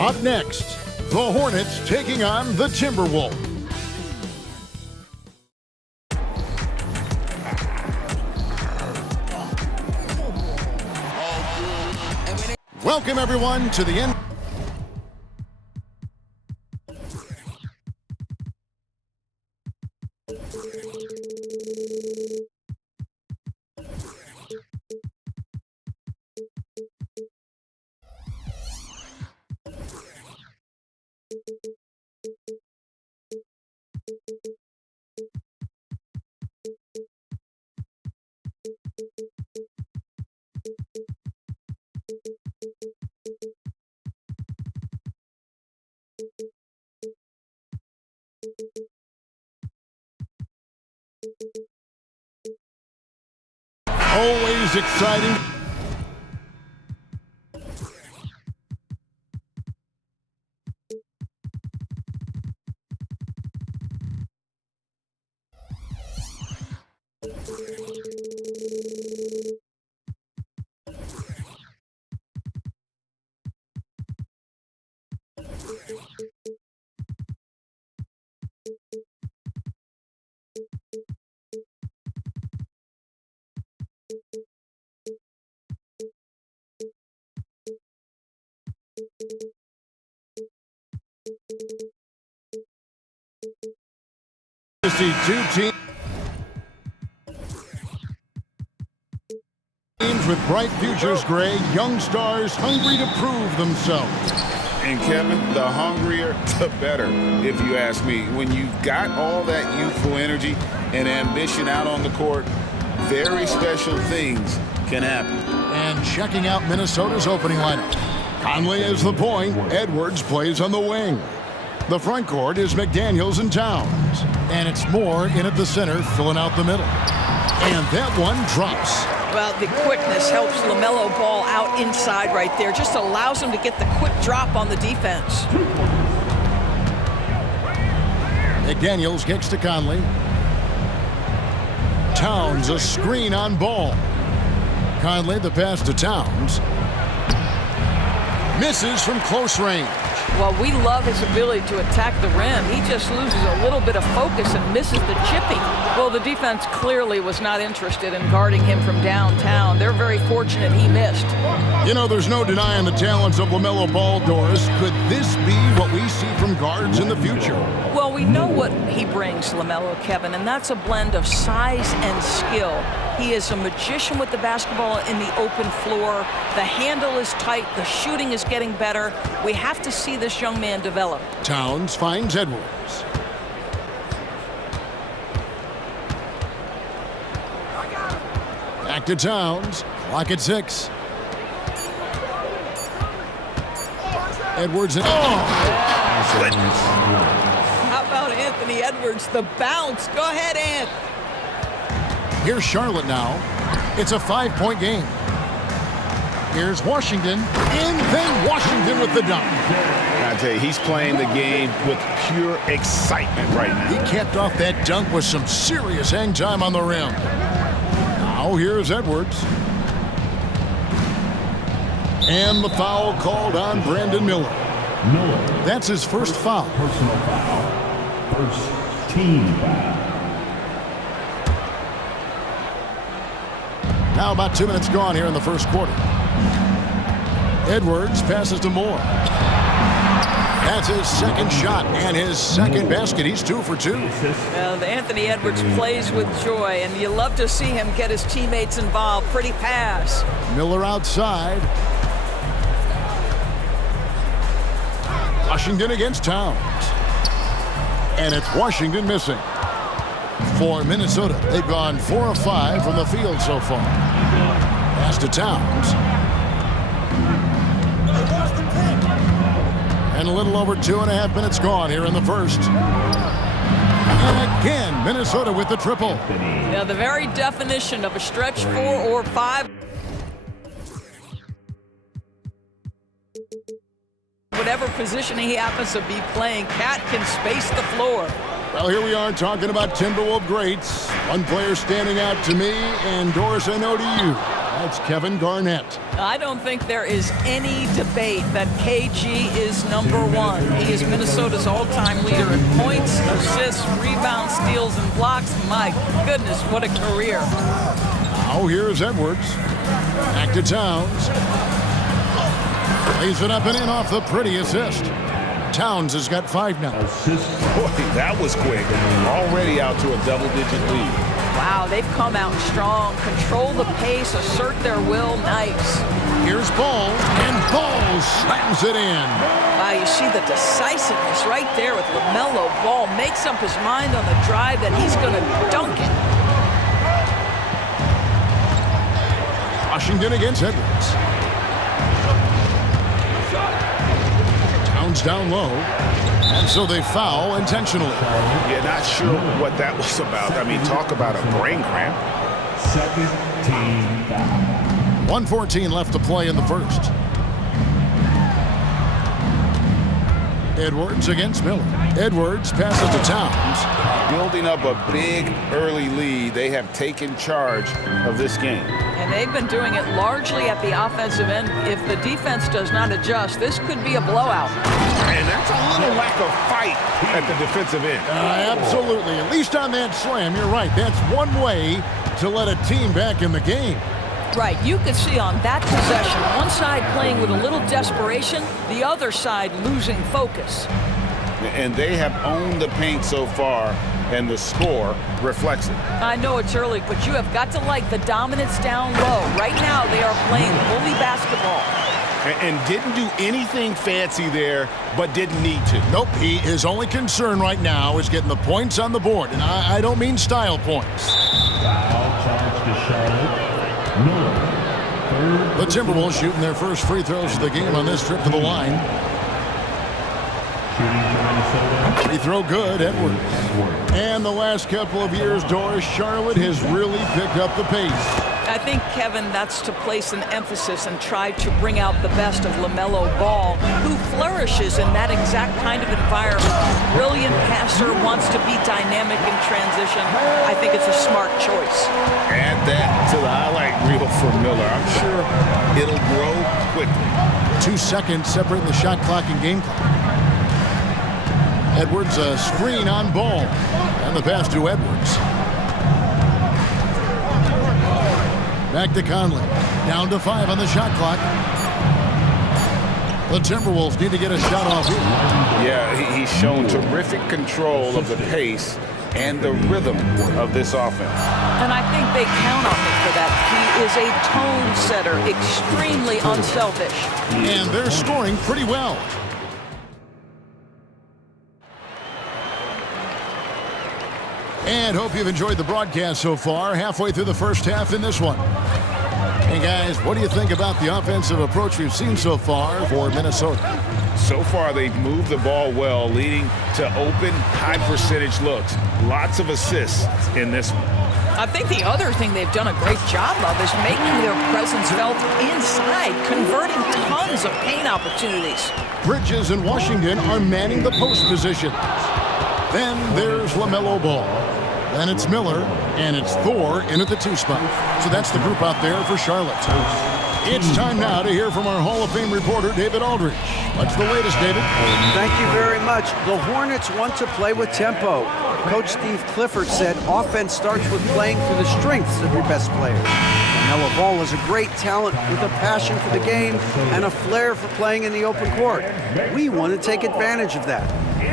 Up next, the Hornets taking on the Timberwolves. Welcome everyone to the end. Always exciting. To see two teams with bright futures, Gray, young stars hungry to prove themselves. And Kevin, the hungrier, the better, if you ask me. When you've got all that youthful energy and ambition out on the court, very special things can happen. And checking out Minnesota's opening lineup. Conley is the point. Edwards plays on the wing. The front court is McDaniels and Towns. And it's Moore in at the center, filling out the middle. And that one drops. Well, the quickness helps LaMelo Ball out inside right there. Just allows him to get the quick drop on the defense. McDaniels kicks to Conley. Towns a screen on Ball. Conley the pass to Towns. Misses from close range. Well, we love his ability to attack the rim. He just loses a little bit of focus and misses the chipping. Well, the defense clearly was not interested in guarding him from downtown. They're very fortunate he missed. You know, there's no denying the talents of LaMelo Ball, Doris. Could this be what we see from guards in the future? Well, we know what he brings, LaMelo, Kevin, and that's a blend of size and skill. He is a magician with the basketball in the open floor. The handle is tight. The shooting is getting better. We have to see this young man develop. Towns finds Edwards. Back to Towns. Clock at 6. Edwards and How about Anthony Edwards? The bounce. Go ahead, Ant. Here's Charlotte now. It's a 5-point game. Here's Washington, and then Washington with the dunk. I tell you, he's playing the game with pure excitement right now. He capped off that dunk with some serious hang time on the rim. Now here's Edwards. And the foul called on Brandon Miller. That's his first foul. Personal foul. First team foul. Now about 2 minutes gone here in the first quarter. Edwards passes to Moore. That's his second shot and his second basket. He's 2 for 2. Anthony Edwards plays with joy, and you love to see him get his teammates involved. Pretty pass. Miller outside. Washington against Towns. And it's Washington missing. For Minnesota, they've gone 4 of 5 from the field so far. Pass to Towns. And a little over 2.5 minutes gone here in the first. And again, Minnesota with the triple. Yeah, the very definition of a stretch 4 or 5. Whatever position he happens to be playing, Cat can space the floor. Well, here we are talking about Timberwolves greats. One player standing out to me, and Doris, I know to you. That's Kevin Garnett. I don't think there is any debate that KG is number one. He is Minnesota's all-time leader in points, assists, rebounds, steals, and blocks. My goodness, what a career. Now here's Edwards. Back to Towns. Lays it up and in off the pretty assist. Towns has got 5 now. Boy, that was quick. Already out to a double-digit lead. Wow, they've come out strong, control the pace, assert their will. Nice. Here's Ball, and Ball slams it in. Wow, you see the decisiveness right there with LaMelo Ball. Makes up his mind on the drive that he's going to dunk it. Washington against Edwards. Towns down low. And so they foul intentionally. Yeah, not sure what that was about. I mean, talk about a brain cramp. Second team foul. 1:14 left to play in the first. Edwards against Miller. Edwards passes to Towns. Building up a big early lead, they have taken charge of this game. And they've been doing it largely at the offensive end. If the defense does not adjust, this could be a blowout. And that's a little lack of fight at the defensive end. Absolutely. At least on that slam, you're right. That's one way to let a team back in the game. Right, you could see on that possession, one side playing with a little desperation, the other side losing focus. And they have owned the paint so far, and the score reflects it. I know it's early, but you have got to like the dominance down low. Right now, they are playing bully basketball. And didn't do anything fancy there, but didn't need to. Nope, his only concern right now is getting the points on the board. And I don't mean style points. Foul charge to Charlotte. Miller. The Timberwolves shooting their first free throws of the game on this trip to the line. Shooting for Minnesota. Free throw good, Edwards. And the last couple of years, Doris, Charlotte has really picked up the pace. I think, Kevin, that's to place an emphasis and try to bring out the best of LaMelo Ball, who flourishes in that exact kind of environment. Brilliant passer, wants to be dynamic in transition. I think it's a smart choice. Add that to the highlight reel for Miller. I'm sure it'll grow quickly. 2 seconds separating the shot clock and game clock. Edwards, a screen on Ball. And the pass to Edwards. Back to Conley. Down to 5 on the shot clock. The Timberwolves need to get a shot off here. Yeah, he's shown terrific control of the pace and the rhythm of this offense. And I think they count on him for that. He is a tone setter, extremely unselfish. And they're scoring pretty well. And hope you've enjoyed the broadcast so far. Halfway through the first half in this one. Hey guys, what do you think about the offensive approach we've seen so far for Minnesota? So far, they've moved the ball well, leading to open, high-percentage looks. Lots of assists in this one. I think the other thing they've done a great job of is making their presence felt inside, converting tons of paint opportunities. Bridges and Washington are manning the post positions. Then there's LaMelo Ball. Then it's Miller, and it's Thor in at the 2 spot. So that's the group out there for Charlotte. It's time now to hear from our Hall of Fame reporter, David Aldridge. What's the latest, David? Thank you very much. The Hornets want to play with tempo. Coach Steve Clifford said offense starts with playing to the strengths of your best players. LaMelo Ball is a great talent with a passion for the game and a flair for playing in the open court. We want to take advantage of that.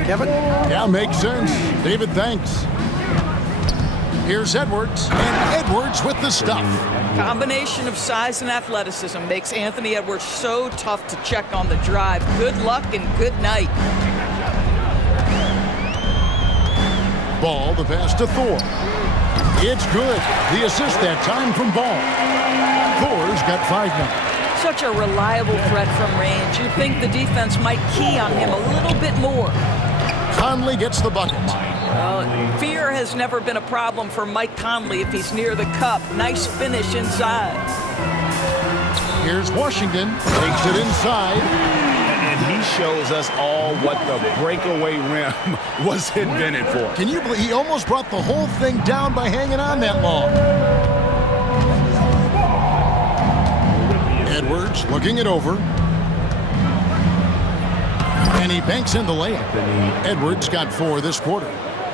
Kevin? Yeah, makes sense. David, thanks. Here's Edwards, and Edwards with the stuff. Combination of size and athleticism makes Anthony Edwards so tough to check on the drive. Good luck and good night. Ball, the pass to Thor. It's good. The assist that time from Ball. Thor's got 5 now. Such a reliable threat from range. You'd think the defense might key on him a little bit more. Conley gets the bucket. Fear has never been a problem for Mike Conley if he's near the cup. Nice finish inside. Here's Washington. Takes it inside. And he shows us all what the breakaway rim was invented for. Can you believe he almost brought the whole thing down by hanging on that long? Edwards looking it over. And he banks in the layup. Edwards got 4 this quarter.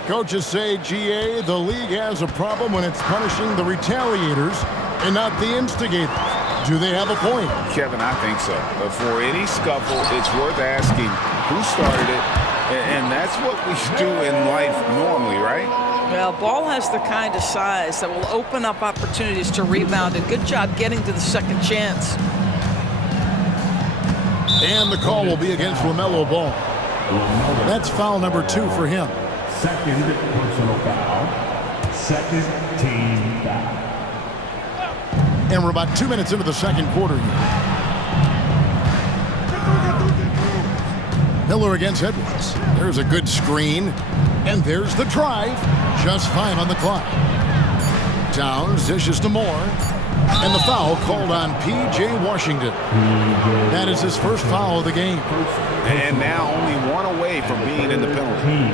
Coaches say, GA, the league has a problem when it's punishing the retaliators and not the instigators. Do they have a point? Kevin, I think so. But for any scuffle, it's worth asking who started it. And that's what we do in life normally, right? Well, Ball has the kind of size that will open up opportunities to rebound, and good job getting to the second chance. And the call will be against LaMelo Ball. That's foul number 2 for him. Second personal foul. Second team foul. And we're about 2 minutes into the second quarter here. Miller against Edwards. There's a good screen. And there's the drive. Just 5 on the clock. Towns dishes to Moore. And the foul called on P.J. Washington. That is his first foul of the game. And now only 1 away from being in the penalty.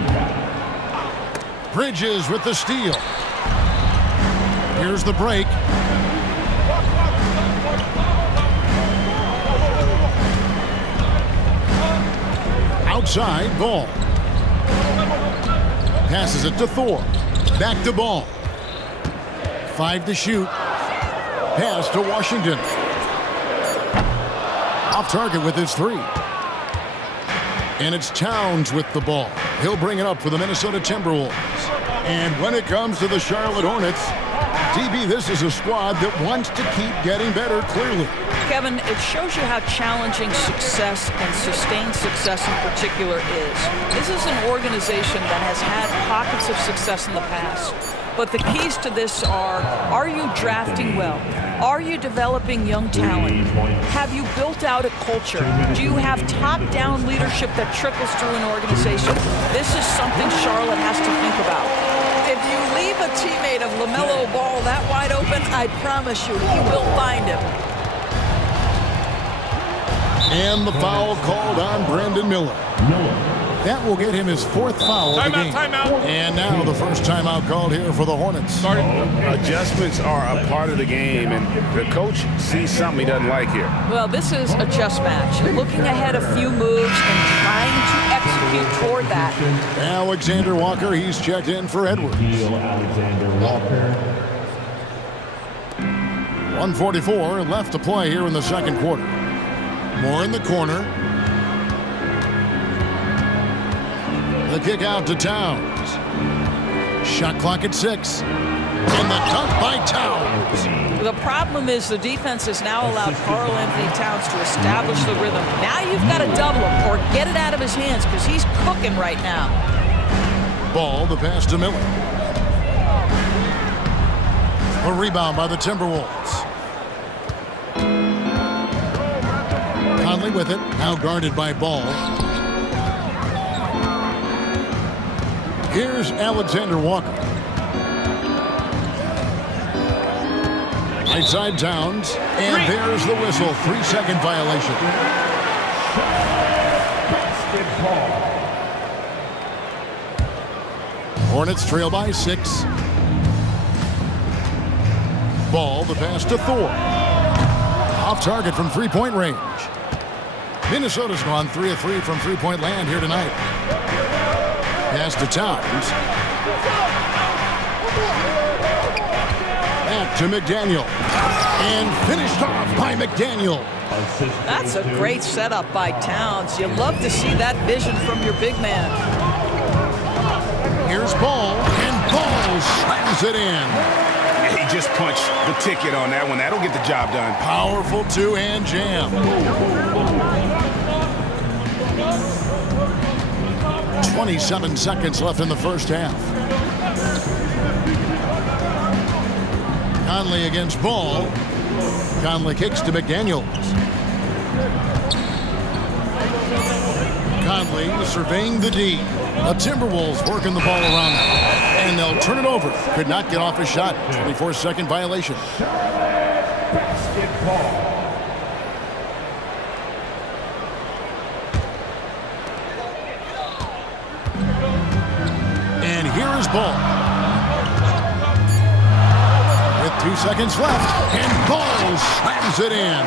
Bridges with the steal. Here's the break. Outside, Ball. Passes it to Thor. Back to Ball. 5 to shoot. Pass to Washington. Off target with his 3. And it's Towns with the ball. He'll bring it up for the Minnesota Timberwolves. And when it comes to the Charlotte Hornets, DB, this is a squad that wants to keep getting better, clearly. Kevin, it shows you how challenging success and sustained success in particular is. This is an organization that has had pockets of success in the past. But the keys to this are you drafting well? Are you developing young talent? Have you built out a culture? Do you have top-down leadership that trickles through an organization? This is something Charlotte has to think about. If you leave a teammate of LaMelo Ball that wide open, I promise you, he will find him. And the foul called on Brandon Miller. That will get him his 4th foul of the game. Timeout. And now the first timeout called here for the Hornets. Adjustments are a part of the game, and the coach sees something he doesn't like here. Well, this is a chess match. Looking ahead a few moves and trying to execute toward that. Alexander Walker, he's checked in for Edwards. Alexander Walker. 1:44 left to play here in the second quarter. Moore in the corner. The kick out to Towns. Shot clock at 6. And the dunk by Towns. The problem is the defense has now allowed Karl Anthony Towns to establish the rhythm. Now you've got to double him or get it out of his hands because he's cooking right now. Ball, the pass to Miller. A rebound by the Timberwolves. Conley with it, now guarded by Ball. Here's Alexander Walker. Right side Towns. And there's the whistle. 3-second violation. Hornets trail by 6. Ball, the pass to Thor. Off target from 3-point range. Minnesota's gone 3 of 3 from 3-point land here tonight. Pass to Towns. Back to McDaniel. And finished off by McDaniel. That's a great setup by Towns. You love to see that vision from your big man. Here's Ball, and Ball slams it in. He just punched the ticket on that one. That'll get the job done. Powerful 2-hand jam. 27 seconds left in the first half. Conley against Ball. Conley kicks to McDaniels. Conley surveying the D. The Timberwolves working the ball around them. And they'll turn it over. Could not get off a shot. 24-second violation. And here is Ball. With 2 seconds left. And Ball slams it in.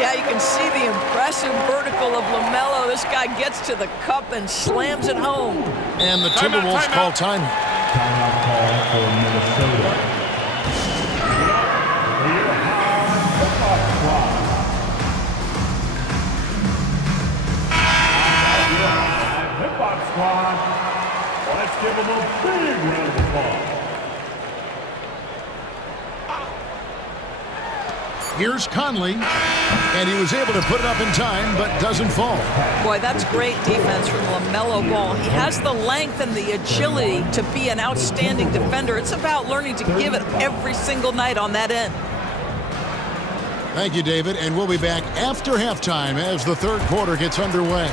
Yeah, you can see the impressive vertical of LaMelo. This guy gets to the cup and slams it home. And the Timberwolves call time. Timeout call for Minnesota. Hip-hop squad. Let's give them a big round of applause. Here's Conley, and he was able to put it up in time, but doesn't fall. Boy, that's great defense from LaMelo Ball. He has the length and the agility to be an outstanding defender. It's about learning to give it every single night on that end. Thank you, David, and we'll be back after halftime as the third quarter gets underway.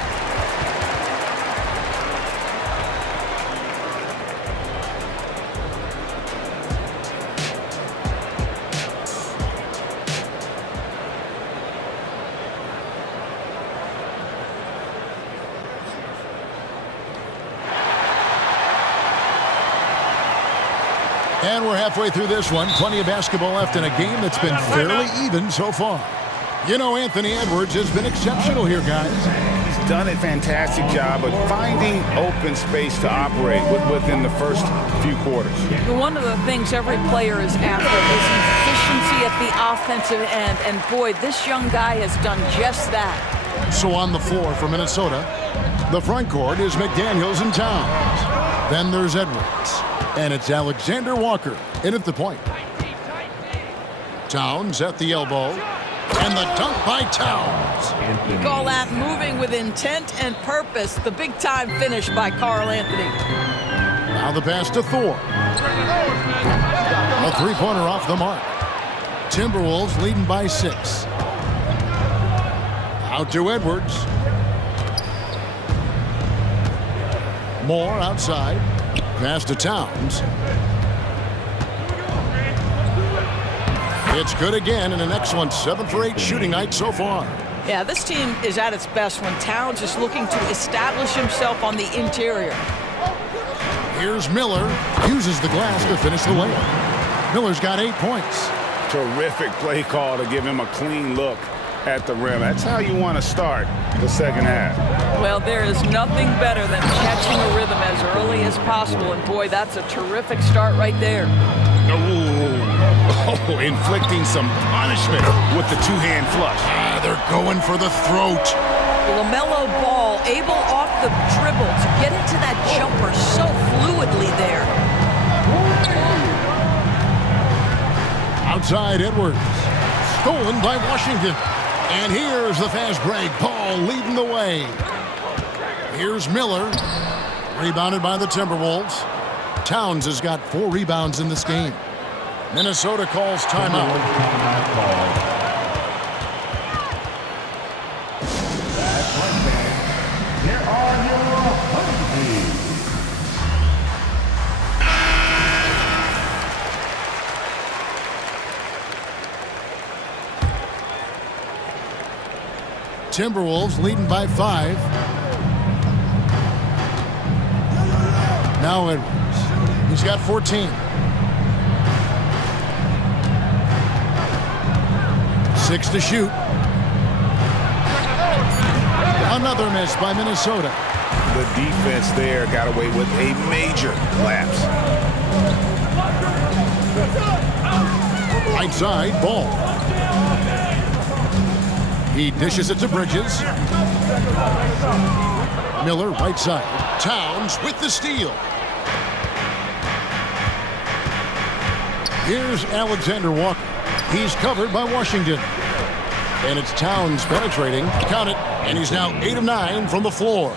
And we're halfway through this one. Plenty of basketball left in a game that's been fairly even so far. You know, Anthony Edwards has been exceptional here, guys. He's done a fantastic job of finding open space to operate within the first few quarters. One of the things every player is after is efficiency at the offensive end. And boy, this young guy has done just that. So on the floor for Minnesota, the front court is McDaniels and Towns. Then there's Edwards. And it's Alexander Walker in at the point. Towns at the elbow. And the dunk by Towns. You call that moving with intent and purpose. The big-time finish by Karl Anthony. Now the pass to Thor. A three-pointer off the mark. Timberwolves leading by 6. Out to Edwards. Moore outside. Pass to Towns. It's good again, and an excellent 7 for 8 shooting night so far. Yeah, this team is at its best when Towns is looking to establish himself on the interior. Here's Miller. Uses the glass to finish the layup. Miller's got 8 points. Terrific play call to give him a clean look at the rim. That's how you want to start the second half. Well, there is nothing better than catching a rhythm as early as possible. And boy, that's a terrific start right there. Oh, inflicting some punishment with the two-hand flush. They're going for the throat. LaMelo Ball able off the dribble to get into that jumper so fluidly there. Outside Edwards. Stolen by Washington. And here's the fast break. Ball leading the way. Here's Miller. Rebounded by the Timberwolves. Towns has got 4 rebounds in this game. Minnesota calls timeout. Here are your opponents. Timberwolves leading by 5. Now Edwards. He's got 14. 6 to shoot. Another miss by Minnesota. The defense there got away with a major lapse. Right side, Ball. He dishes it to Bridges. Miller, right side. Towns with the steal. Here's Alexander Walker. He's covered by Washington. And it's Towns penetrating. Count it. And he's now 8 of 9 from the floor.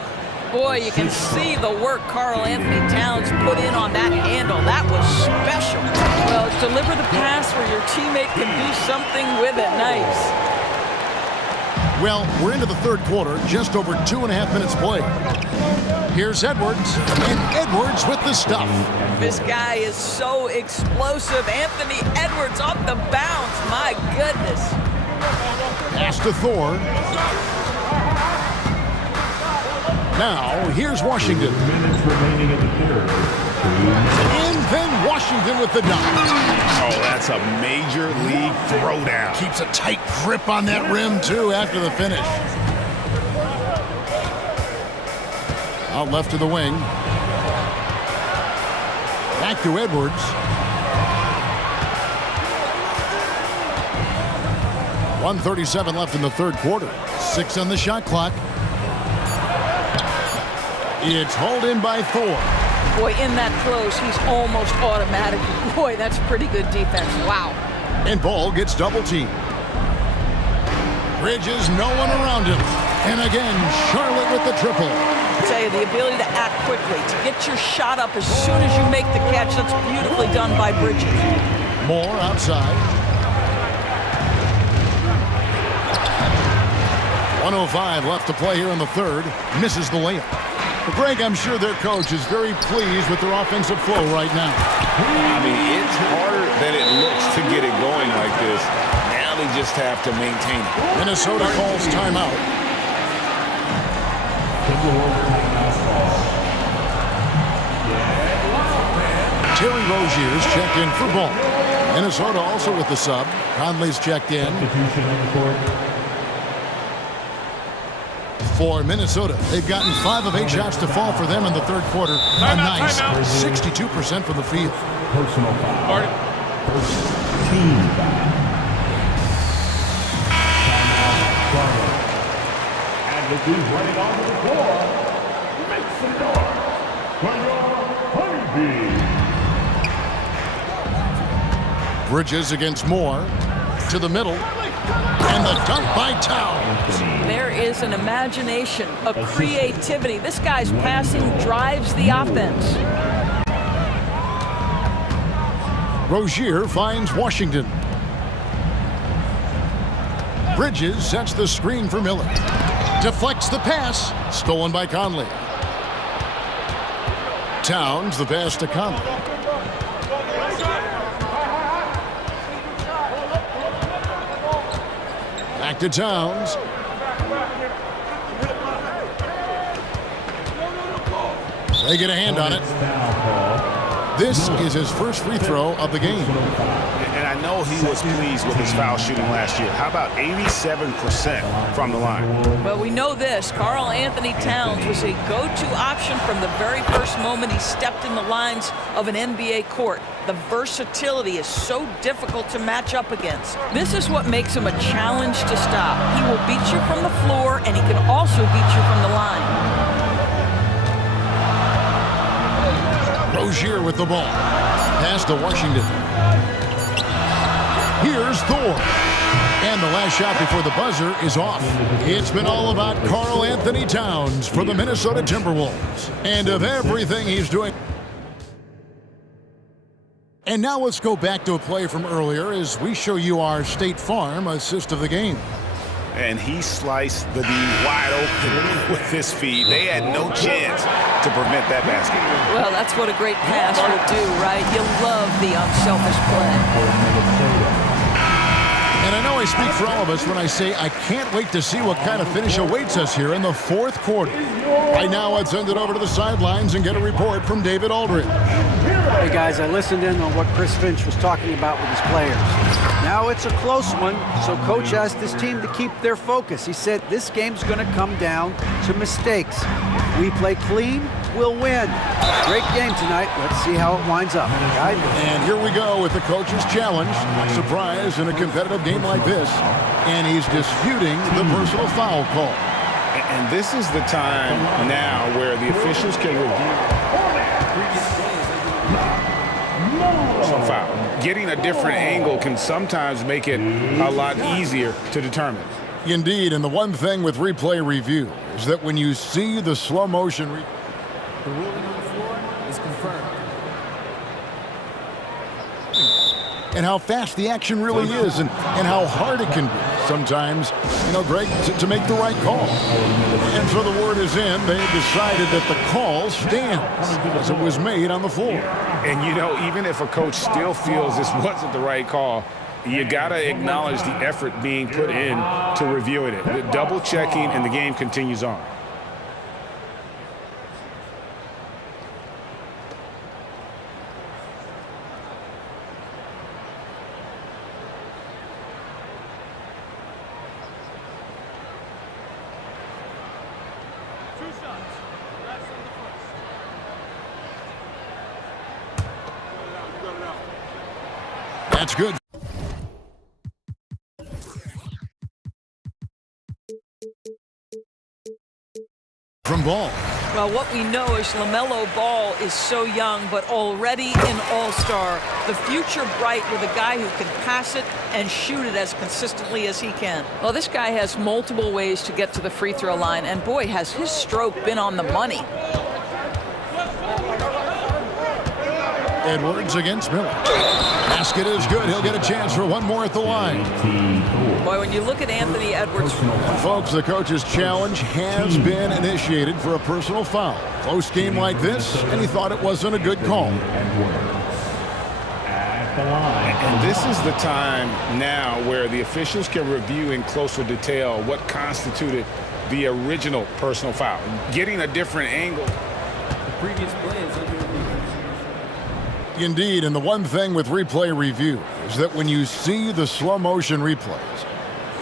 Boy, you can see the work Karl Anthony Towns put in on that handle. That was special. Well, deliver the pass where your teammate can do something with it. Nice. Well, we're into the third quarter, just over 2.5 minutes played. Here's Edwards, and Edwards with the stuff. This guy is so explosive. Anthony Edwards off the bounce. My goodness. Pass to Thor. Now, here's Washington. Minutes remaining in the third. And then Washington with the dunk. Oh, that's a major league throwdown. Keeps a tight grip on that rim, too, after the finish. Out left to the wing. Back to Edwards. 1:37 left in the third quarter. 6 on the shot clock. It's hauled in by Thor. Boy, in that close, he's almost automatic. Boy, that's pretty good defense. Wow. And Ball gets double teamed. Bridges, no one around him. And again, Charlotte with the triple. I tell you, the ability to act quickly, to get your shot up as soon as you make the catch, that's beautifully done by Bridges. Moore outside. 1:05 left to play here in the third. Misses the layup. But Greg, I'm sure their coach is very pleased with their offensive flow right now. I mean, it's harder than it looks to get it going like this. Now they just have to maintain it. Minnesota calls timeout. Terry Rozier's checked in for Ball. Minnesota also with the sub. Conley's checked in. For Minnesota, they've gotten 5 of 8 shots to fall for them in the third quarter. A nice 62% from the field. Personal foul. First team foul. Timeout, Charlotte. And the dude running onto the floor. Make some noise for your honeybee. Bridges against Moore. To the middle. And the dunk by Towns. There is an imagination, a creativity. This guy's passing drives the offense. Rozier finds Washington. Bridges sets the screen for Miller. Deflects the pass. Stolen by Conley. Towns the pass to Conley. Back to Towns. They get a hand on it. This is his first free throw of the game. And I know he was pleased with his foul shooting last year. How about 87% from the line? Well, we know this. Karl Anthony Towns was a go-to option from the very first moment he stepped in the lines of an NBA court. The versatility is so difficult to match up against. This is what makes him a challenge to stop. He will beat you from the floor, and he can also beat you from the line. Rozier with the ball. Pass to Washington. Here's Thor. And the last shot before the buzzer is off. It's been all about Karl Anthony Towns for the Minnesota Timberwolves. And of everything he's doing. And now let's go back to a play from earlier as we show you our State Farm assist of the game. And he sliced the D wide open with his feet. They had no chance to prevent that basket. Well, that's what a great pass will do, right? You love the unselfish play. And I know I speak for all of us when I say I can't wait to see what kind of finish awaits us here in the fourth quarter. Right now, let's send it over to the sidelines and get a report from David Aldridge. Hey guys, I listened in on what Chris Finch was talking about with his players. Now it's a close one, so Coach asked his team to keep their focus. He said this game's going to come down to mistakes. If we play clean, we'll win. Great game tonight. Let's see how it winds up. Guys? And here we go with the coach's challenge. Not surprised in a competitive game like this. And he's disputing the personal foul call. And this is the time now where the officials can review some foul. Getting a different angle can sometimes make it a lot easier to determine. Indeed, and the one thing with replay review is that when you see the slow motion, The ruling on the floor is confirmed. and how fast the action really is and how hard it can be sometimes, you know, Greg, to make the right call. And so the word is in. They decided that the call stands as it was made on the floor. And, you know, even if a coach still feels this wasn't the right call, you got to acknowledge the effort being put in to reviewing it. The double checking, and the game continues on. That's good. From Ball. Well, what we know is LaMelo Ball is so young, but already an all-star. The future bright with a guy who can pass it and shoot it as consistently as he can. Well, this guy has multiple ways to get to the free throw line, and boy, has his stroke been on the money. Edwards against Miller. Basket is good. He'll get a chance for one more at the line. Boy, when you look at Anthony Edwards. Folks, the coach's challenge has been initiated for a personal foul. Close game like this, and he thought it wasn't a good call. And this is the time now where the officials can review in closer detail what constituted the original personal foul. Getting a different angle. The previous play is under review. Indeed, and the one thing with replay review is that when you see the slow motion replays,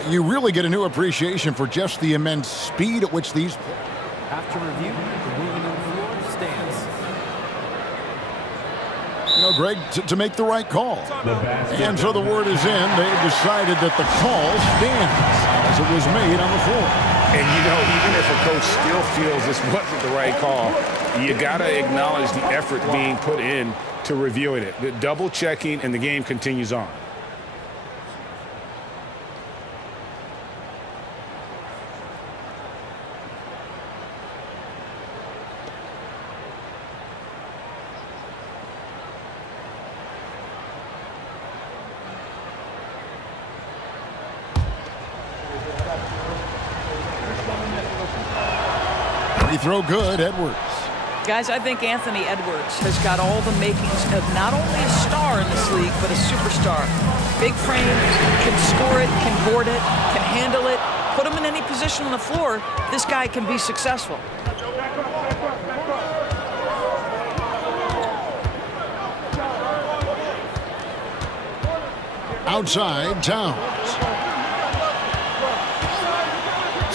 you really get a new appreciation for just the immense speed at which these. After review, the ruling on the floor stands. You know, Greg, to make the right call. And so the word is in. They've decided that the call stands as it was made on the floor. And, you know, even if a coach still feels this wasn't the right call, you got to acknowledge the effort being put in to reviewing it. The double checking, and the game continues on. Free throw good, Edwards. Guys, I think Anthony Edwards has got all the makings of not only a star in this league, but a superstar. Big frame, can score it, can board it, can handle it. Put him in any position on the floor, this guy can be successful. Outside, Towns.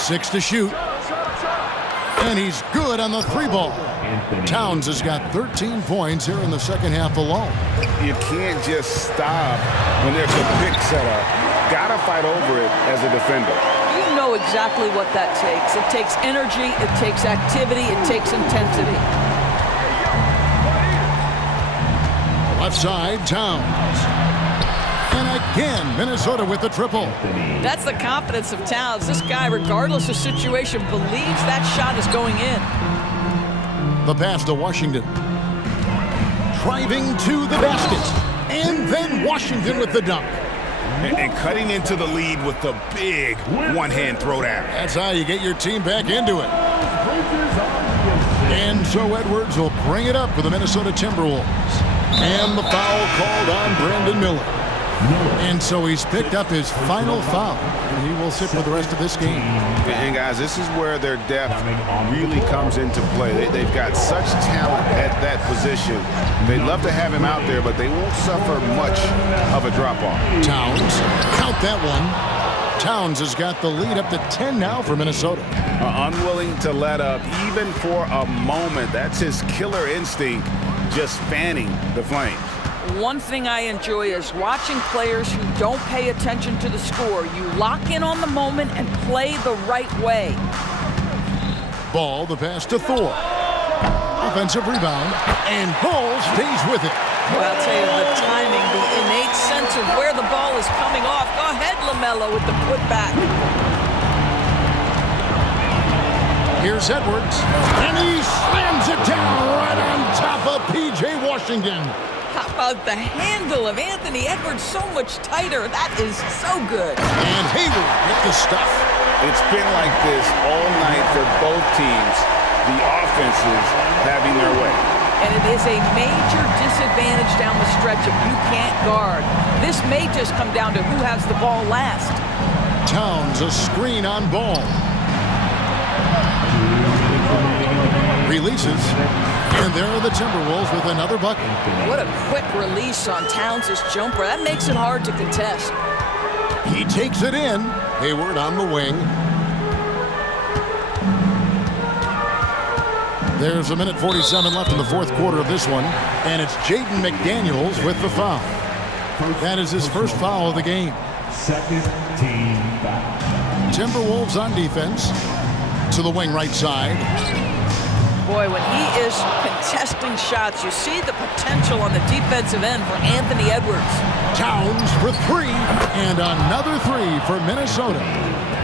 6 to shoot. And he's good on the three ball. Towns has got 13 points here in the second half alone. You can't just stop when there's a pick setup. Gotta fight over it as a defender. You know exactly what that takes. It takes energy, it takes activity, it takes intensity. Left side, Towns. And again, Minnesota with the triple. That's the confidence of Towns. This guy, regardless of situation, believes that shot is going in. The pass to Washington. Driving to the basket. And then Washington with the dunk. And cutting into the lead with the big one-hand throwdown. That's how you get your team back into it. And so Edwards will bring it up for the Minnesota Timberwolves. And the foul called on Brandon Miller. And so he's picked up his final foul. And he will sit for the rest of this game. And guys, this is where their depth really comes into play. They've got such talent at that position. They'd love to have him out there, but they won't suffer much of a drop-off. Towns, count that one. Towns has got the lead up to 10 now for Minnesota. Unwilling to let up even for a moment. That's his killer instinct, just fanning the flames. One thing I enjoy is watching players who don't pay attention to the score. You lock in on the moment and play the right way. Ball, the pass to Thor. Offensive rebound, and Ball stays with it. Well, I'll tell you, the timing, the innate sense of where the ball is coming off. Go ahead, LaMelo, with the putback. Here's Edwards, and he slams it down right on top of P.J. Washington. How about the handle of Anthony Edwards? So much tighter. That is so good. And Hayward with the stuff. It's been like this all night for both teams. The offenses having their way. And it is a major disadvantage down the stretch if you can't guard. This may just come down to who has the ball last. Towns, a screen on Ball. Releases. And there are the Timberwolves with another bucket. What a quick release on Towns' jumper. That makes it hard to contest. He takes it in. Hayward on the wing. There's a minute 47 left in the fourth quarter of this one. And it's Jaden McDaniels with the foul. That is his first foul of the game. Second team foul. Timberwolves on defense. To the wing right side. Boy, when he is contesting shots, you see the potential on the defensive end for Anthony Edwards. Towns for three. And another three for Minnesota.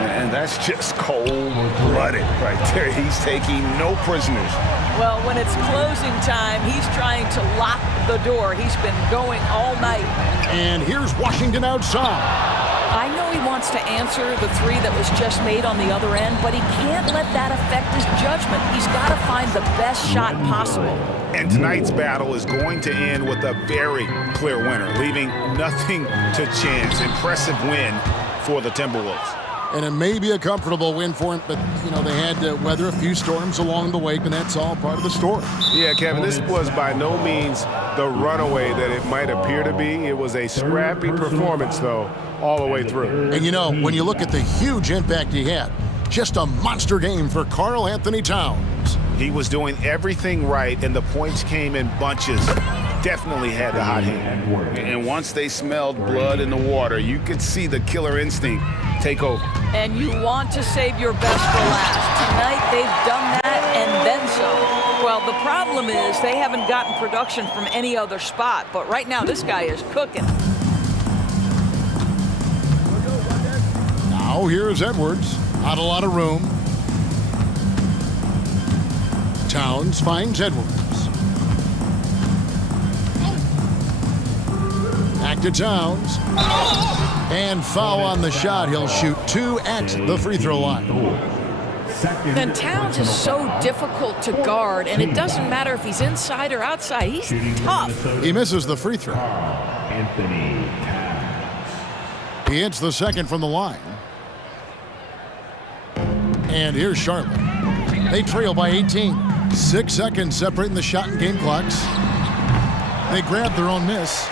And that's just cold-blooded right there. He's taking no prisoners. Well, when it's closing time, he's trying to lock the door. He's been going all night. And here's Washington outside. I know he wants to answer the three that was just made on the other end, but he can't let that affect his judgment. He's got to find the best shot possible. And tonight's battle is going to end with a very clear winner, leaving nothing to chance. Impressive win for the Timberwolves. And it may be a comfortable win for him, but, you know, they had to weather a few storms along the way, and that's all part of the story. Yeah, Kevin, this was by no means the runaway that it might appear to be. It was a scrappy performance, though, all the way through. And, you know, when you look at the huge impact he had, just a monster game for Karl Anthony Towns. He was doing everything right, and the points came in bunches. Definitely had the hot hand. And once they smelled blood in the water, you could see the killer instinct take over. And you want to save your best for last. Tonight, they've done that and then some. Well, the problem is they haven't gotten production from any other spot, but right now this guy is cooking. Now here's Edwards. Not a lot of room. Towns finds Edwards. Back to Towns. And foul on the shot. He'll shoot two at the free throw line. And Towns is so difficult to guard, and it doesn't matter if he's inside or outside. He's tough. He misses the free throw. Anthony Towns. He hits the second from the line. And here's Charlotte. They trail by 18. 6 seconds separating the shot and game clocks. They grab their own miss.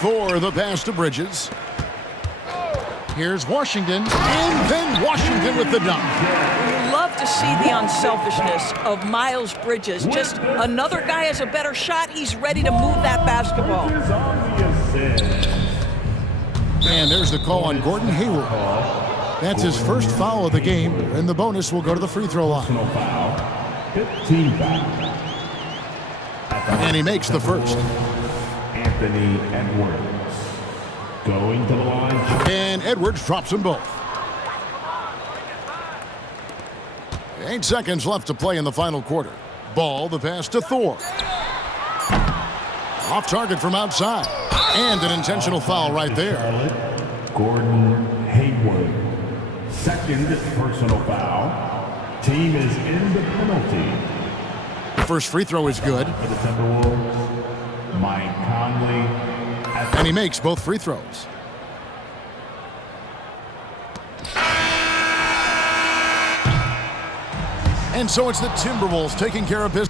For the pass to Bridges. Here's Washington, and then Washington with the dunk. You love to see the unselfishness of Miles Bridges. Just another guy has a better shot, he's ready to move that basketball. And there's the call on Gordon Hayward. That's his first foul of the game, and the bonus will go to the free throw line. 15 foul. And he makes the first. Anthony Edwards going to the line. And Edwards drops them both. 8 seconds left to play in the final quarter. Ball, the pass to Thor. Off target from outside. And an intentional foul right there. Gordon Hayward. Second personal foul. Team is in the penalty. First free throw is good. For the Timberwolves, Mike Conley. And he makes both free throws. And so it's the Timberwolves taking care of business.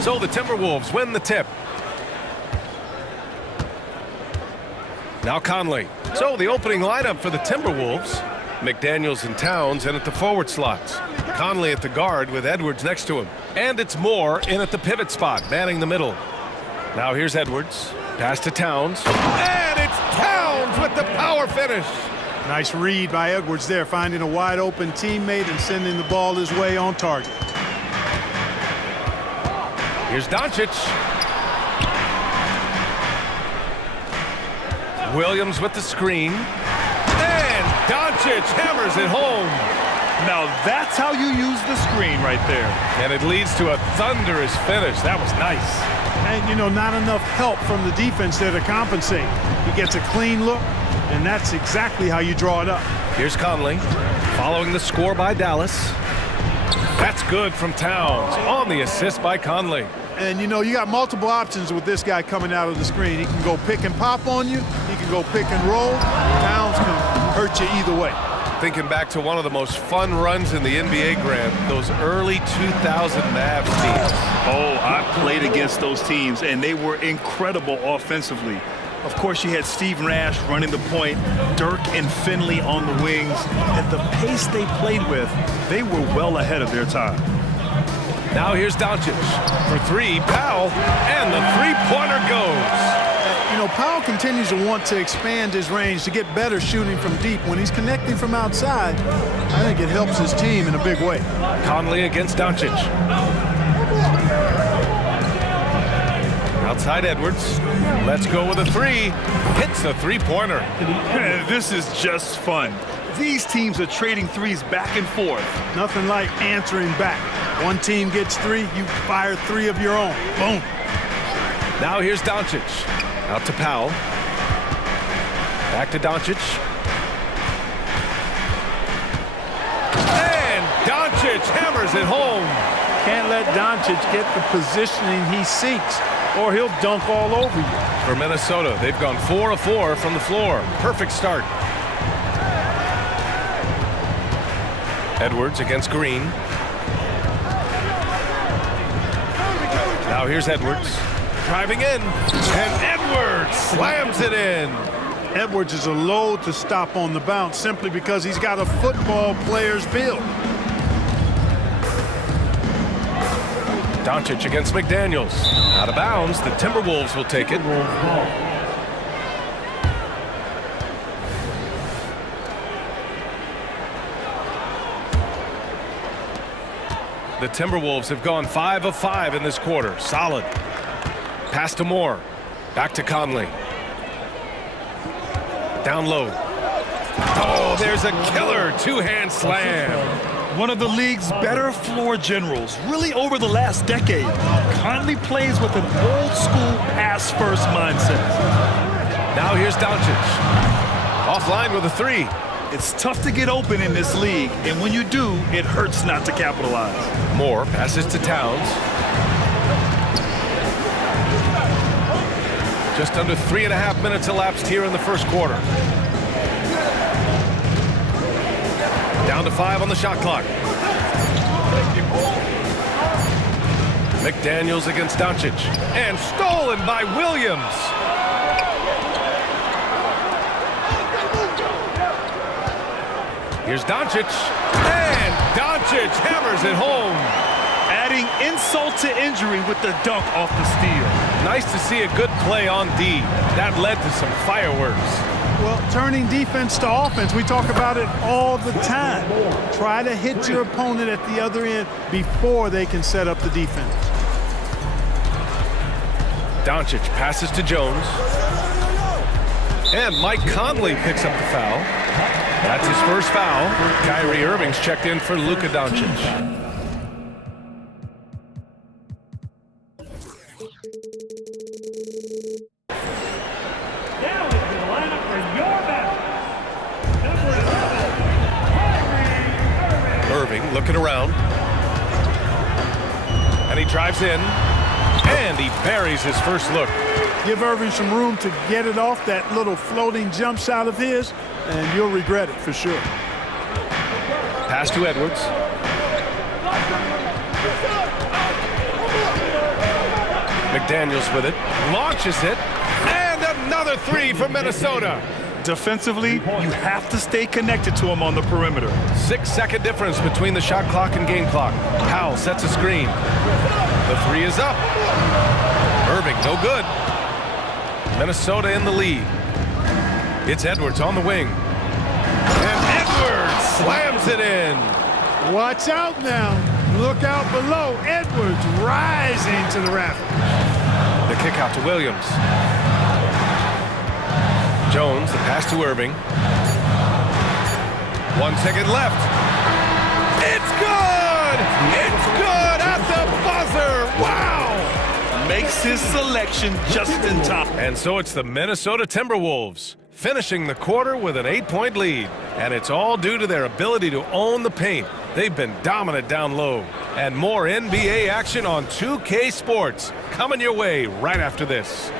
So the Timberwolves win the tip. Now Conley. So the opening lineup for the Timberwolves. McDaniels and Towns in at the forward slots. Conley at the guard with Edwards next to him. And it's Moore in at the pivot spot, manning the middle. Now here's Edwards. Pass to Towns. And it's Towns with the power finish. Nice read by Edwards there, finding a wide open teammate and sending the ball his way on target. Here's Doncic. Williams with the screen. And Doncic hammers it home. Now that's how you use the screen right there. And it leads to a thunderous finish. That was nice. And, you know, not enough help from the defense there to compensate. He gets a clean look, and that's exactly how you draw it up. Here's Conley, following the score by Dallas. That's good from Towns on the assist by Conley. And, you know, you got multiple options with this guy coming out of the screen. He can go pick and pop on you. He can go pick and roll. Towns can hurt you either way. Thinking back to one of the most fun runs in the NBA, Grant, those early 2000 Mavs teams. Oh, I played against those teams, and they were incredible offensively. Of course, you had Steve Nash running the point, Dirk and Finley on the wings. At the pace they played with, they were well ahead of their time. Now here's Doncic for three. Powell, and the three-pointer goes. You know, Powell continues to want to expand his range to get better shooting from deep. When he's connecting from outside, I think it helps his team in a big way. Conley against Doncic. Outside Edwards. Let's go with a three. Hits a three-pointer. This is just fun. These teams are trading threes back and forth. Nothing like answering back. One team gets three, you fire three of your own. Boom. Now here's Doncic. Out to Powell. Back to Doncic. And Doncic hammers it home. Can't let Doncic get the positioning he seeks, or he'll dunk all over you. For Minnesota, they've gone 4 of 4 from the floor. Perfect start. Edwards against Green. Now here's Edwards. Driving in. And Edwards slams it in. Edwards is a load to stop on the bounce simply because he's got a football player's build. Doncic against McDaniels. Out of bounds. The Timberwolves will take it. The Timberwolves have gone 5 of 5 in this quarter. Solid. Pass to Moore. Back to Conley. Down low. Oh, there's a killer two-hand slam. One of the league's better floor generals, really over the last decade. Conley plays with an old-school pass-first mindset. Now here's Doncic. Offline with a three. It's tough to get open in this league, and when you do, it hurts not to capitalize. Moore passes to Towns. Just under 3.5 minutes elapsed here in the first quarter. Down to 5 on the shot clock. McDaniels against Doncic. And stolen by Williams. Here's Doncic. And Doncic hammers it home. Adding insult to injury with the dunk off the steal. Nice to see a good play on D. That led to some fireworks. Well, turning defense to offense, we talk about it all the time. Try to hit your opponent at the other end before they can set up the defense. Doncic passes to Jones. And Mike Conley picks up the foul. That's his first foul. Kyrie Irving's checked in for Luka Doncic. Irving looking around. And he drives in. And he buries his first look. Give Irving some room to get it off that little floating jump shot of his, and you'll regret it for sure. Pass to Edwards. McDaniels with it. Launches it. And another three from Minnesota. Defensively, you have to stay connected to him on the perimeter. 6-second difference between the shot clock and game clock. Powell sets a screen. The three is up. Irving, no good. Minnesota in the lead. It's Edwards on the wing. And Edwards slams it in. Watch out now. Look out below. Edwards rising to the rafters. The kick out to Williams. Jones, the pass to Irving. 1 second left. It's good! It's good at the buzzer! Wow! Makes his selection just in time. And so it's the Minnesota Timberwolves, finishing the quarter with an 8-point lead. And it's all due to their ability to own the paint. They've been dominant down low. And more NBA action on 2K Sports coming your way right after this.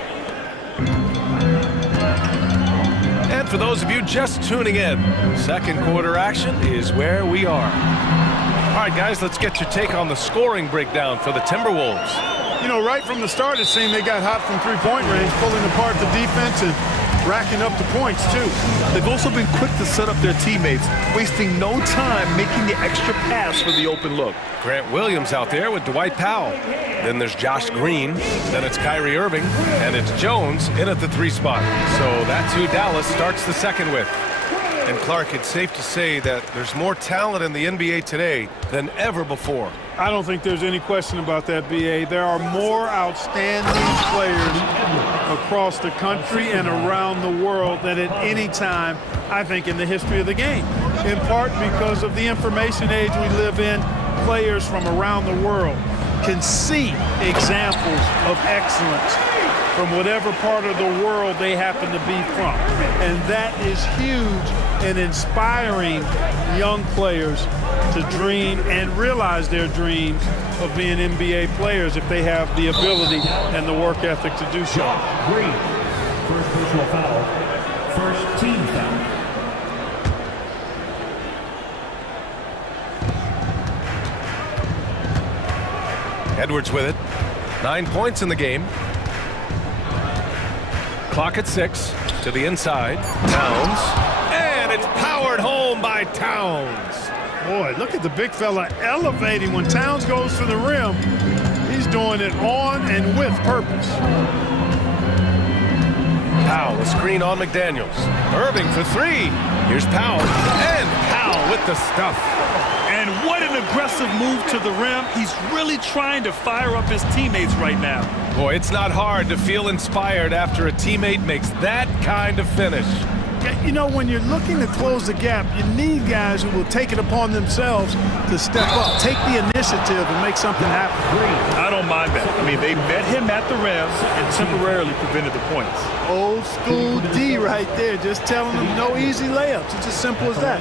And for those of you just tuning in, second quarter action is where we are. All right, guys, let's get your take on the scoring breakdown for the Timberwolves. You know, right from the start, it seemed they got hot from three-point range, pulling apart the defense and racking up the points, too. They've also been quick to set up their teammates, wasting no time making the extra pass for the open look. Grant Williams out there with Dwight Powell. Then there's Josh Green. Then it's Kyrie Irving. And it's Jones in at the 3 spot. So that's who Dallas starts the second with. And Clark, it's safe to say that there's more talent in the NBA today than ever before. I don't think there's any question about that, B.A. There are more outstanding players across the country and around the world than at any time, I think, in the history of the game. In part because of the information age we live in, players from around the world can see examples of excellence from whatever part of the world they happen to be from. And that is huge in inspiring young players to dream and realize their dreams of being NBA players if they have the ability and the work ethic to do so. Green, first personal foul, first team foul. Edwards with it. 9 points in the game. Clock at 6. To the inside. Towns. And it's powered home by Towns. Boy, look at the big fella elevating when Towns goes to the rim. He's doing it on and with purpose. Powell, the screen on McDaniels. Irving for 3. Here's Powell. And Powell with the stuff. And what an aggressive move to the rim. He's really trying to fire up his teammates right now. Boy, it's not hard to feel inspired after a teammate makes that kind of finish. You know, when you're looking to close the gap, you need guys who will take it upon themselves to step up, take the initiative and make something happen. I don't mind that. I mean, they met him at the rim and temporarily prevented the points. Old school D right there, just telling them no easy layups. It's as simple as that.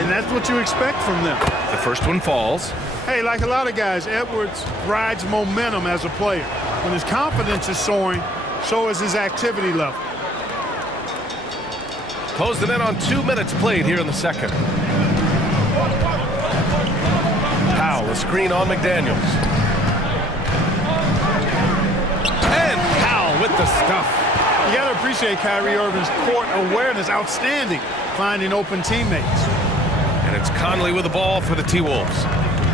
And that's what you expect from them. The first one falls. Hey, like a lot of guys, Edwards rides momentum as a player. When his confidence is soaring, so is his activity level. Closing in on 2 minutes played here in the second. Powell, a screen on McDaniels. And Powell with the stuff. You got to appreciate Kyrie Irving's court awareness, outstanding, finding open teammates. And And it's Conley with the ball for the T-Wolves.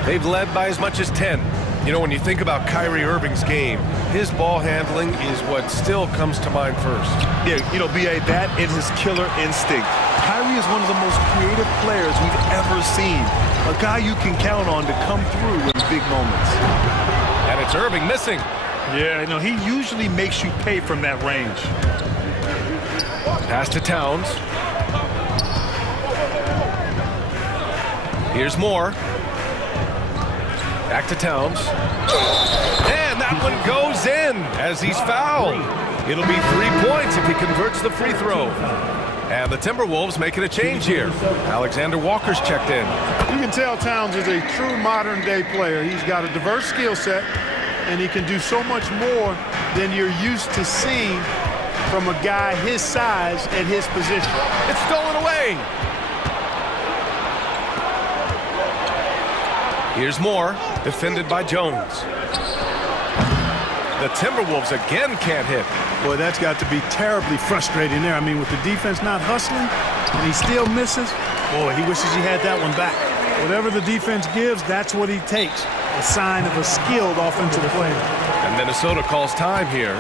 They've led by as much as 10. You know, when you think about Kyrie Irving's game, his ball handling is what still comes to mind first. Yeah, you know, B.A., that is his killer instinct. Kyrie is one of the most creative players we've ever seen. A guy you can count on to come through in big moments. And it's Irving missing. Yeah, you know, he usually makes you pay from that range. Pass to Towns. Here's Moore. Back to Towns. And that one goes in as he's fouled. It'll be 3 points if he converts the free throw. And the Timberwolves making a change here. Alexander Walker's checked in. You can tell Towns is a true modern-day player. He's got a diverse skill set, and he can do so much more than you're used to seeing from a guy his size at his position. It's stolen away. Here's Moore, defended by Jones. The Timberwolves again can't hit. Boy, that's got to be terribly frustrating there. I mean, with the defense not hustling, and he still misses, boy, he wishes he had that one back. Whatever the defense gives, that's what he takes. A sign of a skilled offensive player. And Minnesota calls time here.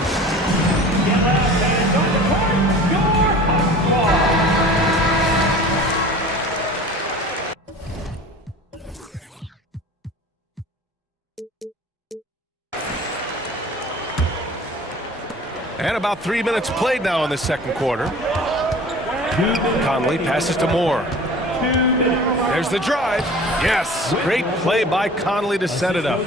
And about 3 minutes played now in the second quarter. Conley passes to Moore. There's the drive. Yes, great play by Conley to set it up.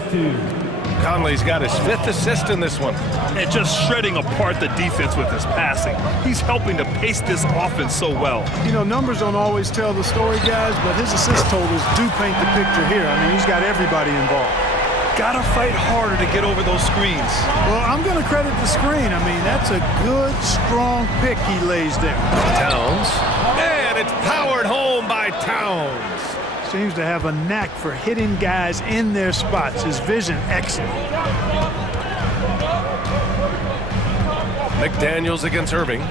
Conley's got his 5th assist in this one. And just shredding apart the defense with his passing. He's helping to pace this offense so well. You know, numbers don't always tell the story, guys, but his assist totals do paint the picture here. I mean, he's got everybody involved. Gotta fight harder to get over those screens. Well, I'm going to credit the screen. I mean, that's a good, strong pick he lays there. Towns. And it's powered home by Towns. Seems to have a knack for hitting guys in their spots. His vision, excellent. McDaniels against Irving.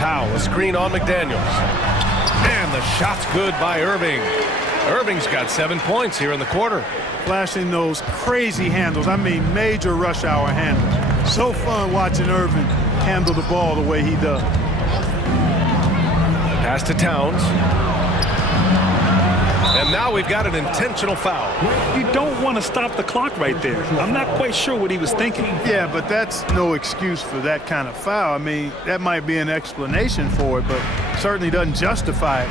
Powell, a screen on McDaniels. And the shot's good by Irving. Irving's got 7 points here in the quarter. Flashing those crazy handles. I mean, major rush hour handles. So fun watching Irving handle the ball the way he does. Pass to Towns. And now we've got an intentional foul. You don't want to stop the clock right there. I'm not quite sure what he was thinking. Yeah, but that's no excuse for that kind of foul. I mean, that might be an explanation for it, but certainly doesn't justify it.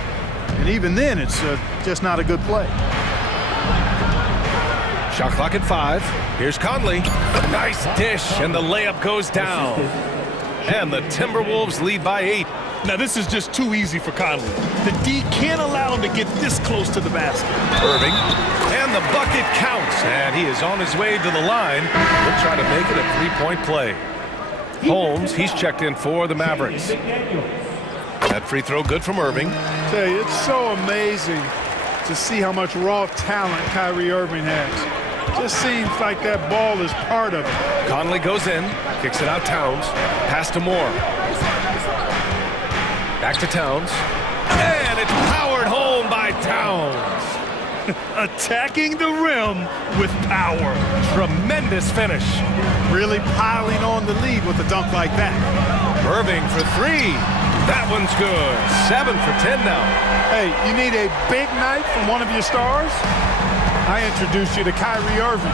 And even then, it's just not a good play. Shot clock at 5. Here's Conley. Nice dish, and the layup goes down. And the Timberwolves lead by 8. Now, this is just too easy for Conley. The D can't allow him to get this close to the basket. Irving. And the bucket counts. And he is on his way to the line. He'll try to make it a 3-point play. Holmes, he's checked in for the Mavericks. That free throw good from Irving. I tell you, it's so amazing to see how much raw talent Kyrie Irving has. Just seems like that ball is part of it. Conley goes in, kicks it out Towns. Pass to Moore. Back to Towns. And it's powered home by Towns. Attacking the rim with power. Tremendous finish. Really piling on the lead with a dunk like that. Irving for 3. That one's good. 7 for 10 now. Hey, you need a big night from one of your stars? I introduce you to Kyrie Irving.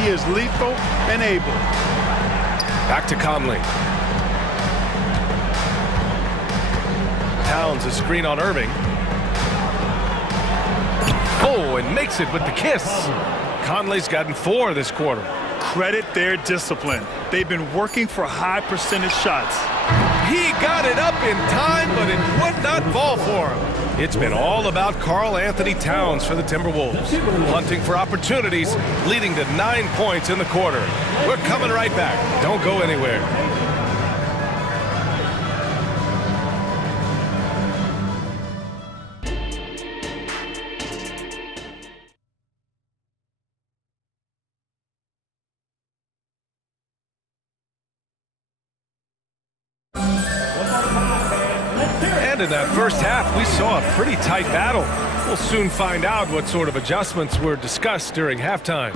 He is lethal and able. Back to Conley. Towns a screen on Irving. Oh, and makes it with the kiss. Conley's gotten 4 this quarter. Credit their discipline. They've been working for high percentage shots. He got it up in time, but it would not fall for him. It's been all about Karl Anthony Towns for the Timberwolves. Hunting for opportunities, leading to 9 points in the quarter. We're coming right back. Don't go anywhere. And in that first half, we saw a pretty tight battle. We'll soon find out what sort of adjustments were discussed during halftime.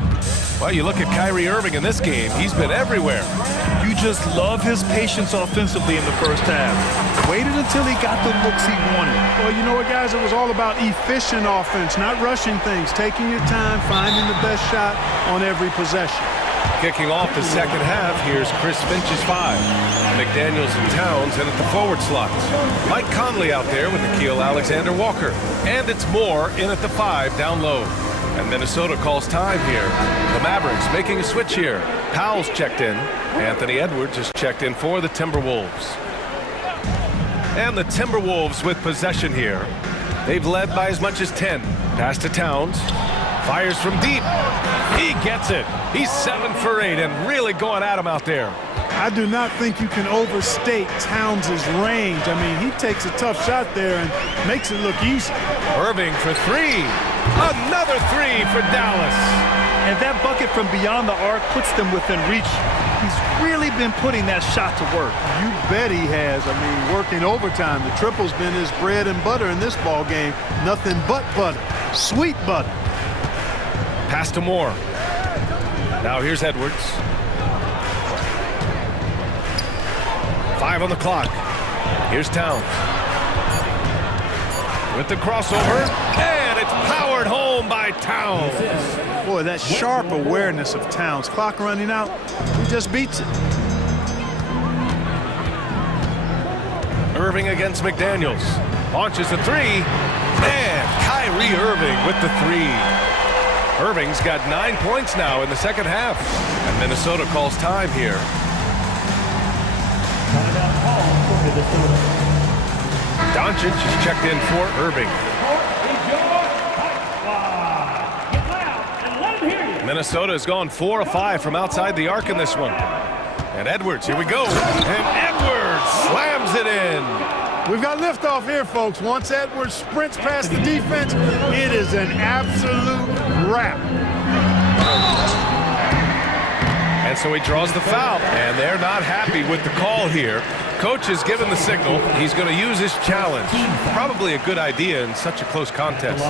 Well, you look at Kyrie Irving in this game. He's been everywhere. You just love his patience offensively in the first half. Waited until he got the looks he wanted. Well, you know what, guys? It was all about efficient offense, not rushing things, taking your time, finding the best shot on every possession. Kicking off the second half, here's Chris Finch's 5. McDaniels and Towns in at the forward slots. Mike Conley out there with Nickeil Alexander-Walker. And it's Moore in at the 5 down low. And Minnesota calls time here. The Mavericks making a switch here. Powell's checked in. Anthony Edwards is checked in for the Timberwolves. And the Timberwolves with possession here. They've led by as much as 10. Pass to Towns. Fires from deep. He gets it. He's 7 for 8 and really going at him out there. I do not think you can overstate Towns' range. I mean, he takes a tough shot there and makes it look easy. Irving for 3. Another 3 for Dallas. And that bucket from beyond the arc puts them within reach. He's really been putting that shot to work. You bet he has. I mean, working overtime. The triple's been his bread and butter in this ball game. Nothing but butter. Sweet butter. Pass to Moore. Now here's Edwards. 5 on the clock. Here's Towns. With the crossover. And it's powered home by Towns. Boy, that sharp awareness of Towns. Clock running out. He just beats it. Irving against McDaniels. Launches a 3. And Kyrie Irving with the 3. Irving's got 9 points now in the second half. And Minnesota calls time here. Doncic is checked in for Irving. Minnesota has gone 4 of 5 from outside the arc in this one. And Edwards, here we go. And Edwards slams it in. We've got liftoff here, folks. Once Edwards sprints past the defense, it is an absolute wrap. And so he draws the foul. And they're not happy with the call here. Coach has given the signal. He's going to use his challenge. Probably a good idea in such a close contest.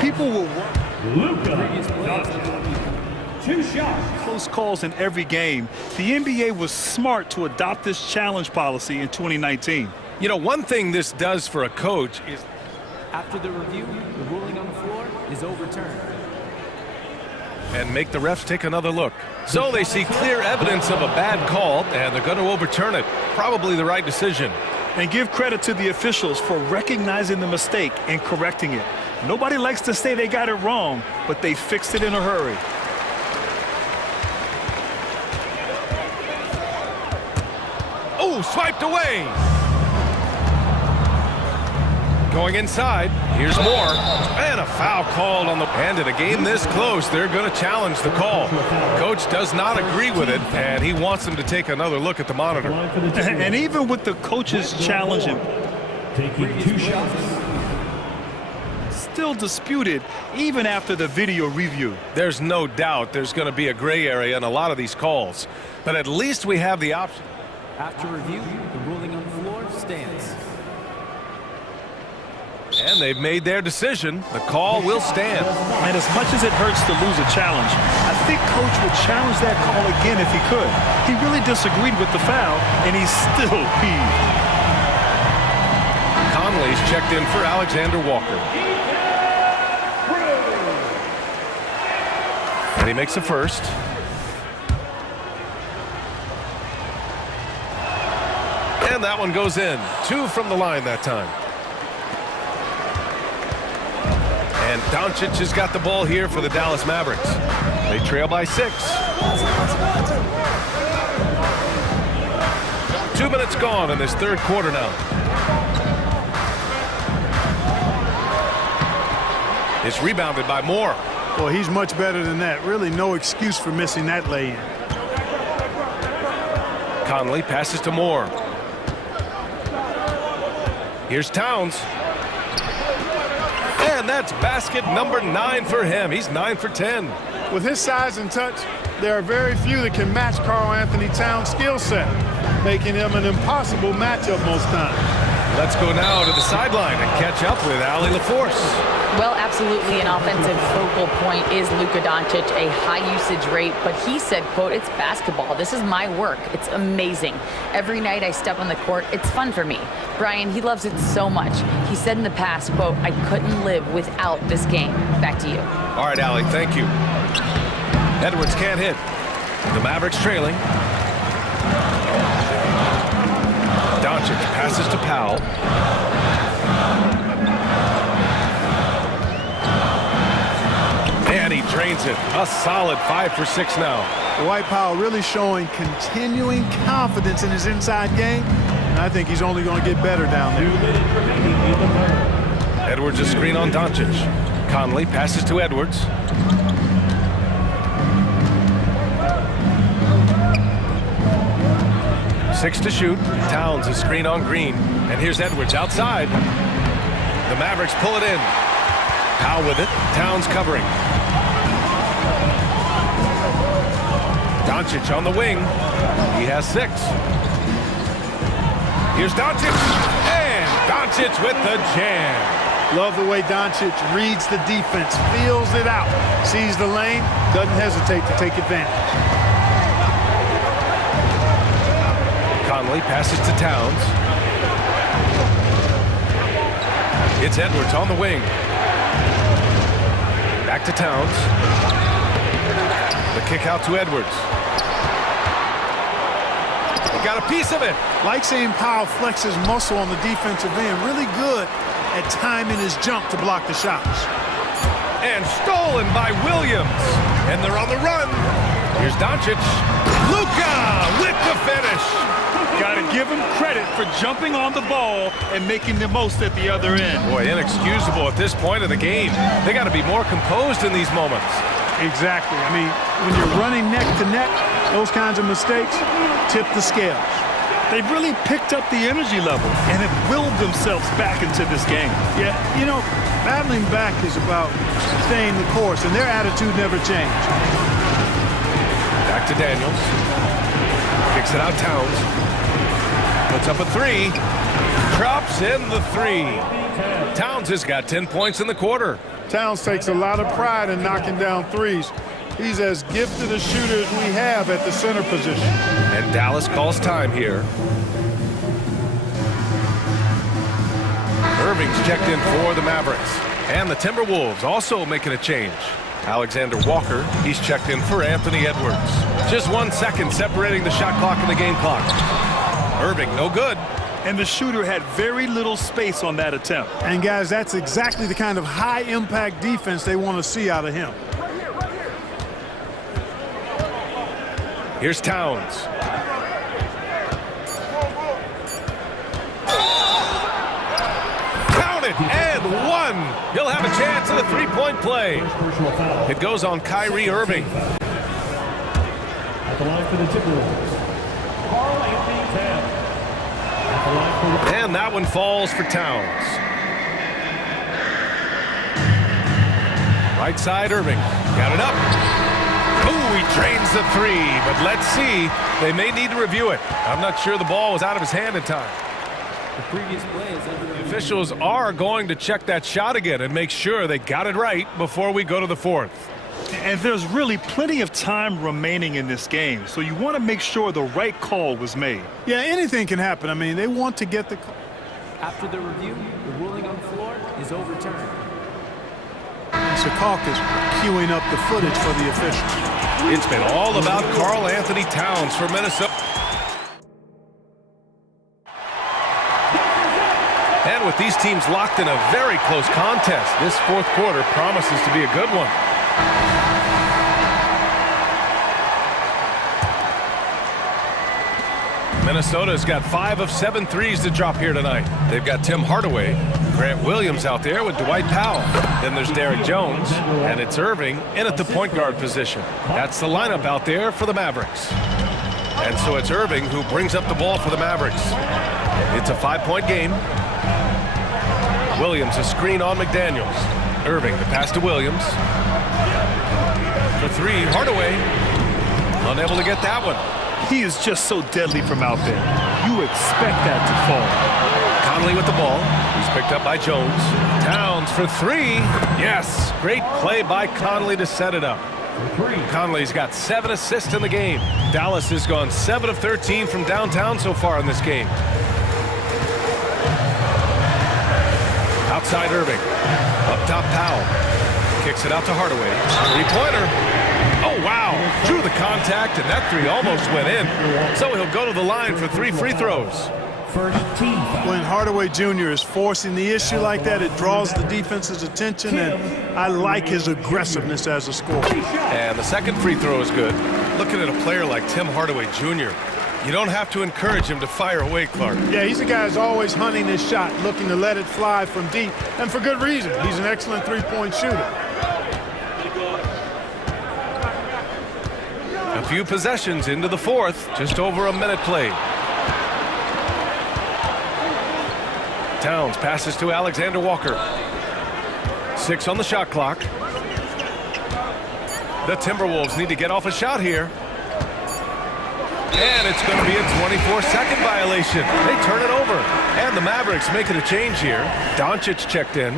People will work. 2 shots. Close calls in every game. The NBA was smart to adopt this challenge policy in 2019. You know, one thing this does for a coach is... After the review, the ruling on the floor is overturned. And make the refs take another look. So they see clear evidence of a bad call, and they're going to overturn it. Probably the right decision. And give credit to the officials for recognizing the mistake and correcting it. Nobody likes to say they got it wrong, but they fixed it in a hurry. Oh, swiped away. Going inside, here's Moore. And a foul called on the... And in a game this close, they're going to challenge the call. Coach does not agree with it, and he wants them to take another look at the monitor. And even with the coach's challenge, Taking 2 shots. still disputed even after the video review. There's no doubt there's going to be a gray area in a lot of these calls. But at least we have the option. After review, the ruling on the floor stands. And they've made their decision. The call will stand. And as much as it hurts to lose a challenge, I think Coach would challenge that call again if he could. He really disagreed with the foul, and he's still peeved. Conley's checked in for Alexander Walker. And he makes a first. And that one goes in. 2 from the line that time. And Doncic has got the ball here for the Dallas Mavericks. They trail by 6. 2 minutes gone in this third quarter now. It's rebounded by Moore. Well, he's much better than that. Really no excuse for missing that lay-in. Conley passes to Moore. Here's Towns. And that's basket number 9 for him. He's 9 for 10. With his size and touch, there are very few that can match Karl Anthony Towns' skill set, making him an impossible matchup most times. Let's go now to the sideline and catch up with Allie LaForce. Well, absolutely, an offensive focal point is Luka Doncic, a high usage rate, but he said, quote, "It's basketball. This is my work. It's amazing. Every night I step on the court, it's fun for me." Brian, he loves it so much. He said in the past, quote, "I couldn't live without this game." Back to you. All right, Allie, thank you. Edwards can't hit. The Mavericks trailing. Doncic passes to Powell. And he drains it. A solid 5 for 6 now. Dwight Powell really showing continuing confidence in his inside game. And I think he's only going to get better down there. Edwards a screen on Doncic. Conley passes to Edwards. Six to shoot. Towns a screen on Green. And here's Edwards outside. The Mavericks pull it in. Powell with it. Towns covering. Doncic on the wing. He has 6. Here's Doncic. And Doncic with the jam. Love the way Doncic reads the defense, feels it out, sees the lane, doesn't hesitate to take advantage. Conley passes to Towns. It's Edwards on the wing. Back to Towns. The kick out to Edwards. He got a piece of it. Like seeing Powell flex his muscle on the defensive end. Really good at timing his jump to block the shots. And stolen by Williams. And they're on the run. Here's Doncic. Luka with the finish. Got to give him credit for jumping on the ball and making the most at the other end. Boy, inexcusable at this point of the game. They got to be more composed in these moments. Exactly. I mean, when you're running neck to neck, those kinds of mistakes tip the scales. They've really picked up the energy level and have willed themselves back into this game. Yeah, you know, battling back is about staying the course, and their attitude never changed. Back to Daniels. Kicks it out Towns. Puts up a 3. Drops in the 3. Towns has got 10 points in the quarter. Towns takes a lot of pride in knocking down threes. He's as gifted a shooter as we have at the center position. And Dallas calls time here. Irving's checked in for the Mavericks. And the Timberwolves also making a change. Alexander Walker, he's checked in for Anthony Edwards. Just 1 second separating the shot clock and the game clock. Irving, no good. And the shooter had very little space on that attempt. And guys, that's exactly the kind of high-impact defense they want to see out of him. Here's Towns. Counted and 1. He'll have a chance at a 3-point play. It goes on Kyrie Irving. At the line for the Timberwolves, Carl Anthony Towns. At the line for the And that one falls for Towns. Right side, Irving. Got it up. Ooh, he drains the 3, but let's see. They may need to review it. I'm not sure the ball was out of his hand in time. The previous play is under The officials are going to check that shot again and make sure they got it right before we go to the 4th. And there's really plenty of time remaining in this game, so you want to make sure the right call was made. Yeah, anything can happen. I mean, they want to get the call. After the review, the ruling on the floor is overturned. Secaucus queuing up the footage for the officials. It's been all about Karl Anthony Towns for Minnesota. And with these teams locked in a very close contest, this 4th quarter promises to be a good one. Minnesota's got 5 of 7 threes to drop here tonight. They've got Tim Hardaway, Grant Williams out there with Dwight Powell. Then there's Derek Jones, and it's Irving in at the point guard position. That's the lineup out there for the Mavericks. And so it's Irving who brings up the ball for the Mavericks. It's a 5-point game. Williams a screen on McDaniels. Irving the pass to Williams. For 3, Hardaway unable to get that one. He is just so deadly from out there. You expect that to fall. Conley with the ball. He's picked up by Jones. Towns for three. Yes, great play by Conley to set it up. Conley's got 7 assists in the game. Dallas has gone 7 of 13 from downtown so far in this game. Outside Irving. Up top Powell. Kicks it out to Hardaway. Three-pointer. Oh, wow. Drew the contact, and that three almost went in. So he'll go to the line for 3 free throws. When Hardaway Jr. is forcing the issue like that, it draws the defense's attention, and I like his aggressiveness as a scorer. And the second free throw is good. Looking at a player like Tim Hardaway Jr., you don't have to encourage him to fire away, Clark. Yeah, he's a guy who's always hunting his shot, looking to let it fly from deep, and for good reason. He's an excellent three-point shooter. A few possessions into the fourth, just over a minute played. Towns passes to Alexander Walker. 6 on the shot clock. The Timberwolves need to get off a shot here. And it's going to be a 24-second violation. They turn it over. And the Mavericks making a change here. Doncic checked in.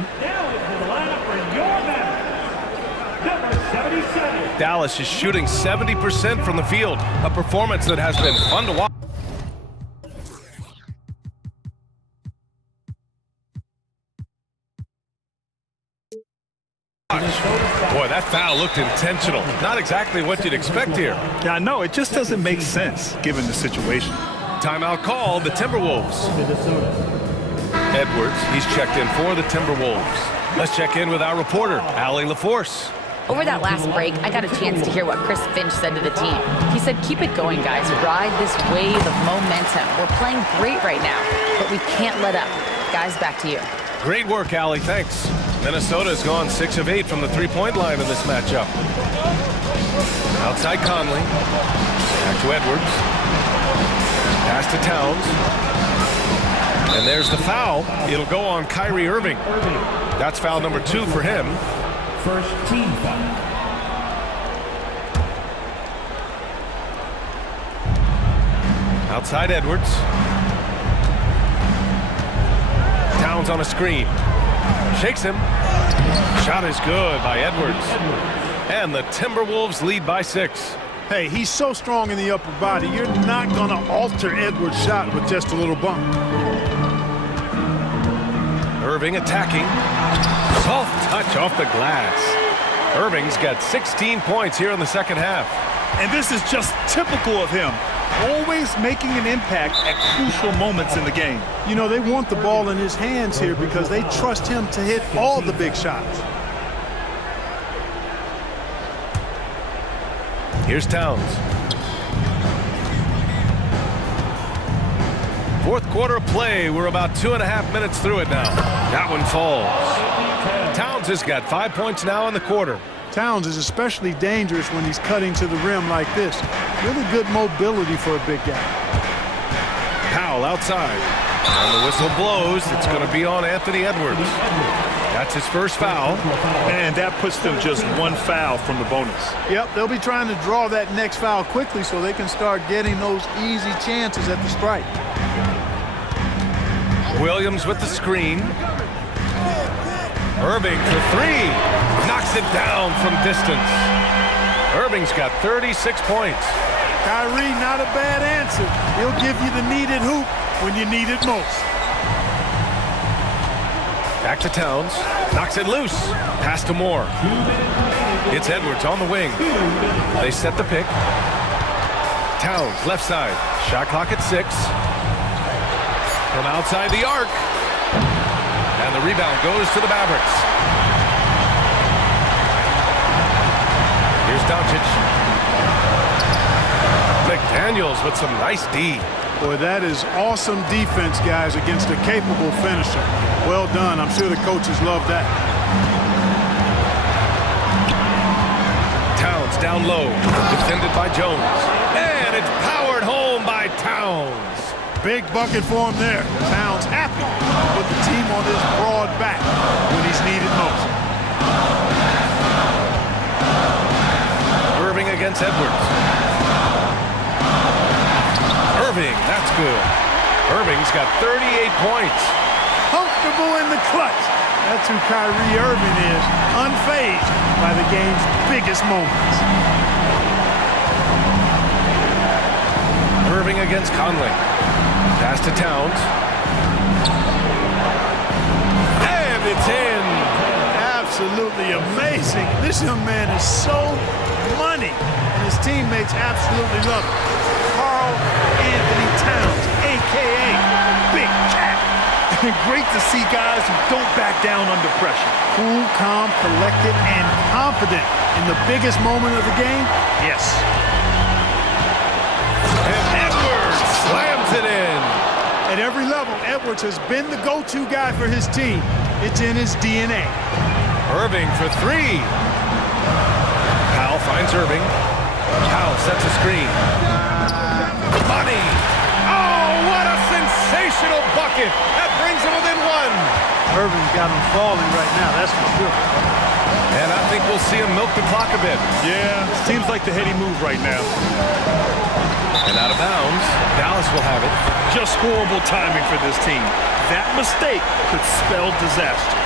Dallas is shooting 70% from the field. A performance that has been fun to watch. Boy, that foul looked intentional. Not exactly what you'd expect here. Yeah, I know. It just doesn't make sense given the situation. Timeout called, the Timberwolves. Edwards, he's checked in for the Timberwolves. Let's check in with our reporter, Allie LaForce. Over that last break, I got a chance to hear what Chris Finch said to the team. He said, keep it going, guys. Ride this wave of momentum. We're playing great right now, but we can't let up. Guys, back to you. Great work, Allie. Thanks. Minnesota's gone 6 of 8 from the three-point line in this matchup. Outside Conley. Back to Edwards. Pass to Towns. And there's the foul. It'll go on Kyrie Irving. That's foul number 2 for him. First team foul. Outside Edwards. Towns on a screen. Shakes him. Shot is good by Edwards. And the Timberwolves lead by 6. Hey, he's so strong in the upper body, you're not going to alter Edwards' shot with just a little bump. Irving attacking. Soft touch off the glass. Irving's got 16 points here in the second half. And this is just typical of him. Always making an impact at crucial moments in the game. You know, they want the ball in his hands here because they trust him to hit all the big shots. Here's Towns. Fourth quarter of play. We're about 2.5 minutes through it now. That one falls. Towns has got 5 points now in the quarter. Towns is especially dangerous when he's cutting to the rim like this. Really good mobility for a big guy. Powell outside. And the whistle blows. It's going to be on Anthony Edwards. That's his first foul. And that puts them just 1 foul from the bonus. Yep, they'll be trying to draw that next foul quickly so they can start getting those easy chances at the strike. Williams with the screen. Irving for 3. Knocks it down from distance. Irving's got 36 points. Kyrie, not a bad answer. He'll give you the needed hoop when you need it most. Back to Towns. Knocks it loose. Pass to Moore. It's Edwards on the wing. They set the pick. Towns, left side. Shot clock at 6. From outside the arc. And the rebound goes to the Mavericks. Here's Doncic. McDaniels with some nice D. Boy, that is awesome defense, guys, against a capable finisher. Well done. I'm sure the coaches love that. Towns down low. Defended by Jones. And it's powered home by Towns. Big bucket for him there. Towns happy to put the team on his broad back when he's needed most. Irving against Edwards. Irving, that's good. Irving's got 38 points. Unbeatable in the clutch. That's who Kyrie Irving is, unfazed by the game's biggest moments. Irving against Conley. Pass to Towns. And it's in. Absolutely amazing. This young man is so money, and his teammates absolutely love him. Karl Anthony Towns, a.k.a. Big Cat. Great to see guys who don't back down under pressure. Cool, calm, collected, and confident in the biggest moment of the game. Yes. And Edwards slams it in. At every level, Edwards has been the go-to guy for his team. It's in his DNA. Irving for three. Powell finds Irving. Powell sets a screen. Money. Oh, what a sensational bucket. That brings him within one. Irving's got him falling right now, that's for sure. And I think we'll see him milk the clock a bit. Yeah, seems like the heady move right now. And out of bounds, Dallas will have it. Just horrible timing for this team. That mistake could spell disaster.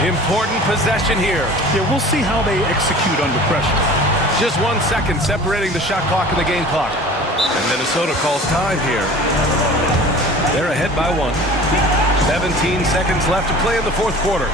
Important possession here. Yeah, we'll see how they execute under pressure. Just 1 second separating the shot clock and the game clock. And Minnesota calls time here. They're ahead by 1. 17 seconds left to play in the fourth quarter.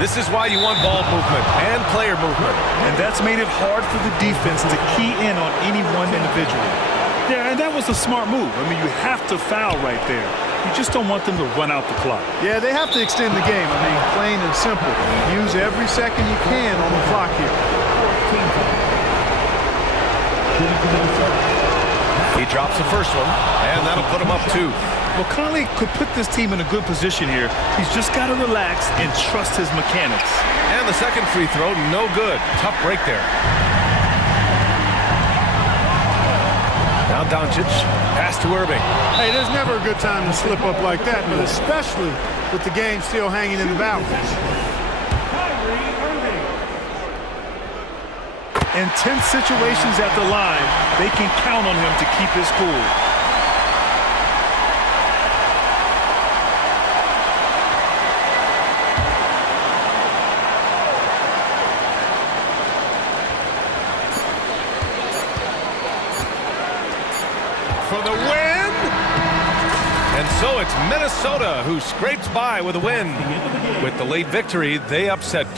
This is why you want ball movement and player movement. And that's made it hard for the defense to key in on any one individual. Yeah, and that was a smart move. I mean, you have to foul right there. You just don't want them to run out the clock. Yeah, they have to extend the game. I mean, plain and simple. Use every second you can on the clock here. He drops the first one, and that'll put him up 2. Well, Conley could put this team in a good position here. He's just got to relax and trust his mechanics. And the second free throw, no good. Tough break there. Now Doncic, pass to Irving. Hey, there's never a good time to slip up like that, but especially with the game still hanging in the balance. In tense situations at the line, they can count on him to keep his cool. For the win! And so it's Minnesota who scrapes by with a win. With the late victory, they upset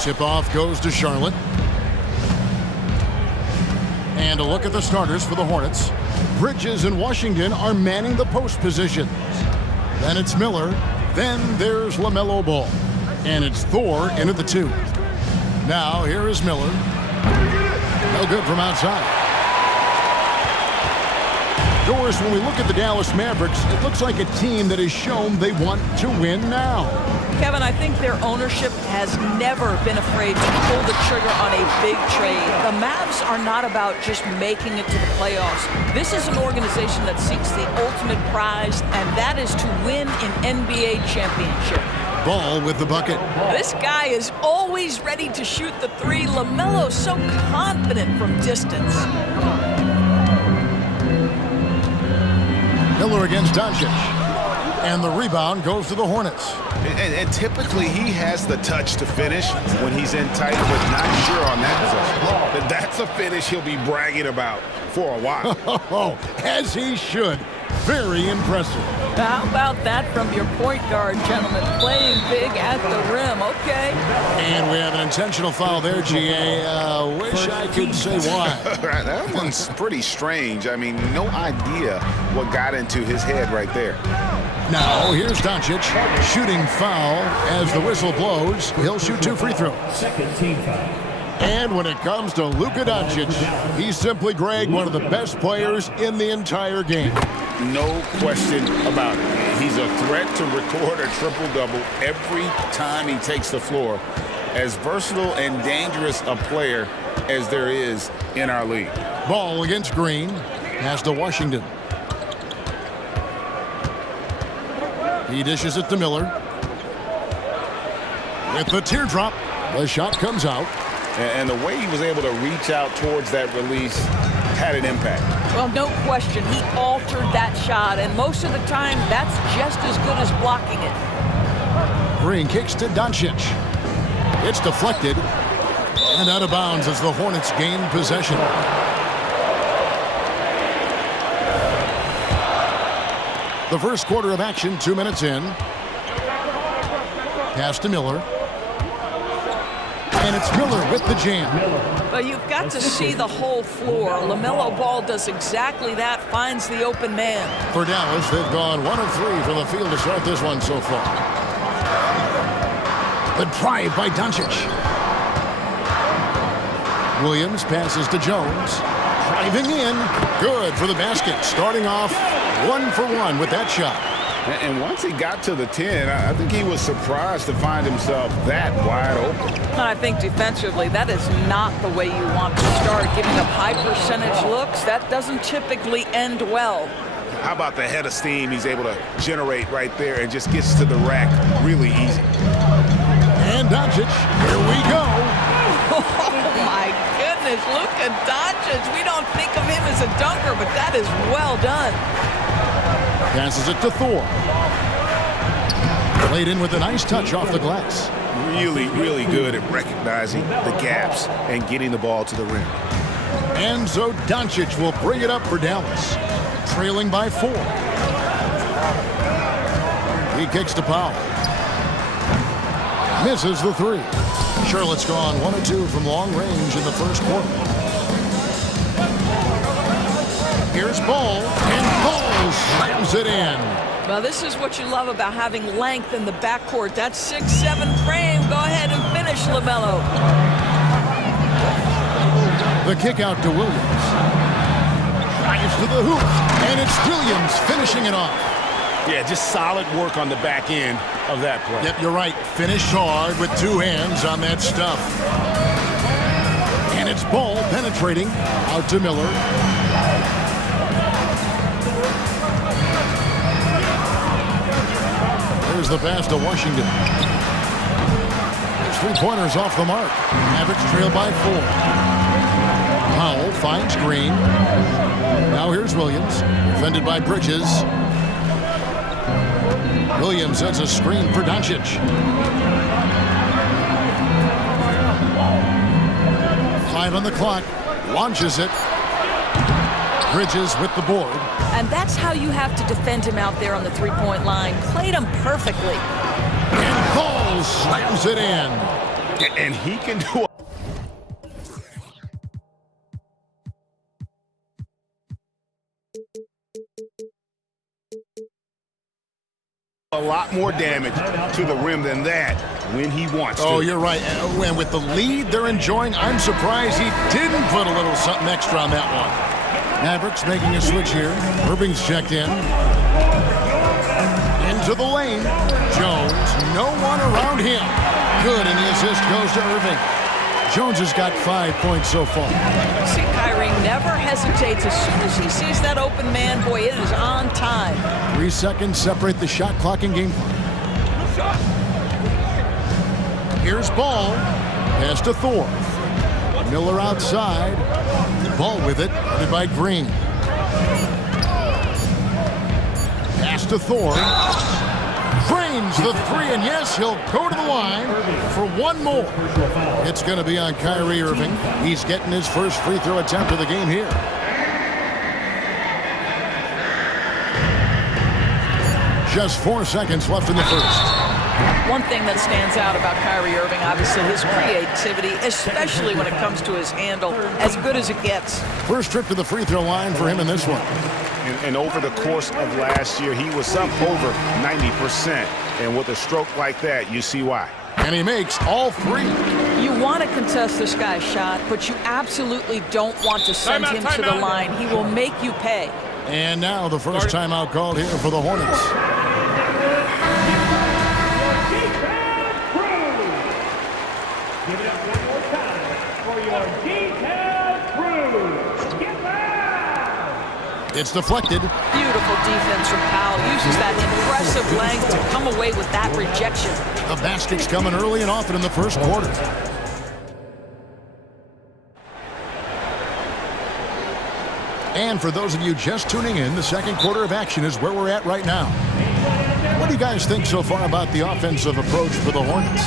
Tip-off goes to Charlotte. And a look at the starters for the Hornets. Bridges and Washington are manning the post positions. Then it's Miller. Then there's LaMelo Ball. And it's Thor in at the 2. Now here is Miller. No good from outside. Doris, when we look at the Dallas Mavericks, it looks like a team that has shown they want to win now. Kevin, I think their ownership has never been afraid to pull the trigger on a big trade. The Mavs are not about just making it to the playoffs. This is an organization that seeks the ultimate prize, and that is to win an NBA championship. Ball with the bucket. This guy is always ready to shoot the 3. LaMelo's so confident from distance. Miller against Doncic. And the rebound goes to the Hornets. And typically he has the touch to finish when he's in tight, but not sure on that possession. That's a finish he'll be bragging about for a while. As he should. Very impressive. How about that from your point guard, gentlemen? Playing big at the rim. Okay. And we have an intentional foul there, GA. Wish I could say why. That one's pretty strange. I mean, no idea what got into his head right there. Now, here's Doncic. Shooting foul as the whistle blows. He'll shoot 2 free throws. Second team foul. And when it comes to Luka Doncic, he's simply, Greg, one of the best players in the entire game. No question about it. He's a threat to record a triple-double every time he takes the floor. As versatile and dangerous a player as there is in our league. Ball against Green. Pass to Washington. He dishes it to Miller. With the teardrop, the shot comes out. And the way he was able to reach out towards that release had an impact. Well, no question. He altered that shot, and most of the time, that's just as good as blocking it. Green kicks to Doncic. It's deflected and out of bounds as the Hornets gain possession. The first quarter of action, 2 minutes in. Pass to Miller. And it's Miller with the jam. Well, you've got to see the whole floor. LaMelo Ball does exactly that, finds the open man. For Dallas, they've gone 1 of 3 from the field to start this one so far. The drive by Doncic. Williams passes to Jones. Driving in. Good for the basket. Starting off 1 for 1 with that shot. And once he got to the 10, I think he was surprised to find himself that wide open. I think defensively, that is not the way you want to start. Giving up high percentage looks, that doesn't typically end well. How about the head of steam he's able to generate right there and just gets to the rack really easy. And Doncic, here we go. Oh, my goodness, Luka Doncic. We don't think of him as a dunker, but that is well done. Passes it to Thor. Played in with a nice touch off the glass. Really, really good at recognizing the gaps and getting the ball to the rim. And so Doncic will bring it up for Dallas. Trailing by 4. He kicks to Powell. Misses the 3. Charlotte's gone 1 of 2 from long range in the first quarter. Here's Ball, and Ball slams it in. Well, this is what you love about having length in the backcourt. That 6'7" frame. Go ahead and finish, LaMelo. The kick out to Williams. Drives to the hoop, and it's Williams finishing it off. Yeah, just solid work on the back end of that play. Yep, you're right. Finish hard with two hands on that stuff. And it's Ball penetrating out to Miller. There's the pass to Washington. There's three-pointers off the mark. Mavericks trail by 4. Powell finds Green. Now here's Williams, defended by Bridges. Williams sets a screen for Doncic. 5 on the clock, launches it. Bridges with the board. And that's how you have to defend him out there on the three-point line. Played him perfectly. And Ball slams it in. And he can do a lot more damage to the rim than that when he wants to. Oh, you're right. And with the lead they're enjoying, I'm surprised he didn't put a little something extra on that one. Mavericks making a switch here. Irving's checked in. Into the lane. Jones, no one around him. Good, and the assist goes to Irving. Jones has got 5 points so far. See, Kyrie never hesitates. As soon as he sees that open man, boy, it is on time. 3 seconds separate the shot clock and game clock. Here's Ball. Pass to Thor. Miller outside. Ball with it, guarded by Green. Pass to Thor. Drains the 3, and yes, he'll go to the line for one more. It's going to be on Kyrie Irving. He's getting his first free throw attempt of the game here. Just 4 seconds left in the first. One thing that stands out about Kyrie Irving, obviously, his creativity, especially when it comes to his handle, as good as it gets. First trip to the free throw line for him in this one. And over the course of last year, he was up over 90%. And with a stroke like that, you see why. And he makes all 3. You want to contest this guy's shot, but you absolutely don't want to send him to the line. He will make you pay. And now the first timeout called here for the Hornets. Give it up one more time for your detailed crew. Get loud! It's deflected. Beautiful defense from Powell. Uses that impressive length to come away with that rejection. The basket's coming early and often in the first quarter. And for those of you just tuning in, the second quarter of action is where we're at right now. What do you guys think so far about the offensive approach for the Hornets?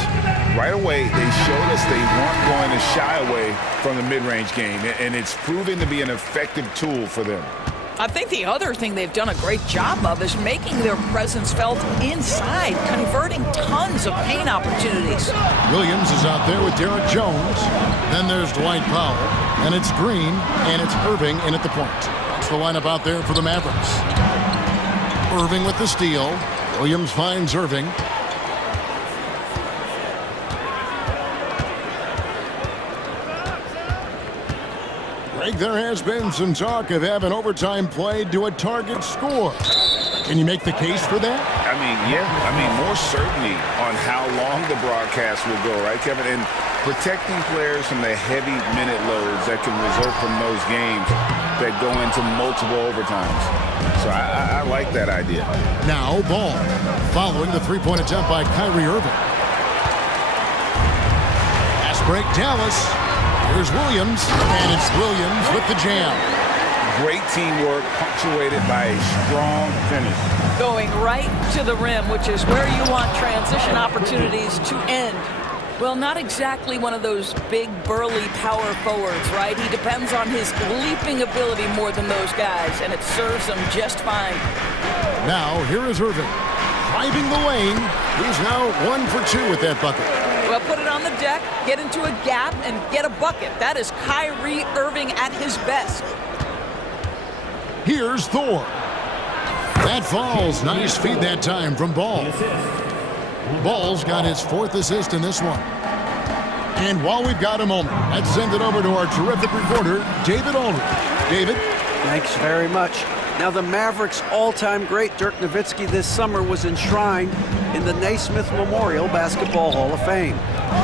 Right away, they showed us they weren't going to shy away from the mid-range game, and it's proven to be an effective tool for them. I think the other thing they've done a great job of is making their presence felt inside, converting tons of paint opportunities. Williams is out there with Derek Jones. Then there's Dwight Powell. And it's Green, and it's Irving in at the point. That's the lineup out there for the Mavericks. Irving with the steal. Williams finds Irving. Greg, there has been some talk of having overtime played to a target score. Can you make the case for that? I mean, yeah. I mean, more certainty on how long the broadcast will go, right, Kevin? And protecting players from the heavy minute loads that can result from those games that go into multiple overtimes. So I like that idea. Now Ball, following the three-point attempt by Kyrie Irving. Pass break, Dallas. Here's Williams, and it's Williams with the jam. Great teamwork, punctuated by a strong finish. Going right to the rim, which is where you want transition opportunities to end. Well, not exactly one of those big, burly power forwards, right? He depends on his leaping ability more than those guys, and it serves him just fine. Now, here is Irving. Driving the lane. He's now 1 for 2 with that bucket. Well, put it on the deck, get into a gap, and get a bucket. That is Kyrie Irving at his best. Here's Thor. That falls. Nice feed that time from Ball. Ball's got his 4th assist in this one. And while we've got a moment, let's send it over to our terrific reporter, David Aldridge. David? Thanks very much. Now, the Mavericks' all-time great Dirk Nowitzki this summer was enshrined in the Naismith Memorial Basketball Hall of Fame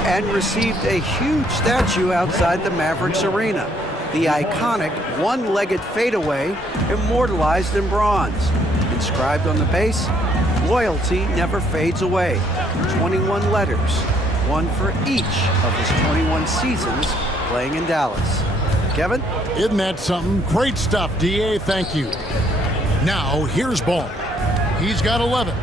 and received a huge statue outside the Mavericks arena. The iconic one-legged fadeaway immortalized in bronze. Inscribed on the base, loyalty never fades away. 21 letters, one for each of his 21 seasons playing in Dallas. Kevin? Isn't that something? Great stuff, D.A. Thank you. Now, here's Ball. He's got 11.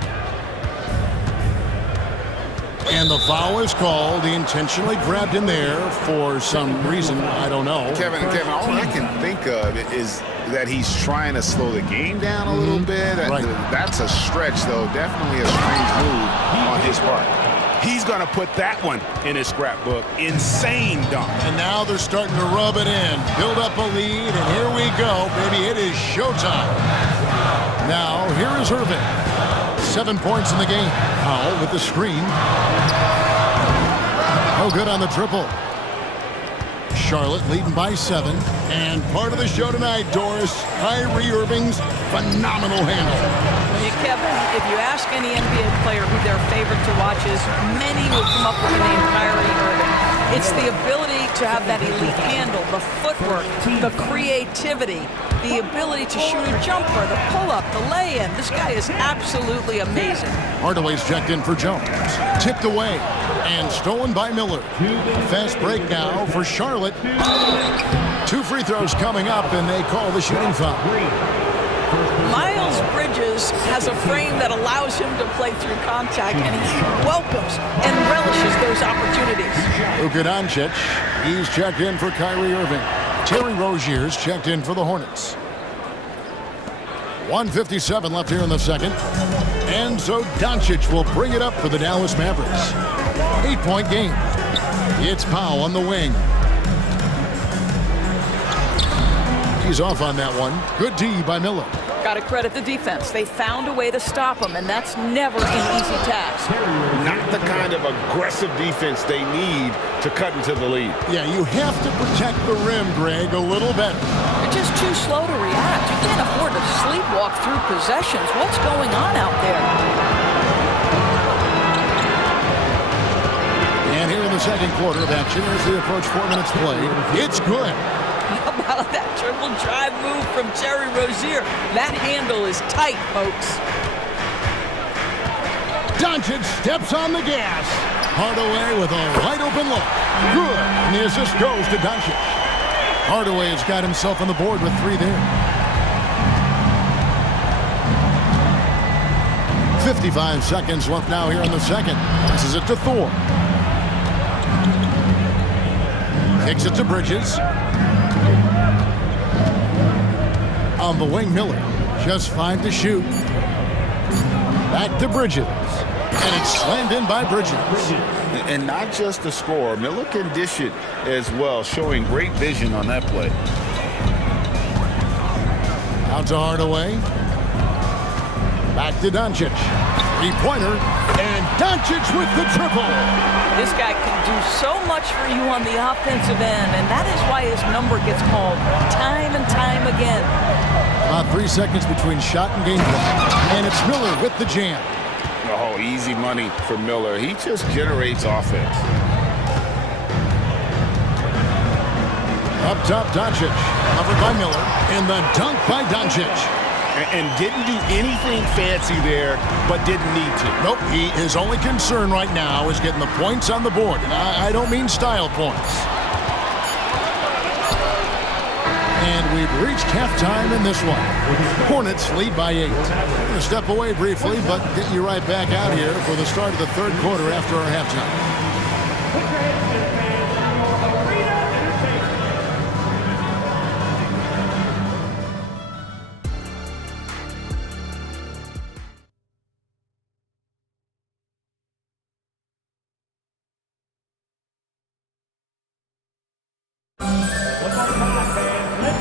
And the foul is called. He intentionally grabbed in there for some reason. I don't know. Kevin, all I can think of is that he's trying to slow the game down a little bit. Right. That's a stretch, though. Definitely a strange move on his part. He's going to put that one in his scrapbook. Insane dunk. And now they're starting to rub it in. Build up a lead, and here we go, baby. It is showtime. Now, here is Irving. 7 points in the game. Powell with the screen. Oh, good on the triple. Charlotte leading by 7. And part of the show tonight, Doris, Kyrie Irving's phenomenal handle. Kevin, if you ask any NBA player who their favorite to watch is, many will come up with the name Kyrie Irving. It's the ability to have that elite handle, the footwork, the creativity, the ability to shoot a jumper, the pull-up, the lay-in. This guy is absolutely amazing. Hardaway's checked in for Jones. Tipped away and stolen by Miller. Fast break now for Charlotte. 2 free throws coming up, and they call the shooting foul. Miles Bridges has a frame that allows him to play through contact, and he welcomes and relishes those opportunities. Luka Doncic, he's checked in for Kyrie Irving. Terry Rozier's checked in for the Hornets. 1:57 left here in the second. And so Doncic will bring it up for the Dallas Mavericks. 8-point game. It's Powell on the wing. He's off on that one. Good D by Miller. Got to credit the defense. They found a way to stop him, and that's never an easy task. Not the kind of aggressive defense they need to cut into the lead. Yeah, you have to protect the rim, Greg, a little better. You're just too slow to react. You can't afford to sleepwalk through possessions. What's going on out there? And here in the second quarter of action, as we approach 4 minutes played, it's good. How about that triple drive move from Terry Rozier? That handle is tight, folks. Doncic steps on the gas. Hardaway with a wide open look. Good. And the assist goes to Doncic. Hardaway has got himself on the board with 3 there. 55 seconds left now here in the second. Passes it to Thor. Kicks it to Bridges. On the wing, Miller. Just 5 to shoot. Back to Bridges. And it's slammed in by Bridges. And not just the score. Miller can dish it as well, showing great vision on that play. Out to Hardaway. Back to Doncic. 3-pointer. And Doncic with the triple. This guy can do so much for you on the offensive end, and that is why his number gets called time and time again. About 3 seconds between shot and gameplay. And it's Miller with the jam. Oh, easy money for Miller. He just generates offense. Up top, Doncic. Covered by Miller. And the dunk by Doncic. And didn't do anything fancy there, but didn't need to. Nope, his only concern right now is getting the points on the board. And I don't mean style points. And we've reached halftime in this one. Hornets lead by 8. We're going to step away briefly, but get you right back out here for the start of the third quarter after our halftime.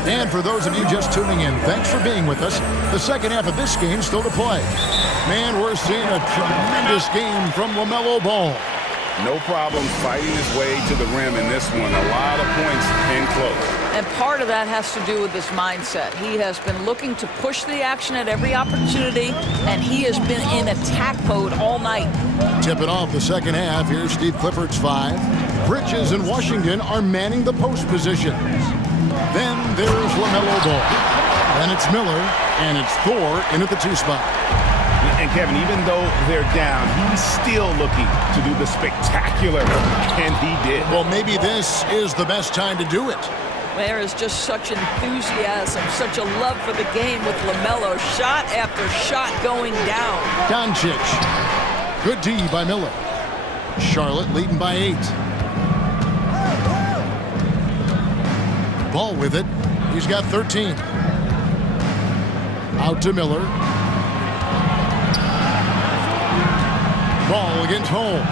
And for those of you just tuning in, thanks for being with us. The second half of this game still to play. Man, we're seeing a tremendous game from LaMelo Ball. No problem fighting his way to the rim in this one. A lot of points in close. And part of that has to do with his mindset. He has been looking to push the action at every opportunity, and he has been in attack mode all night. Tipping off the second half, here's Steve Clifford's 5. Bridges and Washington are manning the post positions. Then there's LaMelo Ball. Then it's Miller, and it's Thor in at the 2 spot. And Kevin, even though they're down, he's still looking to do the spectacular, and he did. Well, maybe this is the best time to do it. There is just such enthusiasm, such a love for the game with LaMelo. Shot after shot going down. Doncic. Good D by Miller. Charlotte leading by 8. Ball with it. He's got 13. Out to Miller. Ball against Holmes.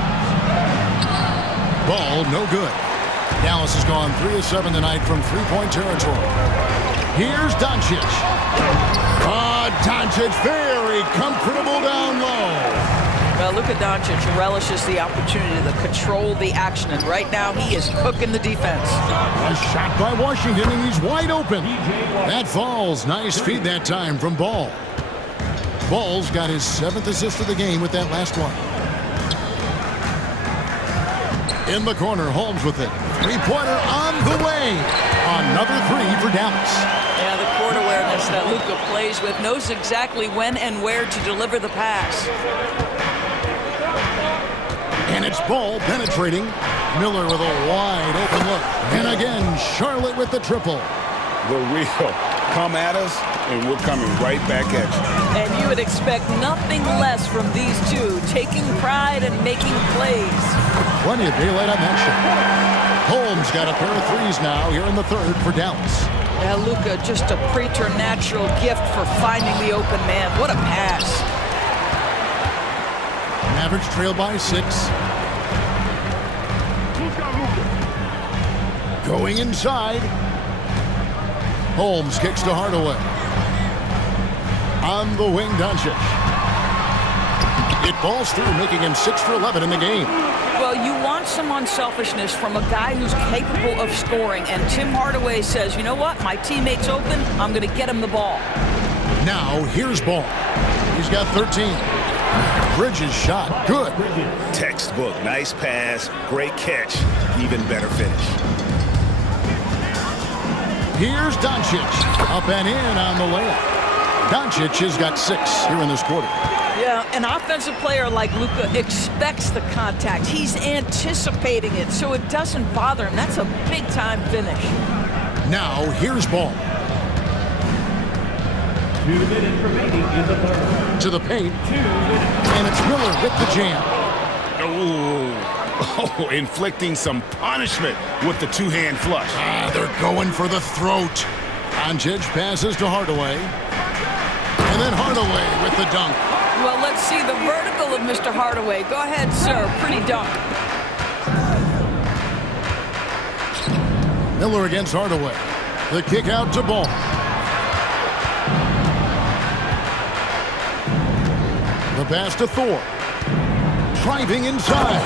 Ball no good. Dallas has gone 3 of 7 tonight from three-point territory. Here's Doncic. Doncic very comfortable down low. Well, Luka Doncic relishes the opportunity to control the action, and right now he is cooking the defense. A shot by Washington, and he's wide open. That falls. Nice feed that time from Ball. Ball's got his 7th assist of the game with that last one. In the corner, Holmes with it. Three-pointer on the way. Another 3 for Dallas. Yeah, the court awareness that Luka plays with, knows exactly when and where to deliver the pass. And it's Ball penetrating. Miller with a wide open look. And again, Charlotte with the triple. The real come at us, and we're coming right back at you. And you would expect nothing less from these two, taking pride and making plays. Plenty of daylight on that shot. Holmes got a pair of 3s now here in the 3rd for Dallas. Yeah, Luka, just a preternatural gift for finding the open man. What a pass. Mavericks trail by 6. Going inside. Holmes kicks to Hardaway. On the wing, Doncic. It falls through, making him 6 for 11 in the game. Well, you want some unselfishness from a guy who's capable of scoring, and Tim Hardaway says, you know what, my teammate's open, I'm going to get him the ball. Now, here's Ball. He's got 13. Bridges shot, good. Textbook, nice pass, great catch, even better finish. Here's Doncic. Up and in on the layup. Doncic has got 6 here in this quarter. Yeah, an offensive player like Luka expects the contact. He's anticipating it, so it doesn't bother him. That's a big-time finish. Now, here's Ball. 2 minutes remaining in the 3rd. To the paint. And it's Miller with the jam. Oh, inflicting some punishment with the 2-hand flush. They're going for the throat. Doncic passes to Hardaway. And then Hardaway with the dunk. Well, let's see the vertical of Mr. Hardaway. Go ahead, sir. Pretty dunk. Miller against Hardaway. The kick out to Ball. The pass to Thor. Driving inside.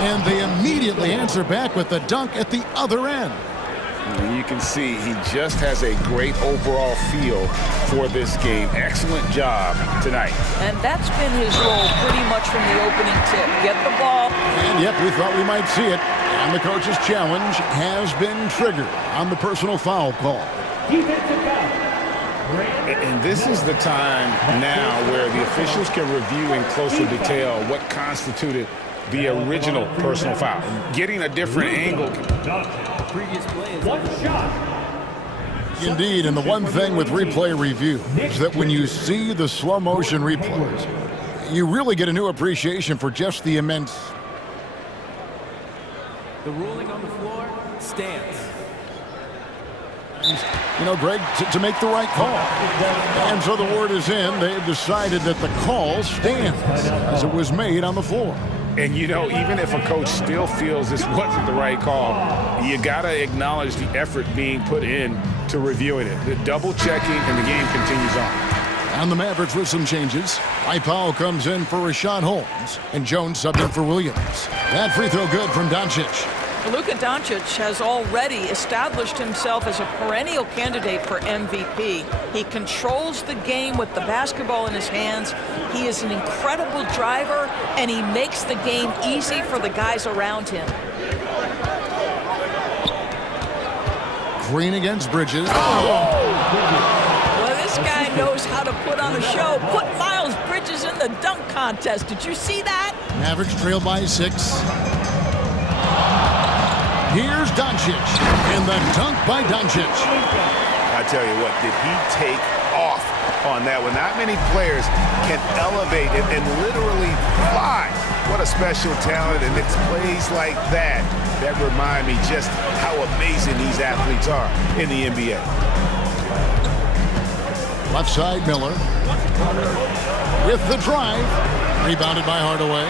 And they immediately answer back with the dunk at the other end. You can see he just has a great overall feel for this game. Excellent job tonight. And that's been his role pretty much from the opening tip. Get the ball. And yep, we thought we might see it. And the coach's challenge has been triggered on the personal foul call. And this is the time now where the officials can review in closer detail what constituted the original personal foul. Getting a different angle. Previous play is 1 shot. Indeed, and the one thing with replay review is that when you see the slow motion replays, you really get a new appreciation for just the immense. the ruling on the floor stands. You know, Greg, to make the right call. And so the word is in. They've decided that the call stands as it was made on the floor. And, you know, even if a coach still feels this wasn't the right call, you got to acknowledge the effort being put in to reviewing it. The double checking, and the game continues on. And the Mavericks with some changes. Powell comes in for Rashad Holmes, and Jones subbed in for Williams. That free throw good from Doncic. Luka Doncic has already established himself as a perennial candidate for MVP. He controls the game with the basketball in his hands. He is an incredible driver, and he makes the game easy for the guys around him. Green against Bridges. Well, this guy knows how to put on a show. Put Miles Bridges in the dunk contest. Did you see that? Mavericks trail by 6. Here's Doncic, and the dunk by Doncic. I tell you what, did he take off on that one? Not many players can elevate and literally fly. What a special talent, and it's plays like that that remind me just how amazing these athletes are in the NBA. Left side, Miller. With the drive. Rebounded by Hardaway.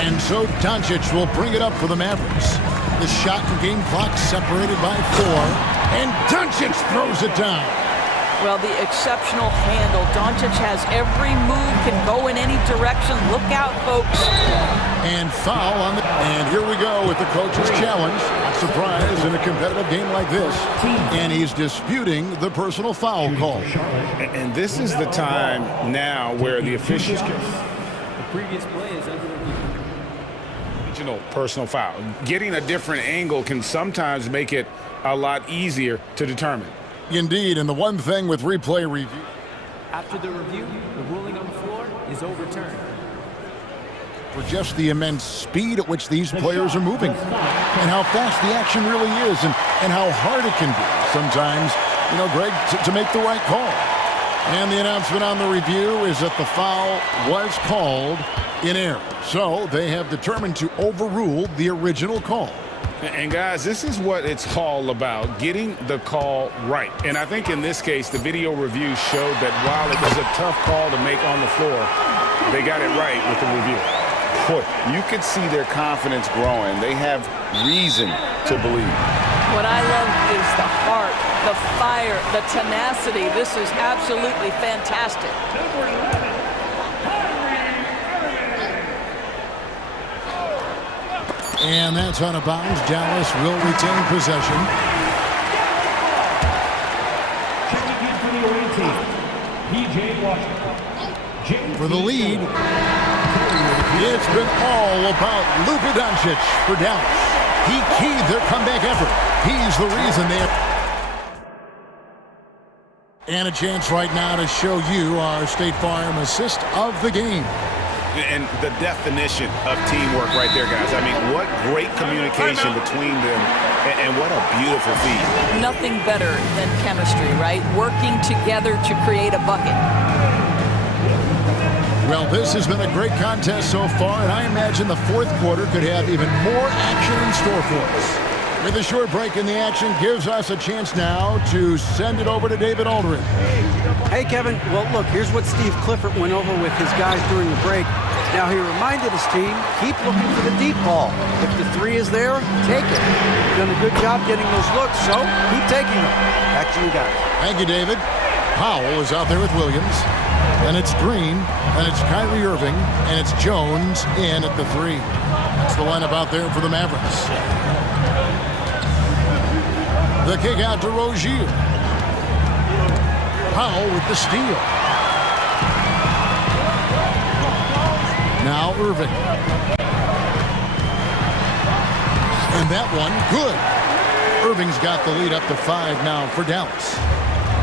And so Doncic will bring it up for the Mavericks. The shot and game clock separated by 4. And Doncic throws it down. Well, the exceptional handle. Doncic has every move, can go in any direction. Look out, folks. And foul on the... And here we go with the coach's challenge. Not surprised in a competitive game like this. And he's disputing the personal foul call. And this is the time now where the officials can... The previous play is under review. Personal foul. Getting a different angle can sometimes make it a lot easier to determine. Indeed, and the one thing with replay review... After the review, the ruling on the floor is overturned. For just the immense speed at which these players are moving, and how fast the action really is, and how hard it can be sometimes, Greg, to make the right call. And the announcement on the review is that the foul was called in error. So they have determined to overrule the original call. And guys, this is what it's all about, getting the call right. And I think in this case, the video review showed that while it was a tough call to make on the floor, they got it right with the review. Boy, you could see their confidence growing. They have reason to believe. What I love is the heart, the fire, the tenacity. This is absolutely fantastic. And that's out of bounds. Dallas will retain possession. Checking in for the away team, P.J. Washington. For the lead, it's been all about Luka Doncic for Dallas. He keyed their comeback effort. He's the reason they have... And a chance right now to show you our State Farm assist of the game. And the definition of teamwork right there, guys. I mean, what great communication between them, and what a beautiful feat. Nothing better than chemistry, right? Working together to create a bucket. Well, this has been a great contest so far, and I imagine the fourth quarter could have even more action in store for us. With a short break in the action gives us a chance now to send it over to David Aldridge. Hey, Kevin. Well, look, here's what Steve Clifford went over with his guys during the break. Now, he reminded his team, keep looking for the deep ball. If the three is there, take it. You've done a good job getting those looks, so keep taking them. Back to you guys. Thank you, David. Powell is out there with Williams. And it's Green, and it's Kyrie Irving, and it's Jones in at the 3. That's the lineup out there for the Mavericks. The kick out to Rozier. Powell with the steal. Now Irving. And that one, good. Irving's got the lead up to 5 now for Dallas.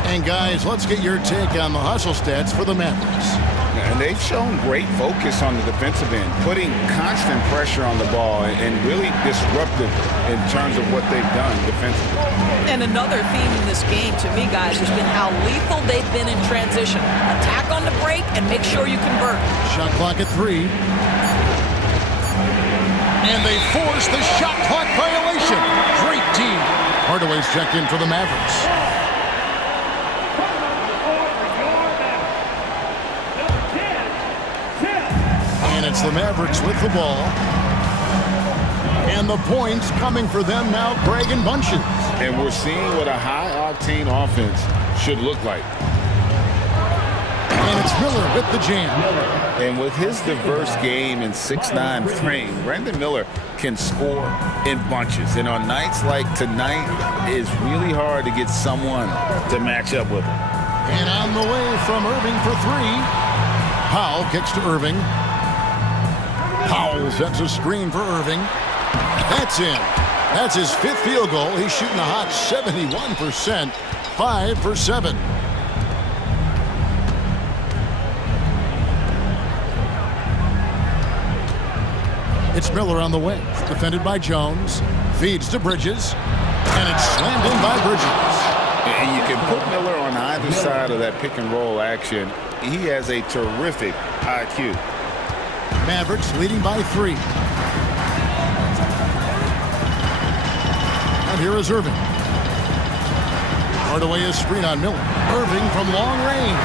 And guys, let's get your take on the hustle stats for the Mavericks. And they've shown great focus on the defensive end, putting constant pressure on the ball and really disruptive in terms of what they've done defensively. And another theme in this game, to me, guys, has been how lethal they've been in transition. Attack on the break and make sure you convert. Shot clock at 3. And they force the shot clock violation. Great team. Hardaway's checked in for the Mavericks. And it's the Mavericks with the ball. And the points coming for them now, Greg, in bunches. And we're seeing what a high-octane offense should look like. And it's Miller with the jam. And with his diverse game and 6'9" frame, Brandon Miller can score in bunches. And on nights like tonight, it's really hard to get someone to match up with him. And on the way from Irving for three. Powell kicks to Irving. Powell sets a screen for Irving. That's in. That's his fifth field goal. He's shooting a hot 71%, 5 for 7. It's Miller on the wing, defended by Jones, feeds to Bridges, and it's slammed in by Bridges. And you can put Miller on either side of that pick and roll action. He has a terrific IQ. Mavericks leading by 3. And here is Irving. Hardaway is screen on Miller. Irving from long range.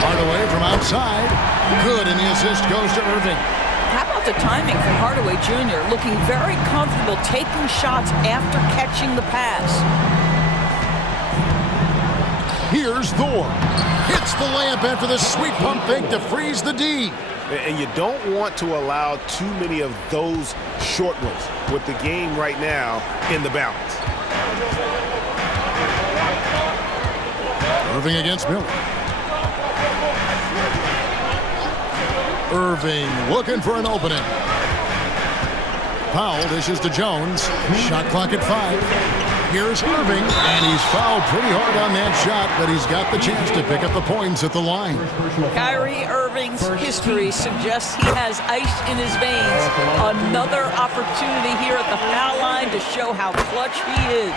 Hardaway from outside. Good, and the assist goes to Irving. How about the timing from Hardaway Jr. looking very comfortable taking shots after catching the pass. Here's Thor. Hits the layup after the sweet pump fake to freeze the D. And you don't want to allow too many of those short ones with the game right now in the balance. Irving against Miller. Irving looking for an opening. Powell dishes to Jones. Shot clock at 5. Here's Irving, and he's fouled pretty hard on that shot, but he's got the chance to pick up the points at the line. Kyrie Irving's history suggests he has ice in his veins. Another opportunity here at the foul line to show how clutch he is.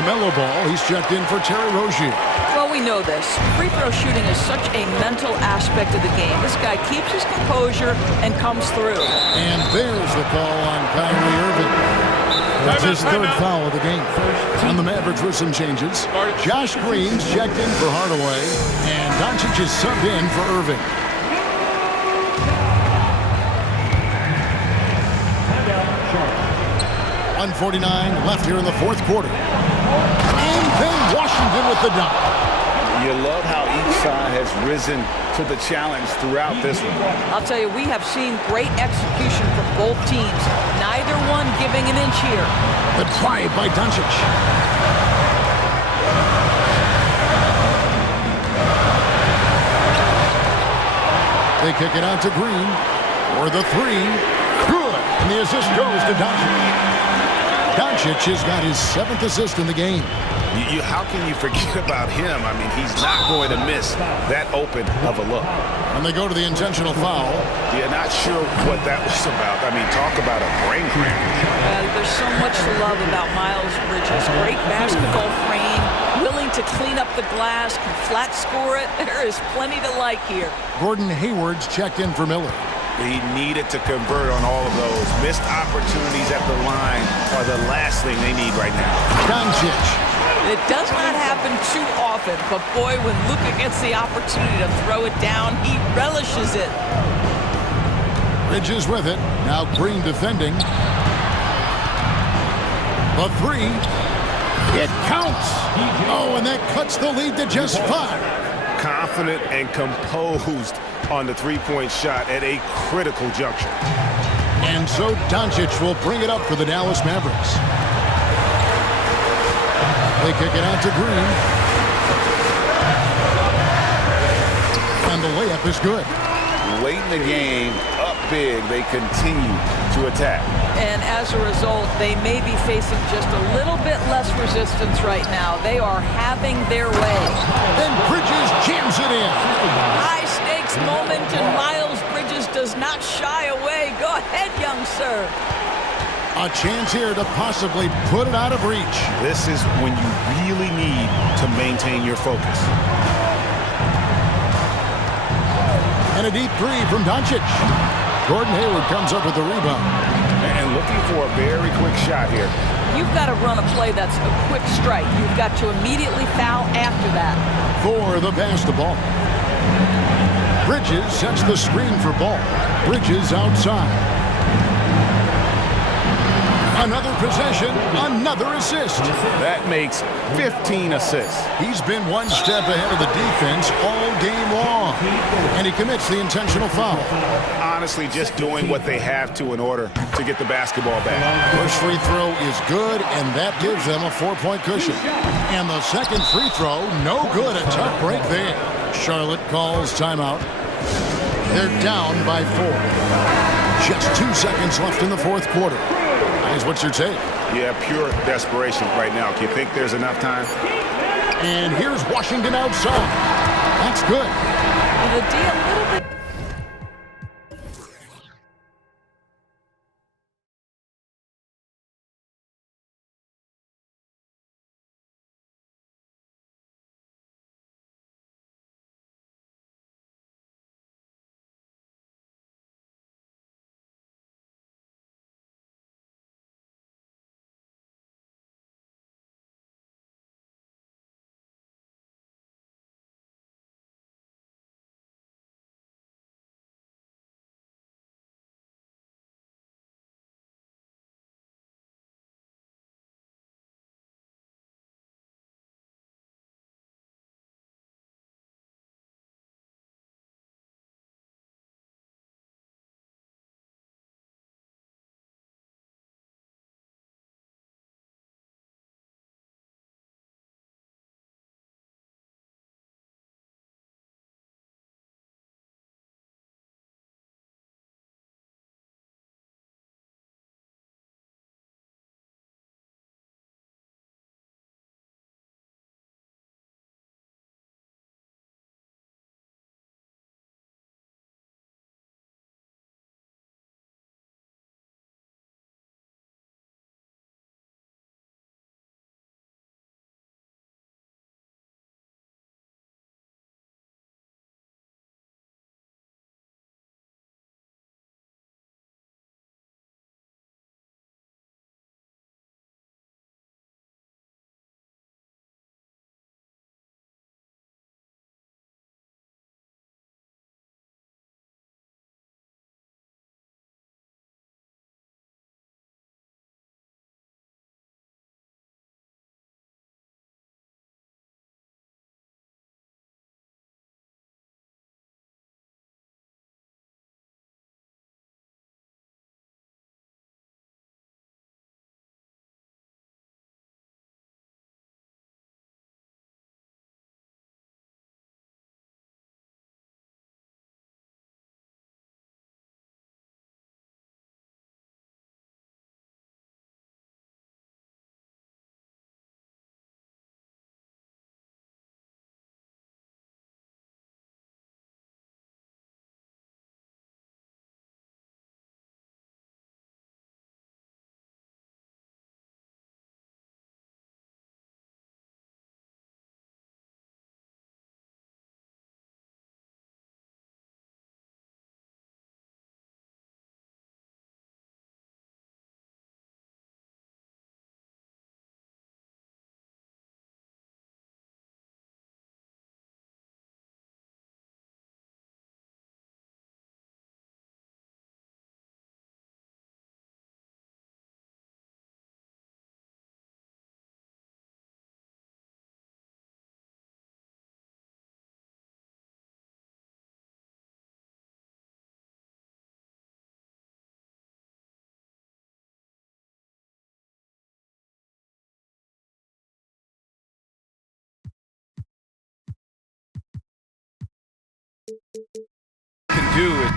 LaMelo Ball, he's checked in for Terry Rozier. Well, we know this. Free throw shooting is such a mental aspect of the game. This guy keeps his composure and comes through. And there's the call on Kyrie Irving. That's his third foul of the game. On the Mavericks with some changes. Josh Green's checked in for Hardaway, and Doncic is subbed in for Irving. .149 left here in the fourth quarter. And then Washington with the dunk. You love how each side has risen to the challenge throughout this one. I'll tell you, we have seen great execution from both teams. Neither one giving an inch here. The drive by Doncic. They kick it out to Green for the 3. Good. And the assist goes to Doncic. Doncic has got his 7th assist in the game. How can you forget about him? I mean, he's not going to miss that open of a look. And they go to the intentional foul. You're not sure what that was about. I mean, talk about a brain cramp. There's so much to love about Miles Bridges. Great basketball frame, willing to clean up the glass, can flat score it. There is plenty to like here. Gordon Hayward's checked in for Miller. He needed to convert on all of those. Missed opportunities at the line are the last thing they need right now. Doncic. It does not happen too often, but boy, when Luka gets the opportunity to throw it down, he relishes it. Bridges with it. Now Green defending. The 3. It counts. Oh, and that cuts the lead to just 5. Confident and composed on the three-point shot at a critical juncture. And so Doncic will bring it up for the Dallas Mavericks. They kick it out to Green. And the layup is good. Late in the game, up big, they continue to attack. And as a result, they may be facing just a little bit less resistance right now. They are having their way. Then Bridges jams it in. High-stakes moment, and Miles Bridges does not shy away. Go ahead, young sir. A chance here to possibly put it out of reach. This is when you really need to maintain your focus. And a deep 3 from Doncic. Gordon Hayward comes up with the rebound. And looking for a very quick shot here. You've got to run a play that's a quick strike. You've got to immediately foul after that. For the pass to Ball. Bridges sets the screen for Ball. Bridges outside. Another possession, another assist. That makes 15 assists. He's been one step ahead of the defense all game long. And he commits the intentional foul. Honestly, just doing what they have to in order to get the basketball back. First free throw is good, and that gives them a 4-point cushion. And the second free throw, no good. A tough break there. Charlotte calls timeout. They're down by 4. Just 2 seconds left in the fourth quarter. Guys, what's your take? Yeah, pure desperation right now. Do you think there's enough time? And here's Washington outside. That's good. The D a little bit. Can do it.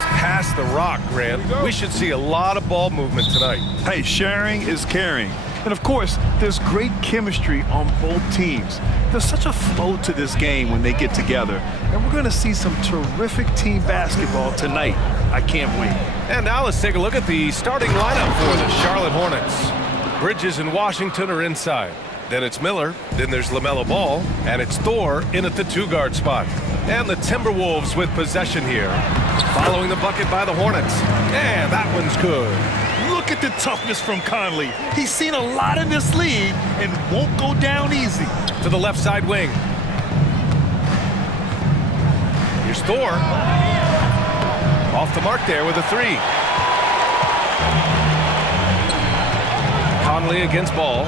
Pass the rock, Grant. We should see a lot of ball movement tonight. Hey, sharing is caring. And of course, there's great chemistry on both teams. There's such a flow to this game when they get together. And we're going to see some terrific team basketball tonight. I can't wait. And now let's take a look at the starting lineup for the Charlotte Hornets. Bridges and Washington are inside. Then it's Miller, then there's LaMelo Ball, and it's Thor in at the two-guard spot. And the Timberwolves with possession here. Following the bucket by the Hornets. And that one's good. Look at the toughness from Conley. He's seen a lot in this league and won't go down easy. To the left side wing. Here's Thor. Off the mark there with a three. Conley against Ball.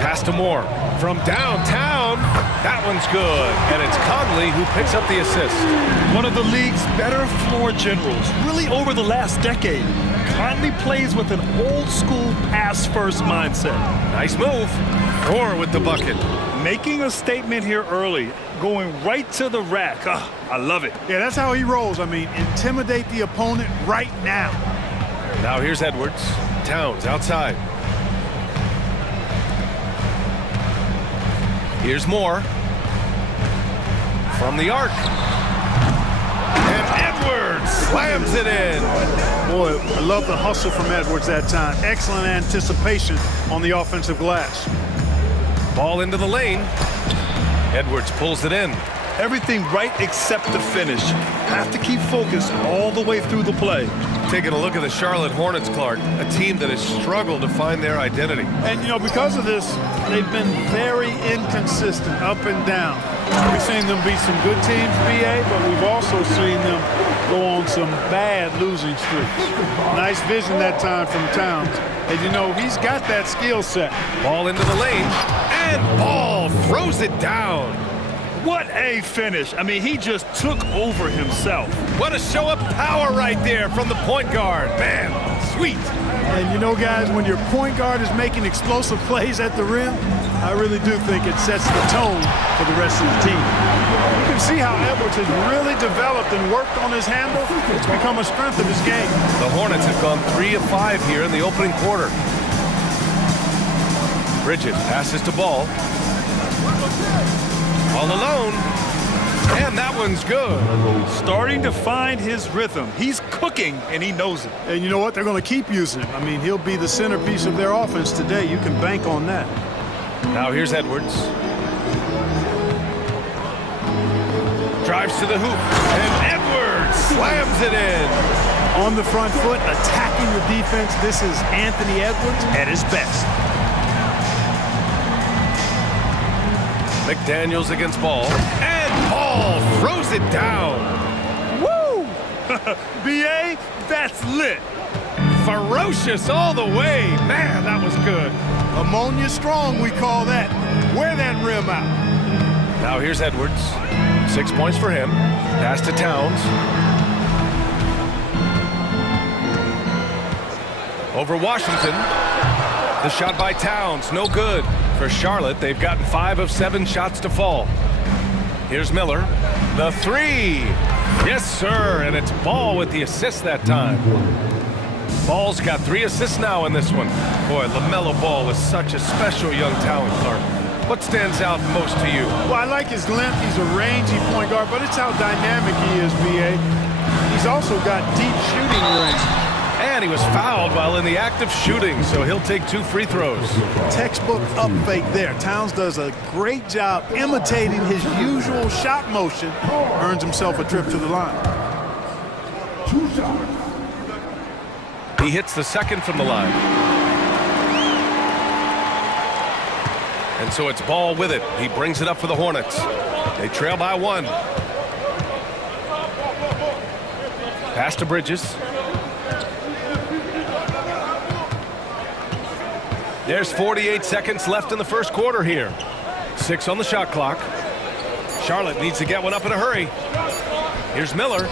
Pass to Moore from downtown. That one's good. And it's Conley who picks up the assist. One of the league's better floor generals, really over the last decade. Conley plays with an old-school pass-first mindset. Nice move. Thor with the bucket. Making a statement here early, going right to the rack. Oh, I love it. Yeah, that's how he rolls. I mean, intimidate the opponent right now. Now here's Edwards. Towns outside. Here's Moore. From the arc. And Edwards slams it in. Boy, I love the hustle from Edwards that time. Excellent anticipation on the offensive glass. Ball into the lane. Edwards pulls it in. Everything right except the finish. Have to keep focused all the way through the play. Taking a look at the Charlotte Hornets, Clark, a team that has struggled to find their identity. And, you know, because of this, they've been very inconsistent, up and down. We've seen them beat some good teams, BA, but we've also seen them go on some bad losing streaks. Nice vision that time from Towns. And, you know, he's got that skill set. Ball into the lane, and Ball throws it down. What a finish. I mean, he just took over himself. What a show of power right there from the point guard. Man, sweet. And you know, guys, when your point guard is making explosive plays at the rim, I really do think it sets the tone for the rest of the team. You can see how Edwards has really developed and worked on his handle. It's become a strength of his game. The Hornets have gone 3 of 5 here in the opening quarter. Bridges passes to Ball. All alone, and that one's good. Starting to find his rhythm. He's cooking, and he knows it. And you know what? They're going to keep using him. I mean, he'll be the centerpiece of their offense today. You can bank on that. Now here's Edwards. Drives to the hoop, and Edwards slams it in. On the front foot, attacking the defense. This is Anthony Edwards at his best. McDaniels against Ball, and Ball throws it down. Woo! BA, that's lit. Ferocious all the way. Man, that was good. Ammonia strong, we call that. Wear that rim out. Now here's Edwards. 6 points for him. Pass to Towns. Over Washington. The shot by Towns, no good. For Charlotte, they've gotten 5 of 7 shots to fall. Here's Miller. The three. Yes, sir. And it's Ball with the assist that time. Ball's got 3 assists now in this one. Boy, LaMelo Ball is such a special young talent, Clark. What stands out most to you? Well, I like his length. He's a rangy point guard, but it's how dynamic he is, BA. He's also got deep shooting range. And he was fouled while in the act of shooting, so he'll take 2 free throws. Textbook up fake there. Towns does a great job imitating his usual shot motion. Earns himself a trip to the line. 2 shots. He hits the second from the line. And so it's Ball with it. He brings it up for the Hornets. They trail by 1. Pass to Bridges. There's 48 seconds left in the first quarter here. 6 on the shot clock. Charlotte needs to get one up in a hurry. Here's Miller. And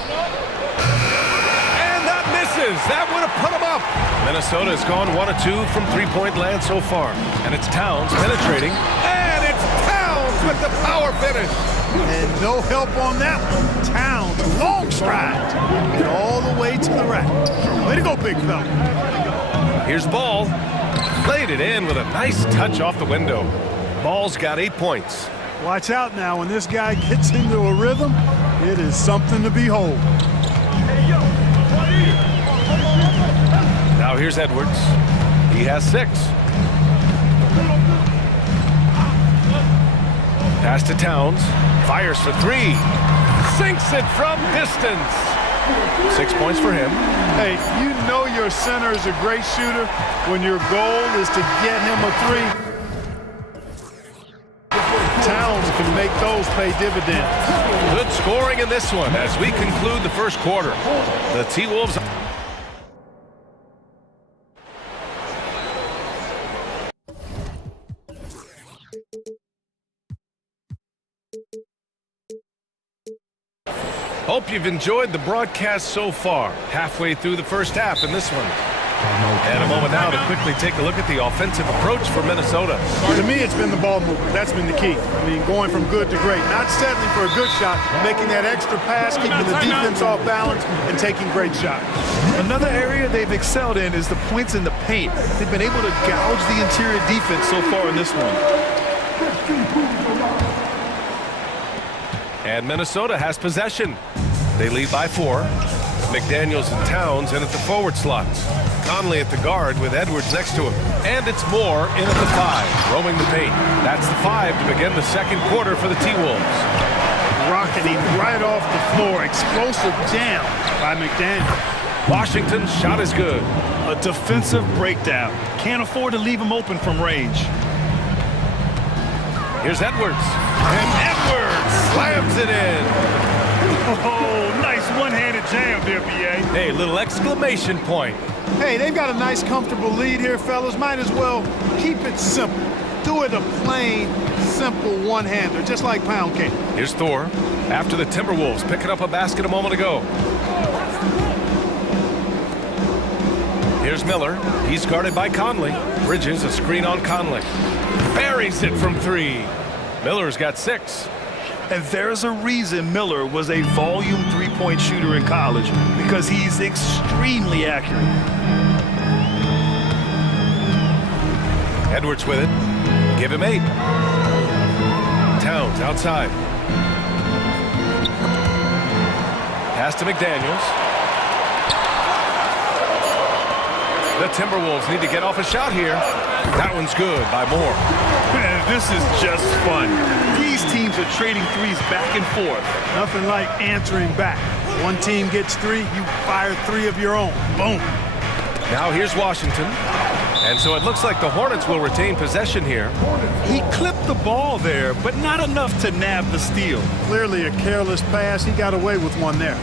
that misses. That would have put him up. Minnesota has gone 1 of 2 from three-point land so far. And it's Towns penetrating. And it's Towns with the power finish. And no help on that one. Towns, long stride. And all the way to the rack. Way to go, big fella. Here's Ball. Played it in with a nice touch off the window. Ball's got 8 points. Watch out now. When this guy gets into a rhythm, it is something to behold. Now here's Edwards. He has 6. Pass to Towns. Fires for 3. Sinks it from distance. 6 points for him. Hey, you know your center is a great shooter when your goal is to get him a 3. Towns can make those pay dividends. Good scoring in this one as we conclude the first quarter. The T-Wolves. Hope you've enjoyed the broadcast so far. Halfway through the first half in this one. And a moment now to quickly take a look at the offensive approach for Minnesota. To me, it's been the ball movement. That's been the key. I mean, going from good to great. Not settling for a good shot, making that extra pass, keeping the defense off balance, and taking great shots. Another area they've excelled in is the points in the paint. They've been able to gouge the interior defense so far in this one. And Minnesota has possession. They lead by 4. McDaniels and Towns in at the forward slots. Conley at the guard with Edwards next to him. And it's Moore in at the 5, roaming the paint. That's the 5 to begin the second quarter for the T-Wolves. Rocketing right off the floor. Explosive jam by McDaniels. Washington's shot is good. A defensive breakdown. Can't afford to leave him open from range. Here's Edwards. And Edwards slams it in. Oh, nice one-handed jam there, B.A. Hey, little exclamation point. Hey, they've got a nice, comfortable lead here, fellas. Might as well keep it simple. Do it a plain, simple one-hander, just like pound cake. Here's Thor after the Timberwolves picking up a basket a moment ago. Here's Miller. He's guarded by Conley. Bridges a screen on Conley. Buries it from 3. Miller's got 6. And there's a reason Miller was a volume three-point shooter in college, because he's extremely accurate. Edwards with it. Give him 8. Towns outside. Pass to McDaniels. The Timberwolves need to get off a shot here. That one's good by Moore. Man, this is just fun. These teams are trading threes back and forth. Nothing like answering back. One team gets 3, you fire 3 of your own. Boom. Now here's Washington. And so it looks like the Hornets will retain possession here. He clipped the ball there, but not enough to nab the steal. Clearly a careless pass. He got away with one there.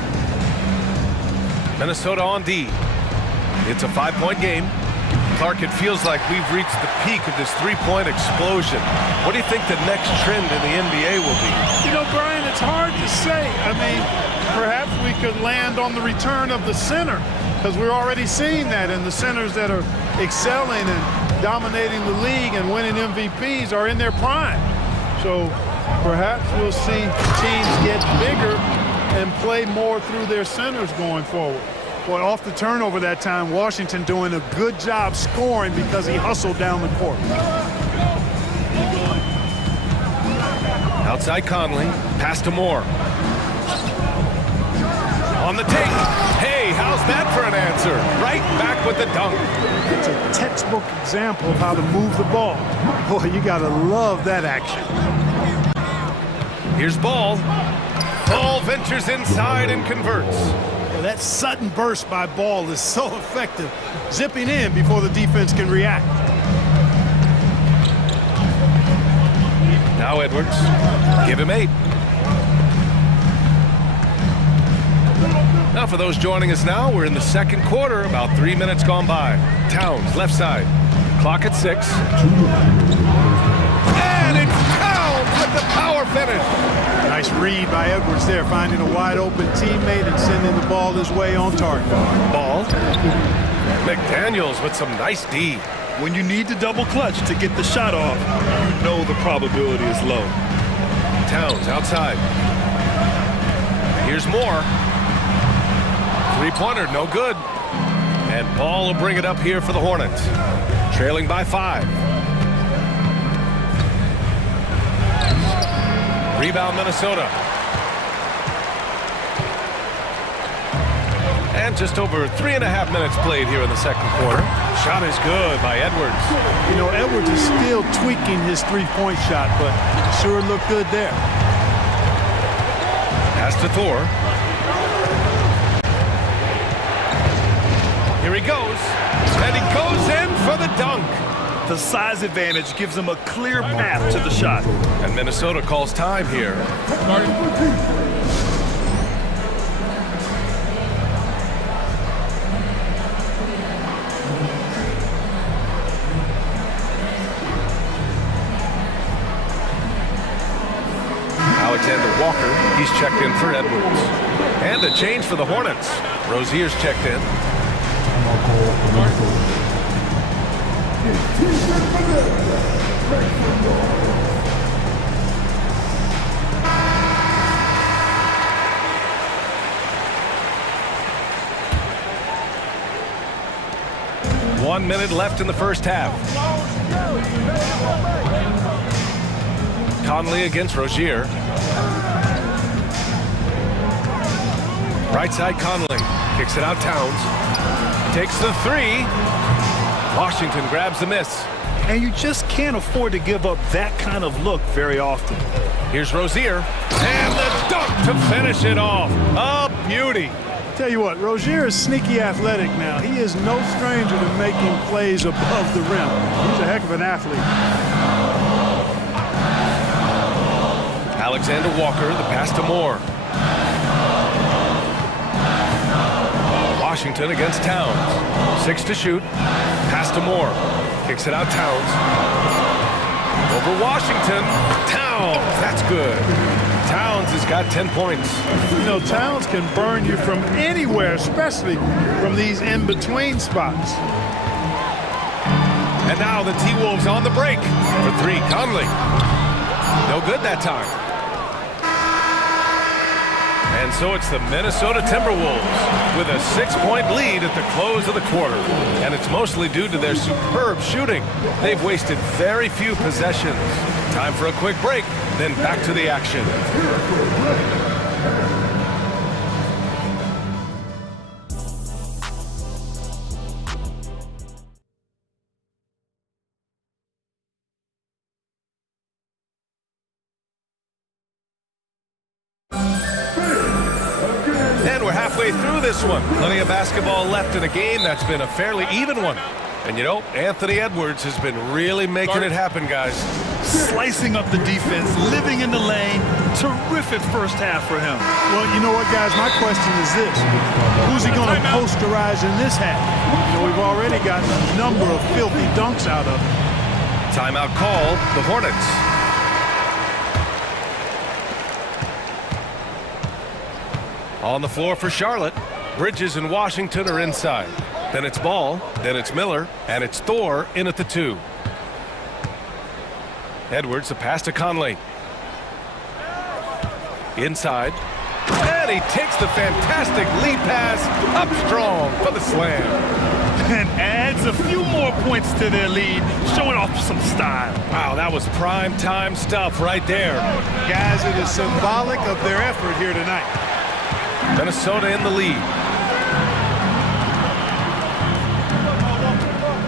Minnesota on D. It's a 5-point game. Clark, it feels like we've reached the peak of this three-point explosion. What do you think the next trend in the NBA will be? You know, Brian, it's hard to say. I mean, perhaps we could land on the return of the center, because we're already seeing that, and the centers that are excelling and dominating the league and winning MVPs are in their prime. So perhaps we'll see teams get bigger and play more through their centers going forward. Well, off the turnover that time, Washington doing a good job scoring because he hustled down the court. Outside Conley, pass to Moore. On the take. Hey, how's that for an answer? Right back with the dunk. It's a textbook example of how to move the ball. Boy, you gotta love that action. Here's Ball. Ball ventures inside and converts. Well, that sudden burst by Ball is so effective, zipping in before the defense can react. Now Edwards. Give him 8. Now for those joining us now, we're in the second quarter, about 3 minutes gone by. Towns, left side. Clock at 6. And it's Towns with the power finish. Nice read by Edwards there, finding a wide-open teammate and sending the ball his way on target. Ball. McDaniels with some nice D. When you need to double clutch to get the shot off, you know the probability is low. Towns outside. Here's Moore. Three-pointer, no good. And Ball will bring it up here for the Hornets. Trailing by 5. Rebound Minnesota. And just over 3.5 minutes played here in the second quarter. Shot is good by Edwards. You know, Edwards is still tweaking his three-point shot, but sure looked good there. Pass to Thor. Here he goes. And he goes in for the dunk. The size advantage gives him a clear path to the shot. And Minnesota calls time here. Alexander Walker, he's checked in for Edwards. And a change for the Hornets. Rozier's checked in. 1 minute left in the first half. Conley against Rozier. Right side Conley. Kicks it out Towns. Takes the 3. Washington grabs the miss. And you just can't afford to give up that kind of look very often. Here's Rozier. And the dunk to finish it off. A beauty. Tell you what, Rozier is sneaky athletic now. He is no stranger to making plays above the rim. He's a heck of an athlete. Alexander Walker, the pass to Moore. Washington against Towns. 6 to shoot. Pass to Moore. Kicks it out Towns. Over Washington. Towns. That's good. Towns has got 10 points. You know, Towns can burn you from anywhere, especially from these in-between spots. And now the T-Wolves on the break. For 3, Conley. No good that time. And so it's the Minnesota Timberwolves with a 6-point lead at the close of the quarter. And it's mostly due to their superb shooting. They've wasted very few possessions. Time for a quick break, then back to the action. Halfway through this one. Plenty of basketball left in a game that's been a fairly even one. And you know, Anthony Edwards has been really making it happen, guys. Slicing up the defense, living in the lane. Terrific first half for him. Well, you know what, guys? My question is this. Who's he going to posterize in this half? You know, we've already gotten a number of filthy dunks out of him. Timeout called, the Hornets. On the floor for Charlotte. Bridges and Washington are inside. Then it's Ball, then it's Miller, and it's Thor in at the 2. Edwards, the pass to Conley. Inside. And he takes the fantastic lead pass up strong for the slam. And adds a few more points to their lead, showing off some style. Wow, that was prime time stuff right there. Guys, it is symbolic of their effort here tonight. Minnesota in the lead.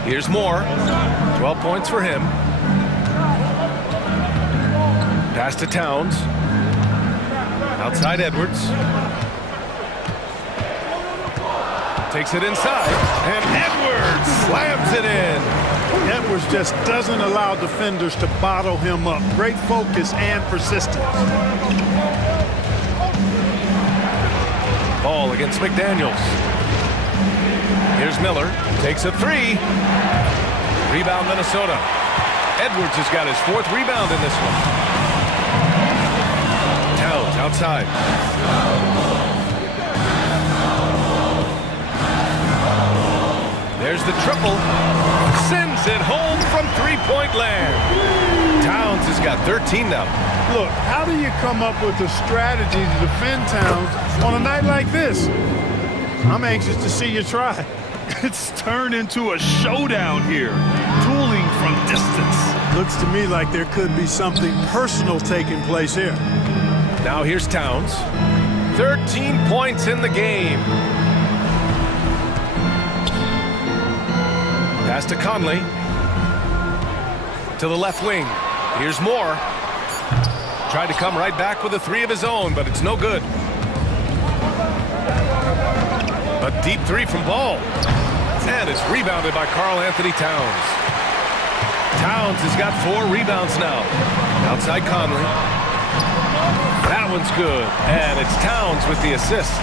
Here's Moore. 12 points for him. Pass to Towns. Outside Edwards. Takes it inside. And Edwards slams it in. Edwards just doesn't allow defenders to bottle him up. Great focus and persistence. Ball against McDaniels. Here's Miller. Takes a 3. Rebound Minnesota. Edwards has got his 4th rebound in this one. Towns outside. There's the triple. Sends it home from 3-point land. Towns has got 13 now. Look, how do you come up with a strategy to defend Towns on a night like this? I'm anxious to see you try. It's turned into a showdown here. Dueling from distance. Looks to me like there could be something personal taking place here. Now here's Towns. 13 points in the game. Pass to Conley. To the left wing. Here's Moore. Tried to come right back with a three of his own, but it's no good. A deep three from Ball. And it's rebounded by Karl-Anthony Towns. Towns has got 4 rebounds now. Outside Conley. That one's good. And it's Towns with the assist.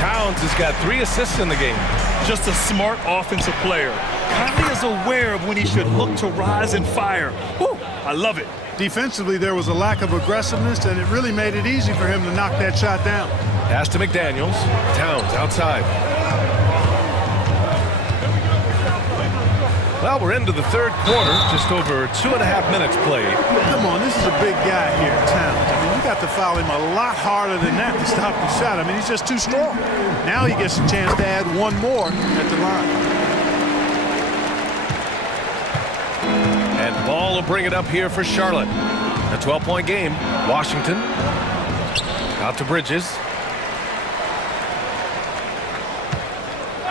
Towns has got 3 assists in the game. Just a smart offensive player. Conley is aware of when he should look to rise and fire. Whew, I love it. Defensively, there was a lack of aggressiveness, and it really made it easy for him to knock that shot down. Pass to McDaniels. Towns outside. Well, we're into the third quarter, just over 2.5 minutes played. Come on, this is a big guy here, Towns. I mean, you got to foul him a lot harder than that to stop the shot. I mean, he's just too strong. Now he gets a chance to add one more at the line. And Ball will bring it up here for Charlotte. A 12-point game. Washington. Out to Bridges.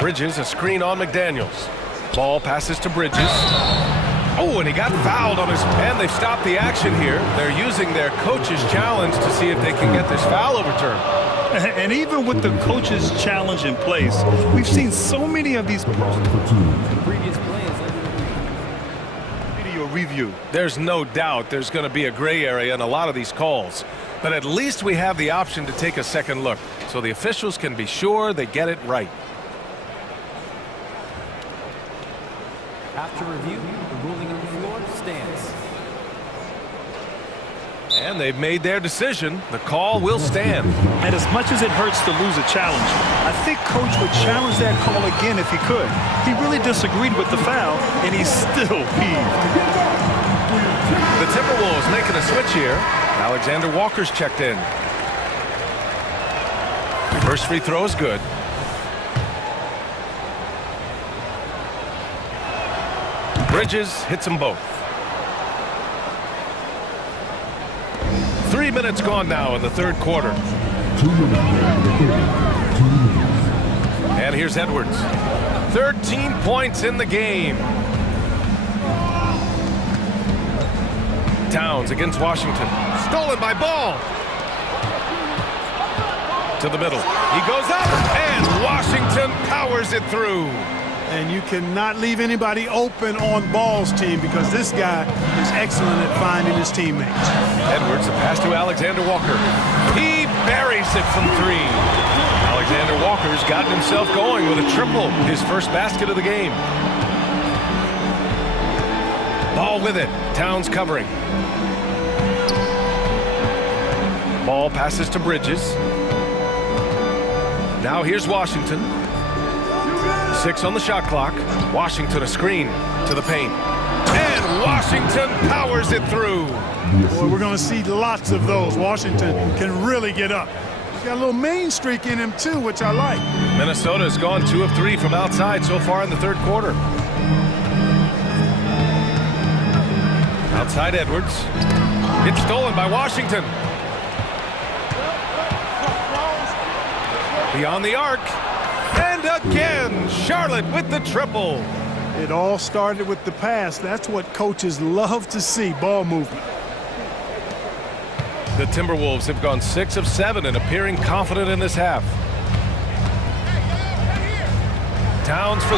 Bridges, a screen on McDaniels. Ball passes to Bridges. Oh, and he got fouled on his... And they've stopped the action here. They're using their coach's challenge to see if they can get this foul overturned. And even with the coach's challenge in place, we've seen so many of these... Previous play is under video review. There's no doubt there's going to be a gray area in a lot of these calls. But at least we have the option to take a second look, so the officials can be sure they get it right. After review, the ruling on the floor stands. And they've made their decision. The call will stand. And as much as it hurts to lose a challenge, I think Coach would challenge that call again if he could. He really disagreed with the foul, and he's still peeved. The Timberwolves making a switch here. Alexander Walker's checked in. First free throw is good. Bridges hits them both. 3 minutes gone now in the third quarter. And here's Edwards. 13 points in the game. Towns against Washington. Stolen by Ball. To the middle. He goes up, and Washington powers it through. And you cannot leave anybody open on Ball's team because this guy is excellent at finding his teammates. Edwards, a pass to Alexander Walker. He buries it from 3. Alexander Walker's gotten himself going with a triple, his first basket of the game. Ball with it. Towns covering. Ball passes to Bridges. Now here's Washington. 6 on the shot clock. Washington a screen to the paint. And Washington powers it through. Boy, we're going to see lots of those. Washington can really get up. He's got a little main streak in him, too, which I like. Minnesota's gone 2 of 3 from outside so far in the third quarter. Outside Edwards. It's stolen by Washington. Beyond the arc. And again, Charlotte with the triple. It all started with the pass. That's what coaches love to see, ball movement. The Timberwolves have gone 6 of 7 and appearing confident in this half. Towns for 3.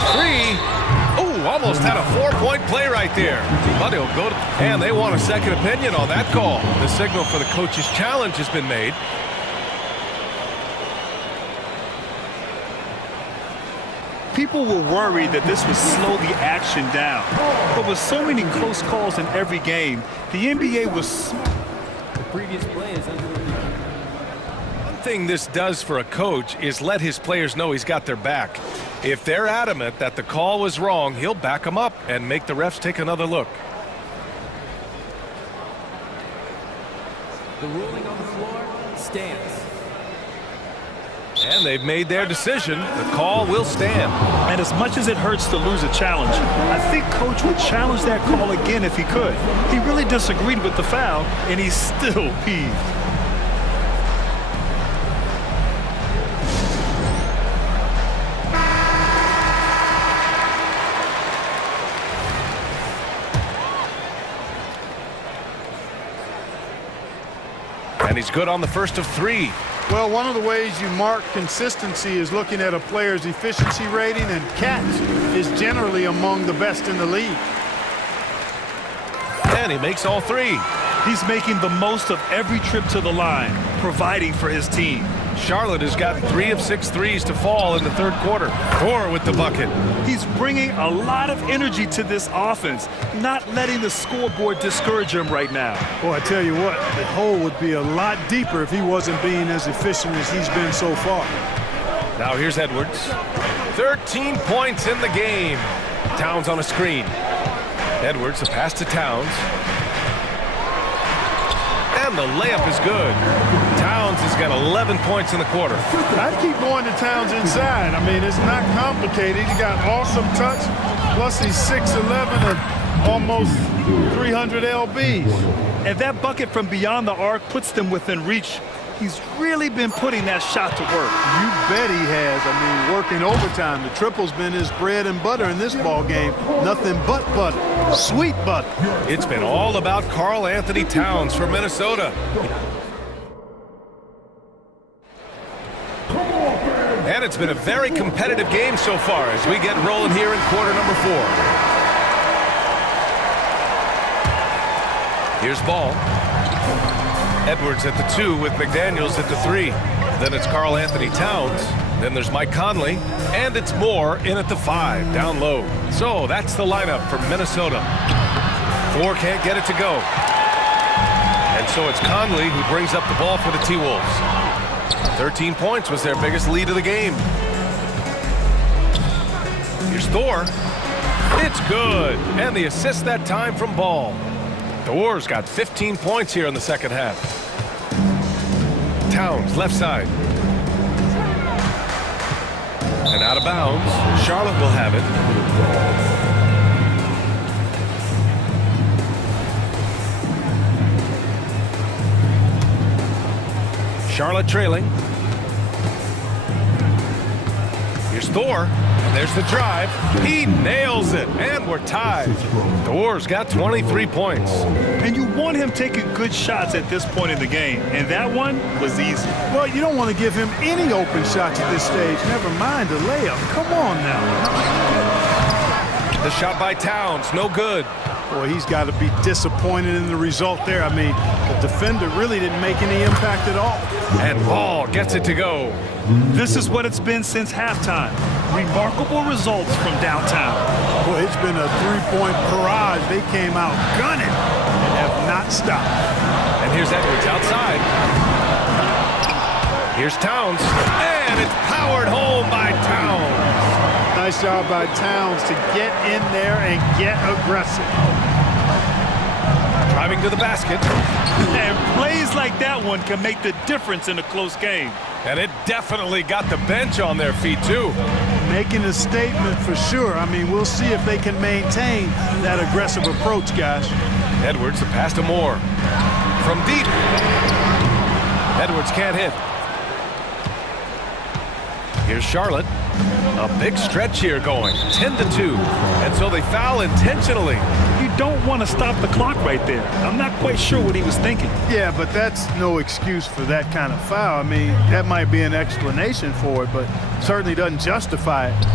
Oh, almost had a 4-point play right there. But he'll go to... And they want a second opinion on that call. The signal for the coach's challenge has been made. People were worried that this would slow the action down. But with so many close calls in every game, the NBA was... The previous play is under review. One thing this does for a coach is let his players know he's got their back. If they're adamant that the call was wrong, he'll back them up and make the refs take another look. The ruling on the floor stands. And they've made their decision. The call will stand. And as much as it hurts to lose a challenge, I think Coach would challenge that call again if he could. He really disagreed with the foul, and he's still peeved. And he's good on the first of 3. Well, one of the ways you mark consistency is looking at a player's efficiency rating, and catch is generally among the best in the league. And he makes all 3. He's making the most of every trip to the line, providing for his team. Charlotte has got 3 of 6 threes to fall in the third quarter. Thor with the bucket. He's bringing a lot of energy to this offense, not letting the scoreboard discourage him right now. Boy, I tell you what, the hole would be a lot deeper if he wasn't being as efficient as he's been so far. Now here's Edwards. 13 points in the game. Towns on a screen. Edwards, the pass to Towns. And the layup is good. Towns has got 11 points in the quarter. I'd keep going to Towns inside. I mean, it's not complicated. He got awesome touch, plus he's 6'11" and almost 300 lbs. And that bucket from beyond the arc puts them within reach. He's really been putting that shot to work. You bet he has. I mean, working overtime. The triple's been his bread and butter in this ball game. Nothing but butter. Sweet butter. It's been all about Karl Anthony Towns for Minnesota. And it's been a very competitive game so far as we get rolling here in quarter number 4. Here's Ball. Edwards at the 2 with McDaniels at the 3. Then it's Karl Anthony Towns. Then there's Mike Conley. And it's Moore in at the 5, down low. So that's the lineup for Minnesota. 4 can't get it to go. And so it's Conley who brings up the ball for the T-Wolves. 13 points was their biggest lead of the game. Here's Thor. It's good. And the assist that time from Ball. Thor's got 15 points here in the second half. Towns, left side. And out of bounds. Charlotte will have it. Charlotte trailing. Here's Thor. And there's the drive. He nails it. And we're tied. Thor's got 23 points. And you want him taking good shots at this point in the game. And that one was easy. Well, you don't want to give him any open shots at this stage. Never mind the layup. Come on now. The shot by Towns. No good. Boy, he's got to be disappointed in the result there. I mean, the defender really didn't make any impact at all. And Ball gets it to go. This is what it's been since halftime. Remarkable results from downtown. Boy, it's been a three-point barrage. They came out gunning and have not stopped. And here's Edwards outside. Here's Towns. And it's powered home by Towns. Nice job by Towns to get in there and get aggressive. Driving to the basket. And plays like that one can make the difference in a close game. And it definitely got the bench on their feet, too. Making a statement for sure. I mean, we'll see if they can maintain that aggressive approach, guys. Edwards, the pass to Moore. From deep. Edwards can't hit. Here's Charlotte. A big stretch here going. 10-2. And so they foul intentionally. You don't want to stop the clock right there. I'm not quite sure what he was thinking. Yeah, but that's no excuse for that kind of foul. I mean, that might be an explanation for it, but certainly doesn't justify it.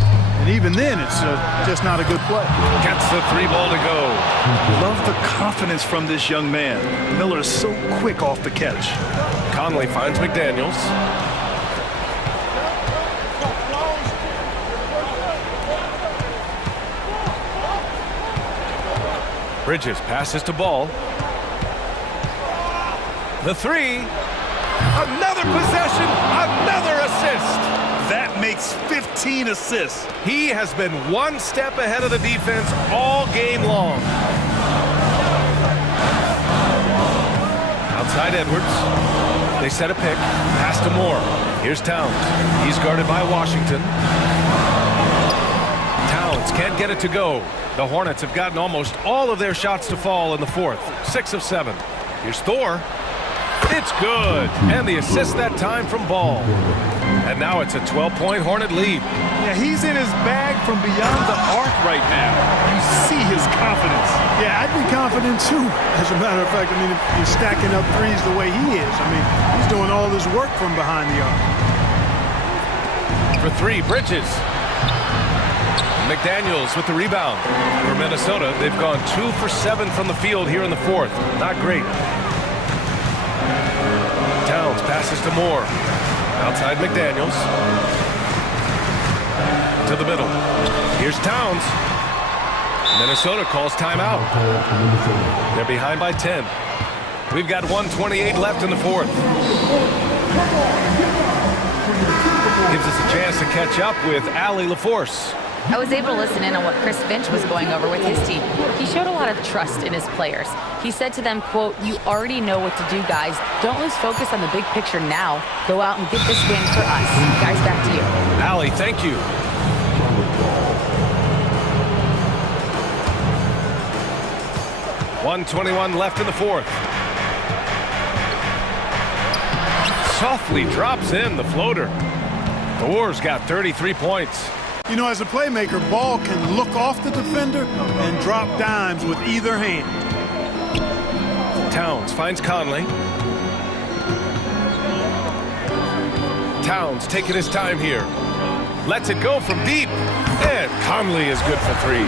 And even then, it's just not a good play. Gets the 3 ball to go. Love the confidence from this young man. Miller is so quick off the catch. Conley finds McDaniels. Bridges passes to Ball. The 3. Another possession. Another assist. That makes 15 assists. He has been one step ahead of the defense all game long. Outside Edwards. They set a pick. Pass to Moore. Here's Towns. He's guarded by Washington. Towns can't get it to go. The Hornets have gotten almost all of their shots to fall in the fourth. 6 of 7. Here's Thor. It's good. And the assist that time from Ball. And now it's a 12-point Hornet lead. Yeah, he's in his bag from beyond the arc right now. You see his confidence. Yeah, I'd be confident too. As a matter of fact, I mean, if you're stacking up threes the way he is, I mean, he's doing all this work from behind the arc. For 3, Bridges. McDaniels with the rebound. For Minnesota, they've gone 2 for 7 from the field here in the fourth. Not great. Towns passes to Moore. Outside McDaniels. To the middle. Here's Towns. Minnesota calls timeout. They're behind by 10. We've got 1:28 left in the fourth. Gives us a chance to catch up with Allie LaForce. I was able to listen in on what Chris Finch was going over with his team. He showed a lot of trust in his players. He said to them, quote, "You already know what to do, guys. Don't lose focus on the big picture now. Go out and get this win for us." Guys, back to you. Allie, thank you. .121 left in the fourth. Softly drops in the floater. Thor's got 33 points. You know, as a playmaker, Ball can look off the defender and drop dimes with either hand. Towns finds Conley. Towns taking his time here. Lets it go from deep. And Conley is good for 3.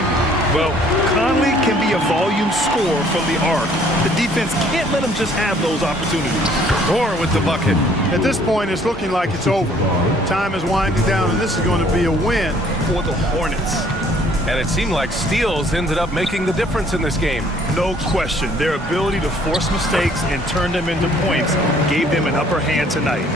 Well, Conley can be a volume scorer from the arc. The defense can't let him just have those opportunities. Thor with the bucket. At this point, it's looking like it's over. Time is winding down, and this is going to be a win for the Hornets. And it seemed like steals ended up making the difference in this game. No question. Their ability to force mistakes and turn them into points gave them an upper hand tonight.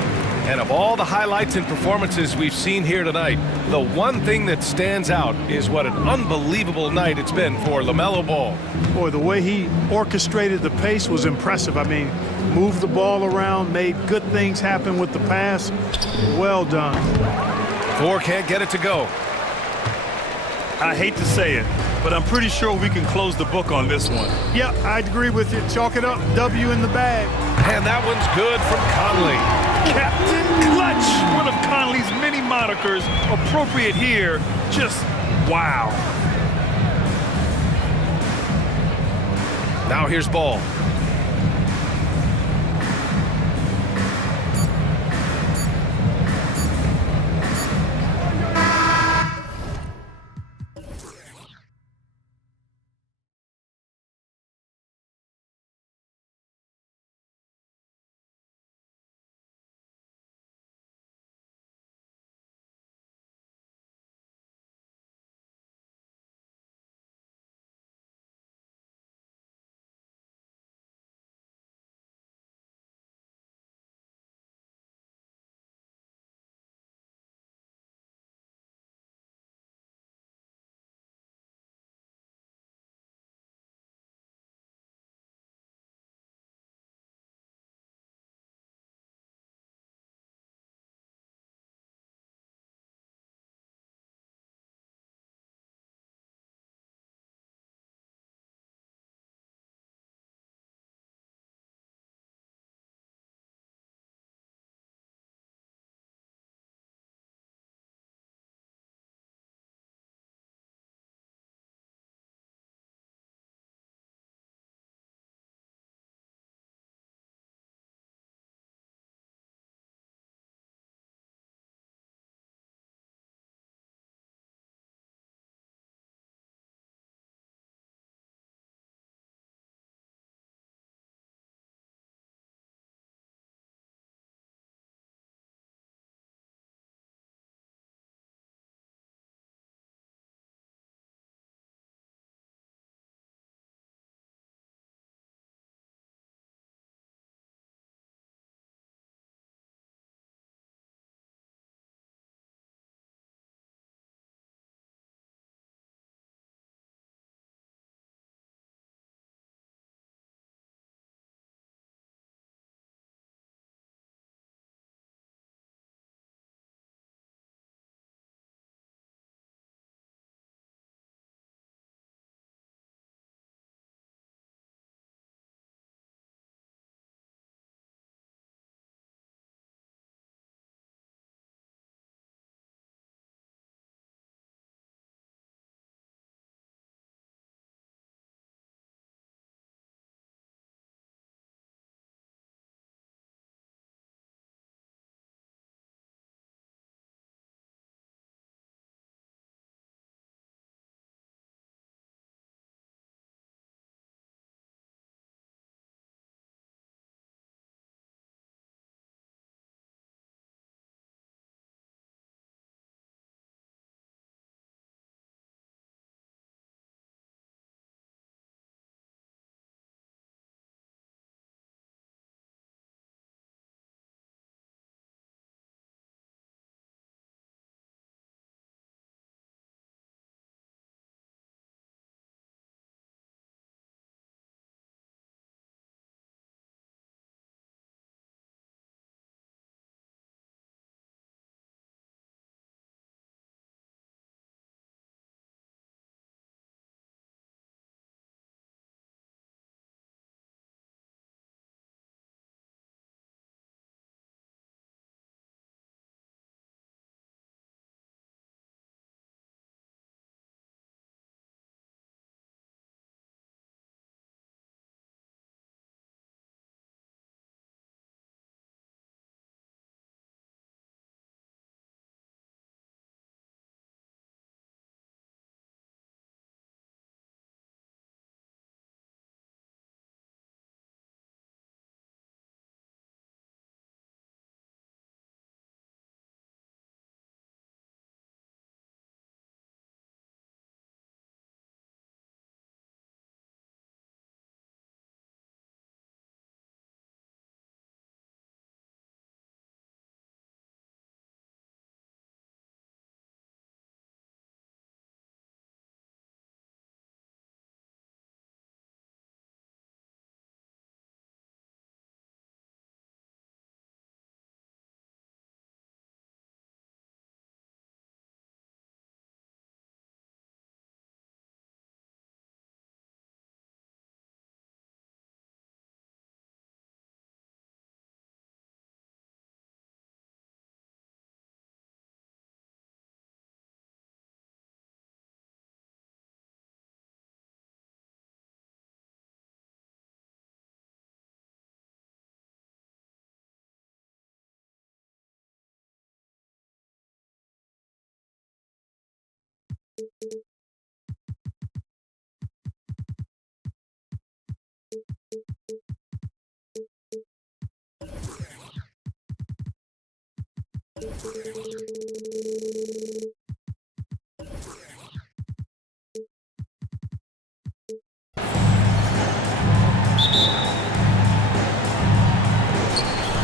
And of all the highlights and performances we've seen here tonight, the one thing that stands out is what an unbelievable night it's been for LaMelo Ball. Boy, the way he orchestrated the pace was impressive. I mean, moved the ball around, made good things happen with the pass. Well done. Thor can't get it to go. I hate to say it, but I'm pretty sure we can close the book on this one. Yeah, I'd agree with you. Chalk it up. W in the bag. And that one's good from Conley. Captain Clutch, one of Conley's many monikers, appropriate here. Just wow. Now here's Ball.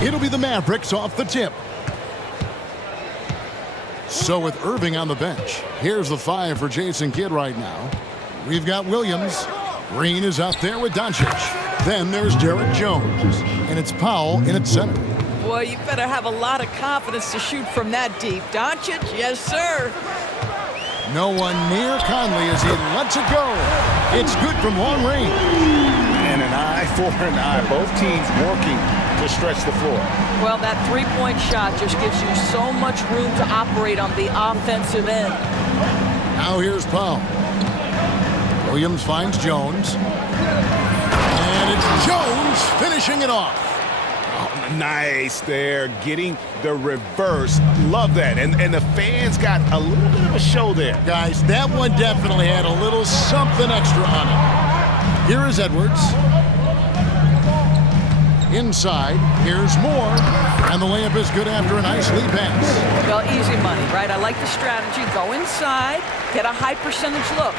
It'll be the Mavericks off the tip. So with Irving on the bench, here's the 5 for Jason Kidd right now. We've got Williams. Green is out there with Doncic. Then there's Derek Jones. And it's Powell in at center. Boy, you better have a lot of confidence to shoot from that deep. Doncic, yes, sir. No one near Conley as he lets it go. It's good from long range. And an eye for an eye. Both teams working to stretch the floor. Well, that three-point shot just gives you so much room to operate on the offensive end. Now here's Powell. Williams finds Jones. And it's Jones finishing it off. Oh, nice there, getting the reverse. Love that. And the fans got a little bit of a show there. Guys, that one definitely had a little something extra on it. Here is Edwards. Inside, here's Moore, and the layup is good after a nice lead pass. Well, easy money, right? I like the strategy. Go inside, get a high percentage look.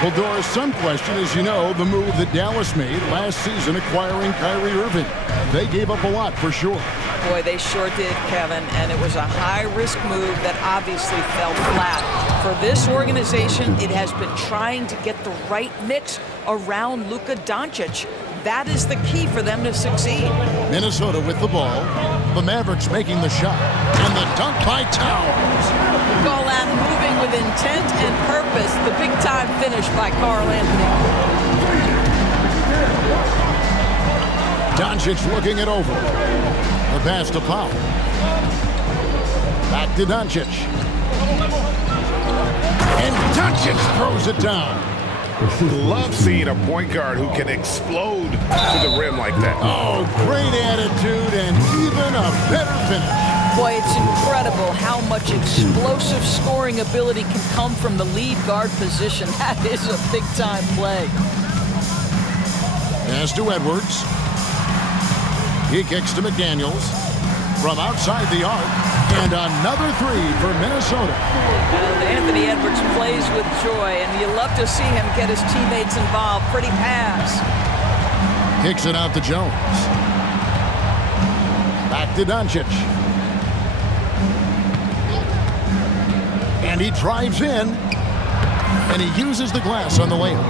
Well, Doris, some question is, you know, the move that Dallas made last season acquiring Kyrie Irving. They gave up a lot for sure. Boy, they sure did, Kevin, and it was a high-risk move that obviously fell flat. For this organization, it has been trying to get the right mix around Luka Doncic. That is the key for them to succeed. Minnesota with the ball. The Mavericks making the shot. And the dunk by Towns. Call that moving with intent and purpose. The big-time finish by Karl Anthony. Doncic looking it over. The pass to Powell. Back to Doncic. And Doncic throws it down. Love seeing a point guard who can explode to the rim like that. Oh, great attitude and even a better finish. Boy, it's incredible how much explosive scoring ability can come from the lead guard position. That is a big-time play. Pass to Edwards. He kicks to McDaniels. From outside the arc. And another 3 for Minnesota. Anthony Edwards plays with joy, and you love to see him get his teammates involved. Pretty pass. Kicks it out to Jones. Back to Doncic. And he drives in. And he uses the glass on the layup.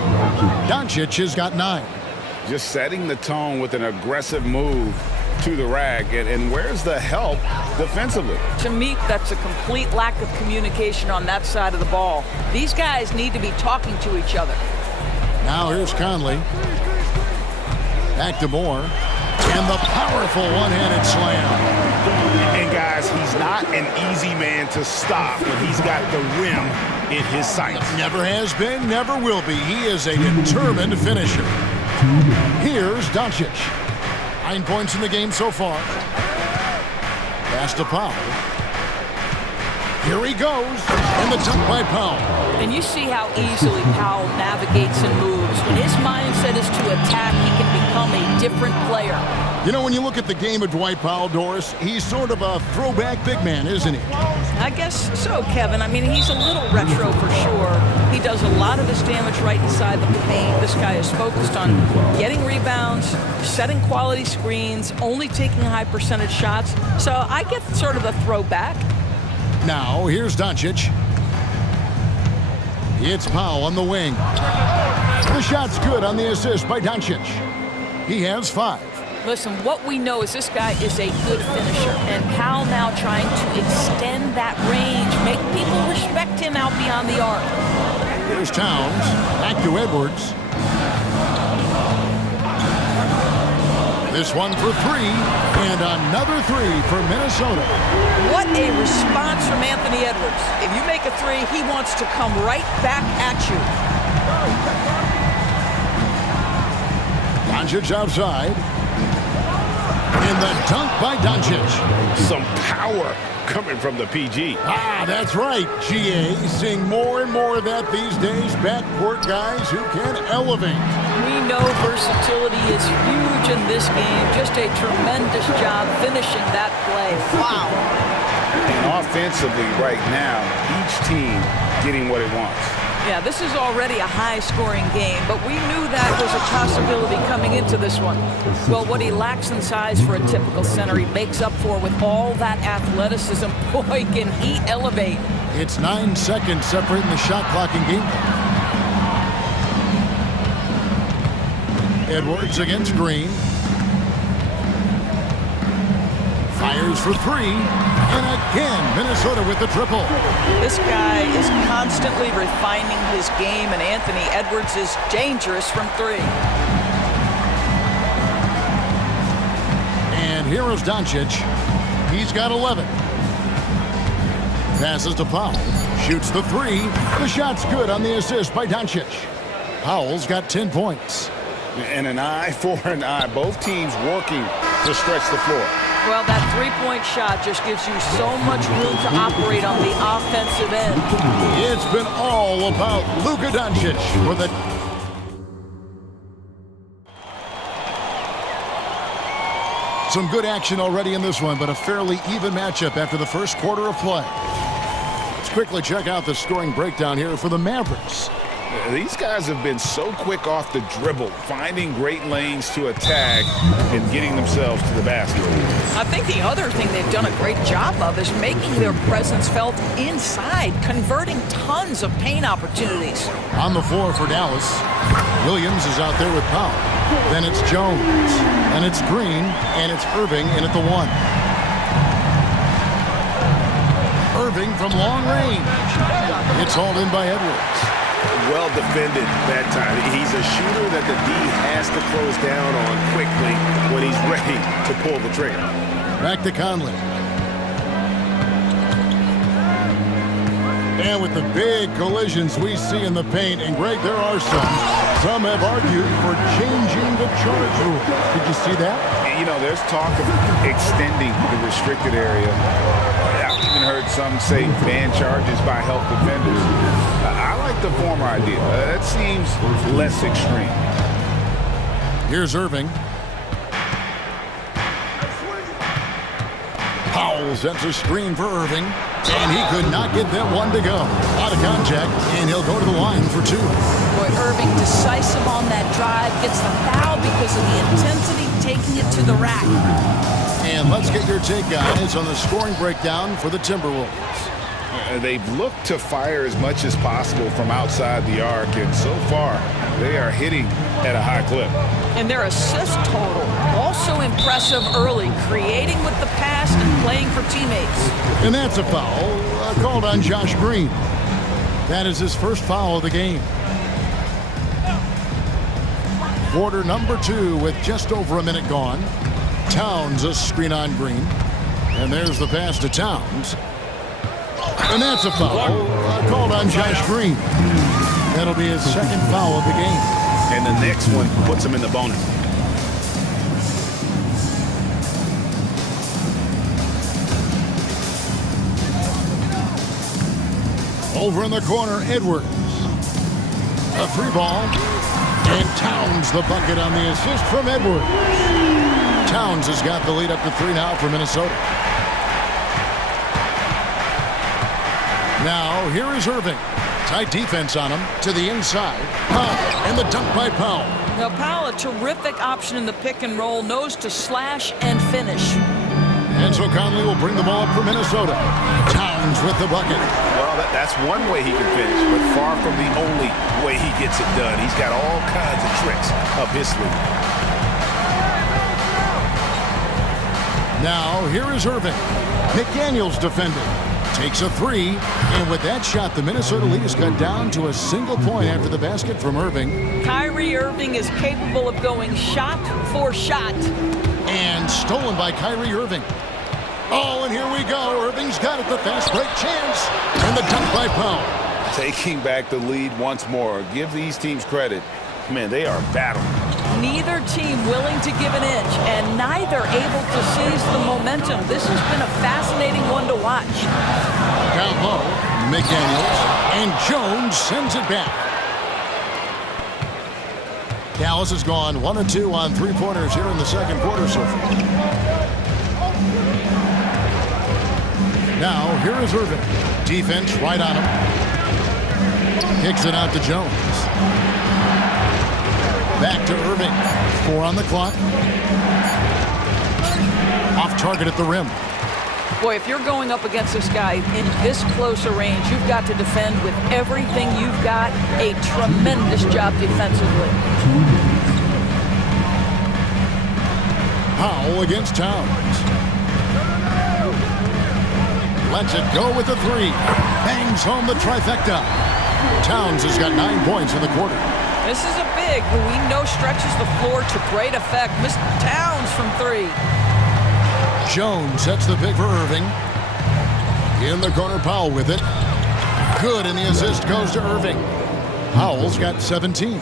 Doncic has got 9. Just setting the tone with an aggressive move to the rack. And where's the help defensively? To me, that's a complete lack of communication on that side of the ball. These guys need to be talking to each other. Now here's Conley. Back to Moore. And the powerful one-handed slam. And guys, he's not an easy man to stop when he's got the rim in his sights. Never has been, never will be. He is a determined finisher. Here's Doncic. 9 points in the game so far. Pass to Powell. Here he goes. And the dunk by Powell. And you see how easily Powell navigates and moves. When his mindset is to attack, he can become a different player. You know, when you look at the game of Dwight Powell, Doris, he's sort of a throwback big man, isn't he? I guess so, Kevin. I mean, he's a little retro for sure. He does a lot of his damage right inside the paint. This guy is focused on getting rebounds, setting quality screens, only taking high percentage shots. So I get sort of a throwback. Now, here's Doncic. It's Powell on the wing. The shot's good on the assist by Doncic. He has 5. Listen, what we know is this guy is a good finisher, and Powell now trying to extend that range, make people respect him out beyond the arc. Here's Towns, back to Edwards. This one for 3, and another 3 for Minnesota. What a response from Anthony Edwards. If you make a 3, he wants to come right back at you. Doncic outside. And the dunk by Doncic. Some power coming from the PG. Ah, that's right, GA. Seeing more and more of that these days. Backcourt guys who can elevate. We know versatility is huge in this game. Just a tremendous job finishing that play. Wow. offensively right now, each team getting what it wants. Yeah, this is already a high-scoring game, but we knew that was a possibility coming into this one. Well, what he lacks in size for a typical center, he makes up for with all that athleticism. Boy, can he elevate. It's 9 seconds separating the shot clock and game clock. Edwards against Green. Fires for three. And again, Minnesota with the triple. This guy is constantly refining his game, and Anthony Edwards is dangerous from three. And here is Doncic. He's got 11. Passes to Powell. Shoots the three. The shot's good on the assist by Doncic. Powell's got 10 points. And an eye for an eye. Both teams working to stretch the floor. Well, that three-point shot just gives you so much room to operate on the offensive end. It's been all about Luka Doncic for the... Some good action already in this one, but a fairly even matchup after the first quarter of play. Let's quickly check out the scoring breakdown here for the Mavericks. These guys have been so quick off the dribble, finding great lanes to attack and getting themselves to the basket. I think the other thing they've done a great job of is making their presence felt inside, converting tons of paint opportunities. On the floor for Dallas, Williams is out there with Powell. Then it's Jones, and it's Green, and it's Irving in at the one. Irving from long range. It's hauled in by Edwards. Well defended that time. He's a shooter that the D has to close down on quickly when he's ready to pull the trigger. Back to Conley. And with the big collisions we see in the paint, and Greg, there are some. Some have argued for changing the charge rule. Did you see that? You know, there's talk of extending the restricted area. I've even heard some say ban charges by help defenders. I like the former idea. That seems less extreme. Here's Irving. Powell sets a screen for Irving, and he could not get that one to go. Out of contact, and he'll go to the line for two. Boy, Irving decisive on that drive, gets the foul because of the intensity, taking it to the rack. And let's get your take, guys, on the scoring breakdown for the Timberwolves. They've looked to fire as much as possible from outside the arc, and so far, they are hitting at a high clip. And their assist total, also impressive early, creating with the pass and playing for teammates. And that's a foul called on Josh Green. That is his first foul of the game. Quarter number 2 with just over a minute gone. Towns a screen on Green. And there's the pass to Towns. And that's a foul called on Josh Green. That'll be his second foul of the game. And the next one puts him in the bonus. Over in the corner, Edwards. A free ball. And Towns the bucket on the assist from Edwards. Towns has got the lead up to 3 now for Minnesota. Now, here is Irving. Tight defense on him to the inside. Powell, and the dunk by Powell. Now, Powell, a terrific option in the pick and roll, knows to slash and finish. And so Conley will bring the ball up for Minnesota. Towns with the bucket. Well, that's one way he can finish, but far from the only way he gets it done. He's got all kinds of tricks up his sleeve. Now, here is Irving. McDaniels defending. Takes a 3, and with that shot, the Minnesota lead is cut down to a single point after the basket from Irving. Kyrie Irving is capable of going shot for shot. And stolen by Kyrie Irving. Oh, and here we go. Irving's got it, the fast break chance. And the dunk by Powell. Taking back the lead once more. Give these teams credit. Man, they are battling. Neither team willing to give an inch, and neither able to seize the momentum. This has been a fascinating one to watch. Down low, McDaniels, and Jones sends it back. Dallas has gone 1 of 2 on 3-pointers here in the second quarter so far. Now, here is Irving. Defense right on him. Kicks it out to Jones. Back to Irving. 4 on the clock. Off target at the rim. Boy, if you're going up against this guy in this close a range, you've got to defend with everything you've got. A tremendous job defensively. Powell against Towns. Lets it go with the 3. Bangs home the trifecta. Towns has got 9 points in the quarter. This is a big who we know stretches the floor to great effect. Mr. Towns from 3. Jones sets the pick for Irving. In the corner, Powell with it. Good, and the assist goes to Irving. Powell's got 17.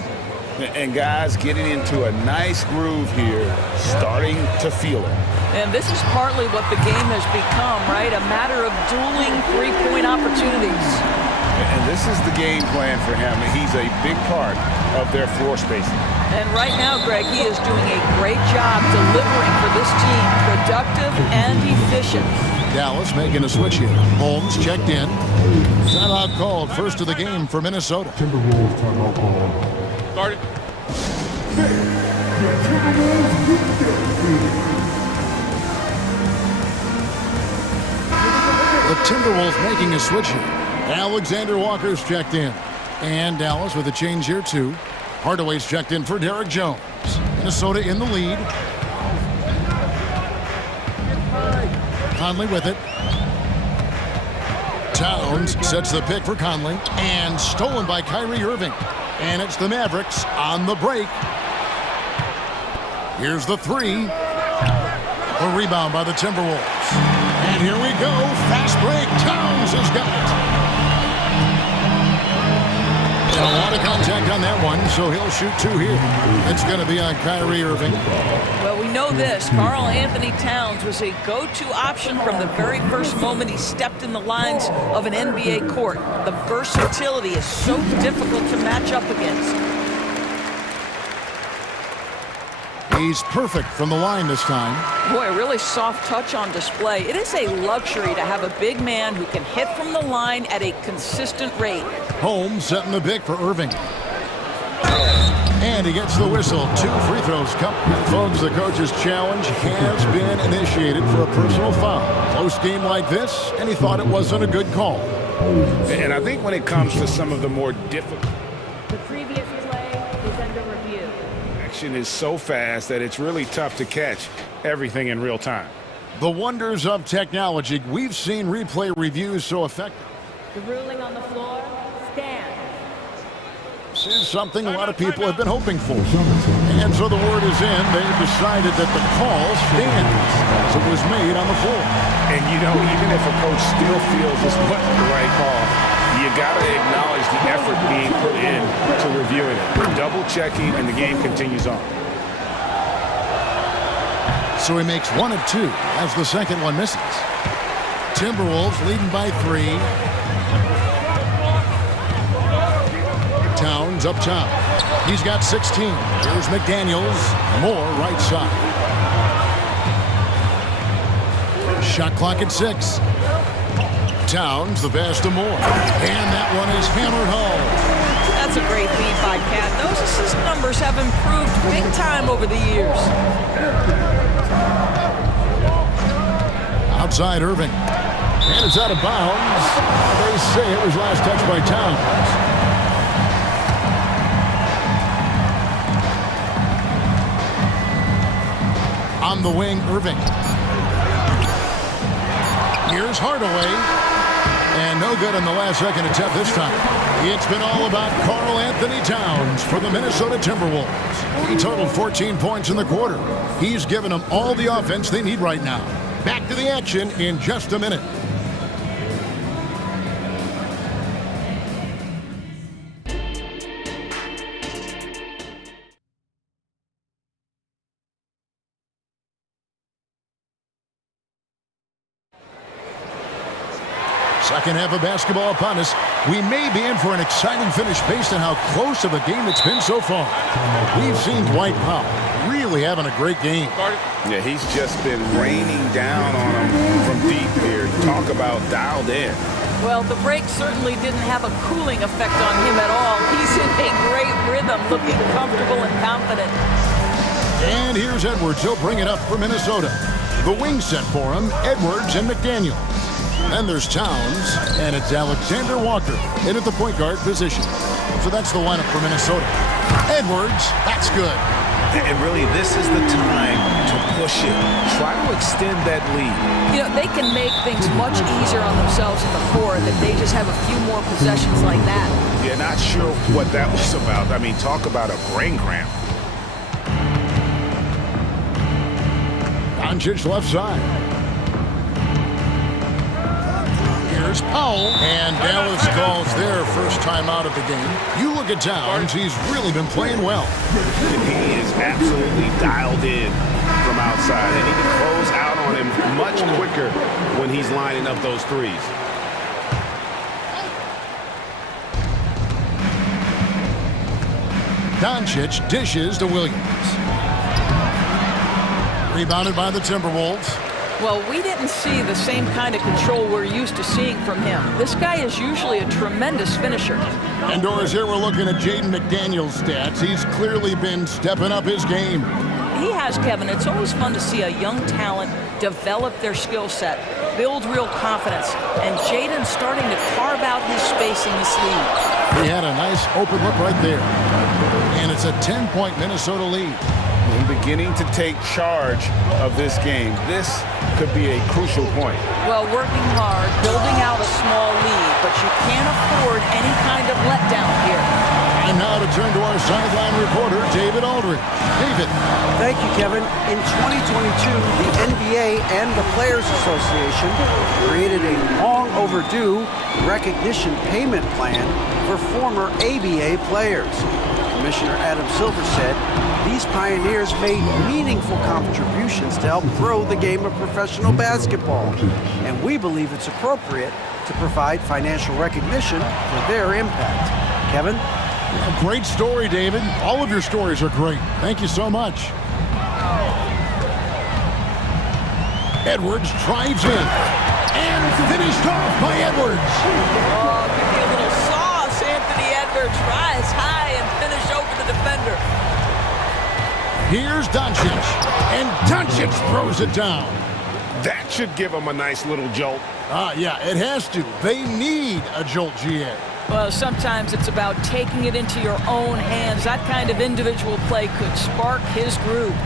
And guys getting into a nice groove here, starting to feel it. And this is partly what the game has become, right? A matter of dueling three-point opportunities. And this is the game plan for him. He's a big part of their floor spacing. And right now, Greg, he is doing a great job delivering for this team, productive and efficient. Dallas making a switch here. Holmes checked in. Timeout called, first of the game for Minnesota. Timberwolves timeout call. Started. The Timberwolves making a switch here. Alexander Walker's checked in. And Dallas with a change here, too. Hardaway's checked in for Derek Jones. Minnesota in the lead. Conley with it. Towns sets the pick for Conley. And stolen by Kyrie Irving. And it's the Mavericks on the break. Here's the 3. A rebound by the Timberwolves. And here we go. Fast break. Towns has got it. And a lot of contact on that one, so he'll shoot 2 here. It's going to be on Kyrie Irving. Well, we know this. Karl Anthony Towns was a go-to option from the very first moment he stepped in the lines of an NBA court. The versatility is so difficult to match up against. He's perfect from the line this time. Boy, a really soft touch on display. It is a luxury to have a big man who can hit from the line at a consistent rate. Holmes setting the pick for Irving. And he gets the whistle. 2 free throws come. Folks, the coach's challenge has been initiated for a personal foul. Close game like this, and he thought it wasn't a good call. And I think when it comes to some of the more difficult... The previous play is under review. Action is so fast that it's really tough to catch everything in real time. The wonders of technology. We've seen replay reviews so effective. The ruling on the floor stands. This is something a lot of people have been hoping for. And so the word is in. They've decided that the call stands as it was made on the floor. And, you know, even if a coach still feels this wasn't the right call, you got to acknowledge the effort being put in to reviewing it. Double-checking, and the game continues on. So he makes 1 of 2 as the second one misses. Timberwolves leading by 3. Towns up top. He's got 16. Here's McDaniels. More right side. Shot clock at 6. Towns, the pass to Moore. And that one is hammered home. That's a great feed by Cat. Those assist numbers have improved big time over the years. Outside Irving. And it's out of bounds. They say it was last touched by Towns. On the wing, Irving. Here's Hardaway. And no good on the last second attempt this time. It's been all about Karl Anthony Towns for the Minnesota Timberwolves. He totaled 14 points in the quarter. He's given them all the offense they need right now. Back to the action in just a minute. Second half of basketball upon us. We may be in for an exciting finish based on how close of a game it's been so far. We've seen Dwight Powell really having a great game. Yeah, he's just been raining down on him from deep here. Talk about dialed in. Well, the break certainly didn't have a cooling effect on him at all. He's in a great rhythm, looking comfortable and confident. And here's Edwards. He'll bring it up for Minnesota. The wing set for him, Edwards and McDaniels. Then there's Towns, and it's Alexander Walker in at the point guard position. So that's the lineup for Minnesota. Edwards, that's good. And really, this is the time to push it. Try to extend that lead. You know, they can make things much easier on themselves in the fourth if they just have a few more possessions like that. Yeah, not sure what that was about. I mean, talk about a brain cramp. Doncic left side. Here's Powell, and Dallas calls their first time out of the game. You look at Towns, he's really been playing well. And he is absolutely dialed in from outside, and he can close out on him much quicker when he's lining up those threes. Doncic dishes to Williams. Rebounded by the Timberwolves. Well, we didn't see the same kind of control we're used to seeing from him. This guy is usually a tremendous finisher. And Doris, here we're looking at Jaden McDaniels' stats. He's clearly been stepping up his game. He has, Kevin. It's always fun to see a young talent develop their skill set, build real confidence, and Jaden's starting to carve out his space in this league. He had a nice open look right there. And it's a 10-point Minnesota lead. And beginning to take charge of this game. This could be a crucial point. Well, working hard, building out a small lead, but you can't afford any kind of letdown here. And now to turn to our sideline reporter, David Aldridge. David. Thank you, Kevin. In 2022, the NBA and the Players Association created a long overdue recognition payment plan for former ABA players. Commissioner Adam Silver said these pioneers made meaningful contributions to help grow the game of professional basketball, and we believe it's appropriate to provide financial recognition for their impact. Kevin? A great story, David. All of your stories are great. Thank you so much. Edwards drives in and finished off by Edwards. Oh, give me a little sauce. Anthony Edwards rise high and finish over the defender. Here's Doncic, and Doncic throws it down. That should give him a nice little jolt. Yeah, it has to. They need a jolt, GA. Well, sometimes it's about taking it into your own hands. That kind of individual play could spark his groove.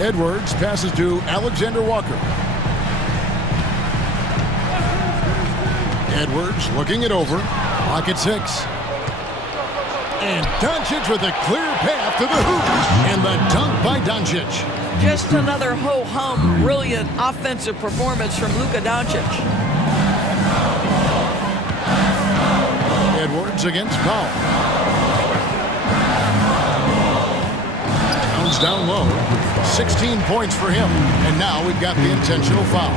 Edwards passes to Alexander Walker. Edwards looking it over. Clock at 6. And Doncic with a clear path to the hoop. And the dunk by Doncic. Just another ho-hum, brilliant offensive performance from Luka Doncic. Edwards against Powell. Towns down low. 16 points for him. And now we've got the intentional foul.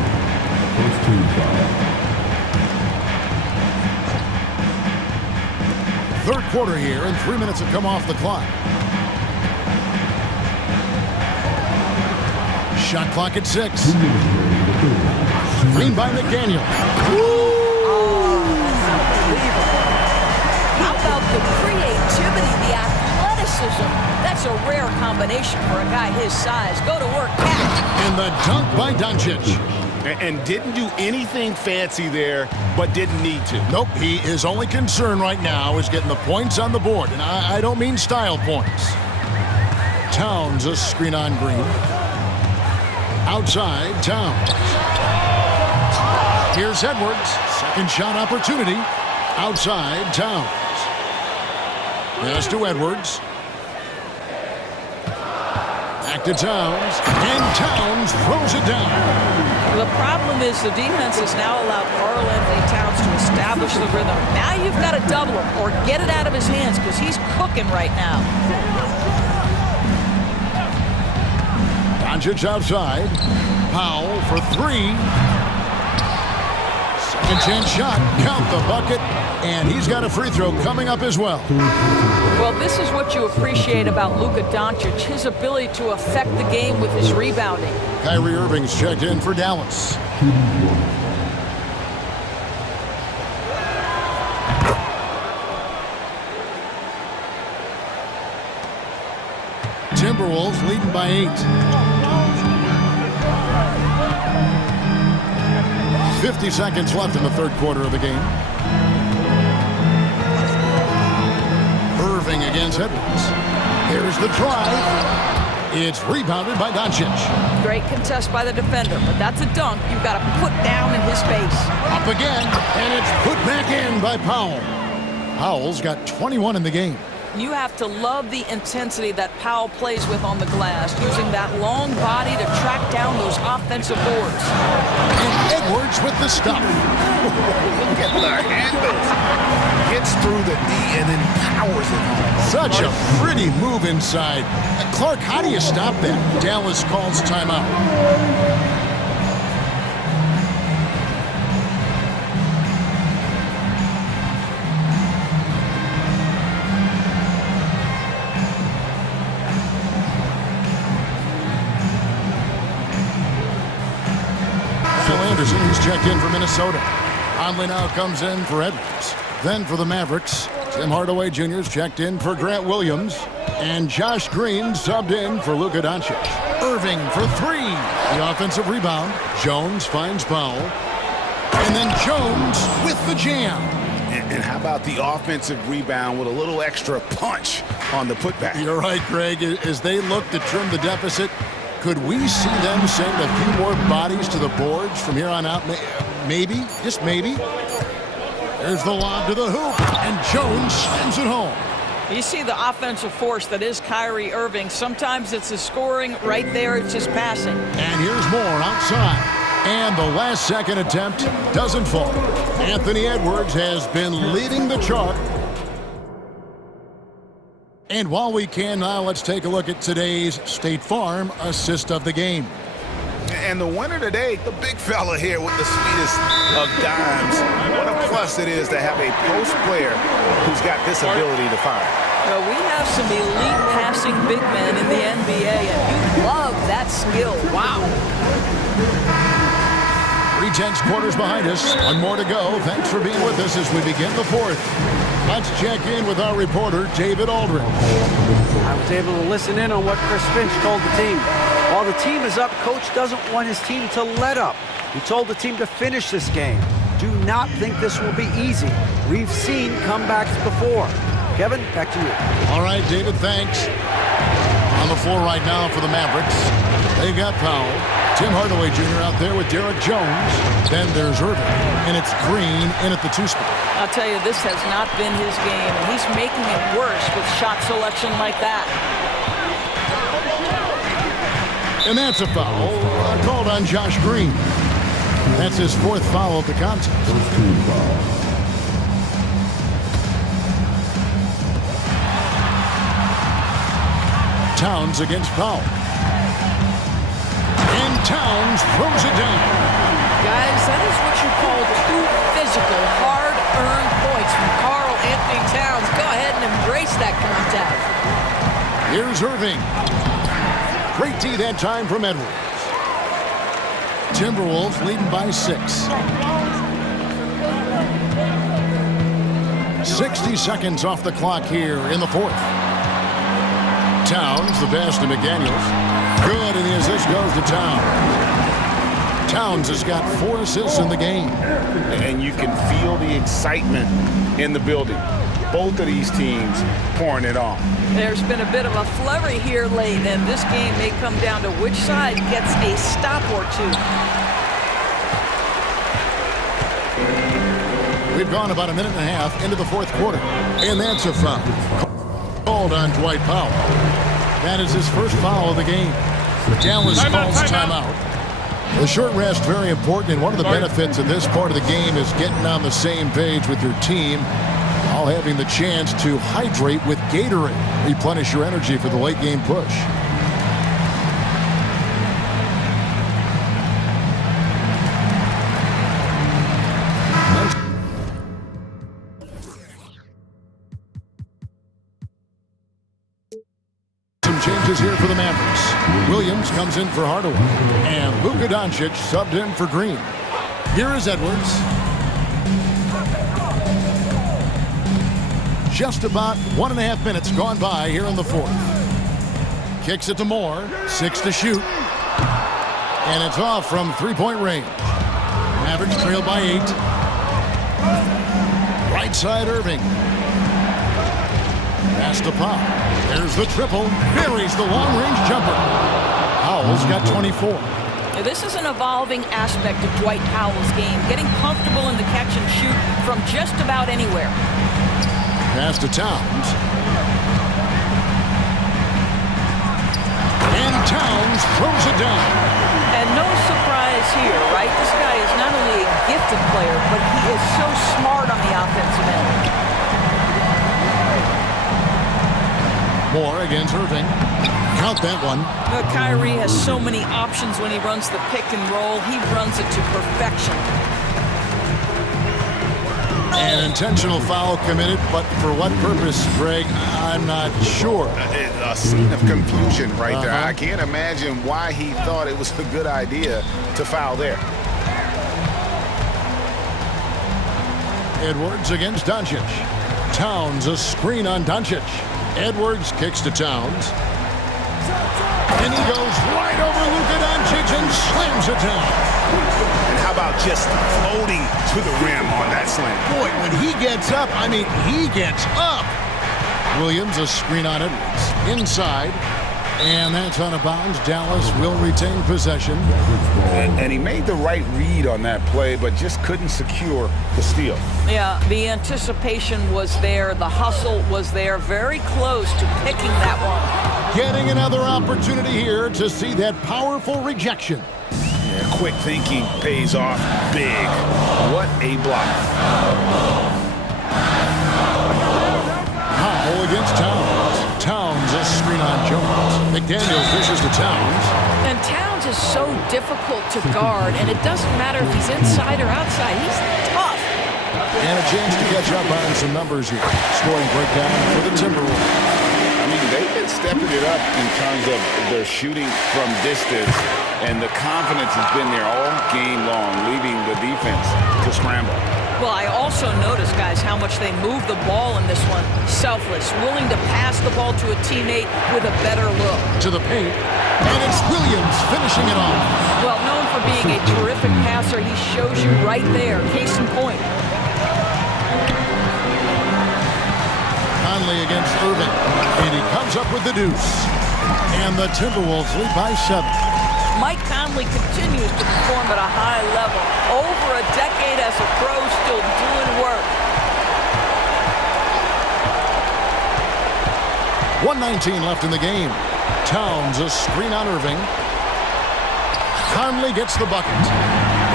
Third quarter here, and 3 minutes have come off the clock. Shot clock at 6. Screen by McDaniel. How about the creativity, the athleticism? That's a rare combination for a guy his size. Go to work, catch. And the dunk by Doncic. And didn't do anything fancy there, but didn't need to. Nope, his only concern right now is getting the points on the board. And I don't mean style points. Towns, a screen on Green. Outside, Towns. Here's Edwards. Second shot opportunity. Outside, Towns. Pass to Edwards. Back to Towns. And Towns throws it down. The problem is the defense has now allowed Karl Anthony Towns to establish the rhythm. Now you've got to double him or get it out of his hands because he's cooking right now. Doncic outside. Powell for 3. Second chance shot, count the bucket, and he's got a free throw coming up as well. Well, this is what you appreciate about Luka Doncic, his ability to affect the game with his rebounding. Kyrie Irving's checked in for Dallas. Timberwolves leading by 8. 50 seconds left in the third quarter of the game. Irving against Edwards. Here's the drive. It's rebounded by Doncic. Great contest by the defender, but that's a dunk you've got to put down in his face. Up again, and it's put back in by Powell. Powell's got 21 in the game. You have to love the intensity that Powell plays with on the glass, using that long body to track down those offensive boards. And Edwards with the stuff. Look at the handles. Gets through the D and then powers it home. Such a pretty move inside. Clark, how do you stop that? Dallas calls timeout. He's checked in for Minnesota. Conley now comes in for Edwards. Then for the Mavericks, Tim Hardaway Jr.'s checked in for Grant Williams. And Josh Green subbed in for Luka Doncic. Irving for 3. The offensive rebound. Jones finds Powell. And then Jones with the jam. And how about the offensive rebound with a little extra punch on the putback? You're right, Greg. As they look to trim the deficit, could we see them send a few more bodies to the boards from here on out? Maybe, just maybe. There's the lob to the hoop, and Jones sends it home. You see the offensive force that is Kyrie Irving. Sometimes it's the scoring. Right there, it's just passing. And here's more outside. And the last second attempt doesn't fall. Anthony Edwards has been leading the charge. And while we can now, let's take a look at today's State Farm assist of the game. And the winner today, the big fella here with the sweetest of dimes. What a plus it is to have a post player who's got this ability to fire. Well, we have some elite passing big men in the NBA, and you love that skill. Wow. 3/10 quarters behind us. One more to go. Thanks for being with us as we begin the fourth. Let's check in with our reporter, David Aldridge. I was able to listen in on what Chris Finch told the team. While the team is up, Coach doesn't want his team to let up. He told the team to finish this game. Do not think this will be easy. We've seen comebacks before. Kevin, back to you. All right, David, thanks. On the floor right now for the Mavericks, they got Powell. Tim Hardaway Jr. out there with Derek Jones. Then there's Irving, and it's Green in at the 2 spot. I'll tell you, this has not been his game, and he's making it worse with shot selection like that. And that's a foul called on Josh Green. That's his 4th foul of the contest. Towns against Powell. And Towns throws it down. Guys, that is what you call 2 physical, hard-earned points from Karl Anthony Towns. Go ahead and embrace that contact. Here's Irving. Great D that time from Edwards. Timberwolves leading by 6. 60 seconds off the clock here in the 4th. Towns, the pass to McDaniels. Good, and the assist goes to Towns. Towns has got 4 assists in the game. And you can feel the excitement in the building. Both of these teams pouring it on. There's been a bit of a flurry here late, and this game may come down to which side gets a stop or 2. We've gone about a minute and a half into the 4th quarter. And that's a foul. Called on Dwight Powell. That is his 1st foul of the game. Dallas calls timeout. The short rest, very important, and one of the benefits of this part of the game is getting on the same page with your team, while having the chance to hydrate with Gatorade. Replenish your energy for the late game push. is here for the Mavericks. Williams comes in for Hardaway. And Luka Doncic subbed in for Green. Here is Edwards. Just about 1.5 minutes gone by here in the fourth. Kicks it to Moore. 6 to shoot. And it's off from three-point range. Mavericks trail by 8. Right side Irving. Pass to Powell. There's the triple. Buries the long-range jumper. Powell's got 24. Now, this is an evolving aspect of Dwight Powell's game, getting comfortable in the catch and shoot from just about anywhere. Pass to Towns. And Towns throws it down. And no surprise here, right? This guy is not only a gifted player, but he is so smart on the offensive end. Moore against Irving. Count that one. Kyrie has so many options when he runs the pick and roll. He runs it to perfection. An intentional foul committed, but for what purpose, Greg? I'm not sure. A scene of confusion right there. I can't imagine why he thought it was a good idea to foul there. Edwards against Doncic. Towns a screen on Doncic. Edwards kicks to Towns. And he goes right over Luka Doncic and slams it down. And how about just floating to the rim on that slam? Boy, when he gets up, I mean, he gets up. Williams a screen on Edwards. Inside. And that's out of bounds. Dallas will retain possession. And he made the right read on that play, but just couldn't secure the steal. Yeah, the anticipation was there. The hustle was there. Very close to picking that one. Getting another opportunity here to see that powerful rejection. Yeah, quick thinking pays off big. What a block. Powell against Towns. Towns a screen on Jones. McDaniels dishes to Towns. And Towns is so difficult to guard, and it doesn't matter if he's inside or outside. He's tough. And a chance to catch up on some numbers here. Scoring breakdown for the Timberwolves. I mean, they've been stepping it up in terms of their shooting from distance, and the confidence has been there all game long, leaving the defense to scramble. Well, I also noticed, guys, how much they move the ball in this one. Selfless, willing to pass the ball to a teammate with a better look. To the paint, and it's Williams finishing it off. Well, known for being a terrific passer, he shows you right there. Case in point. Conley against Irving, and he comes up with the deuce. And the Timberwolves lead by 7. Mike Conley continues to perform at a high level. Over a decade as a pro, still doing work. 1:19 left in the game. Towns a screen on Irving. Conley gets the bucket.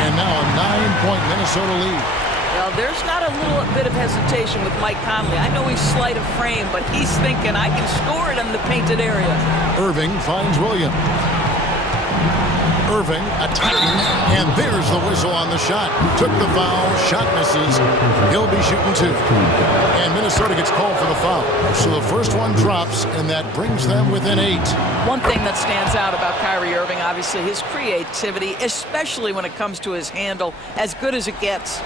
And now a 9-point Minnesota lead. Well, there's not a little bit of hesitation with Mike Conley. I know he's slight of frame, but he's thinking, I can score it in the painted area. Irving finds Williams. Irving attacking, and there's the whistle on the shot. Took the foul, shot misses. He'll be shooting 2. And Minnesota gets called for the foul. So the first one drops, and that brings them within 8. One thing that stands out about Kyrie Irving, obviously, his creativity, especially when it comes to his handle, as good as it gets.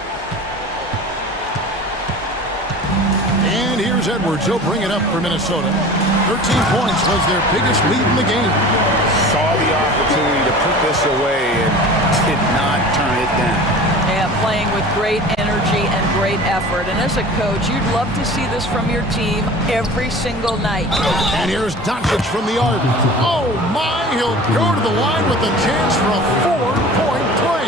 And here's Edwards. He'll bring it up for Minnesota. 13 points was their biggest lead in the game. Saw the opportunity to put this away and did not turn it down. Yeah, playing with great energy and great effort. And as a coach, you'd love to see this from your team every single night. And here's Doncic from the arc. Oh, my. He'll go to the line with a chance for a 4-point play.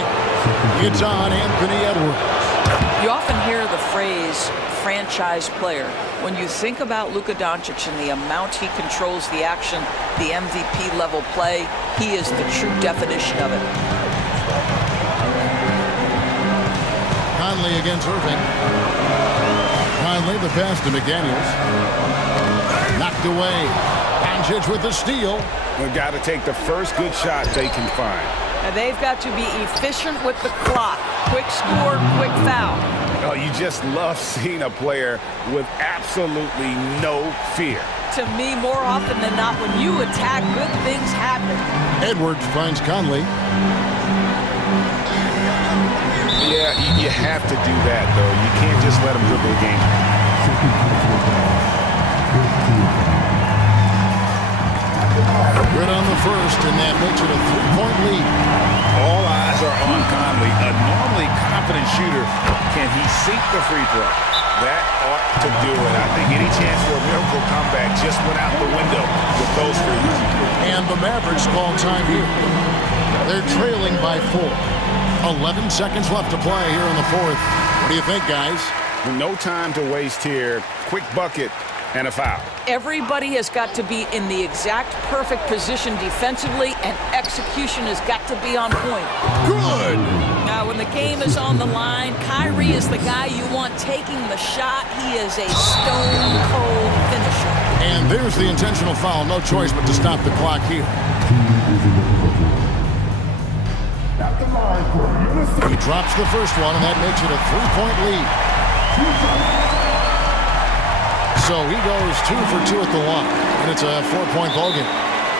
It's on Anthony Edwards. You often hear the phrase franchise player. When you think about Luka Doncic and the amount he controls the action, the MVP level play, he is the true definition of it. Conley against Irving. Conley the pass to McDaniels. Knocked away. Doncic with the steal. They've got to take the first good shot they can find. And they've got to be efficient with the clock. Quick quick score, quick foul. Oh, you just love seeing a player with absolutely no fear. To me, more often than not, when you attack, good things happen. Edwards finds Conley. Yeah, you have to do that, though. You can't just let him dribble the game. Good on the first, and that makes it a 3-point lead. All eyes are on Conley, a normally confident shooter. Can he sink the free throw? That ought to do it. I think any chance for a miracle comeback just went out the window with those threes. And the Mavericks call time here. They're trailing by 4. 11 seconds left to play here in the fourth. What do you think, guys? No time to waste here. Quick bucket and a foul. Everybody has got to be in the exact perfect position defensively, and execution has got to be on point. Good! Now, when the game is on the line, Kyrie is the guy you want taking the shot. He is a stone-cold finisher. And there's the intentional foul. No choice but to stop the clock here. He drops the first one, and that makes it a 3-point lead. So he goes 2 for 2 at the line, and it's a 4-point ball game.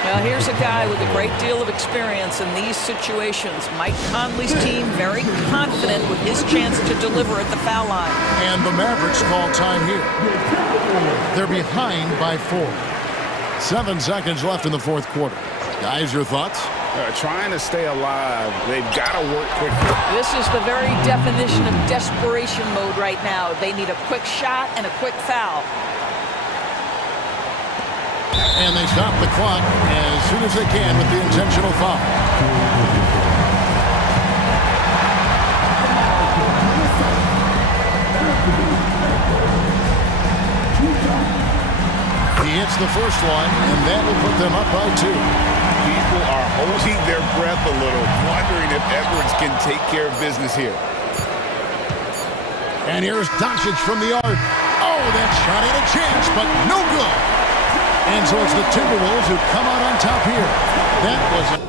Now here's a guy with a great deal of experience in these situations. Mike Conley's team very confident with his chance to deliver at the foul line. And the Mavericks call time here. They're behind by 4. 7 seconds left in the fourth quarter. Guys, your thoughts? Trying to stay alive. They've got to work quickly. This is the very definition of desperation mode right now. They need a quick shot and a quick foul. And they stop the clock as soon as they can with the intentional foul. He hits the first one, and that will put them up by 2. People are holding their breath a little, wondering if Edwards can take care of business here. And here's Doncic from the arc. Oh, that shot had a chance, but no good. And so it's the Timberwolves who come out on top here. That was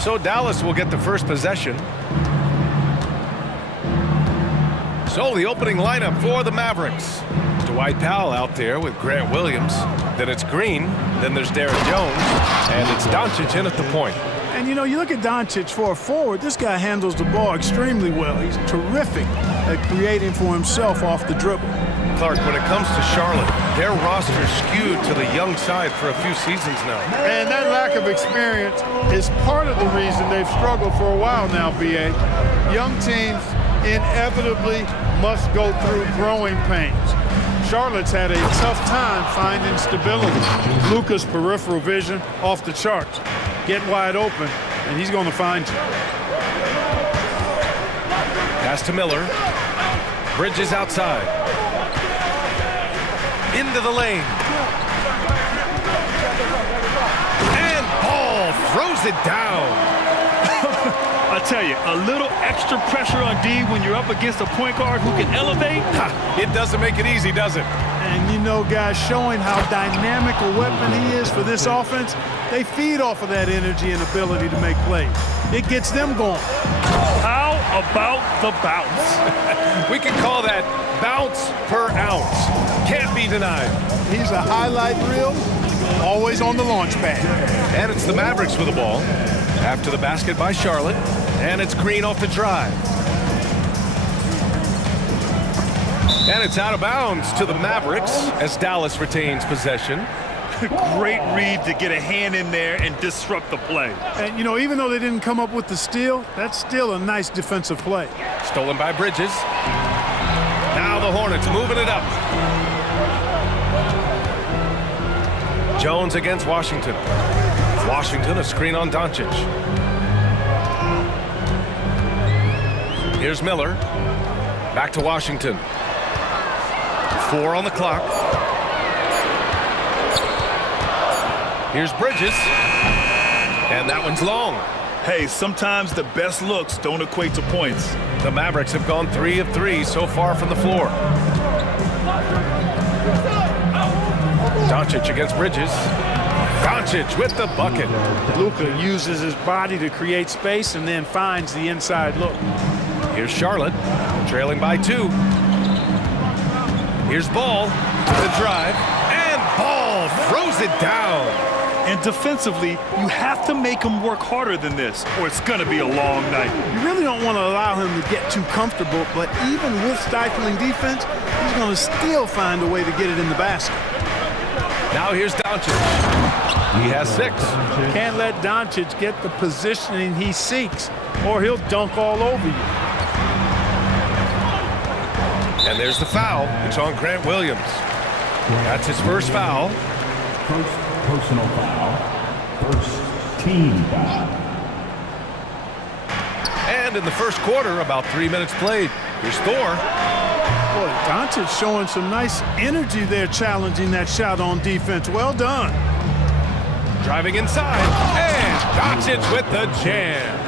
So Dallas will get the first possession. So the opening lineup for the Mavericks. Dwight Powell out there with Grant Williams. Then it's Green. Then there's Darren Jones. And it's Doncic in at the point. And, you know, you look at Doncic for a forward, this guy handles the ball extremely well. He's terrific at creating for himself off the dribble. Clark, when it comes to Charlotte, their roster skewed to the young side for a few seasons now. And that lack of experience is part of the reason they've struggled for a while now, B.A. Young teams inevitably must go through growing pains. Charlotte's had a tough time finding stability. Luka's peripheral vision off the charts. Get wide open, and he's going to find you. Pass to Miller. Bridges outside. Into the lane. And Ball throws it down. I tell you, a little extra pressure on D when you're up against a point guard who can elevate. It doesn't make it easy, does it? And you know, guys, showing how dynamic a weapon he is for this offense, they feed off of that energy and ability to make plays. It gets them going. How about the bounce? We can call that bounce per ounce. Can't be denied. He's a highlight reel, always on the launch pad. And it's the Mavericks with the ball. After the basket by Charlotte. And it's Green off the drive. And it's out of bounds to the Mavericks as Dallas retains possession. Great read to get a hand in there and disrupt the play. And, you know, even though they didn't come up with the steal, that's still a nice defensive play. Stolen by Bridges. Now the Hornets moving it up. Jones against Washington. Washington, a screen on Doncic. Here's Miller. Back to Washington. 4 on the clock. Here's Bridges. And that one's long. Hey, sometimes the best looks don't equate to points. The Mavericks have gone 3 of 3 so far from the floor. Doncic against Bridges. Doncic with the bucket. Luka uses his body to create space and then finds the inside look. Here's Charlotte, trailing by 2. Here's Ball to the drive, and Ball throws it down. And defensively, you have to make him work harder than this, or it's going to be a long night. You really don't want to allow him to get too comfortable, but even with stifling defense, he's going to still find a way to get it in the basket. Now here's Doncic. He has 6. Can't let Doncic get the positioning he seeks, or he'll dunk all over you. And there's the foul. It's on Grant Williams. That's his first foul. First personal foul. First team foul. And in the first quarter, about 3 minutes played. Here's Thor. Boy, Doncic showing some nice energy there, challenging that shot on defense. Well done. Driving inside, and Doncic with the jam.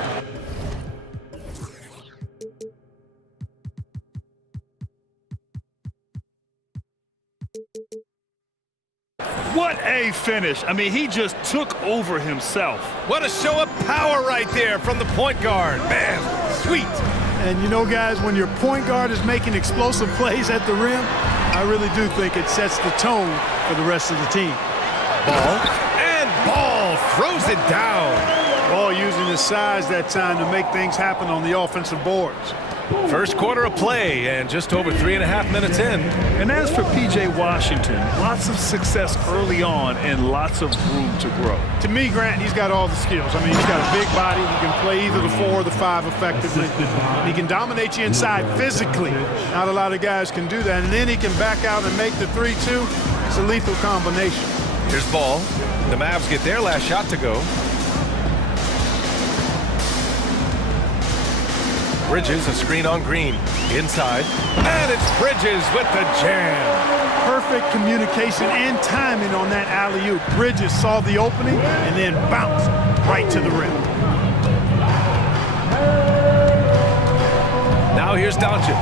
What a finish. I mean, he just took over himself. What a show of power right there from the point guard. Man, sweet. And you know, guys, when your point guard is making explosive plays at the rim, I really do think it sets the tone for the rest of the team. Ball, and Ball throws it down. Ball using his size that time to make things happen on the offensive boards. First quarter of play and just over 3.5 minutes in. And as for P.J. Washington, lots of success early on and lots of room to grow. To me, Grant, he's got all the skills. I mean, he's got a big body. He can play either the 4 or the 5 effectively. He can dominate you inside physically. Not a lot of guys can do that. And then he can back out and make the 3-2. It's a lethal combination. Here's ball. The Mavs get their last shot to go. Bridges, a screen on Green. Inside. And it's Bridges with the jam. Perfect communication and timing on that alley-oop. Bridges saw the opening and then bounced right to the rim. Now here's Doncic.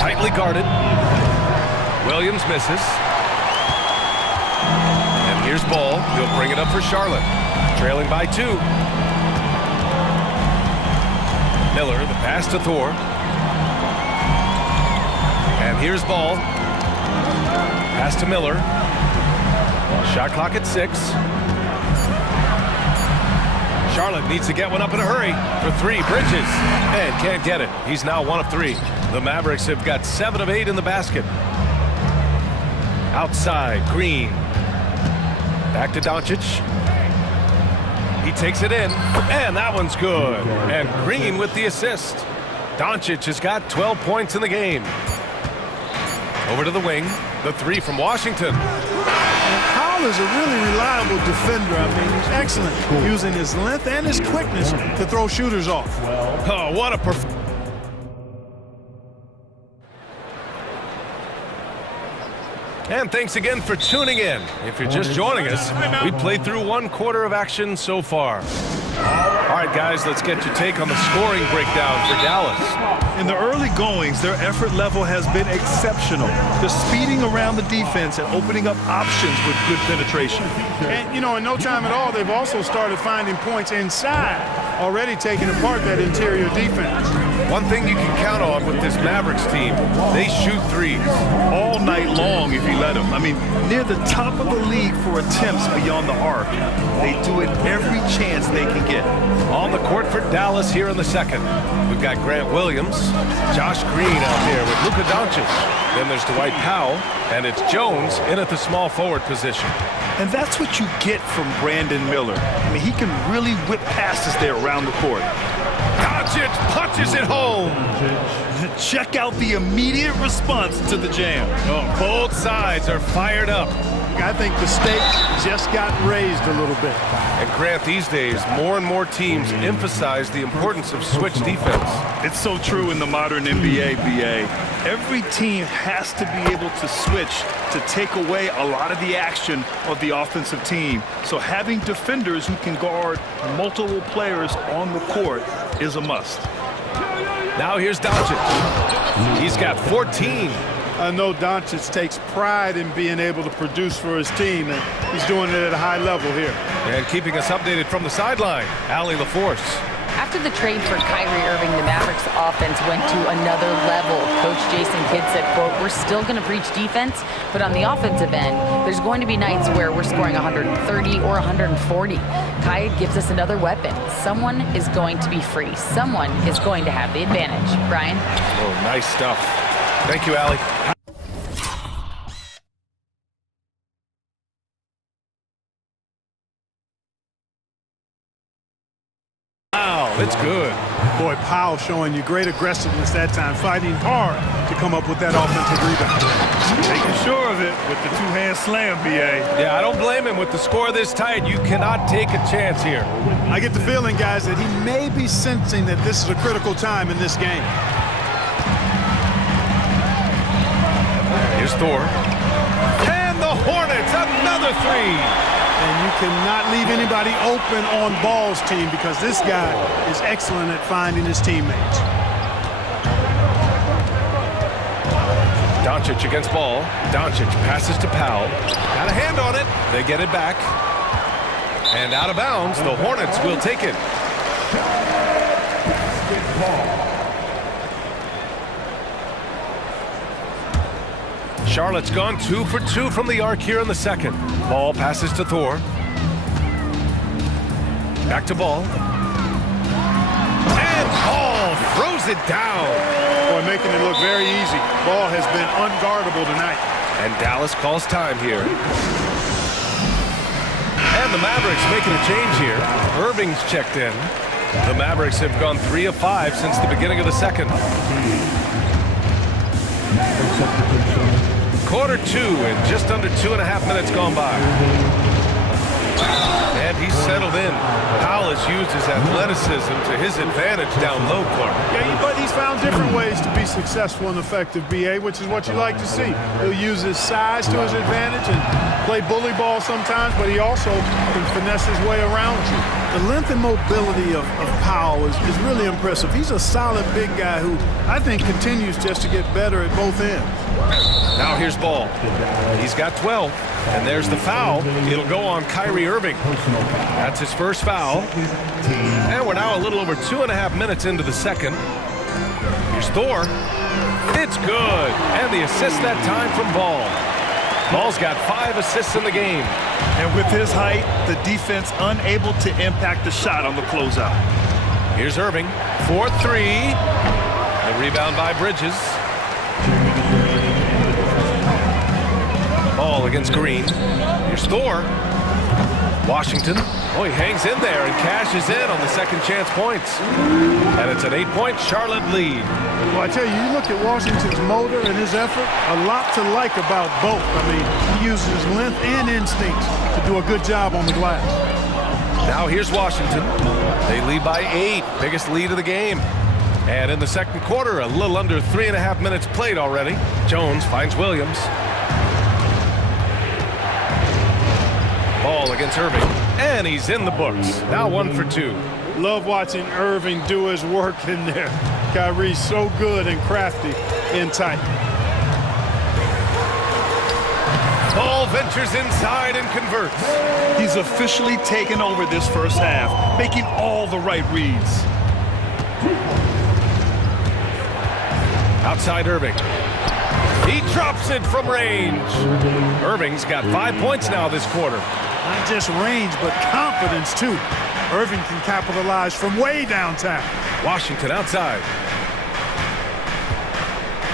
Tightly guarded. Williams misses. And here's Ball. He'll bring it up for Charlotte. Trailing by 2. Miller, the pass to Thor. And here's Ball. Pass to Miller. Shot clock at 6. Charlotte needs to get one up in a hurry for 3. Bridges. And can't get it. He's now 1 of 3. The Mavericks have got 7 of 8 in the basket. Outside, Green. Back to Doncic. He takes it in, and that one's good. And Green with the assist. Doncic has got 12 points in the game. Over to the wing, the 3 from Washington. And Powell is a really reliable defender. I mean, he's excellent using his length and his quickness to throw shooters off. Oh, what a performance. And thanks again for tuning in. If you're just joining us, we played through 1 quarter of action so far. All right, guys, let's get your take on the scoring breakdown for Dallas. In the early goings, their effort level has been exceptional. The speeding around the defense and opening up options with good penetration. And, you know, in no time at all, they've also started finding points inside, already taking apart that interior defense. One thing you can count on with this Mavericks team, they shoot 3s. All night long if you let them. I mean, near the top of the league for attempts beyond the arc. They do it every chance they can get. On the court for Dallas here in the second. We've got Grant Williams, Josh Green out there with Luka Doncic. Then there's Dwight Powell, and it's Jones in at the small forward position. And that's what you get from Brandon Miller. I mean, he can really whip passes there around the court. Doncic punches it home. Check out the immediate response to the jam. Oh, both sides are fired up. I think the stakes just got raised a little bit. And Grant, these days, more and more teams emphasize the importance of switch defense. It's so true in the modern NBA, BA. Every team has to be able to switch to take away a lot of the action of the offensive team. So having defenders who can guard multiple players on the court is a must. Now here's Doncic. He's got 14. I know Doncic takes pride in being able to produce for his team, and he's doing it at a high level here. And keeping us updated from the sideline, Allie LaForce. After the trade for Kyrie Irving, the Mavericks offense went to another level. Coach Jason Kidd said, quote, "We're still going to preach defense, but on the offensive end, there's going to be nights where we're scoring 130 or 140. Kyrie gives us another weapon. Someone is going to be free. Someone is going to have the advantage." Brian? Oh, nice stuff. Thank you, Allie. Wow, that's good. Boy, Powell showing you great aggressiveness that time, fighting hard to come up with that offensive rebound. Making sure of it with the two-hand slam, BA. Yeah, I don't blame him. With the score this tight, you cannot take a chance here. I get the feeling, guys, that he may be sensing that this is a critical time in this game. Here's Thor. And the Hornets, another 3. And you cannot leave anybody open on Ball's team because this guy is excellent at finding his teammates. Doncic against Ball. Doncic passes to Powell. Got a hand on it. They get it back. And out of bounds, the Hornets will take it. Charlotte's gone 2 for 2 from the arc here in the second. Ball passes to Thor. Back to Ball. And Ball throws throws it down. Boy, making it look very easy. Ball has been unguardable tonight. And Dallas calls time here. And the Mavericks making a change here. Irving's checked in. The Mavericks have gone 3 of 5 since the beginning of the second. Quarter 2 and just under 2.5 minutes gone by. And he's settled in. Powell has used his athleticism to his advantage down low, Clark. Yeah, but he's found different ways to be successful and effective, BA, which is what you like to see. He'll use his size to his advantage and play bully ball sometimes, but he also can finesse his way around you. The length and mobility of Powell is really impressive. He's a solid big guy who I think continues just to get better at both ends. Now here's Ball. He's got 12, and there's the foul. It'll go on Kyrie Irving. That's his first foul. And we're now a little over 2.5 minutes into the second. Here's Thor. It's good. And the assist that time from Ball. Ball's got 5 assists in the game. And with his height, the defense unable to impact the shot on the closeout. Here's Irving. 4-3. The rebound by Bridges. Ball against Green. Here's Thor. Washington. Oh, he hangs in there and cashes in on the second chance points. And it's an 8-point Charlotte lead. Well, I tell you, you look at Washington's motor and his effort, a lot to like about both. I mean, he uses his length and instincts to do a good job on the glass. Now here's Washington. They lead by 8, biggest lead of the game. And in the second quarter, a little under 3.5 minutes played already. Jones finds Williams. Ball against Irving, and he's in the books. Now 1 for 2. Love watching Irving do his work in there. Kyrie's so good and crafty in tight. Ball ventures inside and converts. He's officially taken over this first half, making all the right reads. Outside Irving. He drops it from range. Irving's got 5 points now this quarter. Not just range, but confidence, too. Irving can capitalize from way downtown. Washington outside.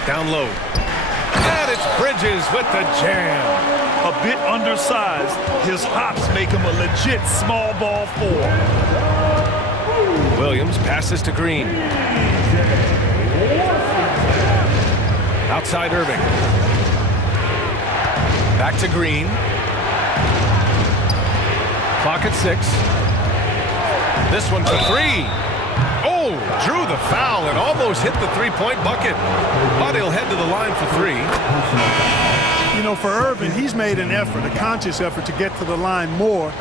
Down low. And it's Bridges with the jam. A bit undersized, his hops make him a legit small ball 4. Williams passes to Green. Outside Irving. Back to Green. Clock at 6. This one for 3. Oh, drew the foul and almost hit the three-point bucket. But he'll head to the line for 3. You know, for Irving, he's made an effort, a conscious effort to get to the line more,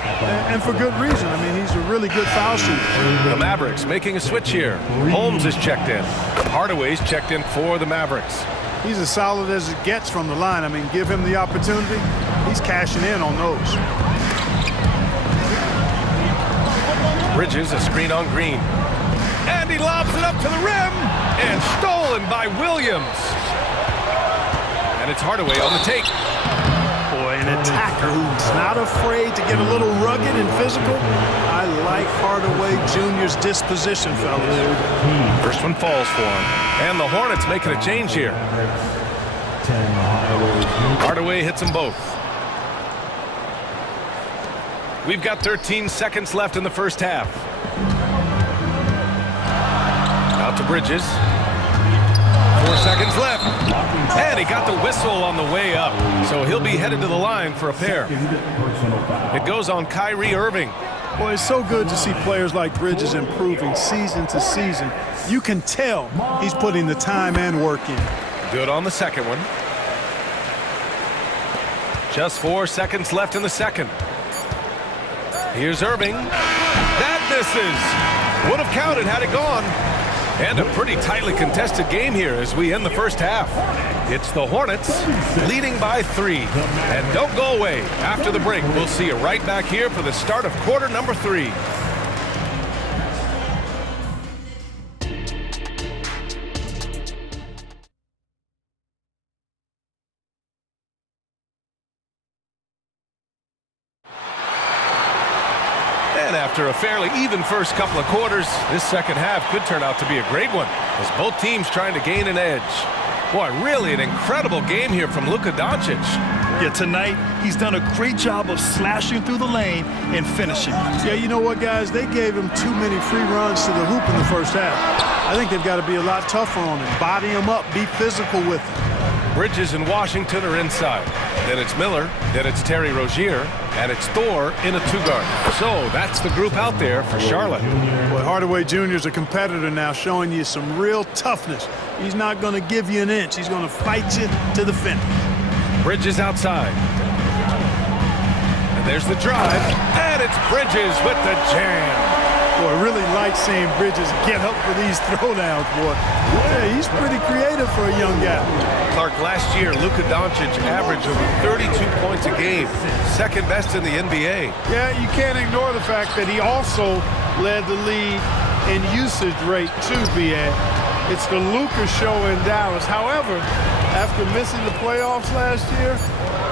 and for good reason. I mean, he's a really good foul shooter. The Mavericks making a switch here. Holmes is checked in. Hardaway's checked in for the Mavericks. He's as solid as it gets from the line. I mean, give him the opportunity, he's cashing in on those. Bridges, a screen on Green. And he lobs it up to the rim. And stolen by Williams. And it's Hardaway on the take. Boy, an attacker who's not afraid to get a little rugged and physical. I like Hardaway Jr.'s disposition, fellas. First one falls for him. And the Hornets making a change here. Hardaway hits them both. We've got 13 seconds left in the first half. Out to Bridges. 4 seconds left. And he got the whistle on the way up. So he'll be headed to the line for a pair. It goes on Kyrie Irving. Boy, it's so good to see players like Bridges improving season to season. You can tell he's putting the time and work in. Good on the second one. Just 4 seconds left in the second. Here's Irving. That misses. Would have counted had it gone. And a pretty tightly contested game here as we end the first half. It's the Hornets leading by 3. And don't go away. After the break, we'll see you right back here for the start of quarter number 3. And after a fairly even first couple of quarters, this second half could turn out to be a great one. as both teams trying to gain an edge. Boy, really an incredible game here from Luka Doncic. Yeah, tonight he's done a great job of slashing through the lane and finishing. Yeah, you know what, guys? They gave him too many free runs to the hoop in the first half. I think they've got to be a lot tougher on him. Body him up, be physical with him. Bridges and Washington are inside. Then it's Miller, then it's Terry Rozier, and it's Thor in a two-guard. So that's the group out there for Charlotte. Boy, Hardaway Jr. is a competitor now, showing you some real toughness. He's not going to give you an inch. He's going to fight you to the finish. Bridges outside. And there's the drive, and it's Bridges with the jam. Boy, I really like seeing Bridges get up for these throwdowns, boy. Yeah, he's pretty creative for a young guy. Clark, last year, Luka Doncic averaged over 32 points a game, second best in the NBA. Yeah, you can't ignore the fact that he also led the league in usage rate too, B.A. It's the Luka show in Dallas. However, after missing the playoffs last year,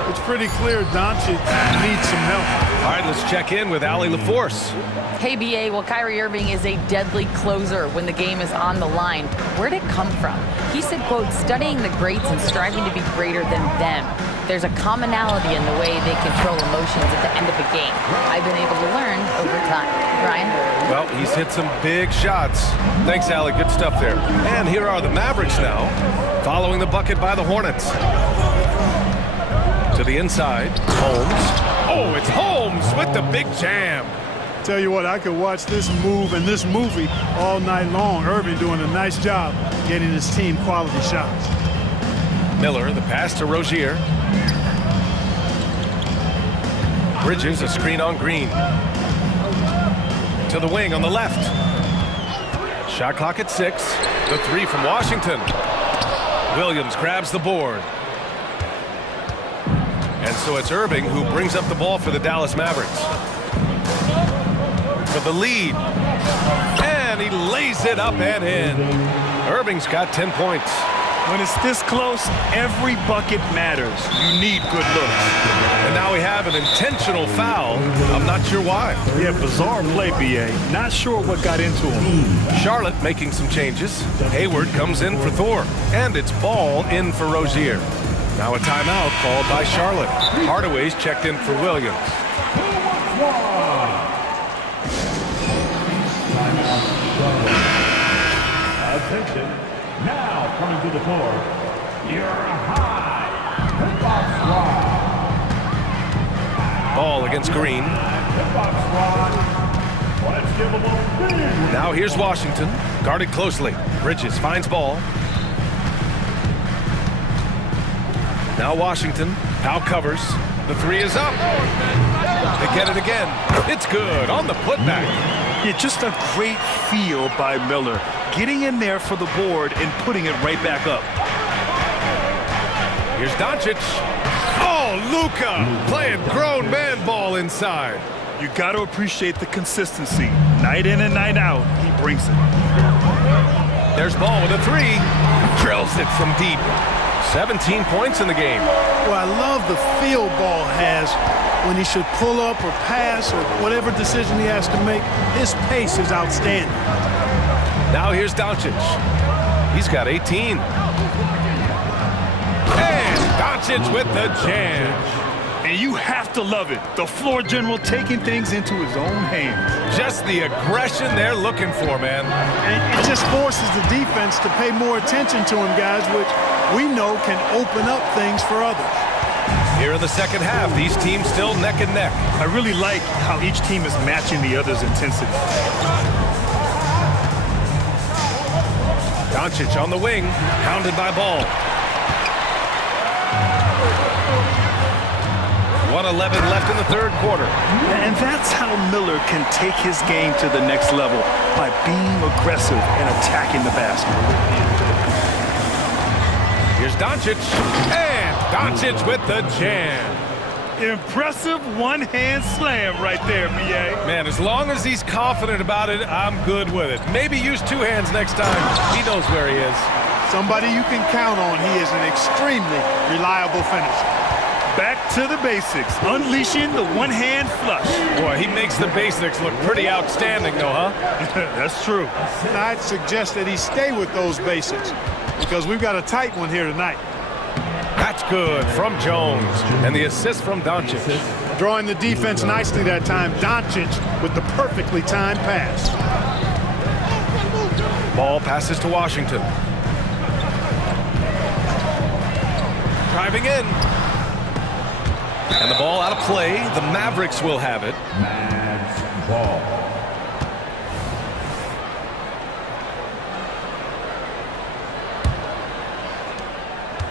it's pretty clear Doncic needs some help. All right, let's check in with Allie LaForce. Hey, BA, well, Kyrie Irving is a deadly closer when the game is on the line. Where'd it come from? He said, quote, studying the greats and striving to be greater than them. There's a commonality in the way they control emotions at the end of a game. I've been able to learn over time. Ryan? Well, he's hit some big shots. Thanks, Allie. Good stuff there. And here are the Mavericks now, following the bucket by the Hornets. To the inside, Holmes. Oh, it's Holmes with the big jam. Tell you what, I could watch this move and this movie all night long. Irving doing a nice job getting his team quality shots. Miller, the pass to Rozier. Bridges, a screen on Green. To the wing on the left. Shot clock at 6. The three from Washington. Williams grabs the board. And so it's Irving who brings up the ball for the Dallas Mavericks. For the lead. And he lays it up and in. Irving's got 10 points. When it's this close, every bucket matters. You need good looks. And now we have an intentional foul. I'm not sure why. Yeah, bizarre play, B.A. Not sure what got into him. Charlotte making some changes. Hayward comes in for Thor. And it's Ball in for Rozier. Now a timeout called by Charlotte. Hardaway's checked in for Williams. Attention. Now coming to the floor, your high-octane squad. Ball against Green. Let's give them a big. Now here's Washington, guarded closely. Bridges finds Ball. Now Washington, Powell covers. The three is up. They get it again. It's good on the putback. Yeah, just a great feel by Miller. Getting in there for the board and putting it right back up. Here's Doncic. Oh, Luka playing grown man ball inside. You got to appreciate the consistency. Night in and night out, he brings it. There's Ball with a three. Drills it from deep. 17 points in the game. Well, I love the feel Ball has when he should pull up or pass or whatever decision he has to make. His pace is outstanding. Now here's Doncic. He's got 18. And Doncic with the jam. And you have to love it. The floor general taking things into his own hands. Just the aggression they're looking for, man. And it just forces the defense to pay more attention to him, guys, which we know can open up things for others. Here in the second half, these teams still neck and neck. I really like how each team is matching the other's intensity. Doncic on the wing, pounded by Ball. 1:11 left in the third quarter. And that's how Miller can take his game to the next level, by being aggressive and attacking the basket. Here's Doncic, and Doncic with the jam. Impressive one-hand slam right there, B.A. Man, as long as he's confident about it, I'm good with it. Maybe use two hands next time. He knows where he is. Somebody you can count on. He is an extremely reliable finisher. Back to the basics, unleashing the one-hand flush. Boy, he makes the basics look pretty outstanding, though, huh? That's true. And I'd suggest that he stay with those basics because we've got a tight one here tonight. That's good from Jones. And the assist from Doncic. Drawing the defense nicely that time. Doncic with the perfectly timed pass. Ball passes to Washington. Driving in. And the ball out of play. The Mavericks will have it. Mavs ball.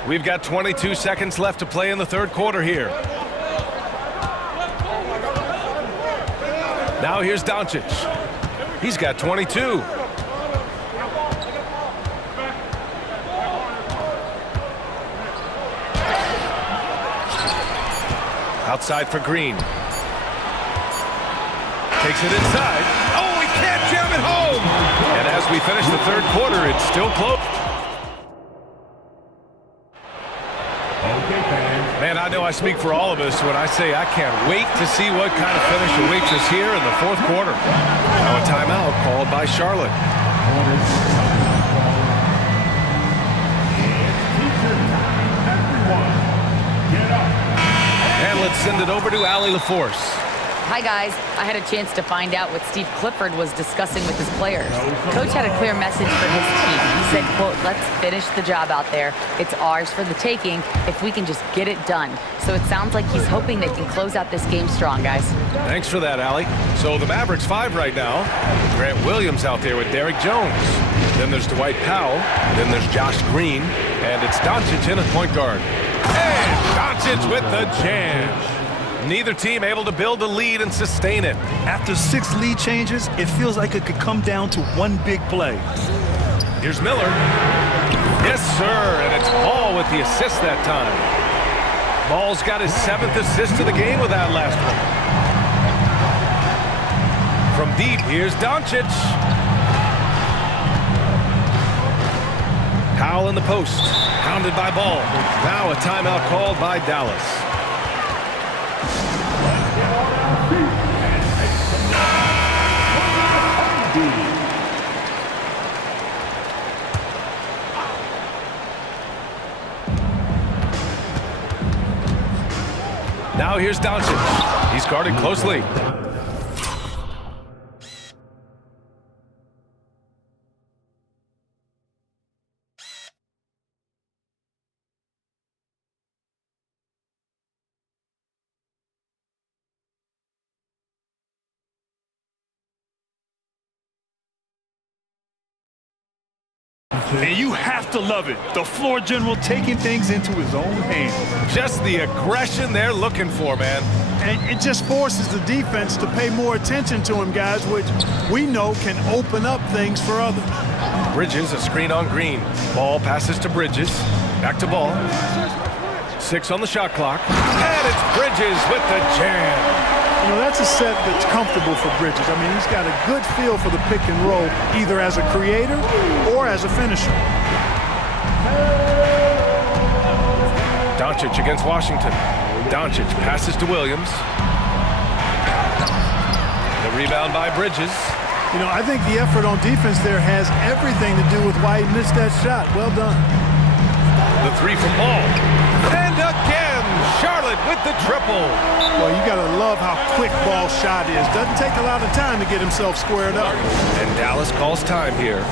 We've got 22 seconds left to play in the third quarter here. Now here's Doncic. He's got 22. Outside for Green. Takes it inside. Oh, he can't jam it home! And as we finish the third quarter, it's still close. Man, I know I speak for all of us when I say I can't wait to see what kind of finish awaits us here in the fourth quarter. Now a timeout called by Charlotte. And let's send it over to Allie LaForce. Hi, guys. I had a chance to find out what Steve Clifford was discussing with his players. Coach had a clear message for his team. He said, quote, let's finish the job out there. It's ours for the taking if we can just get it done. So it sounds like he's hoping they can close out this game strong, guys. Thanks for that, Allie. So the Mavericks 5 right now. Grant Williams out there with Derrick Jones. Then there's Dwight Powell. Then there's Josh Green. And it's Doncic in at point guard. And Doncic with the jam. Neither team able to build a lead and sustain it. After 6 lead changes, it feels like it could come down to one big play. Here's Miller. Yes, sir, and it's Ball with the assist that time. Ball's got his 7th assist of the game with that last one. From deep, here's Doncic. Powell in the post, pounded by Ball. Now a timeout called by Dallas. Now here's Doncic. He's guarded closely. And you have to love it. The floor general taking things into his own hands. Just the aggression they're looking for, man. And it just forces the defense to pay more attention to him, guys, which we know can open up things for others. Bridges, a screen on Green. Ball passes to Bridges. Back to Ball. 6 on the shot clock. And it's Bridges with the jam. You know, that's a set that's comfortable for Bridges. I mean, he's got a good feel for the pick and roll, either as a creator or as a finisher. Doncic against Washington. Doncic passes to Williams. The rebound by Bridges. You know, I think the effort on defense there has everything to do with why he missed that shot. Well done. The 3 from Ball. And again, Charlotte with the triple. Well, you got to love how quick Ball's shot is. Doesn't take a lot of time to get himself squared up. And Dallas calls time here.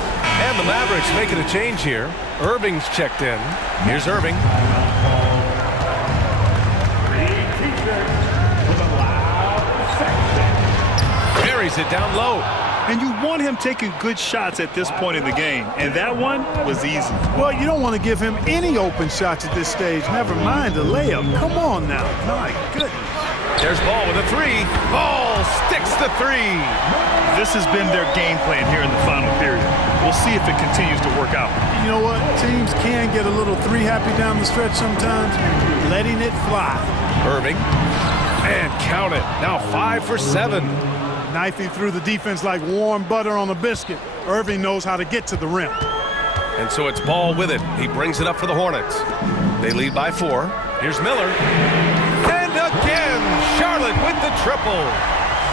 And the Mavericks making a change here. Irving's checked in. Here's Irving. Buries it down low. And you want him taking good shots at this point in the game. And that one was easy. Well, you don't want to give him any open shots at this stage. Never mind a layup. Come on now. My goodness. There's Ball with a 3. Ball sticks the 3. This has been their game plan here in the final period. We'll see if it continues to work out. You know what? Teams can get a little 3-happy down the stretch sometimes. Letting it fly. Irving. And count it. Now 5 for 7. Knifing through the defense like warm butter on a biscuit. Irving knows how to get to the rim. And so it's Ball with it. He brings it up for the Hornets. They lead by 4. Here's Miller. triple.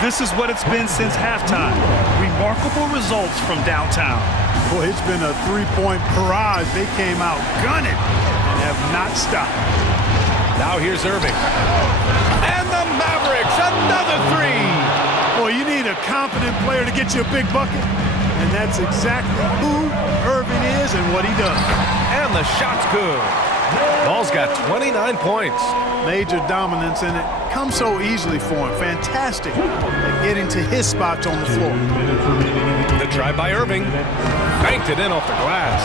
This is what it's been since halftime. Remarkable results from downtown. Boy, it's been a three-point barrage. They came out gunning and have not stopped. Now here's Irving. And the Mavericks, another three. Boy, you need a confident player to get you a big bucket. And that's exactly who Irving is and what he does. And the shot's good. Ball's got 29 points. Major dominance, and it comes so easily for him. Fantastic at getting to his spots on the floor. The try by Irving. Banked it in off the glass.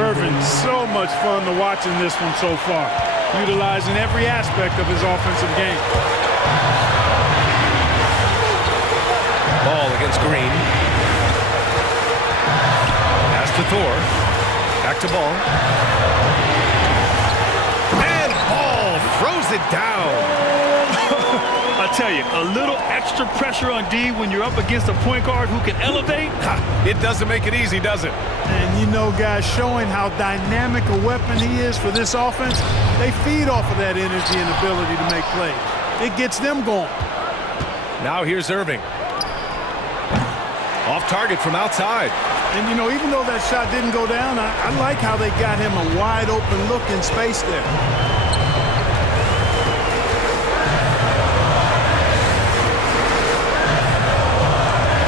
Irving's so much fun to watch in this one so far, utilizing every aspect of his offensive game. Ball against Green. Pass to Thor. Back to Ball. And Ball throws it down. I tell you, a little extra pressure on D when you're up against a point guard who can elevate. It doesn't make it easy, does it? And you know, guys, showing how dynamic a weapon he is for this offense, they feed off of that energy and ability to make plays. It gets them going. Now here's Irving. Off target from outside. And, you know, even though that shot didn't go down, I like how they got him a wide open look in space there.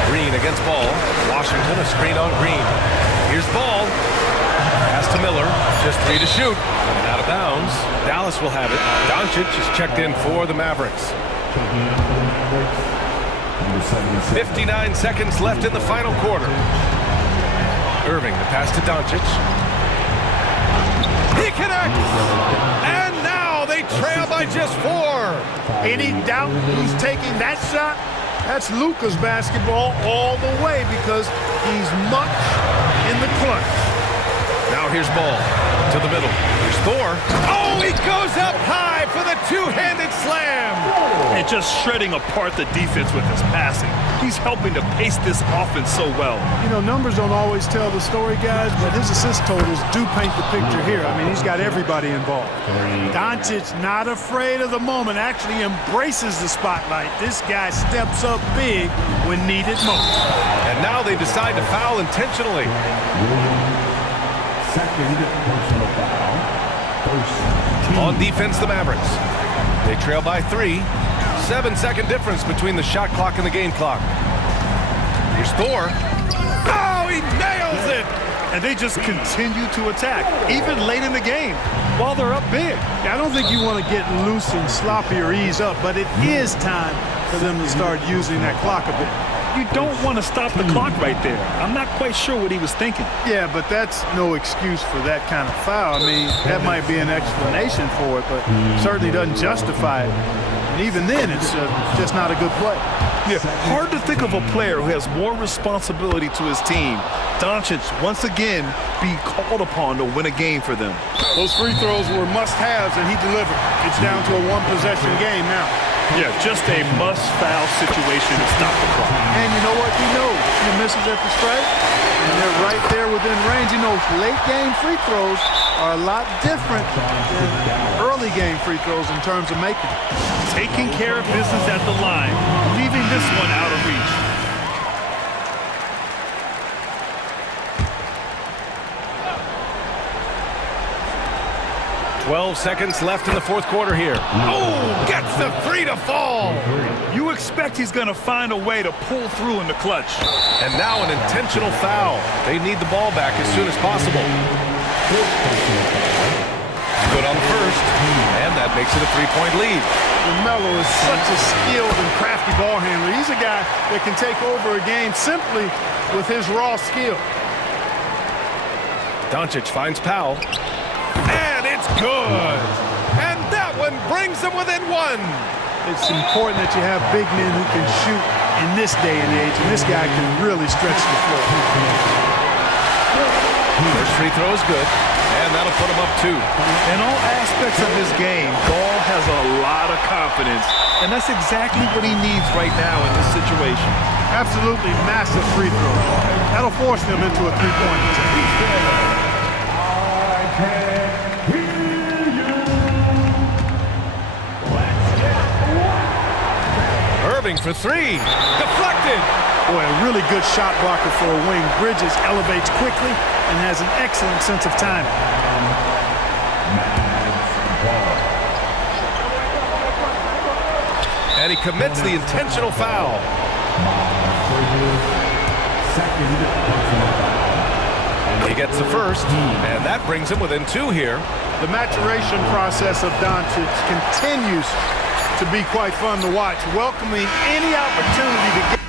Green against Ball. Washington a screen on Green. Here's Ball. Pass to Miller. Just 3 to shoot. And out of bounds. Dallas will have it. Doncic is checked in for the Mavericks. 59 seconds left in the final quarter. Irving, the pass to Doncic. He connects! And now they trail by just 4. Any doubt who's taking that shot? That's Luka's basketball all the way because he's much in the clutch. Now here's Ball to the middle. Here's Thor. Oh, he goes up high for the two-handed slam. And just shredding apart the defense with his passing. He's helping to pace this offense so well. You know, numbers don't always tell the story, guys, but his assist totals do paint the picture here. I mean, he's got everybody involved. Doncic not afraid of the moment, actually embraces the spotlight. This guy steps up big when needed most. And now they decide to foul intentionally. Second personal foul. On defense, the Mavericks. They trail by 3. 7-second difference between the shot clock and the game clock. Here's Thor. Oh, he nails it! And they just continue to attack, even late in the game, while they're up big. I don't think you want to get loose and sloppy or ease up, but it is time for them to start using that clock a bit. You don't want to stop the clock right there. I'm not quite sure what he was thinking. Yeah, but that's no excuse for that kind of foul. I mean, that might be an explanation for it, but certainly doesn't justify it. And even then, it's just not a good play. Yeah, hard to think of a player who has more responsibility to his team. Doncic, once again, being called upon to win a game for them. Those free throws were must-haves, and he delivered. It's down to a one-possession game now. Yeah, just a must-foul situation to stop the clock. And you know what? He knows he misses at the stripe, and they're right there within range. You know, late-game free throws are a lot different than early-game free throws in terms of making it. Taking care of business at the line, leaving this one out of reach. .12 seconds left in the fourth quarter here. Oh, gets the 3 to fall. You expect he's going to find a way to pull through in the clutch. And now an intentional foul. They need the ball back as soon as possible. Good on the first, and that makes it a 3-point lead. LaMelo is such a skilled and crafty ball handler. He's a guy that can take over a game simply with his raw skill. Doncic finds Powell. And it's good. And that one brings them within 1. It's important that you have big men who can shoot in this day and age, and this guy can really stretch the floor. First free throw is good, and that'll put him up 2. In all aspects of his game, Ball has a lot of confidence, and that's exactly what he needs right now in this situation. Absolutely massive free throw. That'll force them into a three-point attempt. driving for three. Deflected. Boy, a really good shot blocker for a wing. Bridges elevates quickly and has an excellent sense of timing. And he commits the intentional foul. He gets the first, and that brings him within two here. The maturation process of Doncic continues to be quite fun to watch, welcoming any opportunity to get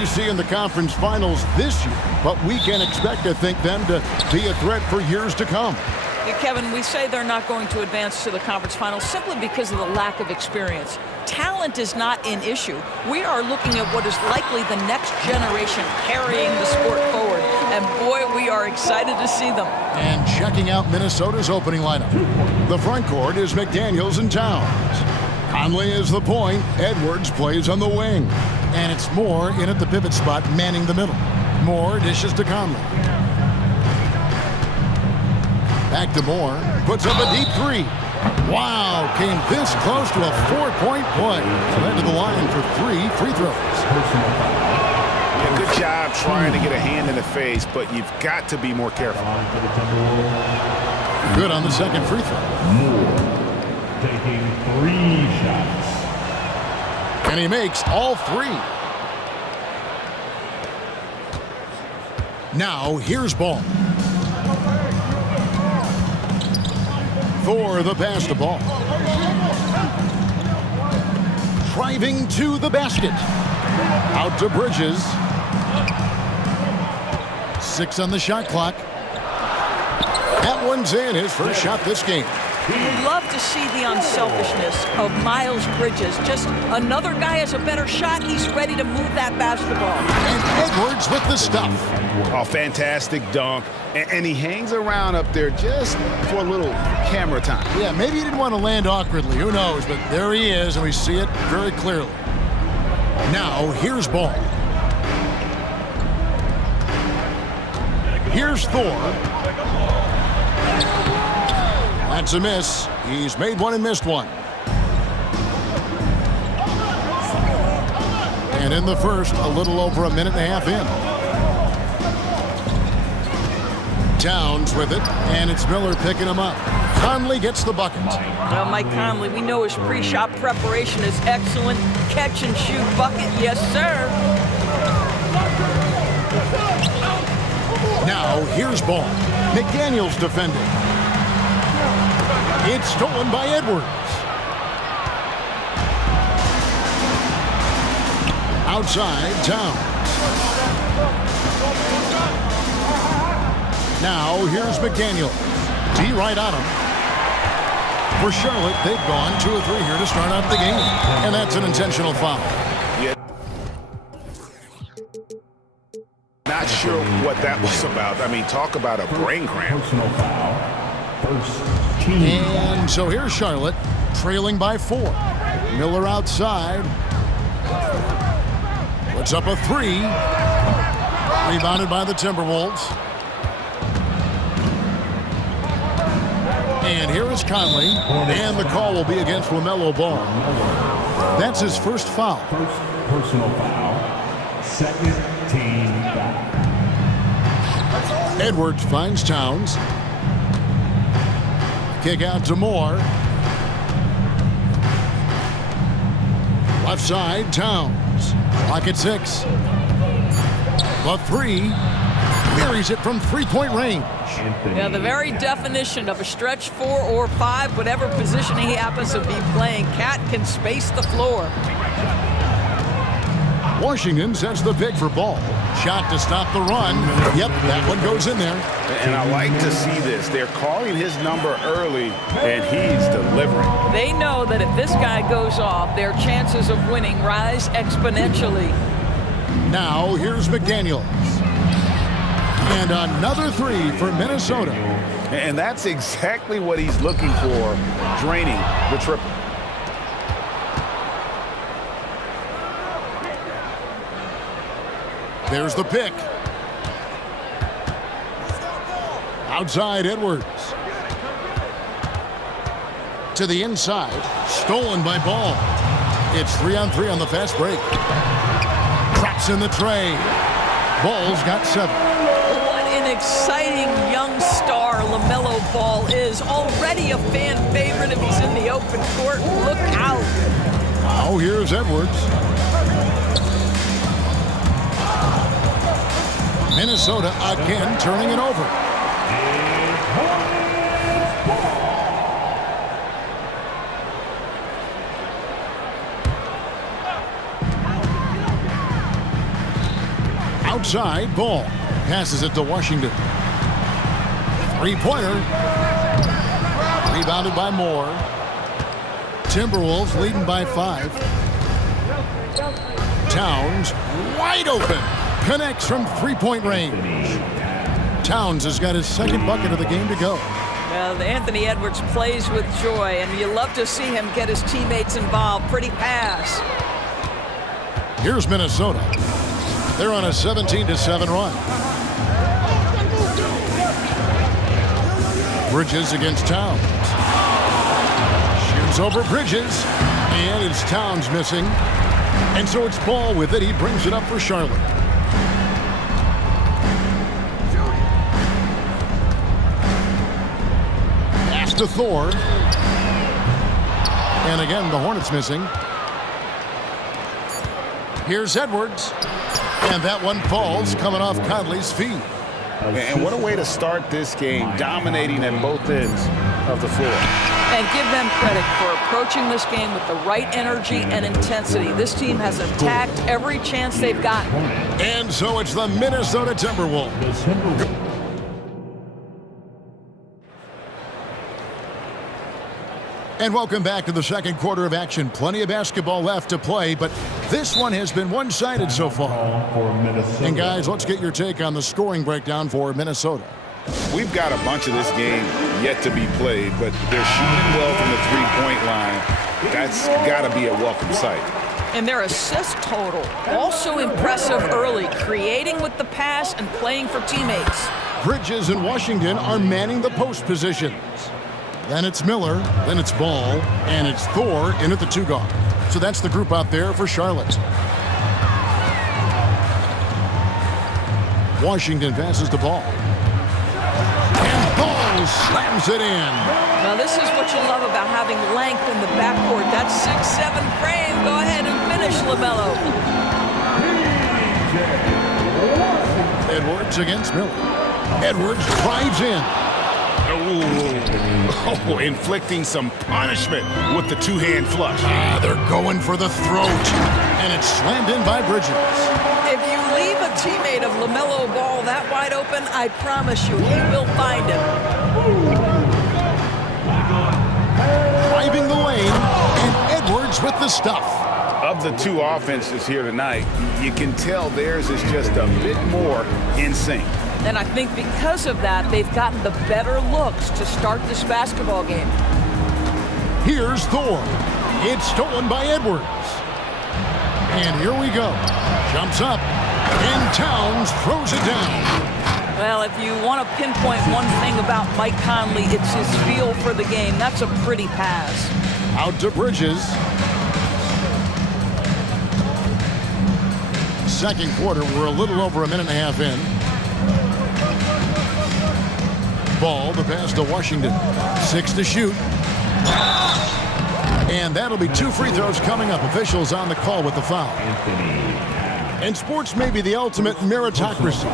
we see in the conference finals this year, but we can expect, I think, them to be a threat for years to come. Yeah, Kevin, we say they're not going to advance to the conference finals simply because of the lack of experience. Talent is not an issue. We are looking at what is likely the next generation carrying the sport forward. And boy, we are excited to see them. And checking out Minnesota's opening lineup. The front court is McDaniels and Towns. Conley is the point. Edwards plays on the wing. And it's Moore in at the pivot spot, manning the middle. Moore dishes to Conley. Back to Moore. Puts up a deep three. Wow, came this close to a 4-point play. Led to the line for 3 free throws. Yeah, good job trying to get a hand in the face, but you've got to be more careful. Good on the second free throw. Moore taking 3 shots. And he makes all 3. Now, here's Ball. For the pass to Ball. Driving to the basket. Out to Bridges. 6 on the shot clock. That one's in, his first shot this game. We love to see the unselfishness of Miles Bridges. Just another guy has a better shot. He's ready to move that basketball. And Edwards with the stuff. Oh, fantastic dunk. And he hangs around up there just for a little camera time. Yeah, maybe he didn't want to land awkwardly. Who knows? But there he is, and we see it very clearly. Now, here's Ball. Here's Thor. That's a miss. He's made one and missed one. And in the first, a little over a minute and a half in. Towns with it, and it's Miller picking him up. Conley gets the bucket. Well, Mike Conley, we know his pre-shot preparation is excellent. Catch and shoot bucket, yes, sir. Now, here's Ball. McDaniels defending. It's stolen by Edwards. Outside, Towns. Now, here's McDaniel. D right on him. For Charlotte, they've gone 2 or 3 here to start out the game. And that's an intentional foul. Yeah. Not sure what that was about. I mean, talk about a brain cramp. Personal foul. First team. And so here's Charlotte, trailing by 4. Miller outside. Puts up a 3. Rebounded by the Timberwolves. And here is Conley, and the call will be against LaMelo Ball. That's his first foul. First personal foul. Second team foul. Edwards finds Towns. Kick out to Moore. Left side, Towns. Clock at 6. The 3. Buries it from 3-point range. Yeah, the very definition of a stretch 4 or 5, whatever position he happens to be playing, Cat can space the floor. Washington sets the pick for Ball. Shot to stop the run. Yep, that one goes in there. And I like to see this. They're calling his number early, and he's delivering. They know that if this guy goes off, their chances of winning rise exponentially. Now, here's McDaniels. And another 3 for Minnesota. And that's exactly what he's looking for, draining the triple. There's the pick. Outside, Edwards. To the inside. Stolen by Ball. It's 3-on-3 on the fast break. Traps in the tray. Ball's got 7. What an exciting young star LaMelo Ball is. Already a fan favorite if he's in the open court. Look out. Now here's Edwards. Minnesota again turning it over. outside, Ball passes it to Washington. Three-pointer. Rebounded by Moore. Timberwolves leading by 5. Towns wide open. Connects from three-point range. Towns has got his second bucket of the game to go. Well, Anthony Edwards plays with joy, and you love to see him get his teammates involved. Pretty pass. Here's Minnesota. They're on a 17-7 run. Bridges against Towns. Shoots over Bridges, and it's Towns missing. And so it's Ball with it. He brings it up for Charlotte. Pass to Thor. And again, the Hornets missing. Here's Edwards. And that one falls, coming off Conley's feet. And what a way to start this game, dominating at both ends of the floor. And give them credit for approaching this game with the right energy and intensity. This team has attacked every chance they've gotten. And so it's the Minnesota Timberwolves. And welcome back to the second quarter of action. Plenty of basketball left to play, but this one has been one-sided so far. And guys, let's get your take on the scoring breakdown for Minnesota. We've got a bunch of this game yet to be played, but they're shooting well from the three-point line. That's got to be a welcome sight. And their assist total, also impressive early, creating with the pass and playing for teammates. Bridges and Washington are manning the post positions. Then it's Miller, then it's Ball, and it's Thor in at the 2-guard. So that's the group out there for Charlotte. Washington passes the ball. And Ball slams it in. Now this is what you love about having length in the backcourt. That 6'7" frame. Go ahead and finish, LaMelo. Edwards against Miller. Edwards drives in. Oh, inflicting some punishment with the two-hand flush. They're going for the throat. And it's slammed in by Bridges. If you leave a teammate of LaMelo Ball that wide open, I promise you he will find him. Driving the lane, and Edwards with the stuff. Of the two offenses here tonight, you can tell theirs is just a bit more in sync. And I think because of that, they've gotten the better looks to start this basketball game. Here's Thor. It's stolen by Edwards. And here we go. Jumps up, and Towns throws it down. Well, if you want to pinpoint one thing about Mike Conley, it's his feel for the game. That's a pretty pass. Out to Bridges. Second quarter, we're a little over a minute and a half in. Ball, the pass to Washington. 6 to shoot. And that'll be 2 free throws coming up. Officials on the call with the foul. And sports may be the ultimate meritocracy.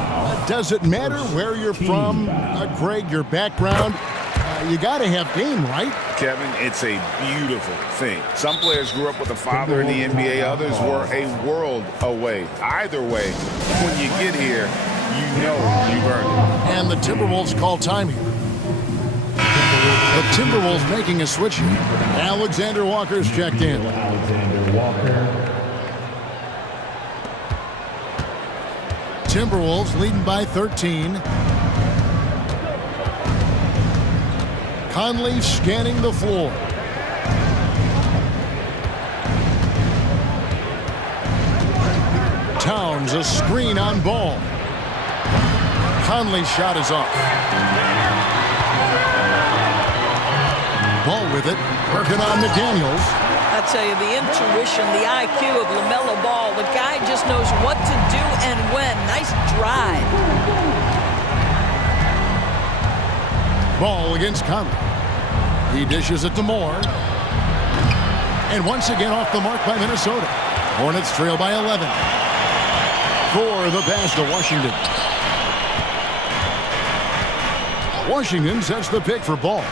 Does it matter where you're from, Greg, your background? You got to have game, right? Kevin, it's a beautiful thing. Some players grew up with a father in the NBA. Others were a world away. Either way, when you get here, you know you've earned it. And the Timberwolves call time here. The Timberwolves making a switch here. Alexander Walker's checked in. Timberwolves leading by 13. Conley scanning the floor. Towns a screen on Ball. Conley's shot is off. Ball with it, working on McDaniels. I tell you, the intuition, the IQ of LaMelo Ball, the guy just knows what to do and when. Nice drive. Ball against Conley. He dishes it to Moore. And once again off the mark by Minnesota. Hornets trail by 11. For the pass to Washington. Washington sets the pick for Ball.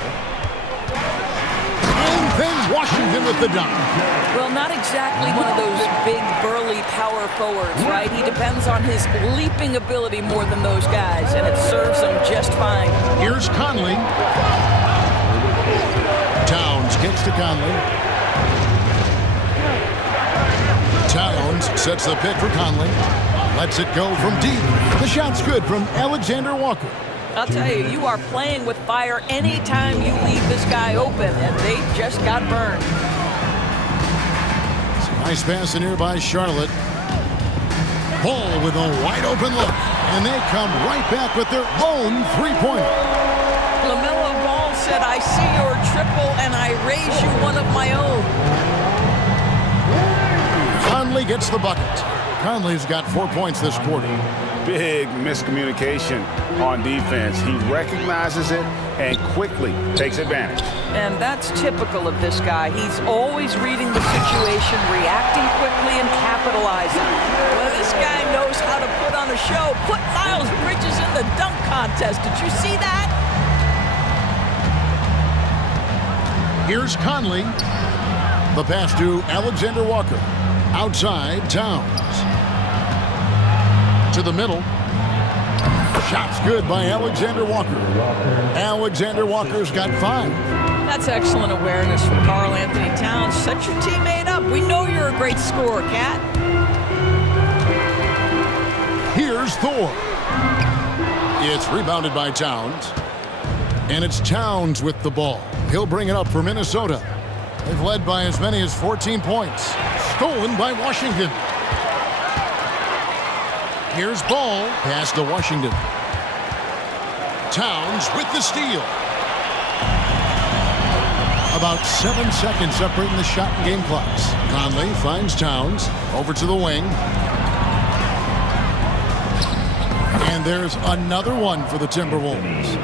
And then Washington Washington with the dunk. Well, not exactly one of those big, burly power forwards, right? He depends on his leaping ability more than those guys, and it serves him just fine. Here's Conley. Towns kicks to Conley. Towns sets the pick for Conley. Lets it go from deep. The shot's good from Alexander Walker. I'll tell you, you are playing with fire anytime you leave this guy open, and they just got burned. Nice pass in here by Charlotte. Ball with a wide open look, and they come right back with their own three-pointer. LaMelo Ball said, I see your triple, and I raise you one of my own. Conley gets the bucket. Conley's got 4 points this quarter. Big miscommunication on defense. He recognizes it and quickly takes advantage. And that's typical of this guy. He's always reading the situation, reacting quickly, and capitalizing. Well, this guy knows how to put on a show. Put Miles Bridges in the dunk contest. Did you see that? Here's Conley. The pass to Alexander Walker. Outside, Towns. To the middle. Shot's good by Alexander Walker. Alexander Walker's got 5. That's excellent awareness from Karl Anthony Towns. Set your teammate up. We know you're a great scorer, Cat. Here's Thor. It's rebounded by Towns. And it's Towns with the ball. He'll bring it up for Minnesota. They've led by as many as 14 points. Stolen by Washington. Here's Ball. Pass to Washington. Towns with the steal. About 7 seconds separating the shot and game clocks. Conley finds Towns. Over to the wing. And there's another one for the Timberwolves.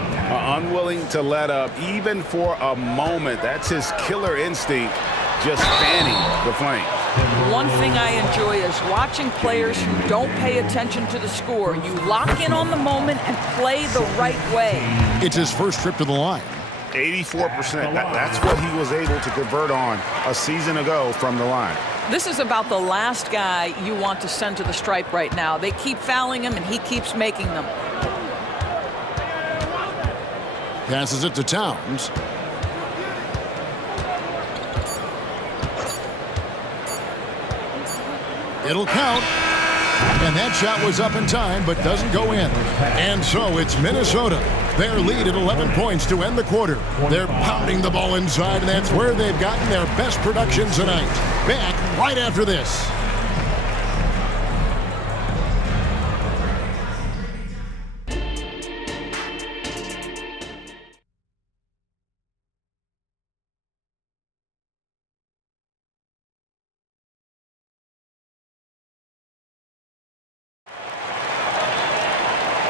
Unwilling to let up even for a moment. That's his killer instinct, just fanning the flame. One thing I enjoy is watching players who don't pay attention to the score. You lock in on the moment and play the right way. It's his first trip to the line. 84%. That's what he was able to convert on a season ago from the line. This is about the last guy you want to send to the stripe right now. They keep fouling him, and he keeps making them. Passes it to Towns. It'll count. And that shot was up in time, but doesn't go in. And so it's Minnesota. Their lead at 11 points to end the quarter. They're pounding the ball inside, and that's where they've gotten their best production tonight. Back right after this.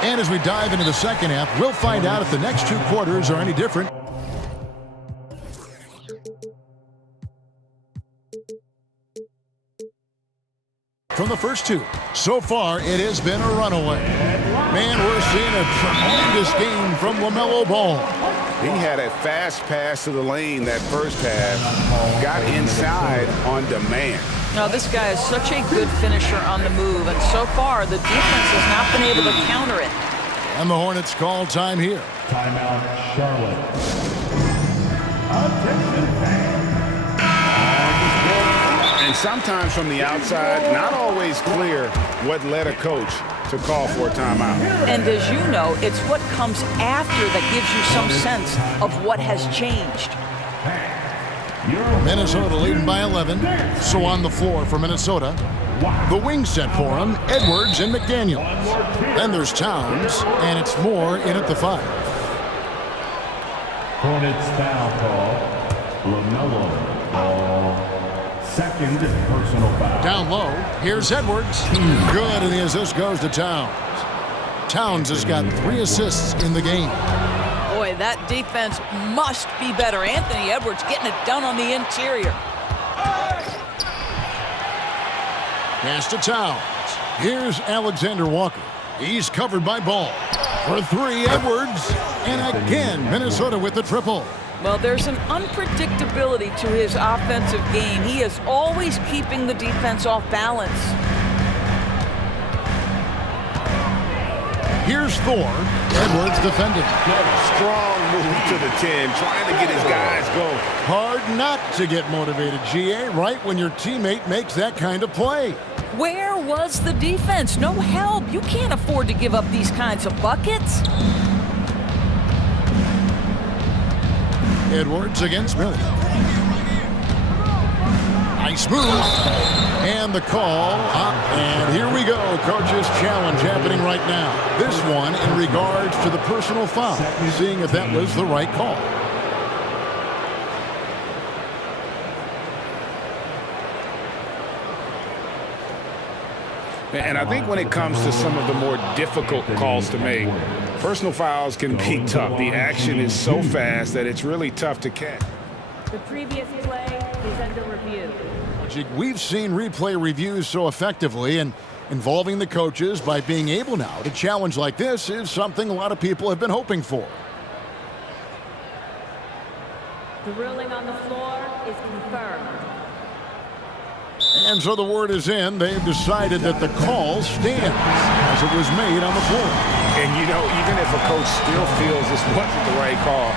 And as we dive into the second half, we'll find out if the next 2 quarters are any different. From the first 2. So far, it has been a runaway. Man, we're seeing a tremendous game from LaMelo Ball. He had a fast pass to the lane that first half, got inside on demand. Now, this guy is such a good finisher on the move, and so far, the defense has not been able to counter it. And the Hornets call time here. Timeout, Charlotte. Attention fans. And sometimes from the outside, not always clear what led a coach to call for a timeout. And as you know, it's what comes after that gives you some sense of what has changed. Minnesota leading by 11. So on the floor for Minnesota. The wing set for him, Edwards and McDaniels. Then there's Towns, and it's Moore in at the 5. Hornets foul call. LaMelo Ball. Second personal foul. Down low, here's Edwards. Good, and the assist goes to Towns. Towns has got 3 assists in the game. Boy, that defense must be better. Anthony Edwards getting it done on the interior. Pass to Towns. Here's Alexander Walker. He's covered by Ball. For 3, Edwards. And again, Minnesota with the triple. Well, there's an unpredictability to his offensive game. He is always keeping the defense off balance. Here's Thor. Edwards defending. Strong move to the 10, trying to get his guys going. Hard not to get motivated, GA, right when your teammate makes that kind of play. Where was the defense? No help. You can't afford to give up these kinds of buckets. Edwards against Miller. Nice move. And the call up. And here we go. Coach's challenge happening right now. This one in regards to the personal foul. Seeing if that was the right call. And I think when it comes to some of the more difficult calls to make, personal fouls can be tough. The action is so fast that it's really tough to catch. The previous play is under review. We've seen replay reviews so effectively, and involving the coaches by being able now to challenge like this is something a lot of people have been hoping for. The ruling on the floor is confirmed. And so the word is in. They've decided that the call stands as it was made on the floor. And, you know, even if a coach still feels this wasn't the right call,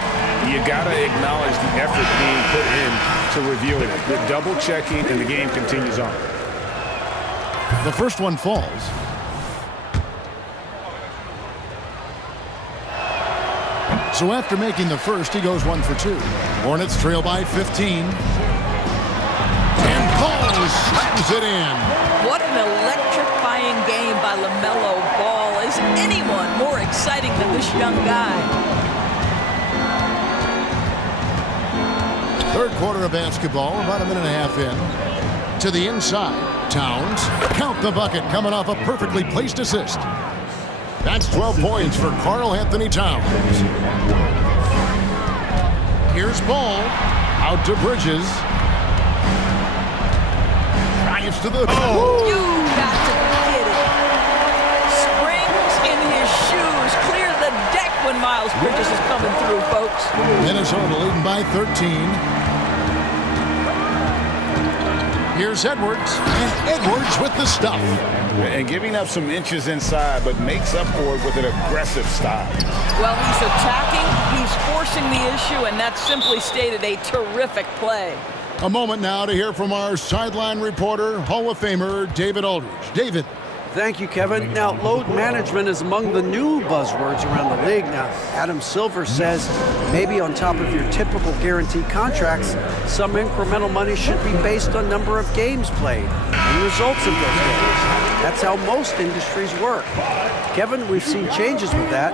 you got to acknowledge the effort being put in to reviewing it. The double checking, and the game continues on. The first one falls. So after making the first, he goes 1 for 2. Hornets trail by 15. And Paul slams it in. What an electrifying game by LaMelo Ball. Is anyone more exciting than this young guy? Third quarter of basketball, about a minute and a half in. To the inside, Towns. Count the bucket, coming off a perfectly placed assist. That's 12 points for Karl Anthony Towns. Here's Ball. Out to Bridges. Drives to the... Oh! You got to be kidding. Springs in his shoes. Clear the deck when Miles Bridges is coming through, folks. Minnesota leading by 13. Here's Edwards, and Edwards with the stuff. And giving up some inches inside, but makes up for it with an aggressive style. Well, he's attacking, he's forcing the issue, and that's simply stated a terrific play. A moment now to hear from our sideline reporter, Hall of Famer David Aldridge. David. Thank you, Kevin. Now, load management is among the new buzzwords around the league. Now, Adam Silver says maybe on top of your typical guaranteed contracts, some incremental money should be based on number of games played and results of those games. That's how most industries work. Kevin, we've seen changes with that.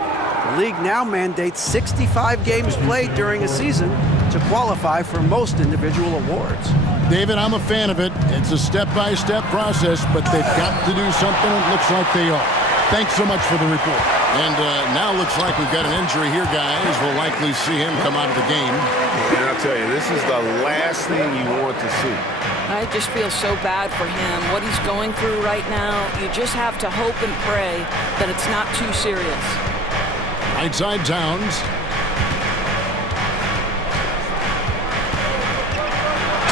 The league now mandates 65 games played during a season to qualify for most individual awards. David, I'm a fan of it. It's a step-by-step process, but they've got to do something. It looks like they are. Thanks so much for the report. And now looks like we've got an injury here, guys. We'll likely see him come out of the game. And I'll tell you, this is the last thing you want to see. I just feel so bad for him. What he's going through right now, you just have to hope and pray that it's not too serious. Right side Towns.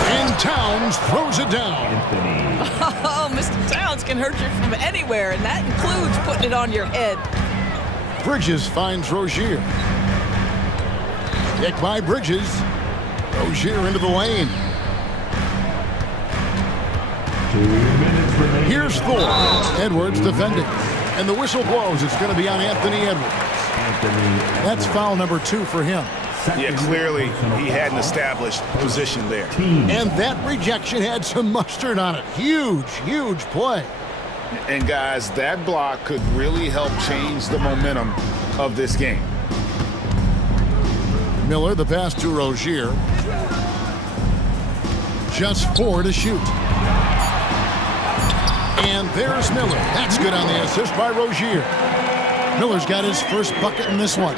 And Towns throws it down. Oh, Mr. Towns can hurt you from anywhere, and that includes putting it on your head. Bridges finds Rozier. Kick by Bridges. Rozier into the lane. Here's Thor. Edwards defending. And the whistle blows. It's going to be on Anthony Edwards. That's foul number 2 for him. Yeah, clearly he hadn't established position there. And that rejection had some mustard on it. Huge, huge play. And guys, that block could really help change the momentum of this game. Miller, the pass to Rozier. Just 4 to shoot. And there's Miller. That's good on the assist by Rozier. Miller's got his first bucket in this one.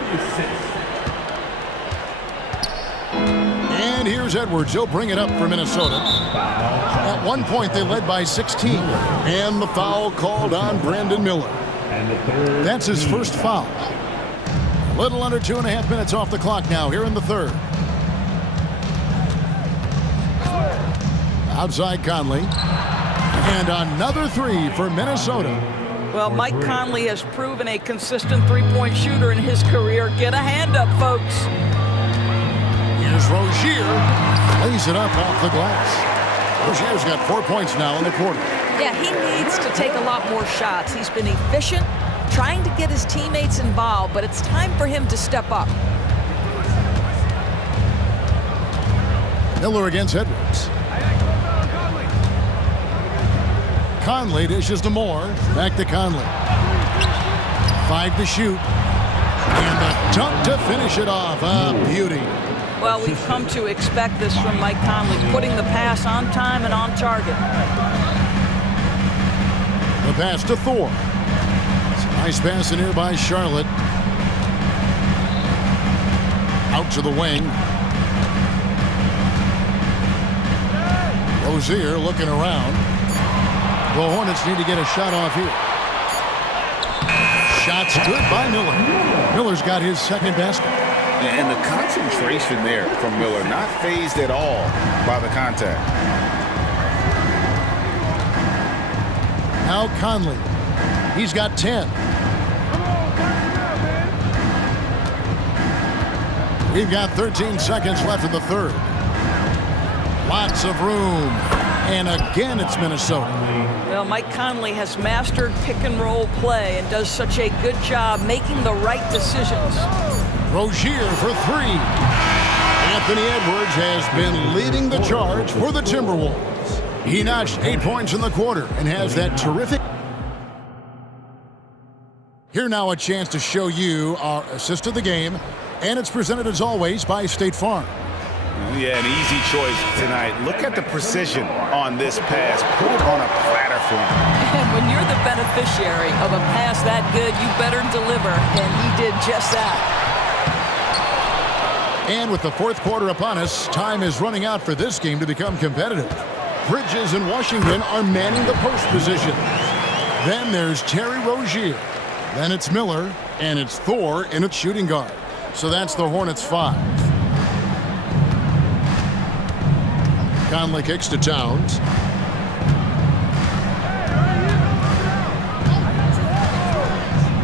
And here's Edwards. He'll bring it up for Minnesota. At one point, they led by 16. And the foul called on Brandon Miller. That's his first foul. A little under 2.5 minutes off the clock now here in the third. Outside Conley. And another three for Minnesota. Well, Mike Conley has proven a consistent three-point shooter in his career. Get a hand up, folks. Here's Rozier. Lays it up off the glass. Rozier's got 4 points now in the quarter. Yeah, he needs to take a lot more shots. He's been efficient, trying to get his teammates involved, but it's time for him to step up. Miller against Edwards. Conley dishes to Moore. Back to Conley. 5 to shoot. And the dunk to finish it off. A beauty. Well, we've come to expect this from Mike Conley, putting the pass on time and on target. The pass to Thor. It's a nice pass in here by Charlotte. Out to the wing. Rozier looking around. The Hornets need to get a shot off here. Shots good by Miller. Miller's got his second basket. And the concentration there from Miller, not fazed at all by the contact. Now Conley. He's got 10. We've got 13 seconds left in the third. Lots of room. And again, it's Minnesota. Well, Mike Conley has mastered pick-and-roll play and does such a good job making the right decisions. Rozier for three. Anthony Edwards has been leading the charge for the Timberwolves. He notched 8 points in the quarter and has that terrific... Here now a chance to show you our assist of the game, and it's presented as always by State Farm. Yeah, an easy choice tonight. Look at the precision on this pass. Put it on a platter for him. And when you're the beneficiary of a pass that good, you better deliver, and he did just that. And with the fourth quarter upon us, time is running out for this game to become competitive. Bridges and Washington are manning the post position. Then there's Terry Rozier. Then it's Miller, and it's Thor in its shooting guard. So that's the Hornets 5. Conley kicks to Towns.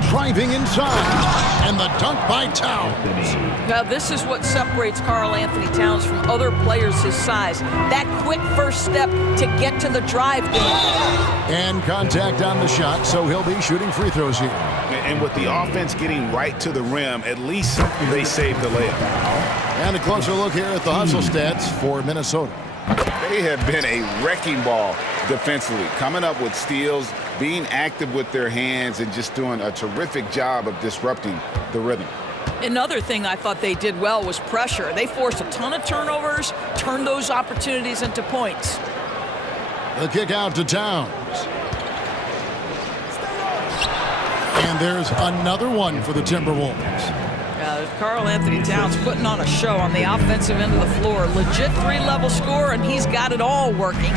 Driving inside. And the dunk by Towns. Now, this is what separates Karl Anthony Towns from other players his size. That quick first step to get to the drive game. And contact on the shot, so he'll be shooting free throws here. And with the offense getting right to the rim, at least they saved the layup. And a closer look here at the hustle stats for Minnesota. They have been a wrecking ball defensively, coming up with steals, being active with their hands, and just doing a terrific job of disrupting the rhythm. Another thing I thought they did well was pressure. They forced a ton of turnovers, turned those opportunities into points. The kick out to Towns. And there's another one for the Timberwolves. Karl Anthony Towns putting on a show on the offensive end of the floor. Legit three-level score, and he's got it all working.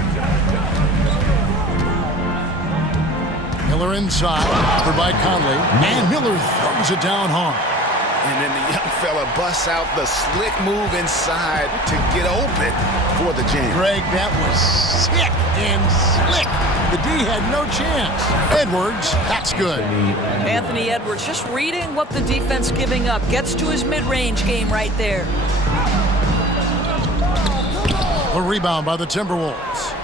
Miller inside, offered by Conley, and Miller throws it down hard. And then the young fella busts out the slick move inside to get open for the jam. Greg, that was sick and slick. The D had no chance. Edwards, that's good. Anthony Edwards just reading what the defense giving up. Gets to his mid-range game right there. A rebound by the Timberwolves.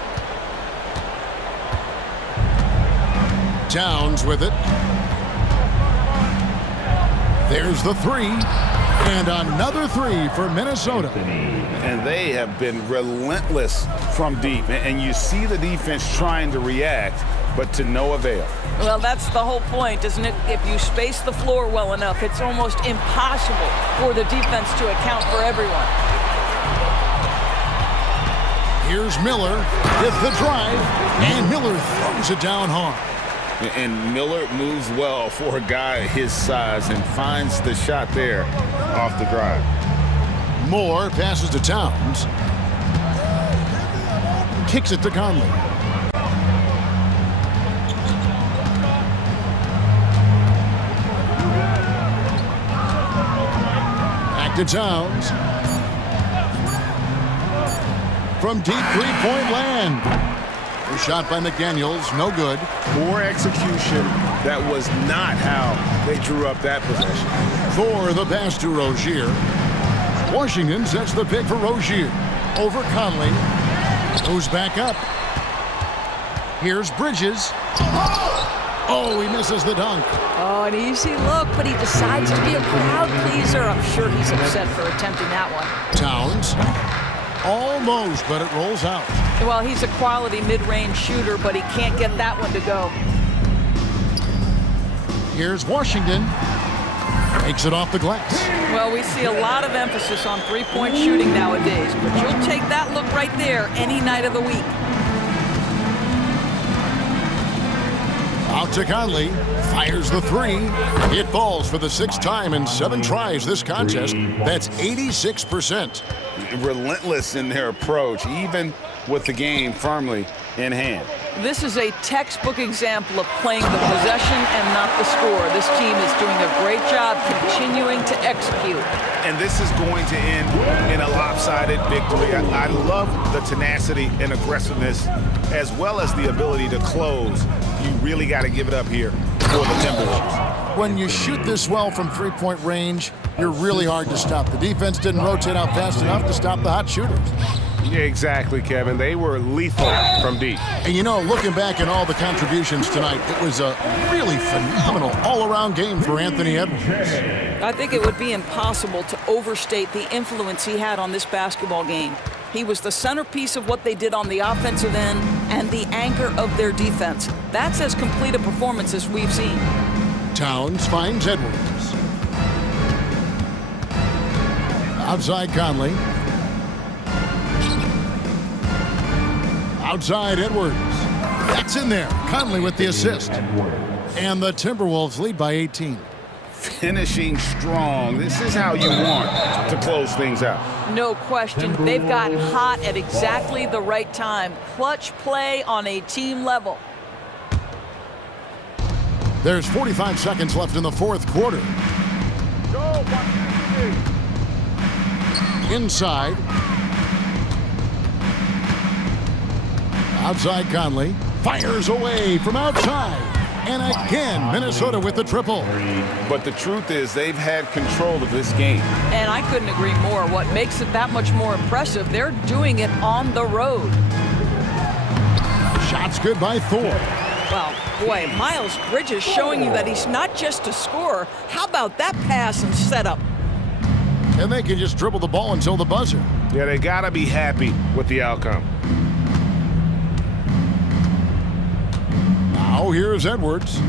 Towns with it. There's the three. And another three for Minnesota. And they have been relentless from deep. And you see the defense trying to react, but to no avail. Well, that's the whole point, isn't it? If you space the floor well enough, it's almost impossible for the defense to account for everyone. Here's Miller with the drive, and Miller throws it down hard. And Miller moves well for a guy his size and finds the shot there off the drive. Moore passes to Towns. Kicks it to Conley. Back to Towns. from deep three-point land. The shot by McDaniels, no good. Poor execution. That was not how they drew up that possession. For the pass to Rozier. Washington sets the pick for Rozier. Over Conley. Goes back up. Here's Bridges. Oh, he misses the dunk. Oh, an easy look, but he decides to be a crowd pleaser. I'm sure he's upset for attempting that one. Towns. Almost, but it rolls out. Well, he's a quality mid-range shooter, but he can't get that one to go. Here's Washington. Takes it off the glass. Well, we see a lot of emphasis on three-point shooting nowadays, but you'll take that look right there any night of the week. Out to Conley. Fires the three. It falls for the 6th time in 7 tries this contest. That's 86%. Relentless in their approach, even with the game firmly in hand. This is a textbook example of playing the possession and not the score. This team is doing a great job continuing to execute. And this is going to end in a lopsided victory. I love the tenacity and aggressiveness as well as the ability to close. You really got to give it up here for the Timberwolves. When you shoot this well from three-point range, you're really hard to stop. The defense didn't rotate out fast enough to stop the hot shooters. Yeah, exactly, Kevin. They were lethal from deep. And you know, looking back at all the contributions tonight, it was a really phenomenal all-around game for Anthony Edwards. I think it would be impossible to overstate the influence he had on this basketball game. He was the centerpiece of what they did on the offensive end and the anchor of their defense. That's as complete a performance as we've seen. Towns finds Edwards. Outside Conley. Outside Edwards. That's in there. Conley with the assist. And the Timberwolves lead by 18. Finishing strong. This is how you want to close things out. No question. They've gotten hot at exactly the right time. Clutch play on a team level. There's 45 seconds left in the 4th quarter. Inside. Outside Conley. Fires away from outside. And again, Minnesota with the triple. But the truth is they've had control of this game. And I couldn't agree more. What makes it that much more impressive, they're doing it on the road. Shots good by Thor. Well, boy, Miles Bridges showing you that he's not just a scorer. How about that pass and setup? And they can just dribble the ball until the buzzer. Yeah, they got to be happy with the outcome. Now here's Edwards.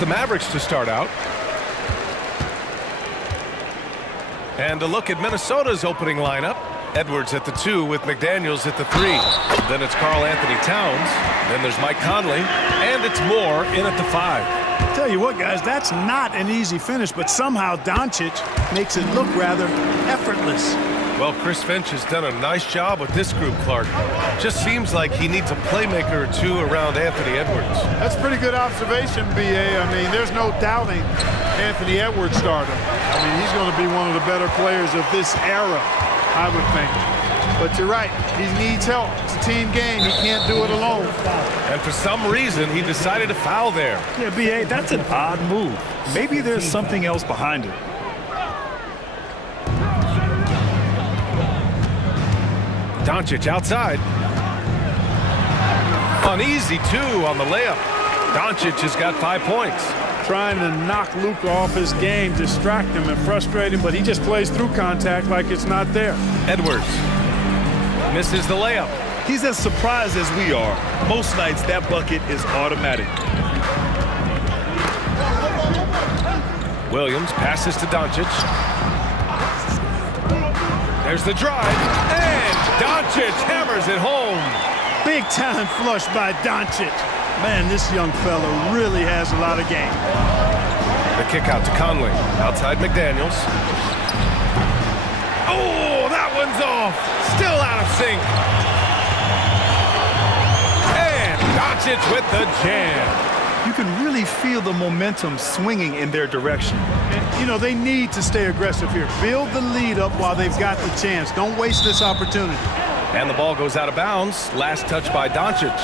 the Mavericks to start out. And a look at Minnesota's opening lineup. Edwards at the 2 with McDaniels at the 3. Then it's Karl Anthony Towns. Then there's Mike Conley. And it's Moore in at the 5. Tell you what, guys, that's not an easy finish, but somehow Doncic makes it look rather effortless. Well, Chris Finch has done a nice job with this group, Clark. Just seems like he needs a playmaker or two around Anthony Edwards. That's a pretty good observation, B.A. I mean, there's no doubting Anthony Edwards starter. I mean, he's going to be one of the better players of this era, I would think. But you're right, he needs help. It's a team game. He can't do it alone. And for some reason, he decided to foul there. Yeah, B.A., that's an odd move. Maybe there's something else behind it. Doncic outside. Uneasy, too, on the layup. Doncic has got 5 points. Trying to knock Luka off his game, distract him and frustrate him, but he just plays through contact like it's not there. Edwards misses the layup. He's as surprised as we are. Most nights, that bucket is automatic. Williams passes to Doncic. There's the drive, and Doncic hammers it home. Big time flush by Doncic. Man, this young fella really has a lot of game. The kick out to Conley. Outside McDaniels. Oh, that one's off. Still out of sync. And Doncic with the jam. You can really feel the momentum swinging in their direction. And, you know, they need to stay aggressive here. Build the lead up while they've got the chance. Don't waste this opportunity. And the ball goes out of bounds. Last touch by Doncic.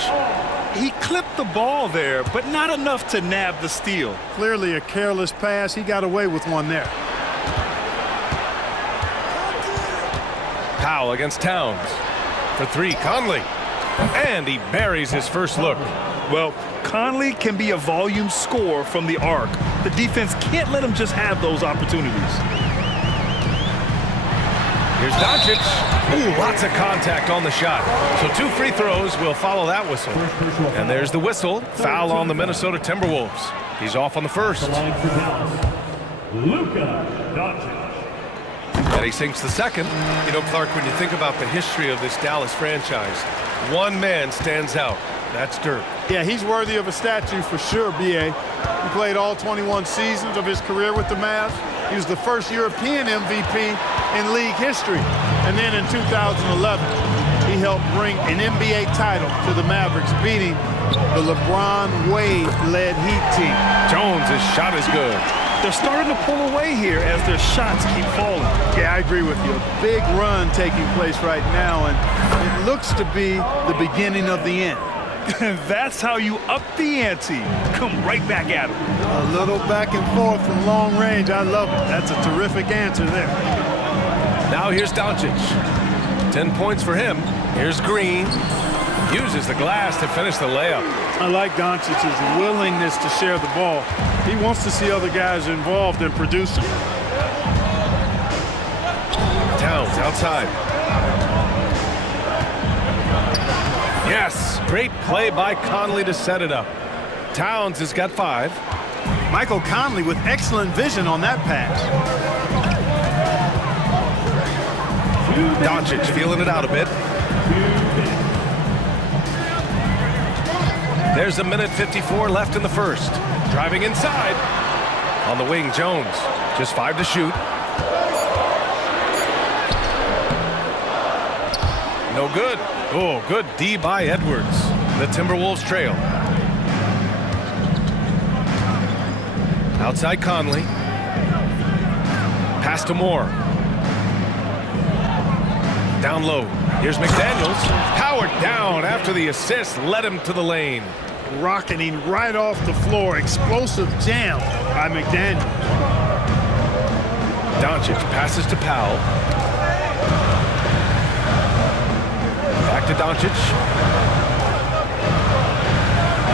He clipped the ball there, but not enough to nab the steal. Clearly a careless pass. He got away with one there. Powell against Towns. For 3, Conley. And he buries his first look. Well, Conley can be a volume scorer from the arc. The defense can't let him just have those opportunities. Here's Doncic. Ooh, lots of contact on the shot. So 2 free throws will follow that whistle. And there's the whistle. Foul on the Minnesota Timberwolves. He's off on the first. Luka Doncic. And he sinks the second. You know, Clark, when you think about the history of this Dallas franchise, one man stands out. That's Dirk. Yeah, he's worthy of a statue for sure, B.A. He played all 21 seasons of his career with the Mavs. He was the first European MVP in league history. And then in 2011, he helped bring an NBA title to the Mavericks, beating the LeBron Wade-led Heat team. Jones' shot is good. They're starting to pull away here as their shots keep falling. Yeah, I agree with you. A big run taking place right now, and it looks to be the beginning of the end. That's how you up the ante. Come right back at him. A little back and forth from long range. I love it. That's a terrific answer there. Now here's Doncic. 10 points for him. Here's Green. Uses the glass to finish the layup. I like Doncic's willingness to share the ball. He wants to see other guys involved in producing. Towns outside. Yes, great play by Conley to set it up. Towns has got 5. Michael Conley with excellent vision on that pass. Doncic feeling it out a bit. There's 1:54 left in the first. Driving inside. On the wing, Jones. Just 5 to shoot. No good. Oh, good D by Edwards. The Timberwolves trail. Outside Conley. Pass to Moore. Down low. Here's McDaniels. Powered down after the assist led him to the lane. Rocketing right off the floor. Explosive jam by McDaniels. Doncic passes to Powell. Back to Doncic.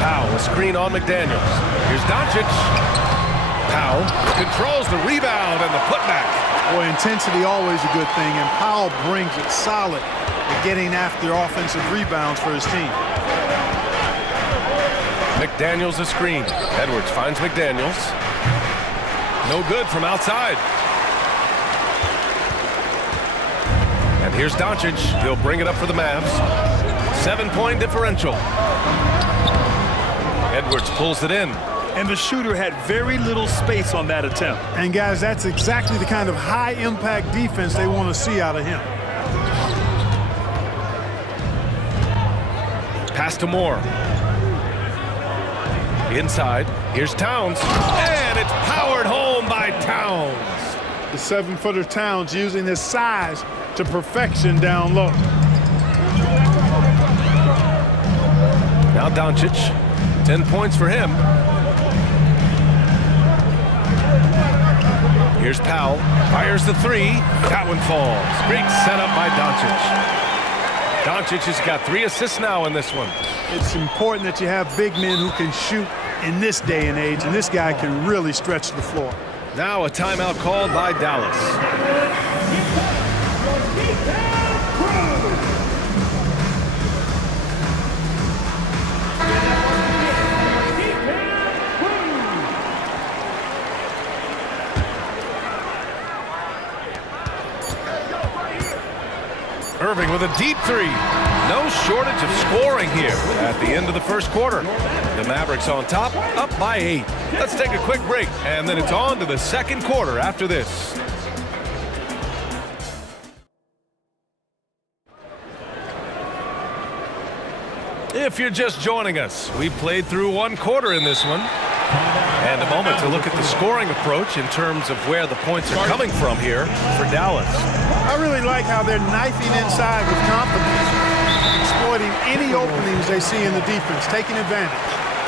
Powell, a screen on McDaniels. Here's Doncic. Powell controls the rebound and the putback. Boy, intensity always a good thing, and Powell brings it solid at getting after offensive rebounds for his team. McDaniels a screen. Edwards finds McDaniels. No good from outside. And here's Doncic. He'll bring it up for the Mavs. 7-point differential. Edwards pulls it in. And the shooter had very little space on that attempt. And guys, that's exactly the kind of high-impact defense they want to see out of him. Pass to Moore. Inside. Here's Towns. And it's powered home by Towns. The 7-footer Towns using his size to perfection down low. Now Doncic. 10 points for him. Here's Powell. Fires the three. That one falls. Great setup by Doncic. Doncic has got 3 assists now in this one. It's important that you have big men who can shoot in this day and age, and this guy can really stretch the floor. Now a timeout called by Dallas. Irving with a deep three. No shortage of scoring here at the end of the first quarter. The Mavericks on top, up by 8. Let's take a quick break, and then it's on to the second quarter after this. If you're just joining us, we played through 1 quarter in this one. And a moment to look at the scoring approach in terms of where the points are coming from here for Dallas. I really like how they're knifing inside with confidence, exploiting any openings they see in the defense, taking advantage.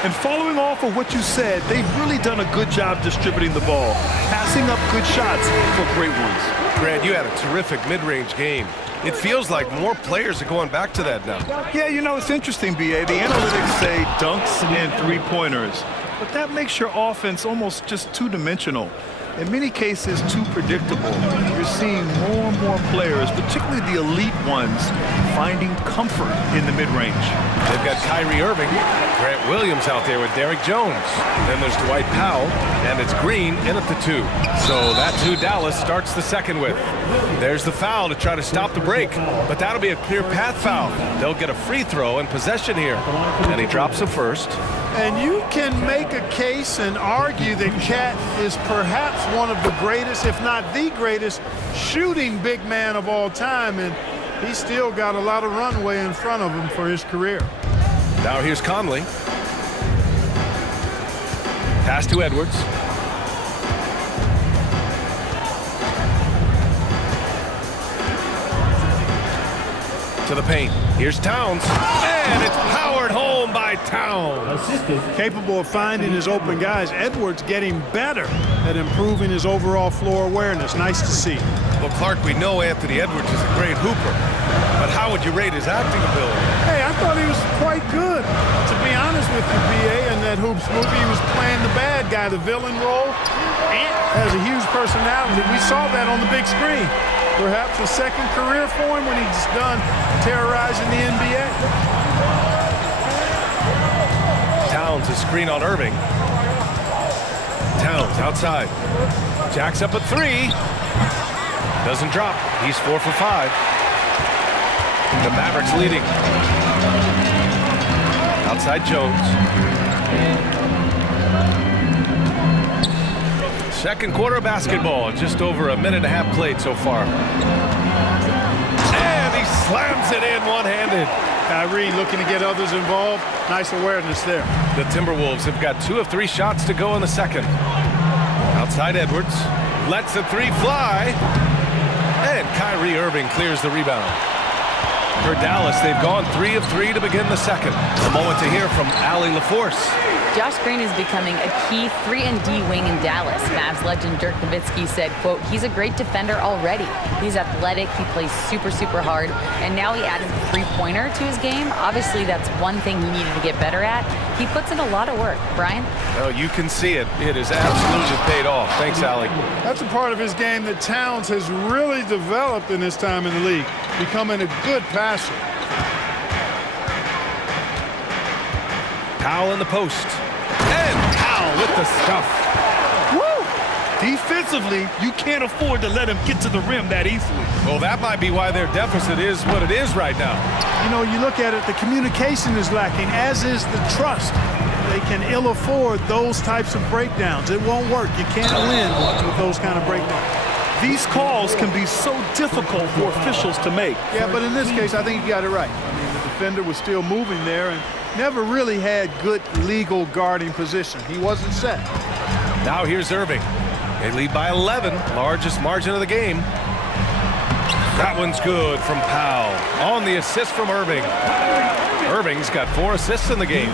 And following off of what you said, they've really done a good job distributing the ball, passing up good shots for great ones. Grant, you had a terrific mid-range game. It feels like more players are going back to that now. Yeah, you know, it's interesting, B.A. The analytics say dunks and three-pointers, but that makes your offense almost just two-dimensional. In many cases, too predictable. You're seeing more and more players, particularly the elite ones, finding comfort in the mid-range. They've got Kyrie Irving, Grant Williams out there with Derrick Jones. Then there's Dwight Powell, and it's Green in at the 2. So that's who Dallas starts the second with. There's the foul to try to stop the break, but that'll be a clear path foul. They'll get a free throw and possession here. And he drops the first. And you can make a case and argue that Cat is perhaps one of the greatest, if not the greatest, shooting big man of all time, and he's still got a lot of runway in front of him for his career. Now here's Conley. Pass to Edwards. To the paint. Here's Towns. And it's powered home by Towns. Capable of finding his open guys. Edwards getting better at improving his overall floor awareness. Nice to see. Well, Clark, we know Anthony Edwards is a great hooper. But how would you rate his acting ability? Hey, I thought he was quite good. To be honest with you, B.A., in that Hoops movie, he was playing the bad guy, the villain role. Ant has a huge personality. We saw that on the big screen. Perhaps a second career for him when he's done terrorizing the NBA. Towns a screen on Irving. Towns outside. Jacks up a 3. Doesn't drop. He's 4 for 5. The Mavericks leading. Outside Jones. Second quarter of basketball. Just over a minute and a half played so far. And he slams it in one-handed. Kyrie looking to get others involved. Nice awareness there. The Timberwolves have got 2 of 3 shots to go in the second. Outside Edwards. Lets the 3 fly. And Kyrie Irving clears the rebound. For Dallas, they've gone 3 of 3 to begin the second. A moment to hear from Allie LaForce. Josh Green is becoming a key 3-and-D wing in Dallas. Mavs legend Dirk Nowitzki said, quote, he's a great defender already. He's athletic, he plays super, super hard, and now he added the three-pointer to his game. Obviously, that's one thing he needed to get better at. He puts in a lot of work. Brian? Oh, you can see it. It is absolutely paid off. Thanks, Allie. That's a part of his game that Towns has really developed in his time in the league, becoming a good passer. Powell in the post. And Powell with the stuff. Woo! Defensively, you can't afford to let him get to the rim that easily. Well, that might be why their deficit is what it is right now. You know, you look at it, the communication is lacking, as is the trust. They can ill afford those types of breakdowns. It won't work. You can't win with those kind of breakdowns. These calls can be so difficult for officials to make. Yeah, but in this case, I think you got it right. I mean, the defender was still moving there and never really had good legal guarding position. He wasn't set. Now here's Irving. They lead by 11, largest margin of the game. That one's good from Powell. On the assist from Irving. Irving's got 4 assists in the game.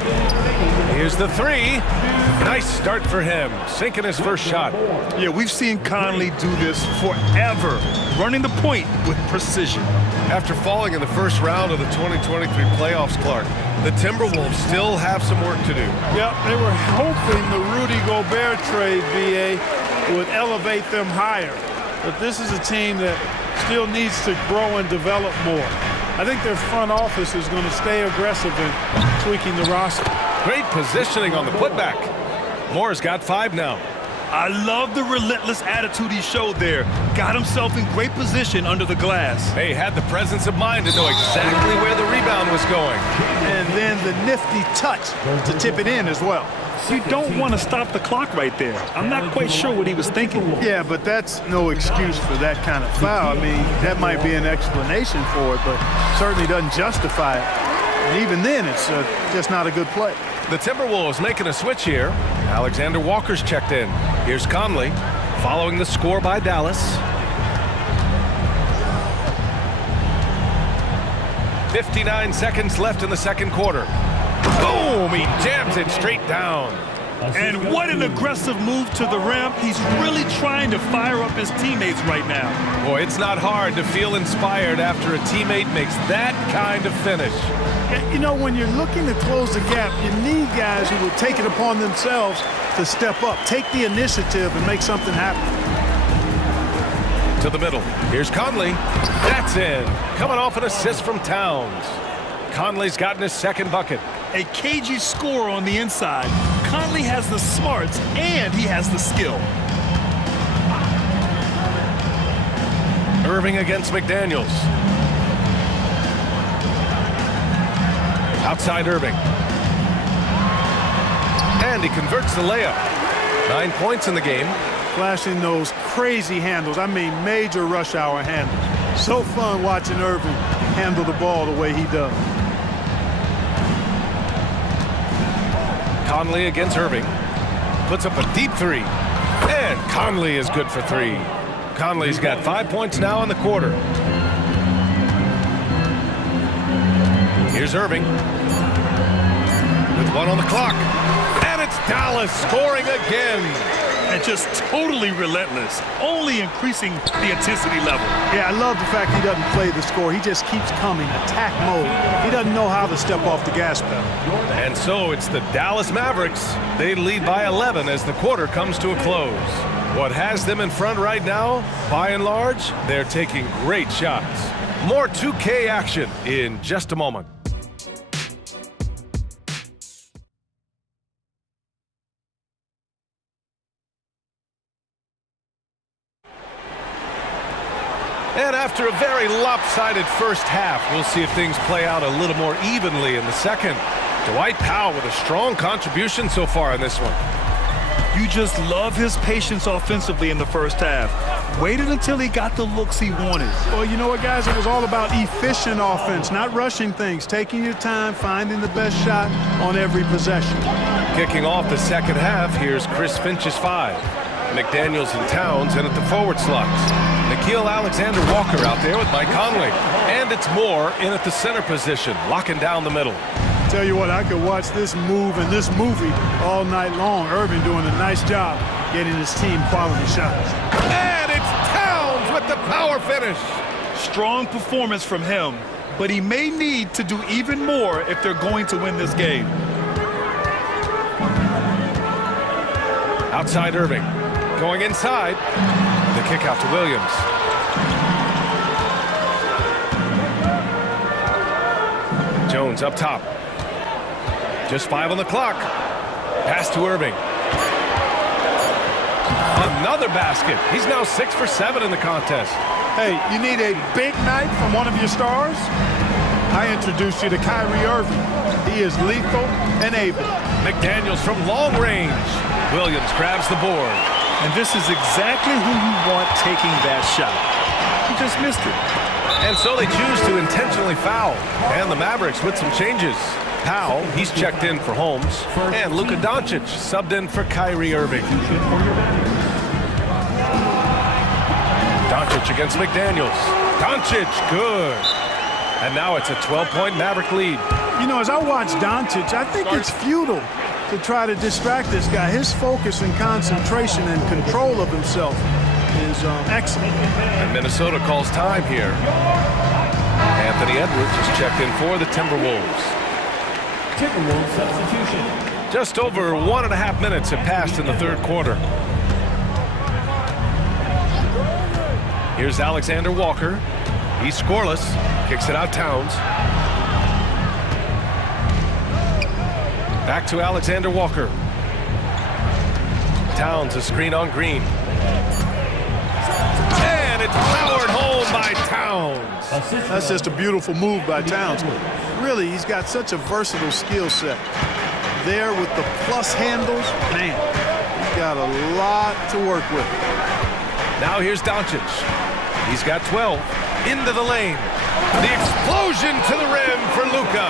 Here's the 3. Nice start for him, sinking his first shot. Yeah, we've seen Conley do this forever, running the point with precision. After falling in the first round of the 2023 playoffs, Clark, the Timberwolves still have some work to do. Yep, they were hoping the Rudy Gobert trade, BA, would elevate them higher. But this is a team that still needs to grow and develop more. I think their front office is going to stay aggressive in tweaking the roster. Great positioning on the putback. Moore's got 5 now. I love the relentless attitude he showed there. Got himself in great position under the glass. He had the presence of mind to know exactly where the rebound was going. And then the nifty touch to tip it in as well. You don't want to stop the clock right there. I'm not quite sure what he was thinking. Yeah, but that's no excuse for that kind of foul. I mean, that might be an explanation for it, but certainly doesn't justify it. And even then, it's just not a good play. The Timberwolves making a switch here. Alexander Walker's checked in. Here's Conley, following the score by Dallas. 59 seconds left in the second quarter. Boom! He jams it straight down. And what an aggressive move to the rim. He's really trying to fire up his teammates right now. Boy, it's not hard to feel inspired after a teammate makes that kind of finish. You know, when you're looking to close the gap, you need guys who will take it upon themselves to step up, take the initiative, and make something happen. To the middle. Here's Conley. That's in. Coming off an assist from Towns. Conley's gotten his second bucket. A cagey score on the inside. Conley has the smarts and he has the skill. Irving against McDaniels. Outside Irving. And he converts the layup. 9 points in the game. Flashing those crazy handles. I mean, major rush hour handles. So fun watching Irving handle the ball the way he does. Conley against Irving. Puts up a deep 3. And Conley is good for 3. Conley's got 5 points now in the quarter. Here's Irving. With 1 on the clock. And it's Dallas scoring again. And just totally relentless, only increasing the intensity level. Yeah, I love the fact he doesn't play the score. He just keeps coming, attack mode. He doesn't know how to step off the gas pedal. And so it's the Dallas Mavericks. They lead by 11 as the quarter comes to a close. What has them in front right now, by and large, they're taking great shots. More 2K action in just a moment. And after a very lopsided first half, we'll see if things play out a little more evenly in the second. Dwight Powell with a strong contribution so far in this one. You just love his patience offensively in the first half. Waited until he got the looks he wanted. Well, you know what, guys? It was all about efficient offense, not rushing things, taking your time, finding the best shot on every possession. Kicking off the second half, here's Chris Finch's 5. McDaniels and Towns in at the forward slots. Nickeil Alexander-Walker out there with Mike Conley. And it's Moore in at the center position, locking down the middle. Tell you what, I could watch this move and this movie all night long. Irving doing a nice job getting his team quality shots. And it's Towns with the power finish. Strong performance from him, but he may need to do even more if they're going to win this game. Outside Irving. Going inside. The kick out to Williams. Jones up top. Just 5 on the clock. Pass to Irving. Another basket. He's now 6 for 7 in the contest. Hey, you need a big night from one of your stars? I introduce you to Kyrie Irving. He is lethal and able. McDaniels from long range. Williams grabs the board. And this is exactly who you want taking that shot. He just missed it. And so they choose to intentionally foul. And the Mavericks with some changes. Powell, he's checked in for Holmes. And Luka Doncic subbed in for Kyrie Irving. Doncic against McDaniels. Doncic, good. And now it's a 12-point Maverick lead. You know, as I watch Doncic, I think it's futile to try to distract this guy. His focus and concentration and control of himself is excellent. And Minnesota calls time here. Anthony Edwards is checked in for the Timberwolves. Timberwolves substitution. Just over 1.5 minutes have passed in the third quarter. Here's Alexander Walker. He's scoreless. Kicks it out Towns. Back to Alexander Walker. Towns a screen on Green. And it's powered home by Towns. That's just a beautiful move by Towns. Really, he's got such a versatile skill set. There with the plus handles, man, he's got a lot to work with. Now here's Doncic. He's got 12. Into the lane. The explosion to the rim for Luka.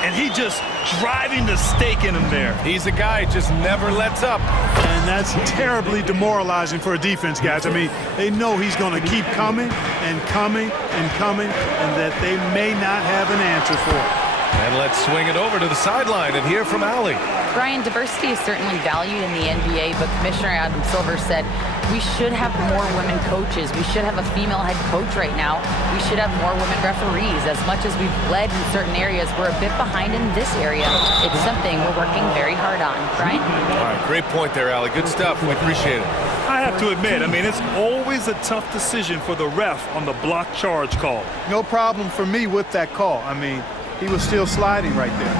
And he just driving the stake in him there. He's a guy who just never lets up. And that's terribly demoralizing for a defense, guys. I mean, they know he's going to keep coming and coming and coming, and that they may not have an answer for it. And let's swing it over to the sideline and hear from Allie. Brian, diversity is certainly valued in the NBA, but Commissioner Adam Silver said we should have more women coaches. We should have a female head coach right now. We should have more women referees. As much as we've led in certain areas, we're a bit behind in this area. It's something we're working very hard on. Brian? All right, great point there, Allie. Good stuff. We appreciate it. I have to admit, I mean, it's always a tough decision for the ref on the block charge call. No problem for me with that call. I mean, he was still sliding right there.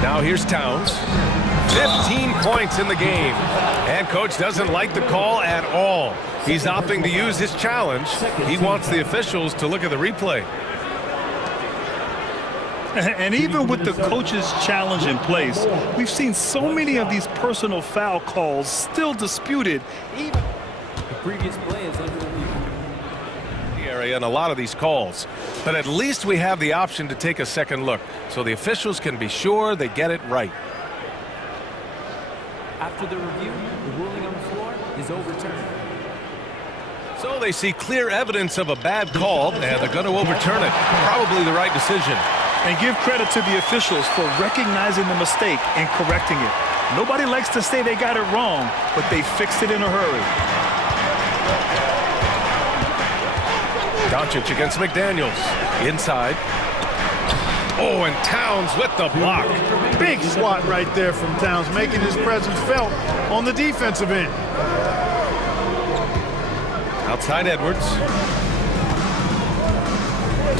Now here's Towns. 15 points in the game. And coach doesn't like the call at all. He's opting to use his challenge. He wants the officials to look at the replay. And even with the coach's challenge in place, we've seen so many of these personal foul calls still disputed. The previous play is under review. Area and a lot of these calls, but at least we have the option to take a second look so the officials can be sure they get it right. After the review, the ruling on the floor is overturned. So they see clear evidence of a bad call and they're going to overturn it. Probably the right decision. And give credit to the officials for recognizing the mistake and correcting it. Nobody likes to say they got it wrong, but they fixed it in a hurry. Doncic against McDaniels. Inside. Oh, and Towns with the block. Big swat right there from Towns, making his presence felt on the defensive end. Outside Edwards.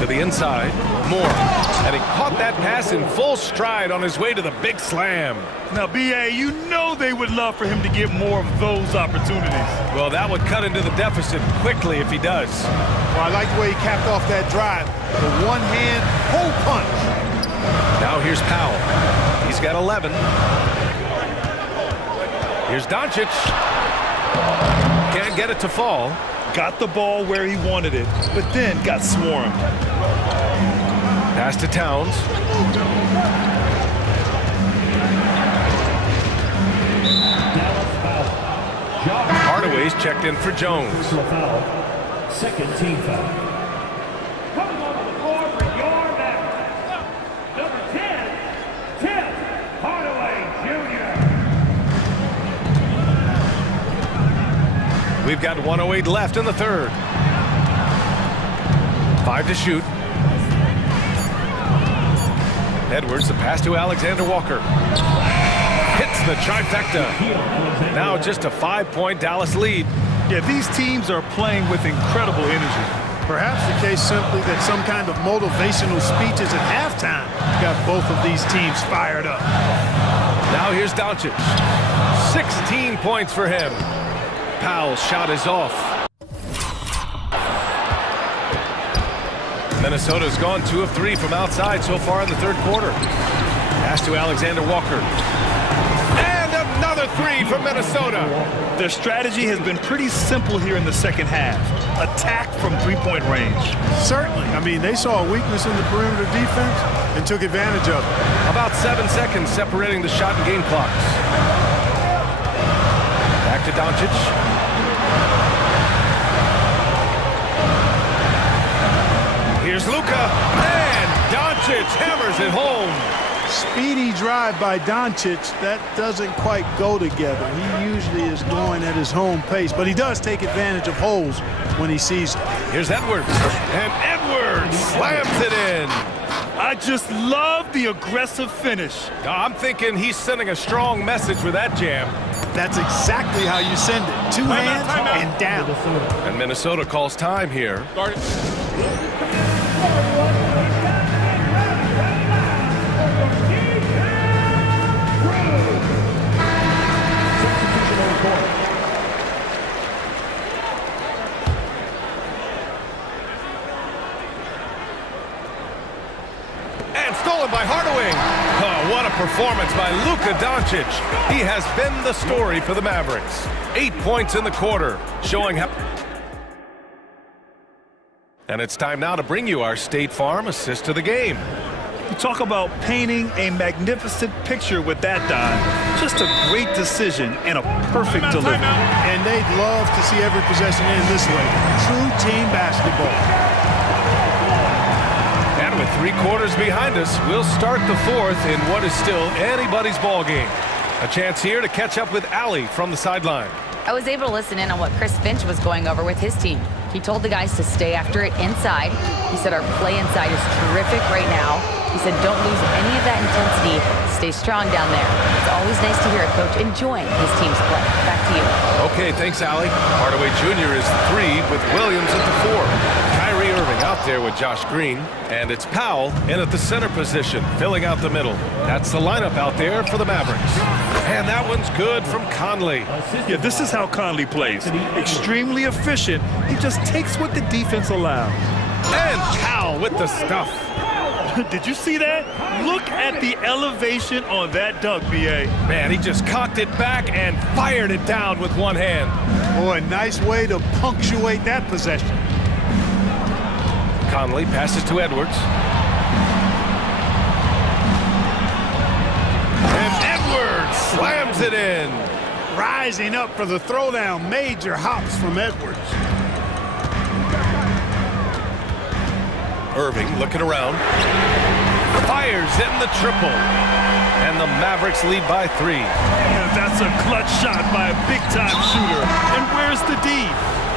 To the inside. Moore. And he caught that pass in full stride on his way to the big slam. Now, B.A., you know they would love for him to get more of those opportunities. Well, that would cut into the deficit quickly if he does. Well, I like the way he capped off that drive. The one-hand hole punch. Now here's Powell. He's got 11. Here's Doncic. Can't get it to fall. Got the ball where he wanted it, but then got swarmed. Pass to Towns. Hardaway's checked in for Jones. Second team foul. Coming on the floor for your Mavericks. Number 10, Tim Hardaway Jr. We've got 1:08 left in the third. 5 to shoot. Edwards, the pass to Alexander Walker. Hits the trifecta. Now just a 5-point Dallas lead. Yeah, these teams are playing with incredible energy. Perhaps the case simply that some kind of motivational speeches at halftime got both of these teams fired up. Now here's Doncic. 16 points for him. Powell's shot is off. Minnesota's gone 2 of 3 from outside so far in the third quarter. Pass to Alexander Walker. And another 3 from Minnesota. Their strategy has been pretty simple here in the second half. Attack from three-point range. Certainly. I mean, they saw a weakness in the perimeter defense and took advantage of it. About 7 seconds separating the shot and game clocks. Back to Doncic. Here's Luka, and Doncic hammers it home. Speedy drive by Doncic. That doesn't quite go together. He usually is going at his home pace, but he does take advantage of holes when he sees them. Here's Edwards, and Edwards slams it in. I just love the aggressive finish. I'm thinking he's sending a strong message with that jam. That's exactly how you send it. 2 hands and down. And Minnesota calls time here. And stolen by Hardaway. Oh, what a performance by Luka Doncic. He has been the story for the Mavericks. 8 points in the quarter, showing how... And it's time now to bring you our State Farm assist to the game. You talk about painting a magnificent picture with that dive. Just a great decision and a perfect delivery. And they'd love to see every possession end this way. True team basketball. And with 3 quarters behind us, we'll start the fourth in what is still anybody's ball game. A chance here to catch up with Allie from the sideline. I was able to listen in on what Chris Finch was going over with his team. He told the guys to stay after it inside. He said our play inside is terrific right now. He said don't lose any of that intensity. Stay strong down there. It's always nice to hear a coach enjoying his team's play. Back to you. Okay, thanks, Allie. Hardaway Jr. is 3 with Williams at the 4. Kyrie Irving out there with Josh Green. And it's Powell in at the center position, filling out the middle. That's the lineup out there for the Mavericks. And that one's good from Conley. Yeah, this is how Conley plays. Extremely efficient. He just takes what the defense allows. And Powell with the stuff. Did you see that? Look at the elevation on that dunk, B.A. Man, he just cocked it back and fired it down with one hand. Boy, nice way to punctuate that possession. Conley passes to Edwards. And Edwards slams it in. Rising up for the throwdown. Major hops from Edwards. Irving looking around. Fires in the triple. And the Mavericks lead by 3. And that's a clutch shot by a big-time shooter. And where's the D?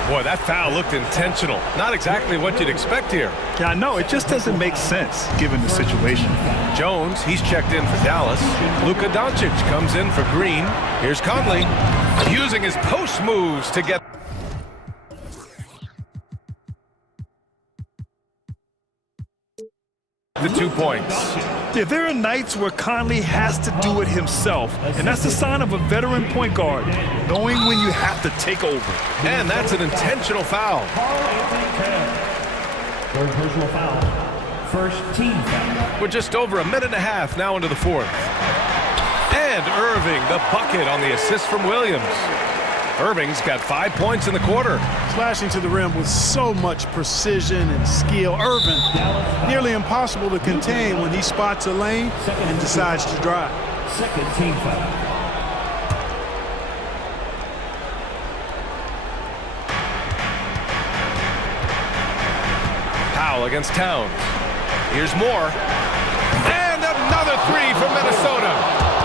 Boy, that foul looked intentional. Not exactly what you'd expect here. Yeah, I know. It just doesn't make sense, given the situation. Jones, he's checked in for Dallas. Luka Doncic comes in for Green. Here's Conley, using his post moves to get... the 2 points. Yeah, there are nights where Conley has to do it himself, and that's a sign of a veteran point guard, knowing when you have to take over. And that's an intentional foul. Third personal foul. First team foul. We're just over a minute and a half now into the fourth. And Irving, the bucket on the assist from Williams. Irving's got 5 points in the quarter. Slashing to the rim with so much precision and skill. Irving, nearly impossible to contain when he spots a lane and decides to drive. Second team foul. Powell against Towns. Here's more. And another 3 from Minnesota.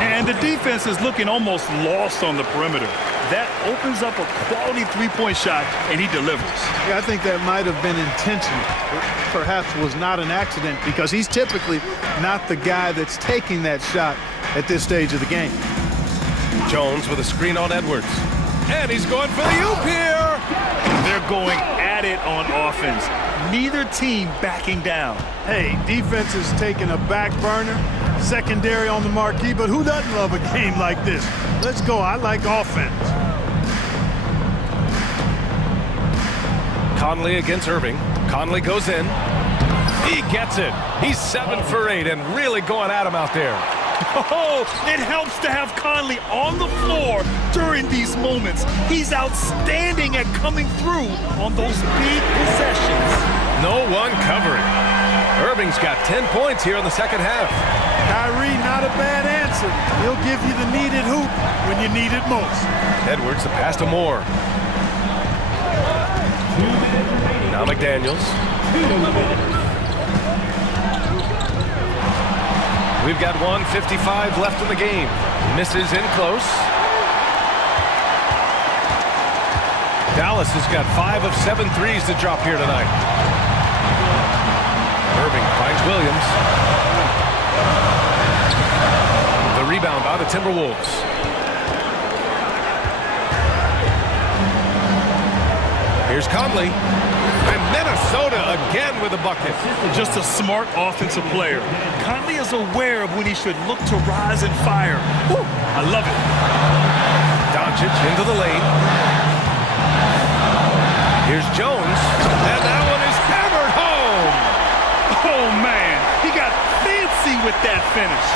And the defense is looking almost lost on the perimeter. That opens up a quality three-point shot, and he delivers. Yeah, I think that might have been intentional. Perhaps was not an accident because he's typically not the guy that's taking that shot at this stage of the game. Jones with a screen on Edwards. And he's going for the oop here. They're going at it on offense. Neither team backing down. Hey, defense is taking a back burner, secondary on the marquee, but who doesn't love a game like this? Let's go. I like offense. Conley against Irving. Conley goes in. He gets it. He's 7 for 8 and really going at him out there. Oh, it helps to have Conley on the floor during these moments. He's outstanding at coming through on those big possessions. No one covering. Irving's got 10 points here in the second half. Kyrie, not a bad answer. He'll give you the needed hoop when you need it most. Edwards, the pass to Moore. Now McDaniels. We've got 1:55 left in the game. Misses in close. Dallas has got 5 of 7 threes to drop here tonight. Irving finds Williams. The rebound by the Timberwolves. Here's Conley. And Minnesota again with a bucket. Just a smart offensive player. Conley is aware of when he should look to rise and fire. Woo, I love it. Doncic into the lane. Here's Jones. And that one is hammered home. Oh, man. He got fancy with that finish.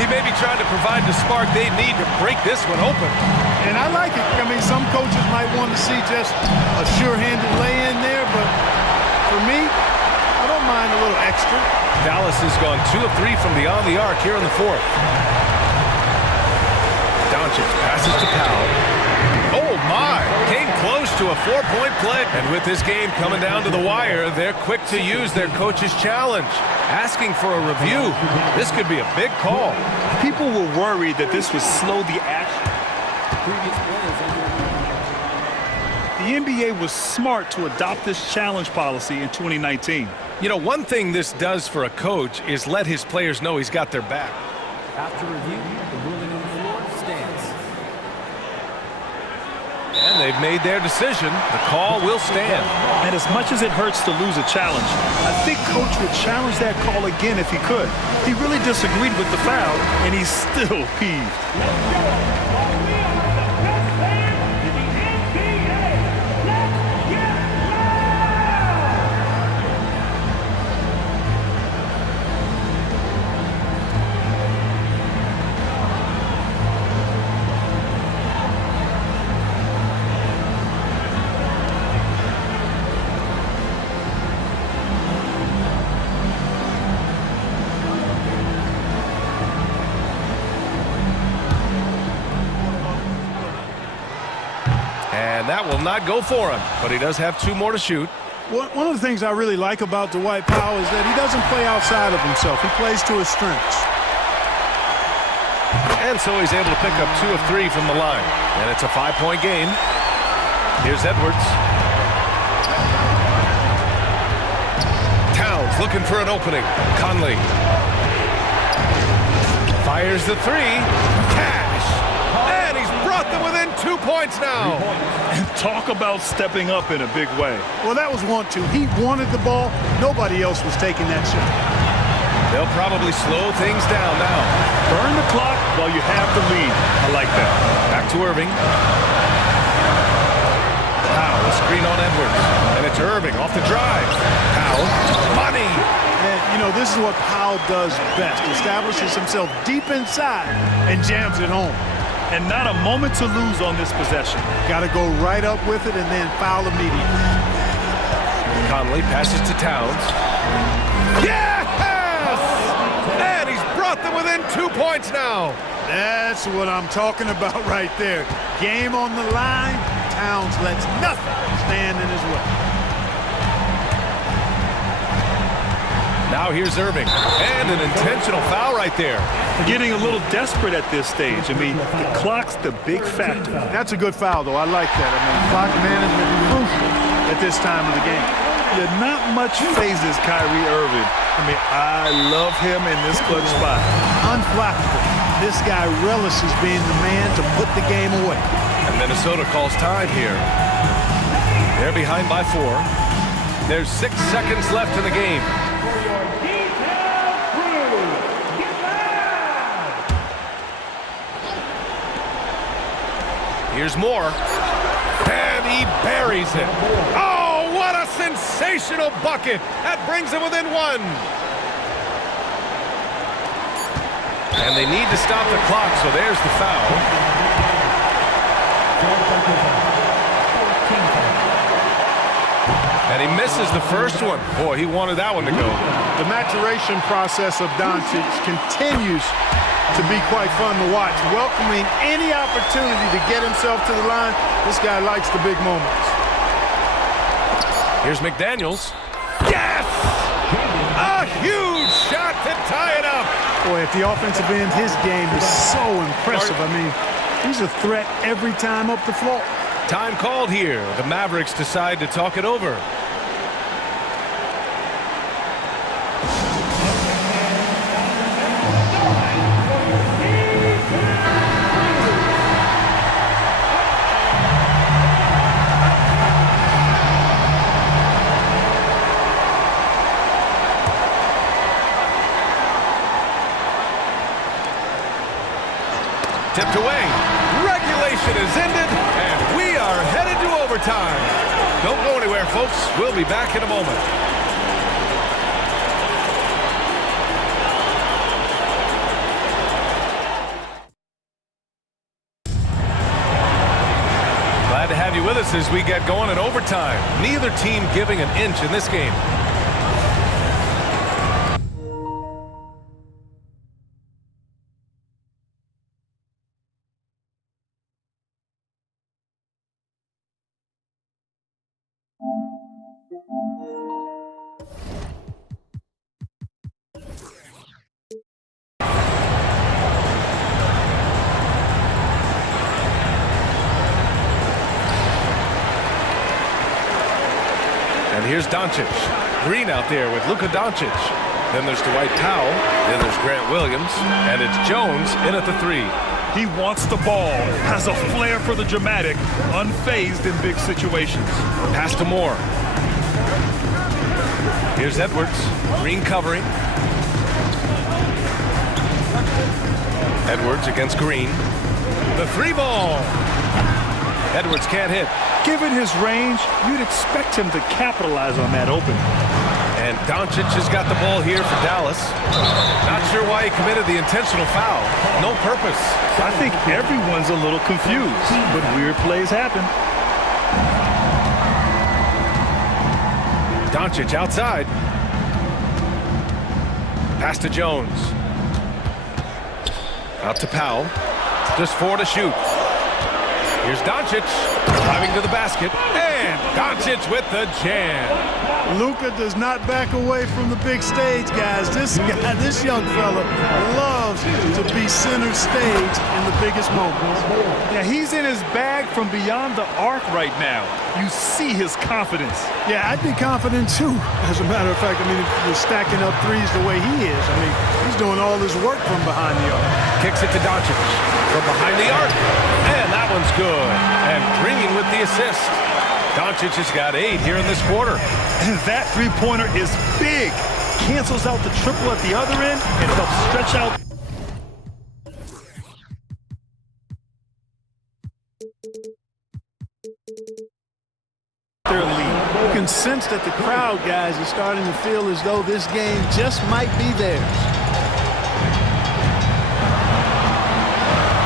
He may be trying to provide the spark they need to break this one open. And I like it. I mean, some coaches might want to see just a sure-handed lay-in there, but for me, I don't mind a little extra. Dallas has gone 2 of 3 from beyond the arc here in the fourth. Doncic passes to Powell. Oh, my! Came close to a 4-point play. And with this game coming down to the wire, they're quick to use their coach's challenge. Asking for a review. This could be a big call. People were worried that this would slow the action. The NBA was smart to adopt this challenge policy in 2019. You know, one thing this does for a coach is let his players know he's got their back. After review, the ruling on the floor stands. And they've made their decision. The call will stand. And as much as it hurts to lose a challenge, I think Coach would challenge that call again if he could. He really disagreed with the foul, and he's still peeved. And that will not go for him, but he does have 2 more to shoot. One of the things I really like about Dwight Powell is that he doesn't play outside of himself. He plays to his strengths. And so he's able to pick up 2 of 3 from the line. And it's a 5-point game. Here's Edwards. Towns looking for an opening. Conley. Fires the 3. Cash. And he's brought them within 2 points now. And talk about stepping up in a big way. Well, that was 1-2. He wanted the ball. Nobody else was taking that shot. They'll probably slow things down now. Burn the clock while you have the lead. I like that. Back to Irving. Powell, a screen on Edwards. And it's Irving off the drive. Powell, money. And, you know, this is what Powell does best. Establishes himself deep inside and jams it home. And not a moment to lose on this possession. Got to go right up with it and then foul immediately. Conley passes to Towns. Yes! And he's brought them within 2 points now. That's what I'm talking about right there. Game on the line. Towns lets nothing stand in his way. Now here's Irving. And an intentional foul right there. Getting a little desperate at this stage. I mean, the clock's the big factor. That's a good foul, though. I like that. I mean, clock management is crucial at this time of the game. Yeah, not much phases Kyrie Irving. I mean, I love him in this clutch spot. Unflappable. This guy relishes being the man to put the game away. And Minnesota calls time here. They're behind by 4. There's 6 seconds left in the game. Here's more. And he buries it. Oh, what a sensational bucket. That brings him within 1. And they need to stop the clock, so there's the foul. And he misses the first one. Boy, he wanted that one to go. The maturation process of Doncic continues to be quite fun to watch. Welcoming any opportunity to get himself to the line. This guy likes the big moments. Here's McDaniels. Yes! A huge shot to tie it up. Boy, at the offensive end, his game is so impressive. I mean, he's a threat every time up the floor. Time called here. The Mavericks decide to talk it over. Tipped away. Regulation is ended, and we are headed to overtime. Don't go anywhere, folks. We'll be back in a moment. Glad to have you with us as we get going in overtime. Neither team giving an inch in this game. And here's Doncic. Green out there with Luka Doncic. Then there's Dwight Powell. Then there's Grant Williams. And it's Jones in at the 3. He wants the ball, has a flair for the dramatic, unfazed in big situations. Pass to Moore. Here's Edwards. Green covering. Edwards against Green. The 3 ball. Edwards can't hit. Given his range, you'd expect him to capitalize on that opening. And Doncic has got the ball here for Dallas. Not sure why he committed the intentional foul. No purpose. I think everyone's a little confused, but weird plays happen. Doncic outside. Pass to Jones. Out to Powell. Just 4 to shoot. Here's Doncic driving to the basket, and Doncic with the jam. Luka does not back away from the big stage, guys. This guy, this young fella, loves to be center stage in the biggest moments. Yeah, he's in his bag from beyond the arc right now. You see his confidence. Yeah, I'd be confident too. As a matter of fact, I mean, if you're stacking up threes the way he is, I mean, he's doing all his work from behind the arc. Kicks it to Doncic from behind the arc, and that one's good. And Green with the assist. Doncic has got 8 here in this quarter. And that three-pointer is big. Cancels out the triple at the other end and helps stretch out. Their lead. You can sense that the crowd, guys, is starting to feel as though this game just might be theirs.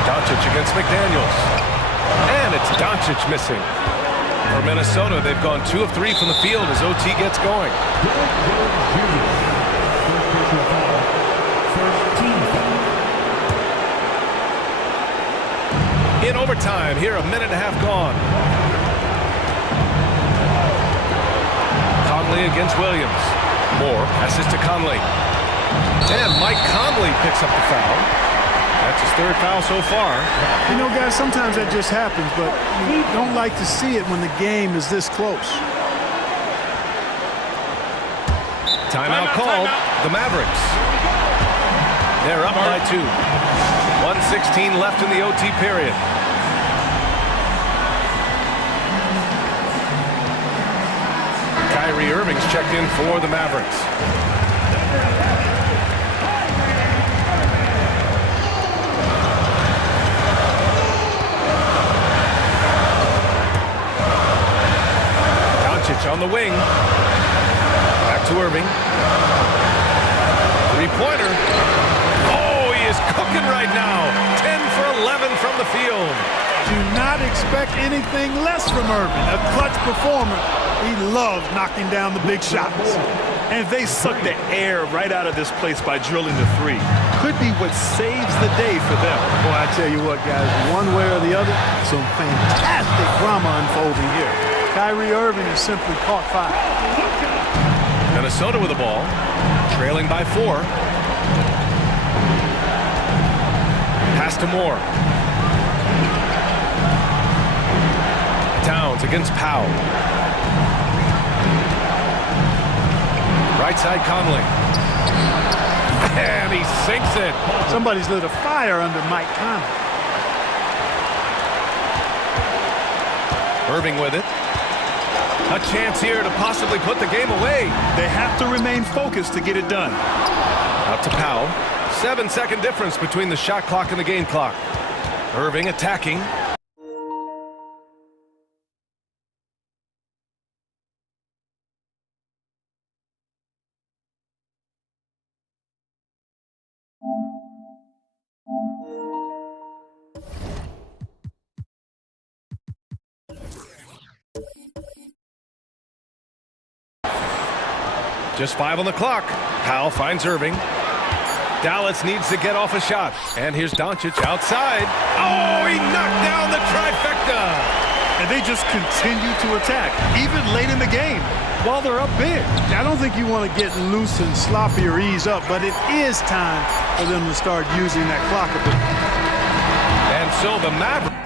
Doncic against McDaniels. And it's Doncic missing. For Minnesota, they've gone 2 of 3 from the field as OT gets going. In overtime, here, 1.5 minutes gone. Conley against Williams. Moore passes to Conley. And Mike Conley picks up the foul. That's his 3rd foul so far. You know, guys, sometimes that just happens, but you don't like to see it when the game is this close. Timeout called. The Mavericks. They're up by 2. 1:16 left in the OT period. Kyrie Irving's checked in for the Mavericks. Doncic on the wing. Back to Irving. Three-pointer. Oh, he is cooking right now. 10 for 11 from the field. Do not expect anything less from Irving. A clutch performer. He loves knocking down the big shots. And they suck the air right out of this place by drilling the three. Could be what saves the day for them. Boy, I tell you what, guys, one way or the other, some fantastic drama unfolding here. Kyrie Irving has simply caught fire. Minnesota with the ball, trailing by 4. Pass to Moore. Towns against Powell. Right side Conley. And he sinks it. Somebody's lit a fire under Mike Conley. Irving with it. A chance here to possibly put the game away. They have to remain focused to get it done. Out to Powell. 7-second difference between the shot clock and the game clock. Irving attacking. Just 5 on the clock. Powell finds Irving. Dallas needs to get off a shot. And here's Doncic outside. Oh, he knocked down the trifecta. And they just continue to attack, even late in the game, while they're up big. I don't think you want to get loose and sloppy or ease up, but it is time for them to start using that clock a bit. And so the Mavericks.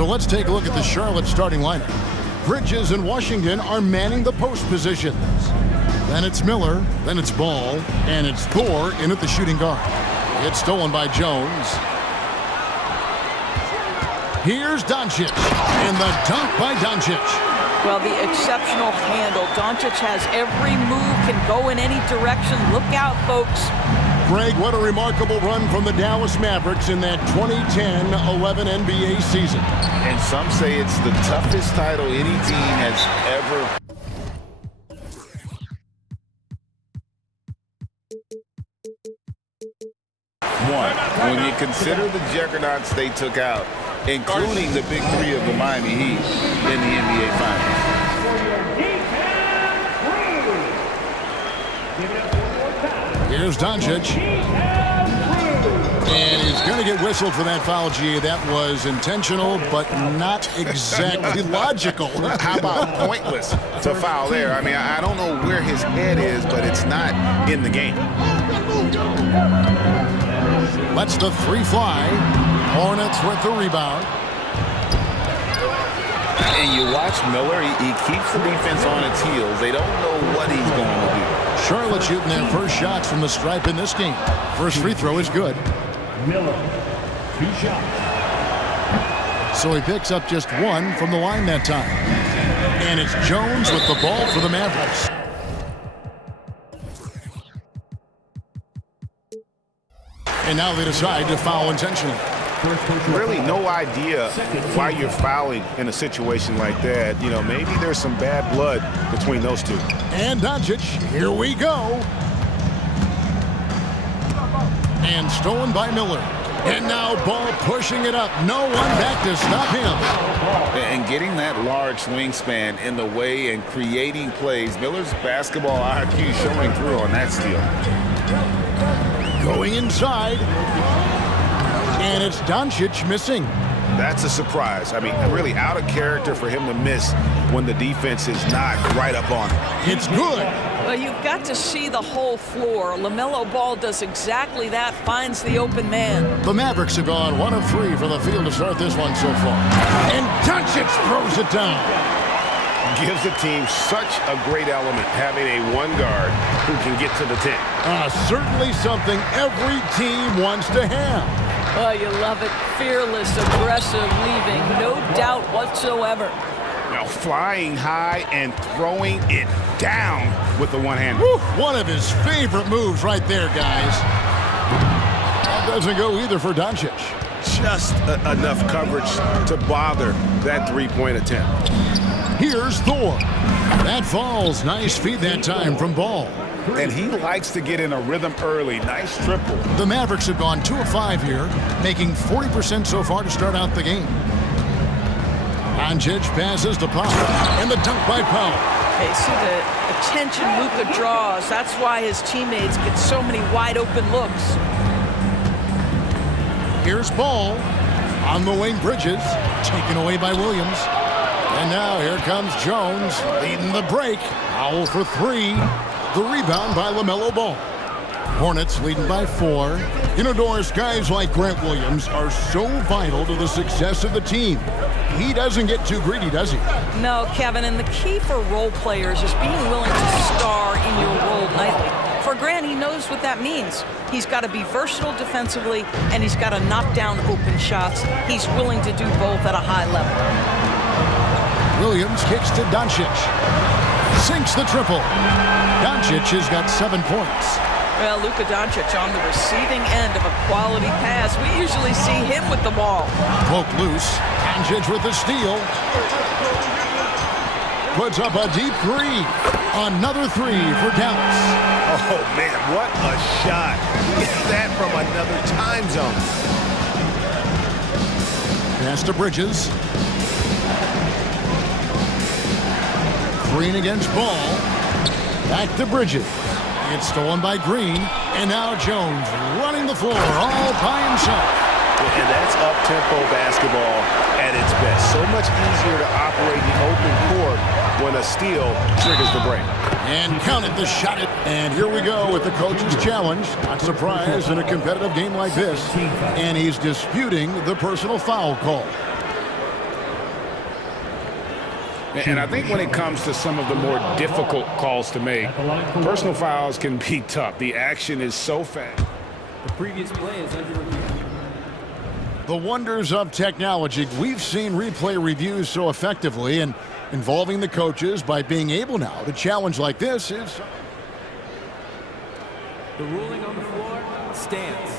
So let's take a look at the Charlotte starting lineup. Bridges and Washington are manning the post positions. Then it's Miller, then it's Ball, and it's Thor in at the shooting guard. It's stolen by Jones. Here's Doncic, and the dunk by Doncic. Well, the exceptional handle. Doncic has every move, can go in any direction. Look out, folks. Greg, what a remarkable run from the Dallas Mavericks in that 2010-11 NBA season. And some say it's the toughest title any team has ever. When you consider the juggernauts they took out, including the big three of the Miami Heat in the NBA Finals. Here's Doncic. And he's going to get whistled for that foul, G. That was intentional, but not exactly logical. How about pointless to foul there? I mean, I don't know where his head is, but it's not in the game. Lets the three fly. Hornets with the rebound. And you watch Miller, he keeps the defense on its heels. They don't know what he's going to do. Charlotte shooting their first shots from the stripe in this game. First free throw is good. Miller, 2 shots. So he picks up just one from the line that time. And it's Jones with the ball for the Mavericks. And now they decide to foul intentionally. Really no idea why you're fouling in a situation like that. You know, maybe there's some bad blood between those two. And Doncic, here we go. And stolen by Miller. And now Ball pushing it up. No one back to stop him. And getting that large wingspan in the way and creating plays. Miller's basketball IQ showing through on that steal. Going inside. And it's Doncic missing. That's a surprise. I mean, really out of character for him to miss when the defense is not right up on him. It's good. Well, you've got to see the whole floor. LaMelo Ball does exactly that, finds the open man. The Mavericks have gone 1 of 3 from the field to start this one so far. And Doncic throws it down. Gives the team such a great element having a one guard who can get to the 10. Certainly something every team wants to have. Oh, you love it. Fearless, aggressive, leaving no doubt whatsoever. Now flying high and throwing it down with the one-hander. One of his favorite moves right there, guys. That doesn't go either for Doncic. Just enough coverage to bother that three-point attempt. Here's Thor. That falls. Nice feed that time from Ball. And he likes to get in a rhythm early. Nice triple. The Mavericks have gone 2 of 5 here, making 40% so far to start out the game. Doncic passes to Powell, and the dunk by Powell. Okay, see the attention Luka draws. That's why his teammates get so many wide open looks. Here's Ball. On the wing, Bridges. Taken away by Williams. And now here comes Jones leading the break. Powell for 3. The rebound by LaMelo Ball. Hornets leading by 4. Indoors, guys like Grant Williams are so vital to the success of the team. He doesn't get too greedy, does he? No, Kevin, and the key for role players is being willing to star in your role nightly. For Grant, he knows what that means. He's got to be versatile defensively, and he's got to knock down open shots. He's willing to do both at a high level. Williams kicks to Doncic. Sinks the triple. Doncic has got 7 points. Well, Luka Doncic on the receiving end of a quality pass. We usually see him with the ball. Poke loose. Doncic with the steal. Puts up a deep 3. Another 3 for Dallas. Oh, man, what a shot. Get that from another time zone. Pass to Bridges. Green against Ball. Back to Bridges. It's stolen by Green. And now Jones running the floor all by himself. And that's up-tempo basketball at its best. So much easier to operate the open court when a steal triggers the break. And counted the shot it. And here we go with the coach's challenge. Not surprised in a competitive game like this. And he's disputing the personal foul call. And I think when it comes to some of the more difficult calls to make, personal fouls can be tough. The action is so fast. The previous play is under review. The wonders of technology. We've seen replay reviews so effectively, and involving the coaches by being able now to challenge like this is... The ruling on the floor stands.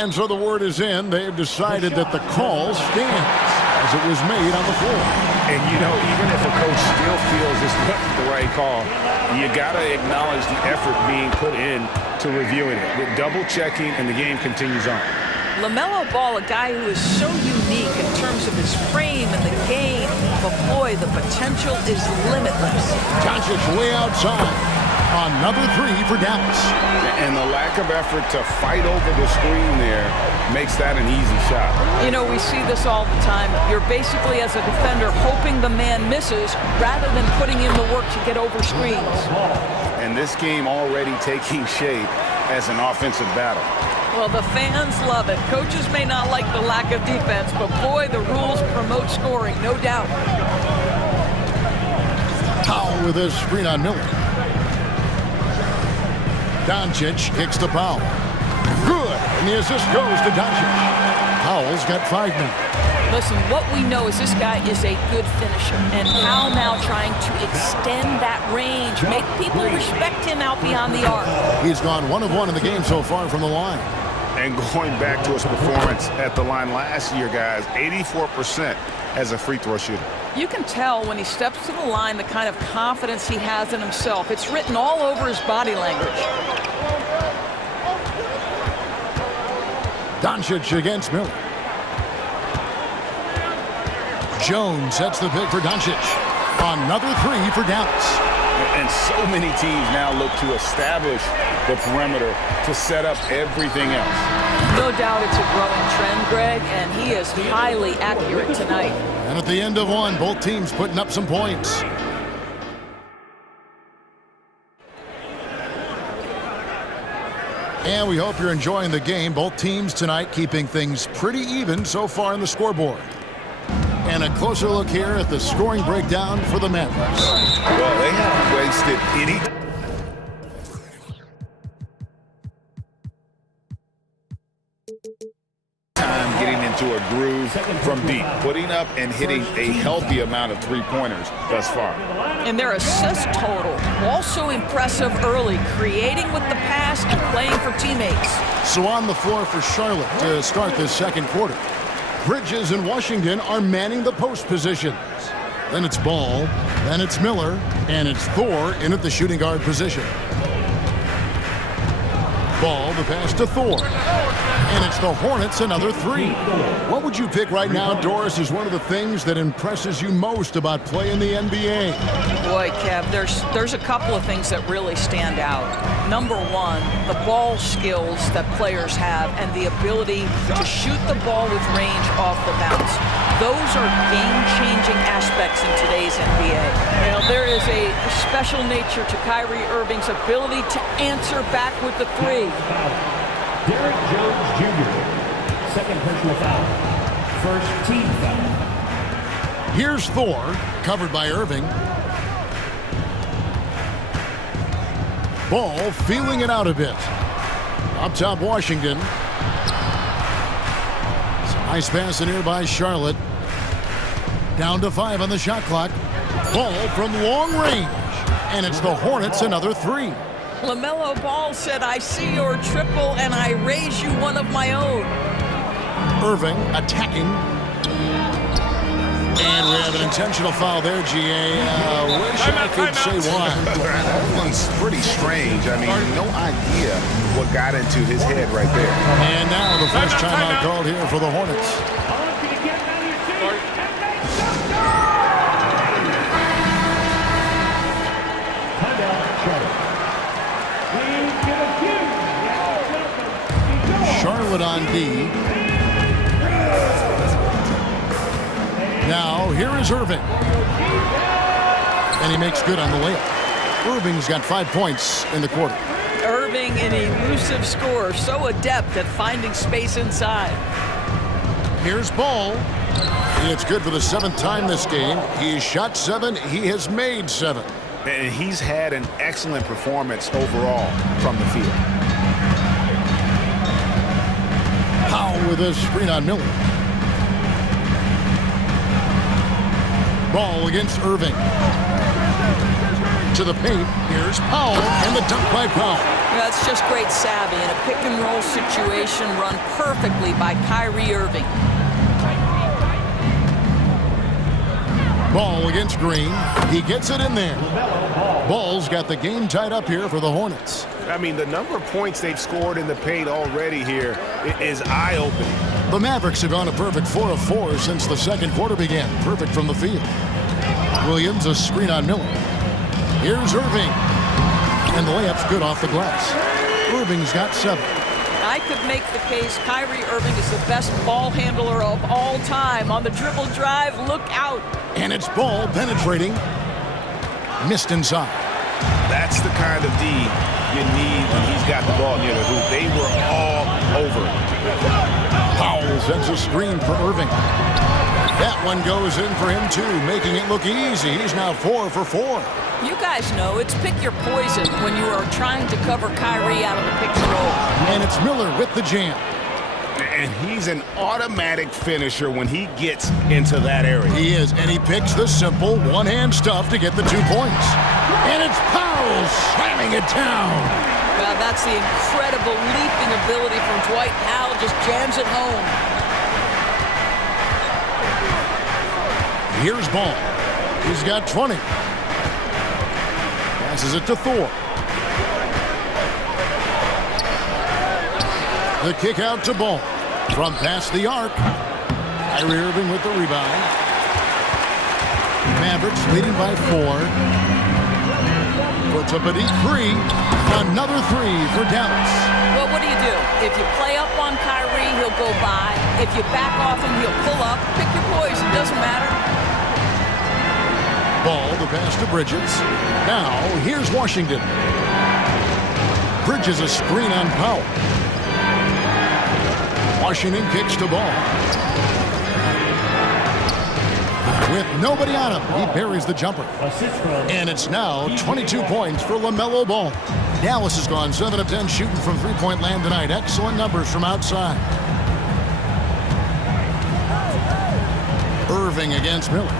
And so the word is in. They've decided that the call stands as it was made on the floor. And, you know, even if a coach still feels this wasn't the right call, you got to acknowledge the effort being put in to reviewing it. With double-checking, and the game continues on. LaMelo Ball, a guy who is so unique in terms of his frame and the game, but boy, the potential is limitless. Doncic way outside. Another three for Dallas. And the lack of effort to fight over the screen there makes that an easy shot. You know, we see this all the time. You're basically, as a defender, hoping the man misses rather than putting in the work to get over screens. And this game already taking shape as an offensive battle. Well, the fans love it. Coaches may not like the lack of defense, but boy, the rules promote scoring, no doubt. Powell with his screen on Miller. Doncic kicks the foul. Good, and the assist goes to Doncic. Powell's got 5 men. Listen, what we know is this guy is a good finisher, and Powell now trying to extend that range, make people respect him out beyond the arc. He's gone 1 of 1 in the game so far from the line. And going back to his performance at the line last year, guys, 84% as a free throw shooter. You can tell when he steps to the line the kind of confidence he has in himself. It's written all over his body language. Doncic against Miller. Jones sets the pick for Doncic. Another three for Dallas. And so many teams now look to establish the perimeter to set up everything else. No doubt it's a growing trend, Greg, and he is highly accurate tonight. And at the end of one, both teams putting up some points. And we hope you're enjoying the game. Both teams tonight keeping things pretty even so far in the scoreboard. And a closer look here at the scoring breakdown for the Mavericks. Well, they haven't wasted any time getting into a groove from deep, putting up and hitting a healthy amount of three-pointers thus far. And their assist total, also impressive early, creating with the pass and playing for teammates. So on the floor for Charlotte to start this second quarter. Bridges and Washington are manning the post positions. Then it's Ball, then it's Miller, and it's Thor in at the shooting guard position. Ball, the pass to Thor. And it's the Hornets, another three. What would you pick right now, Doris, is one of the things that impresses you most about playing the NBA? Boy, Kev, there's a couple of things that really stand out. Number one, the ball skills that players have and the ability to shoot the ball with range off the bounce. Those are game-changing aspects in today's NBA. You know, there is a special nature to Kyrie Irving's ability to answer back with the three. Derek Jones Jr., second personal foul. First team foul. Here's Thor, covered by Irving. Ball feeling it out a bit. Up top, Washington. Nice pass in here by Charlotte. Down to 5 on the shot clock. Ball from long range. And it's the Hornets, another three. LaMelo Ball said, I see your triple and I raise you one of my own. Irving attacking. And we have an intentional foul there, GA. Wish I could say why. That one's pretty strange. I mean, no idea what got into his head right there. And now the first timeout called here for the Hornets. Charlotte on D. Now, here is Irving. And he makes good on the layup. Irving's got 5 points in the quarter. Irving, an elusive scorer, so adept at finding space inside. Here's Ball. It's good for the 7th time this game. He's shot 7. He has made 7. And he's had an excellent performance overall from the field. Powell with a screen on Miller. Ball against Irving. To the paint. Here's Powell, and the dunk by Powell. That's just great savvy in a pick-and-roll situation run perfectly by Kyrie Irving. Ball against Green. He gets it in there. Ball's got the game tied up here for the Hornets. I mean, the number of points they've scored in the paint already here is eye-opening. The Mavericks have gone a perfect 4 of 4 since the second quarter began. Perfect from the field. Williams, a screen on Miller. Here's Irving. And the layup's good off the glass. Irving's got 7. I could make the case Kyrie Irving is the best ball handler of all time. On the dribble drive, look out. And it's Ball penetrating. Missed inside. That's the kind of D you need when he's got the ball near the hoop. They were all over it. Powell sends a screen for Irving. That one goes in for him too, making it look easy. He's now 4 for 4. You guys know it's pick your poison when you are trying to cover Kyrie out of the pick and roll. And it's Miller with the jam. And he's an automatic finisher when he gets into that area. He is, and he picks the simple one-hand stuff to get the 2 points. And it's Powell slamming it down. Well, that's the incredible leaping ability from Dwight Powell. Just jams it home. Here's Ball. He's got 20. Passes it to Thor. The kick out to Ball. From past the arc. Kyrie Irving with the rebound. Mavericks leading by 4. Puts up a deep 3. Another 3 for Dallas. Well, what do? If you play up on Kyrie, he'll go by. If you back off him, he'll pull up. Pick your poison, doesn't matter. Ball, the pass to Bridges. Now, here's Washington. Bridges a screen on Powell. Washington kicks to Ball. With nobody on him, he buries the jumper. And it's now 22 points for LaMelo Ball. Dallas has gone 7 of 10 shooting from three-point land tonight. Excellent numbers from outside. Irving against Miller.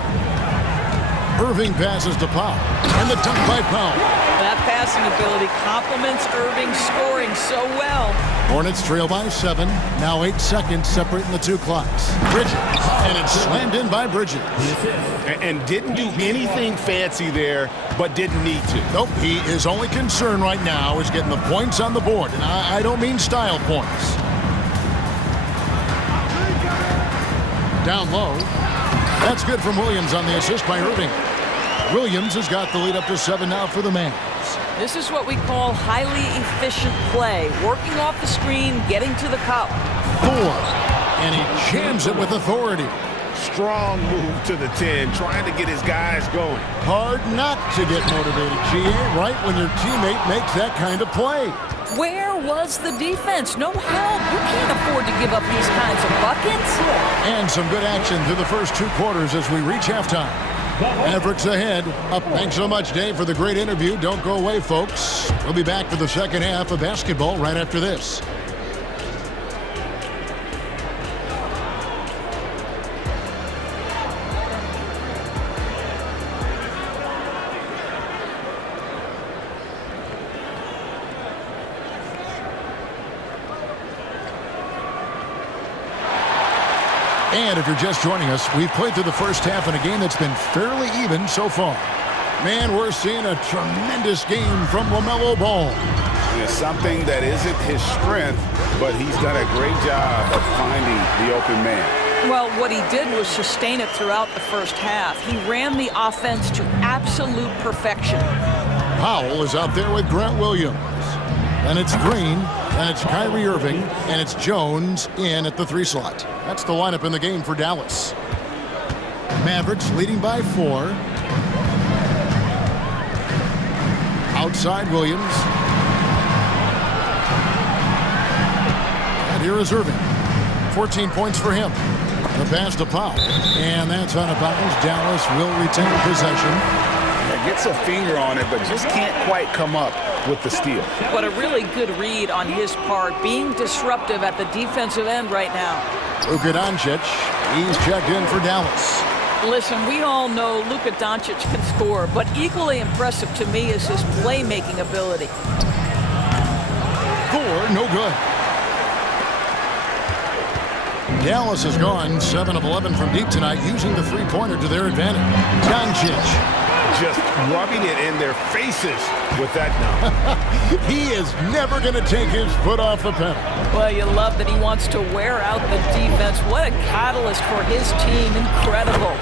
Irving passes to Powell. And the dunk by Powell. That passing ability complements Irving's scoring so well. Hornets trail by 7. Now 8 seconds separating the two clocks. Bridges. And it's slammed in by Bridges. And didn't do anything fancy there, but didn't need to. Nope. His only concern right now is getting the points on the board. And I don't mean style points. Down low. That's good from Williams on the assist by Irving. Williams has got the lead up to 7 now for the Mavs. This is what we call highly efficient play. Working off the screen, getting to the cup. 4. And he jams it with authority. Strong move to the 10, trying to get his guys going. Hard not to get motivated, GA, right when your teammate makes that kind of play. Where was the defense? No help. You can't afford to give up these kinds of buckets. And some good action through the first 2 quarters as we reach halftime. Mavericks ahead. Up. Thanks so much, Dave, for the great interview. Don't go away, folks. We'll be back for the second half of basketball right after this. And if you're just joining us, we've played through the first half in a game that's been fairly even so far. Man, we're seeing a tremendous game from LaMelo Ball. It's something that isn't his strength, but he's done a great job of finding the open man. Well, what he did was sustain it throughout the first half. He ran the offense to absolute perfection. Powell is out there with Grant Williams. And it's Green, and it's Kyrie Irving, and it's Jones in at the 3 slot. That's the lineup in the game for Dallas. Mavericks leading by 4. Outside Williams. And here is Irving. 14 points for him. The pass to Powell. And that's out of bounds. Dallas will retain possession. Gets a finger on it, but just can't quite come up with the steal. But a really good read on his part, being disruptive at the defensive end right now. Luka Doncic, he's checked in for Dallas. Listen, we all know Luka Doncic can score, but equally impressive to me is his playmaking ability. Four, no good. Dallas has gone 7 of 11 from deep tonight, using the three-pointer to their advantage. Doncic. Just rubbing it in their faces with that dunk. He is never going to take his foot off the pedal. Well, you love that he wants to wear out the defense. What a catalyst for his team. Incredible.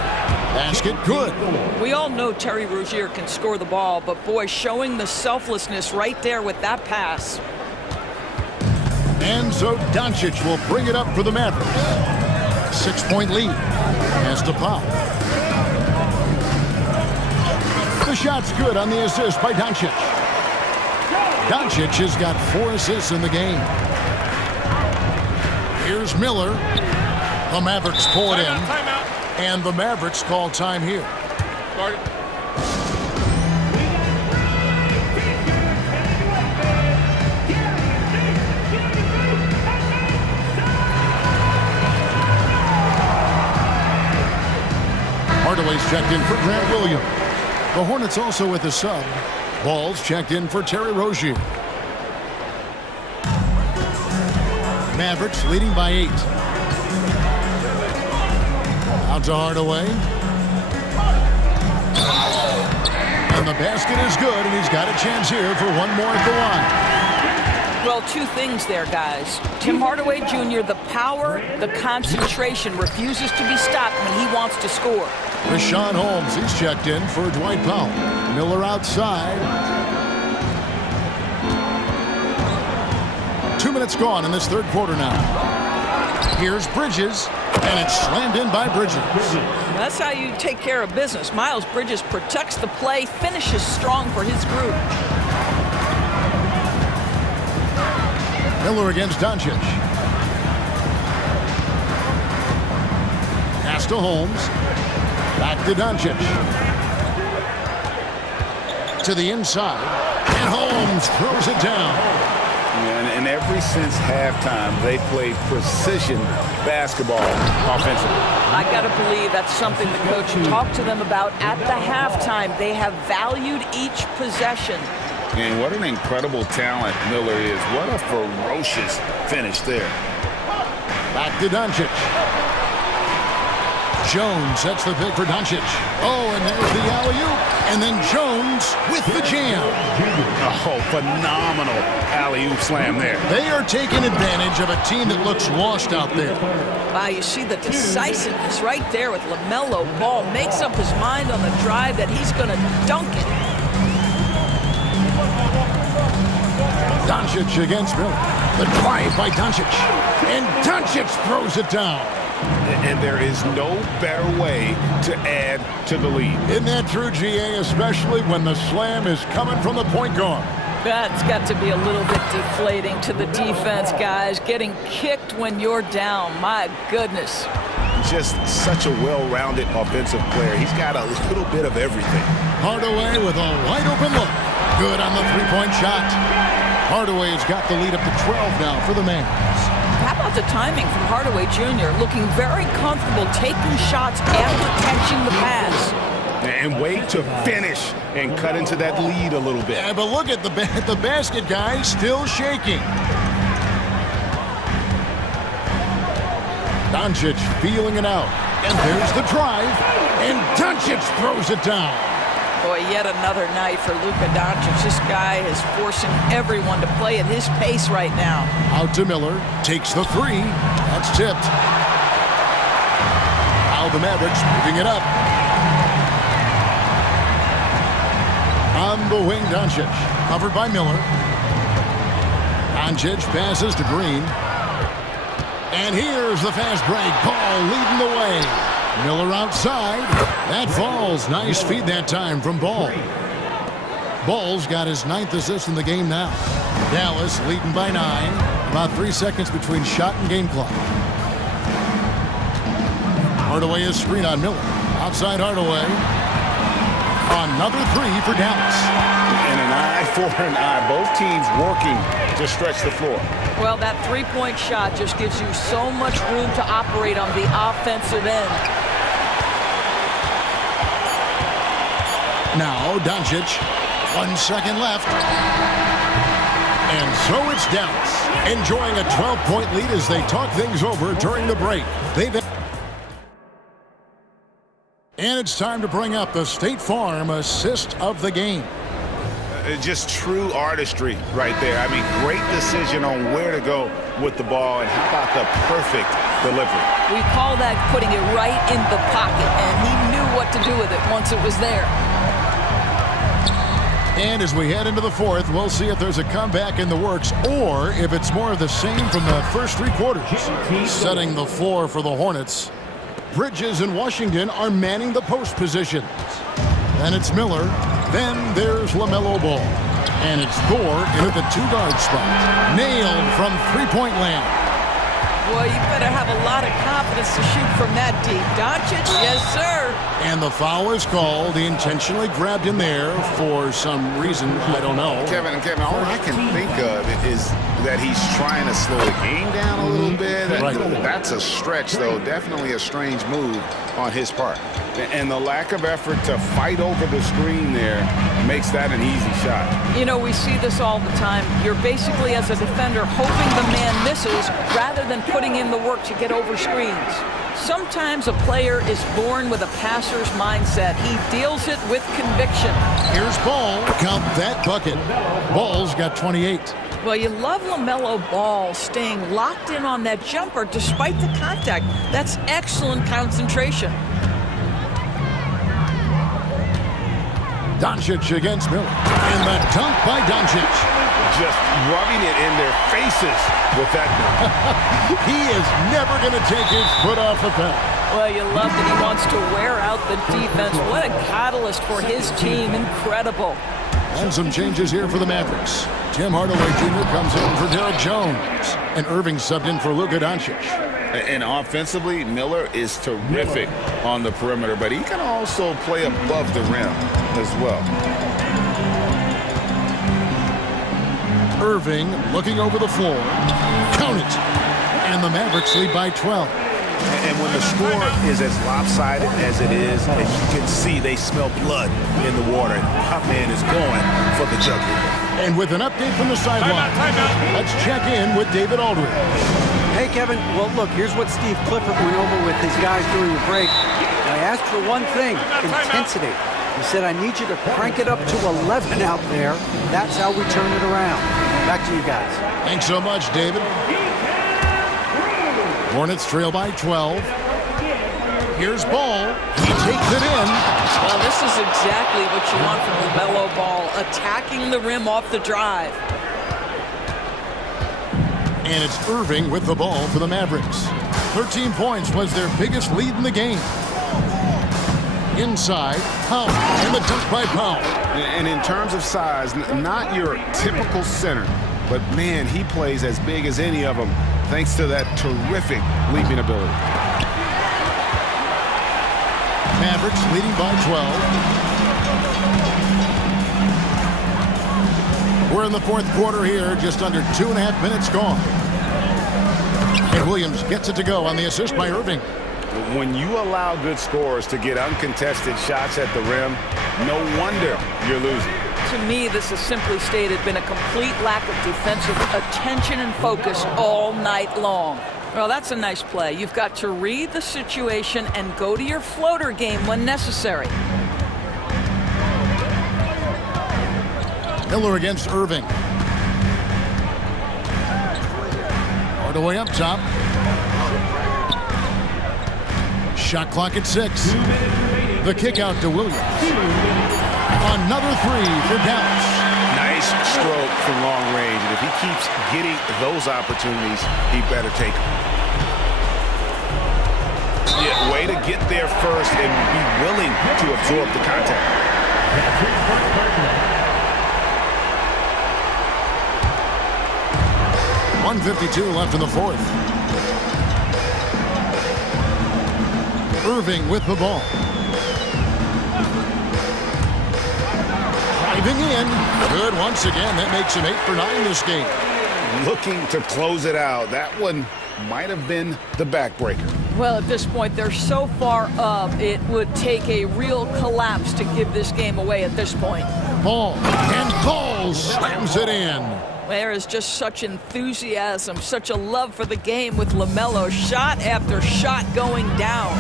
Basket good. We all know Terry Rozier can score the ball, but boy, showing the selflessness right there with that pass. And so Doncic will bring it up for the Mavericks. 6-point lead. Pass to Powell. The shot's good on the assist by Doncic. Doncic has got 4 assists in the game. Here's Miller. The Mavericks pull it in. And the Mavericks call time here. Hardaway's checked in for Grant Williams. The Hornets also with a sub. Ball's checked in for Terry Rozier. Mavericks leading by 8. Out to Hardaway. And the basket is good, and he's got a chance here for one more at the line. Well, 2 things there, guys. Tim Hardaway Jr., the power, the concentration, refuses to be stopped when he wants to score. Richaun Holmes, he's checked in for Dwight Powell. Miller outside. 2 minutes gone in this third quarter now. Here's Bridges, and it's slammed in by Bridges. That's how you take care of business. Miles Bridges protects the play, finishes strong for his group. Miller against Doncic. Pass to Holmes. Back to Doncic. To the inside. And Holmes throws it down. Yeah, and ever since halftime, they played precision basketball offensively. I got to believe that's something the coach talked to them about at the halftime. They have valued each possession. And what an incredible talent Miller is. What a ferocious finish there. Back to Doncic. Jones sets the pick for Doncic. Oh, and there's the alley-oop. And then Jones with the jam. Oh, phenomenal alley-oop slam there. They are taking advantage of a team that looks lost out there. Wow, you see the decisiveness right there with LaMelo Ball. Makes up his mind on the drive that he's going to dunk it. Doncic against Miller. The drive by Doncic. And Doncic throws it down. And there is no better way to add to the lead. Isn't that true, GA, especially when the slam is coming from the point guard? That's got to be a little bit deflating to the defense, guys. Getting kicked when you're down. My goodness. Just such a well-rounded offensive player. He's got a little bit of everything. Hardaway with a wide-open look. Good on the three-point shot. Hardaway's got the lead up to 12 now for the Mavs. How about the timing from Hardaway Jr. looking very comfortable taking shots after catching the pass. And wait to finish and cut into that lead a little bit. Yeah, but look at the basket, guys, still shaking. Doncic feeling it out. And there's the drive. And Doncic throws it down. Boy, yet another night for Luka Doncic. This guy is forcing everyone to play at his pace right now. Out to Miller. Takes the three. That's tipped. Now the Mavericks moving it up. On the wing, Doncic. Covered by Miller. Doncic passes to Green. And here's the fast break. Ball leading the way. Miller outside. That falls. Nice feed that time from Ball. Ball's got his 9th assist in the game now. Dallas leading by 9. About 3 seconds between shot and game clock. Hardaway is screen on Miller. Outside Hardaway. Another three for Dallas. And an eye for an eye. Both teams working to stretch the floor. Well, that three-point shot just gives you so much room to operate on the offensive end. Now Doncic. 1 second left. And so it's Dallas, enjoying a 12-point lead as they talk things over during the break. And it's time to bring up the State Farm assist of the game. Just true artistry right there. I mean, great decision on where to go with the ball, and how about the perfect delivery? We call that putting it right in the pocket, and he knew what to do with it once it was there. And as we head into the fourth, we'll see if there's a comeback in the works or if it's more of the same from the first three quarters. Setting the floor for the Hornets. Bridges and Washington are manning the post positions. Then it's Miller. Then there's LaMelo Ball. And it's Thor in at the two-guard spot. Nailed from three-point land. Well, you better have a lot of confidence to shoot from that deep. Doncic, yes, sir. And the foul is called. He intentionally grabbed him there for some reason. I don't know. Kevin, all I can think of is that he's trying to slow the game down a little bit. Right. That's a stretch, though. Definitely a strange move on his part. And the lack of effort to fight over the screen there makes that an easy shot. You know, we see this all the time. You're basically, as a defender, hoping the man misses rather than putting in the work to get over screens. Sometimes a player is born with a passer's mindset. He deals it with conviction. Here's Ball. Count that bucket. Ball's got 28. Well, you love LaMelo Ball staying locked in on that jumper despite the contact. That's excellent concentration. Doncic against Miller. And the dunk by Doncic. Just rubbing it in their faces with that dunk. He is never going to take his foot off the pedal. Well, you love that he wants to wear out the defense. What a catalyst for his team. Incredible. And some changes here for the Mavericks. Tim Hardaway Jr. comes in for Derek Jones. And Irving subbed in for Luka Doncic. And offensively, Miller is terrific on the perimeter, but he can also play above the rim as well. Irving looking over the floor. Count it. And the Mavericks lead by 12. And when the score is as lopsided as it is, and you can see they smell blood in the water, my man is going for the jugular. And with an update from the sideline, let's check in with David Aldridge. Hey, Kevin. Well, look, here's what Steve Clifford went over with his guys during the break. I asked for one thing, intensity. He said, I need you to crank it up to 11 out there. That's how we turn it around. Back to you guys. Thanks so much, David. Hornets trail by 12. Here's Ball. He takes it in. Well, this is exactly what you want from LaMelo Ball, attacking the rim off the drive. And it's Irving with the ball for the Mavericks. 13 points was their biggest lead in the game. Inside, Powell, and the dunk by Powell. And in terms of size, not your typical center, but man, he plays as big as any of them thanks to that terrific leaping ability. Mavericks leading by 12. We're in the fourth quarter here, just under 2.5 minutes gone. And Williams gets it to go on the assist by Irving. When you allow good scorers to get uncontested shots at the rim, no wonder you're losing. To me, this has simply stated been a complete lack of defensive attention and focus all night long. Well, that's a nice play. You've got to read the situation and go to your floater game when necessary. Miller against Irving. Hardaway up top. Shot clock at 6. The kick out to Williams. Another three for Dallas. Nice stroke from long range, and if he keeps getting those opportunities, he better take them. Yeah, way to get there first and be willing to absorb the contact. 1:52 left in the fourth. Irving with the ball. Driving in. Good once again. That makes him 8 for 9 this game. Looking to close it out. That one might have been the backbreaker. Well, at this point, they're so far up, it would take a real collapse to give this game away at this point. Ball. And Ball slams it in. There is just such enthusiasm, such a love for the game with LaMelo, shot after shot going down.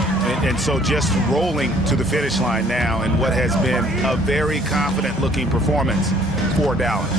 And so just rolling to the finish line now in what has been a very confident-looking performance for Dallas.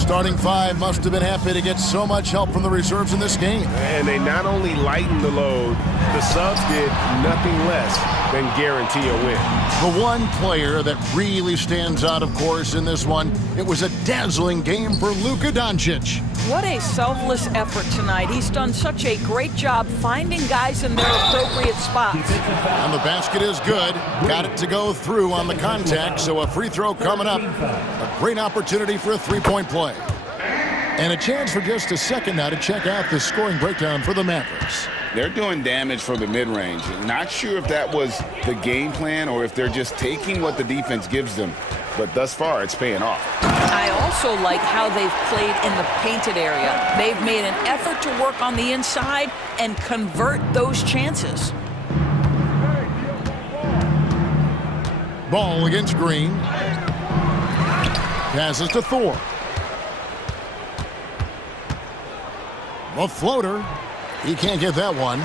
Starting five must have been happy to get so much help from the reserves in this game. And they not only lightened the load, the subs did nothing less than guarantee a win. The one player that really stands out, of course, in this one, it was a dazzling game for Luka Doncic. What a selfless effort tonight. He's done such a great job finding guys in their appropriate spots. And the basket is good. Got it to go through on the contact, so a free throw coming up. A great opportunity for a three-point play. And a chance for just a second now to check out the scoring breakdown for the Mavericks. They're doing damage from the mid-range. Not sure if that was the game plan or if they're just taking what the defense gives them. But thus far, it's paying off. I also like how they've played in the painted area. They've made an effort to work on the inside and convert those chances. Ball against Green. Passes to Thor. The floater. He can't get that one.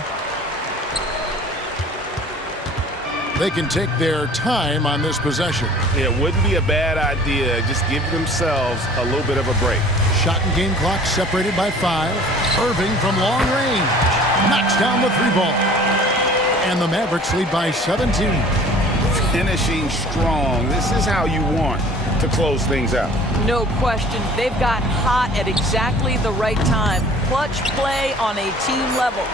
They can take their time on this possession. It wouldn't be a bad idea. Just give themselves a little bit of a break. Shot and game clock separated by 5. Irving from long range knocks down the three ball. And the Mavericks lead by 17. Finishing strong. This is how you want to close things out. No question. They've gotten hot at exactly the right time. Clutch play on a team level.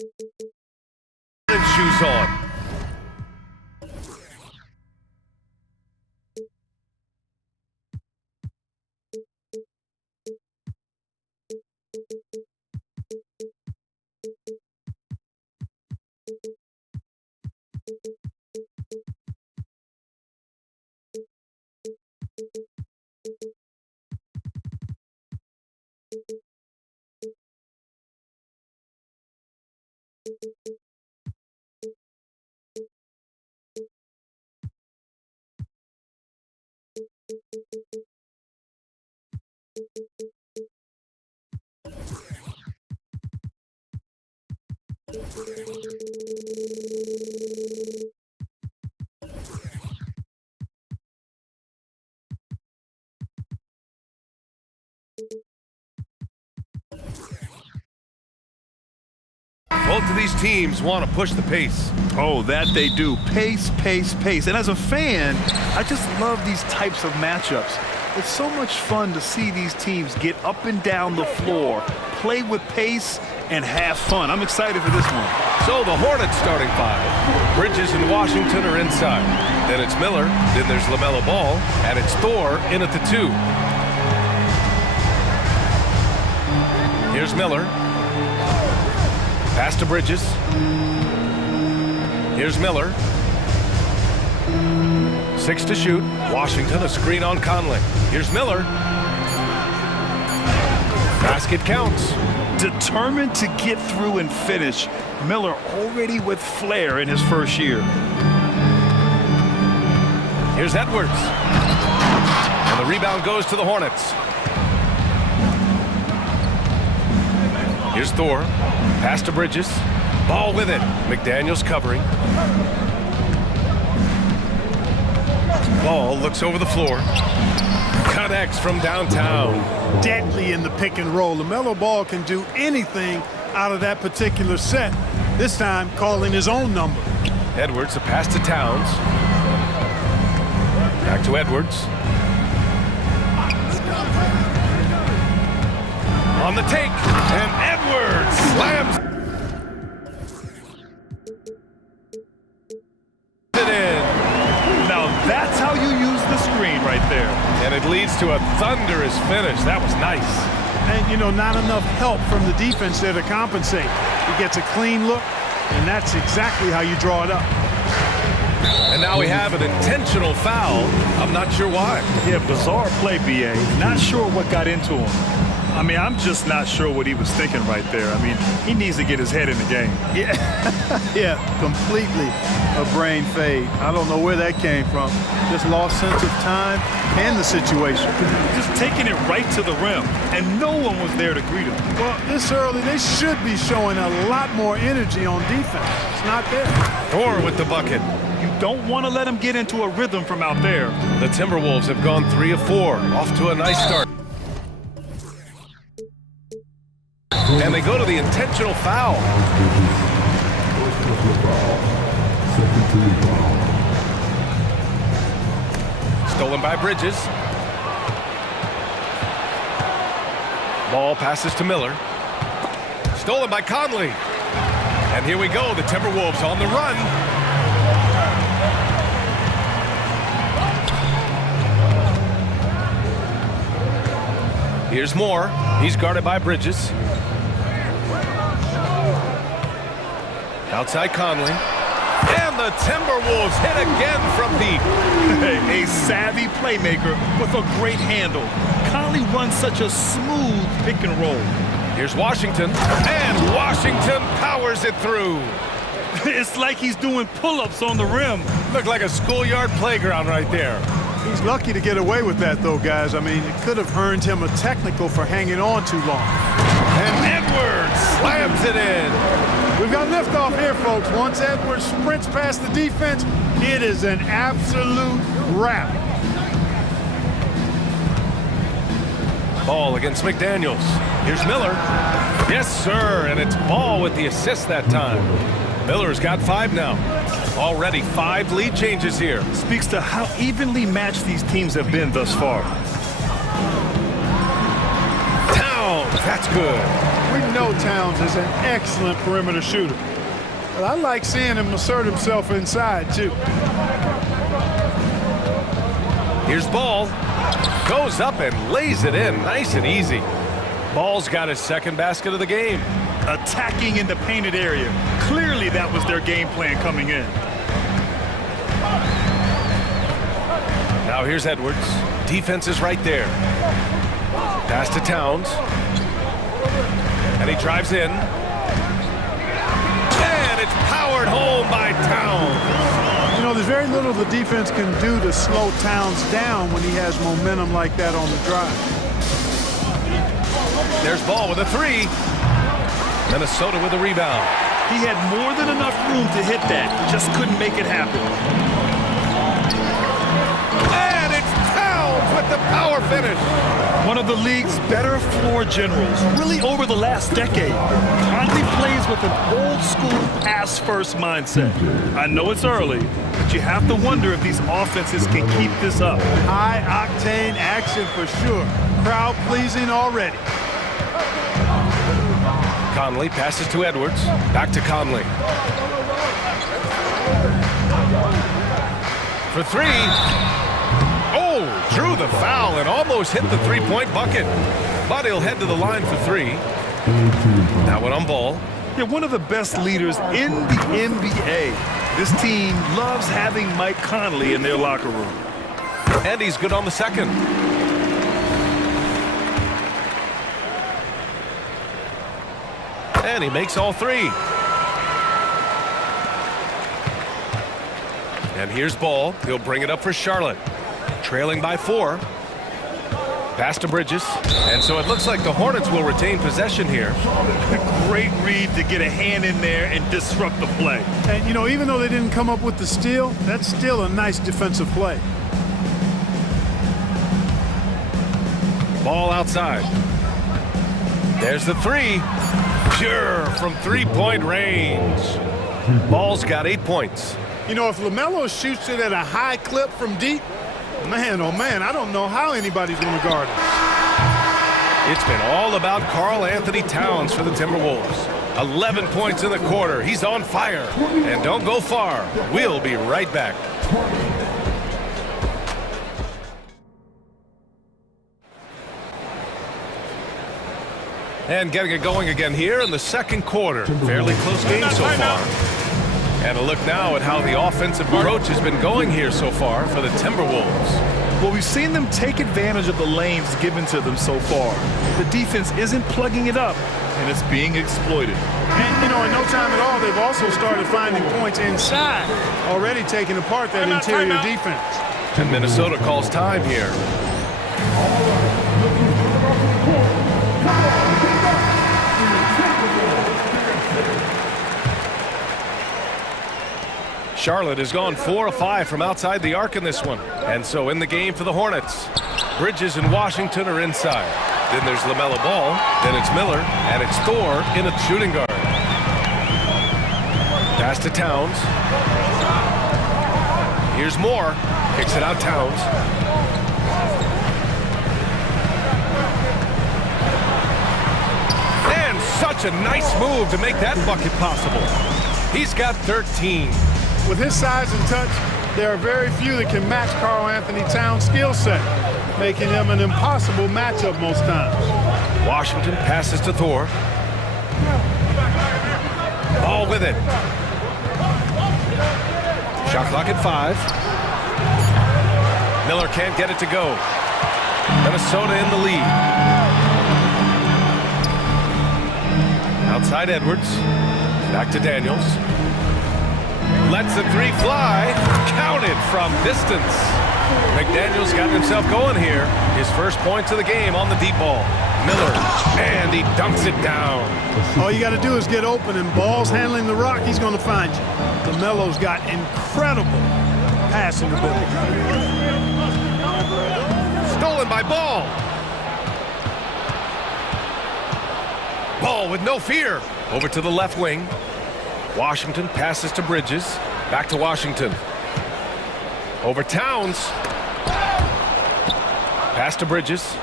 Shoes on. Both of these teams want to push the pace. Oh, that they do. Pace, pace, pace. And as a fan, I just love these types of matchups. It's so much fun to see these teams get up and down the floor, play with pace, and have fun. I'm excited for this one. So the Hornets starting five. Bridges and Washington are inside. Then it's Miller. Then there's LaMelo Ball. And it's Thor in at the 2. Here's Miller. Pass to Bridges. Here's Miller. 6 to shoot. Washington, a screen on Conley. Here's Miller. Basket counts. Determined to get through and finish. Miller already with flair in his first year. Here's Edwards. And the rebound goes to the Hornets. Here's Thor. Pass to Bridges. Ball with it. McDaniels covering. Ball looks over the floor. Connects from downtown. Deadly in the pick and roll. LaMelo Ball can do anything out of that particular set. This time calling his own number. Edwards, a pass to Towns. Back to Edwards. On the take, and Edwards slams it in. Now that's how you use the screen right there. And it leads to a thunderous finish. That was nice. And, you know, not enough help from the defense there to compensate. He gets a clean look, and that's exactly how you draw it up. And now we have an intentional foul. I'm not sure why. Yeah, bizarre play, BA. Not sure what got into him. I mean, I'm just not sure what he was thinking right there. I mean, he needs to get his head in the game. Yeah, yeah, completely a brain fade. I don't know where that came from. Just lost sense of time and the situation. Just taking it right to the rim, and no one was there to greet him. Well, this early, they should be showing a lot more energy on defense. It's not there. Thor with the bucket. You don't want to let him get into a rhythm from out there. The Timberwolves have gone 3 of 4, off to a nice start. And they go to the intentional foul. Stolen by Bridges. Ball passes to Miller. Stolen by Conley. And here we go, the Timberwolves on the run. Here's Moore. He's guarded by Bridges. Outside Conley. And the Timberwolves hit again from deep. A savvy playmaker with a great handle. Conley runs such a smooth pick and roll. Here's Washington. And Washington powers it through. It's like he's doing pull-ups on the rim. Looked like a schoolyard playground right there. He's lucky to get away with that, though, guys. I mean, it could have earned him a technical for hanging on too long. And Edwards slams it in. We've got liftoff here, folks. Once Edwards sprints past the defense, it is an absolute wrap. Ball against McDaniels. Here's Miller. Yes, sir, and it's Ball with the assist that time. Miller's got 5 now. Already 5 lead changes here. Speaks to how evenly matched these teams have been thus far. Towns That's good. We know Towns is an excellent perimeter shooter. But I like seeing him assert himself inside, too. Here's Ball. Goes up and lays it in. Nice and easy. Ball's got his second basket of the game. Attacking in the painted area. Clearly that was their game plan coming in. Now here's Edwards. Defense is right there. Pass to Towns. And he drives in. And it's powered home by Towns. You know, there's very little the defense can do to slow Towns down when he has momentum like that on the drive. There's Ball with a three. Minnesota with a rebound. He had more than enough room to hit that. Just couldn't make it happen. And it's Towns with the power finish. One of the league's better floor generals, really over the last decade. Conley plays with an old-school pass-first mindset. I know it's early, but you have to wonder if these offenses can keep this up. High-octane action for sure. Crowd-pleasing already. Conley passes to Edwards. Back to Conley. For three. Oh, drew the foul and almost hit the three-point bucket. But he'll head to the line for three. That one on Ball. Yeah, one of the best leaders in the NBA. This team loves having Mike Conley in their locker room. And he's good on the second. And he makes all three. And here's Ball. He'll bring it up for Charlotte. Trailing by 4. Pass to Bridges. And so it looks like the Hornets will retain possession here. Great read to get a hand in there and disrupt the play. And, you know, even though they didn't come up with the steal, that's still a nice defensive play. Ball outside. There's the three. Pure from three-point range. Ball's got 8 points. You know, if LaMelo shoots it at a high clip from deep, man, oh man, I don't know how anybody's going to guard him. It's been all about Karl Anthony Towns for the Timberwolves. 11 points in the quarter. He's on fire. And don't go far. We'll be right back. And getting it going again here in the second quarter. Fairly close game so far. And a look now at how the offensive approach has been going here so far for the Timberwolves. Well, we've seen them take advantage of the lanes given to them so far. The defense isn't plugging it up, and it's being exploited. And, you know, in no time at all, they've also started finding points inside, already taking apart that interior defense. And Minnesota calls time here. Charlotte has gone 4 of 5 from outside the arc in this one. And so in the game for the Hornets. Bridges and Washington are inside. Then there's LaMelo Ball. Then it's Miller. And it's Thor in a shooting guard. Pass to Towns. Here's Moore. Kicks it out Towns. And such a nice move to make that bucket possible. He's got 13. With his size and touch, there are very few that can match Karl Anthony Towns' skill set, making him an impossible matchup most times. Washington passes to Thor. Ball with it. Shot clock at 5. Miller can't get it to go. Minnesota in the lead. Outside Edwards. Back to Daniels. Lets the three fly. Counted from distance. McDaniels got himself going here. His first points of the game on the deep ball. Miller, and he dunks it down. All you got to do is get open, and Ball's handling the rock, he's going to find you. LaMelo's got incredible passing ability. Stolen by Ball. Ball with no fear. Over to the left wing. Washington passes to Bridges. Back to Washington. Over Towns. Pass to Bridges.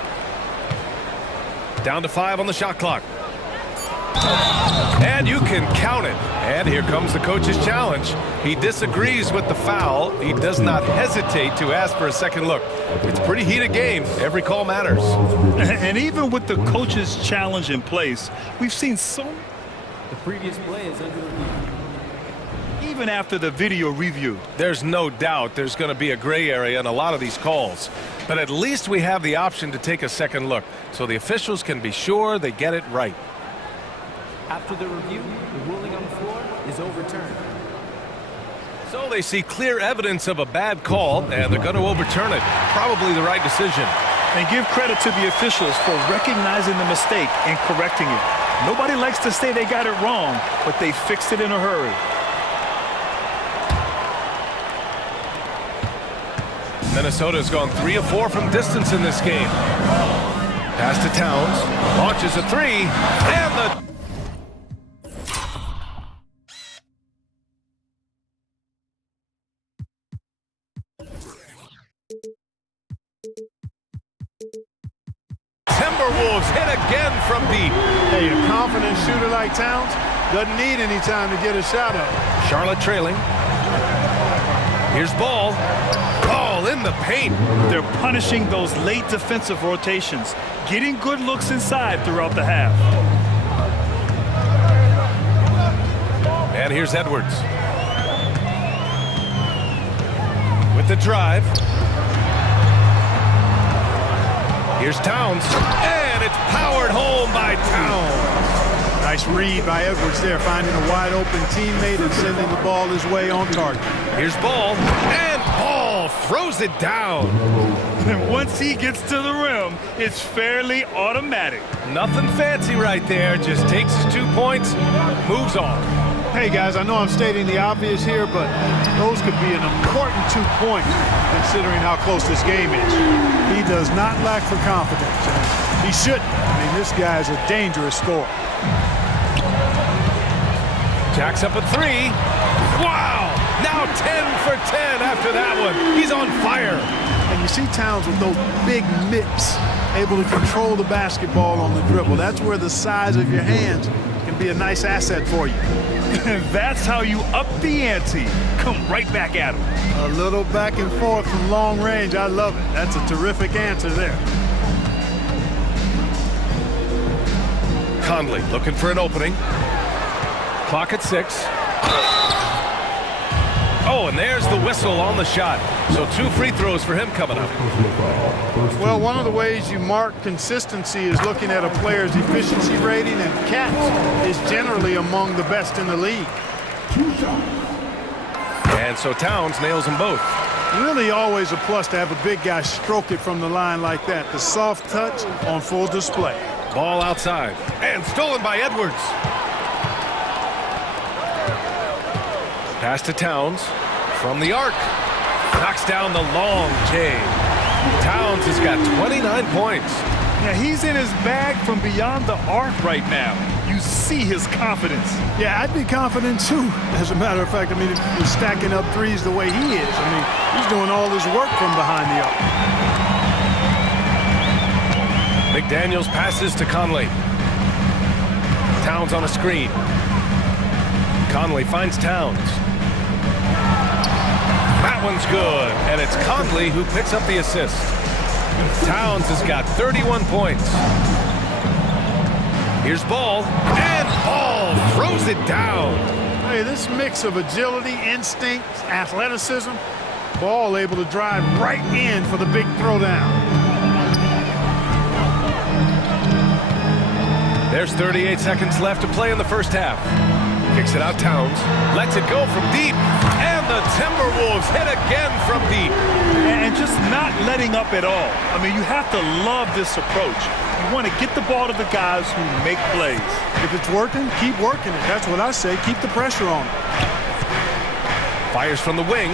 Down to 5 on the shot clock. And you can count it. And here comes the coach's challenge. He disagrees with the foul. He does not hesitate to ask for a second look. It's a pretty heated game. Every call matters. And even with the coach's challenge in place, we've seen so... The previous play is under review. Even after the video review. There's no doubt there's going to be a gray area in a lot of these calls. But at least we have the option to take a second look, so the officials can be sure they get it right. After the review, the ruling on the floor is overturned. So they see clear evidence of a bad call, and they're going to overturn it. Probably the right decision. And give credit to the officials for recognizing the mistake and correcting it. Nobody likes to say they got it wrong, but they fixed it in a hurry. Minnesota's gone 3 of 4 from distance in this game. Pass to Towns, launches a 3, and the... Timberwolves hit again from deep. Hey, a confident shooter like Towns doesn't need any time to get a shot up. Charlotte trailing. Here's Ball. Ball in the paint. They're punishing those late defensive rotations, getting good looks inside throughout the half. And here's Edwards. With the drive. Here's Towns, and it's powered home by Towns. Nice read by Edwards there, finding a wide-open teammate and sending the ball his way on target. Here's Ball, and Ball throws it down. And once he gets to the rim, it's fairly automatic. Nothing fancy right there, just takes his 2 points, moves on. Hey, guys, I know I'm stating the obvious here, but those could be an important 2 points considering how close this game is. He does not lack for confidence, and he shouldn't. I mean, this guy is a dangerous scorer. Jacks up a 3. Wow! Now 10 for 10 after that one. He's on fire. And you see Towns with those big mitts, able to control the basketball on the dribble. That's where the size of your hands can be a nice asset for you. That's how you up the ante. Come right back at him. A little back and forth from long range. I love it. That's a terrific answer there. Conley looking for an opening. Clock at 6. Oh, and there's the whistle on the shot. So 2 free throws for him coming up. Well, one of the ways you mark consistency is looking at a player's efficiency rating, and Cat is generally among the best in the league. And so Towns nails them both. Really always a plus to have a big guy stroke it from the line like that. The soft touch on full display. Ball outside. And stolen by Edwards. Pass to Towns from the arc. Knocks down the long J. Towns has got 29 points. Yeah, he's in his bag from beyond the arc right now. You see his confidence. Yeah, I'd be confident too. As a matter of fact, I mean, if he's stacking up threes the way he is, I mean, he's doing all his work from behind the arc. McDaniels passes to Conley. Towns on a screen. Conley finds Towns. That one's good, and it's Conley who picks up the assist. Towns has got 31 points. Here's Ball, and Ball throws it down. Hey, this mix of agility, instinct, athleticism, Ball able to drive right in for the big throwdown. There's 38 seconds left to play in the first half. Kicks it out Towns, lets it go from deep, and the Timberwolves hit again from deep. And just not letting up at all. I mean, you have to love this approach. You want to get the ball to the guys who make plays. If it's working, keep working it. That's what I say. Keep the pressure on. Fires from the wing.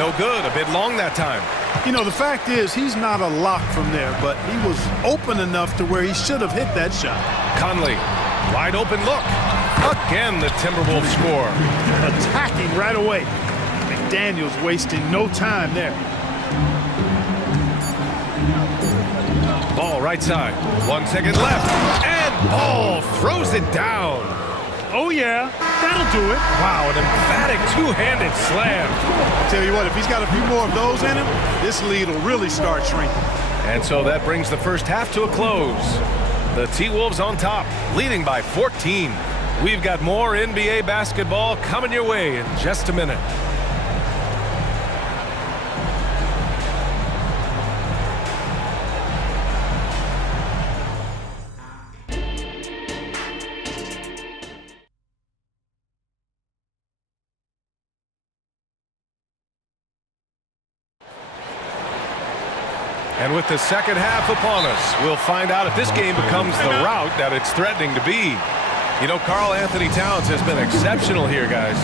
No good, a bit long that time. You know, the fact is, he's not a lock from there, but he was open enough to where he should have hit that shot. Conley, wide open look. Again, the Timberwolves score. Attacking right away. McDaniels wasting no time there. Ball right side. 1 second left. And Ball throws it down. Oh, yeah, that'll do it. Wow, an emphatic two-handed slam. I tell you what, if he's got a few more of those in him, this lead will really start shrinking. And so that brings the first half to a close. The T-Wolves on top, leading by 14. We've got more NBA basketball coming your way in just a minute. And with the second half upon us, we'll find out if this game becomes the rout that it's threatening to be. You know, Karl-Anthony Towns has been exceptional here, guys.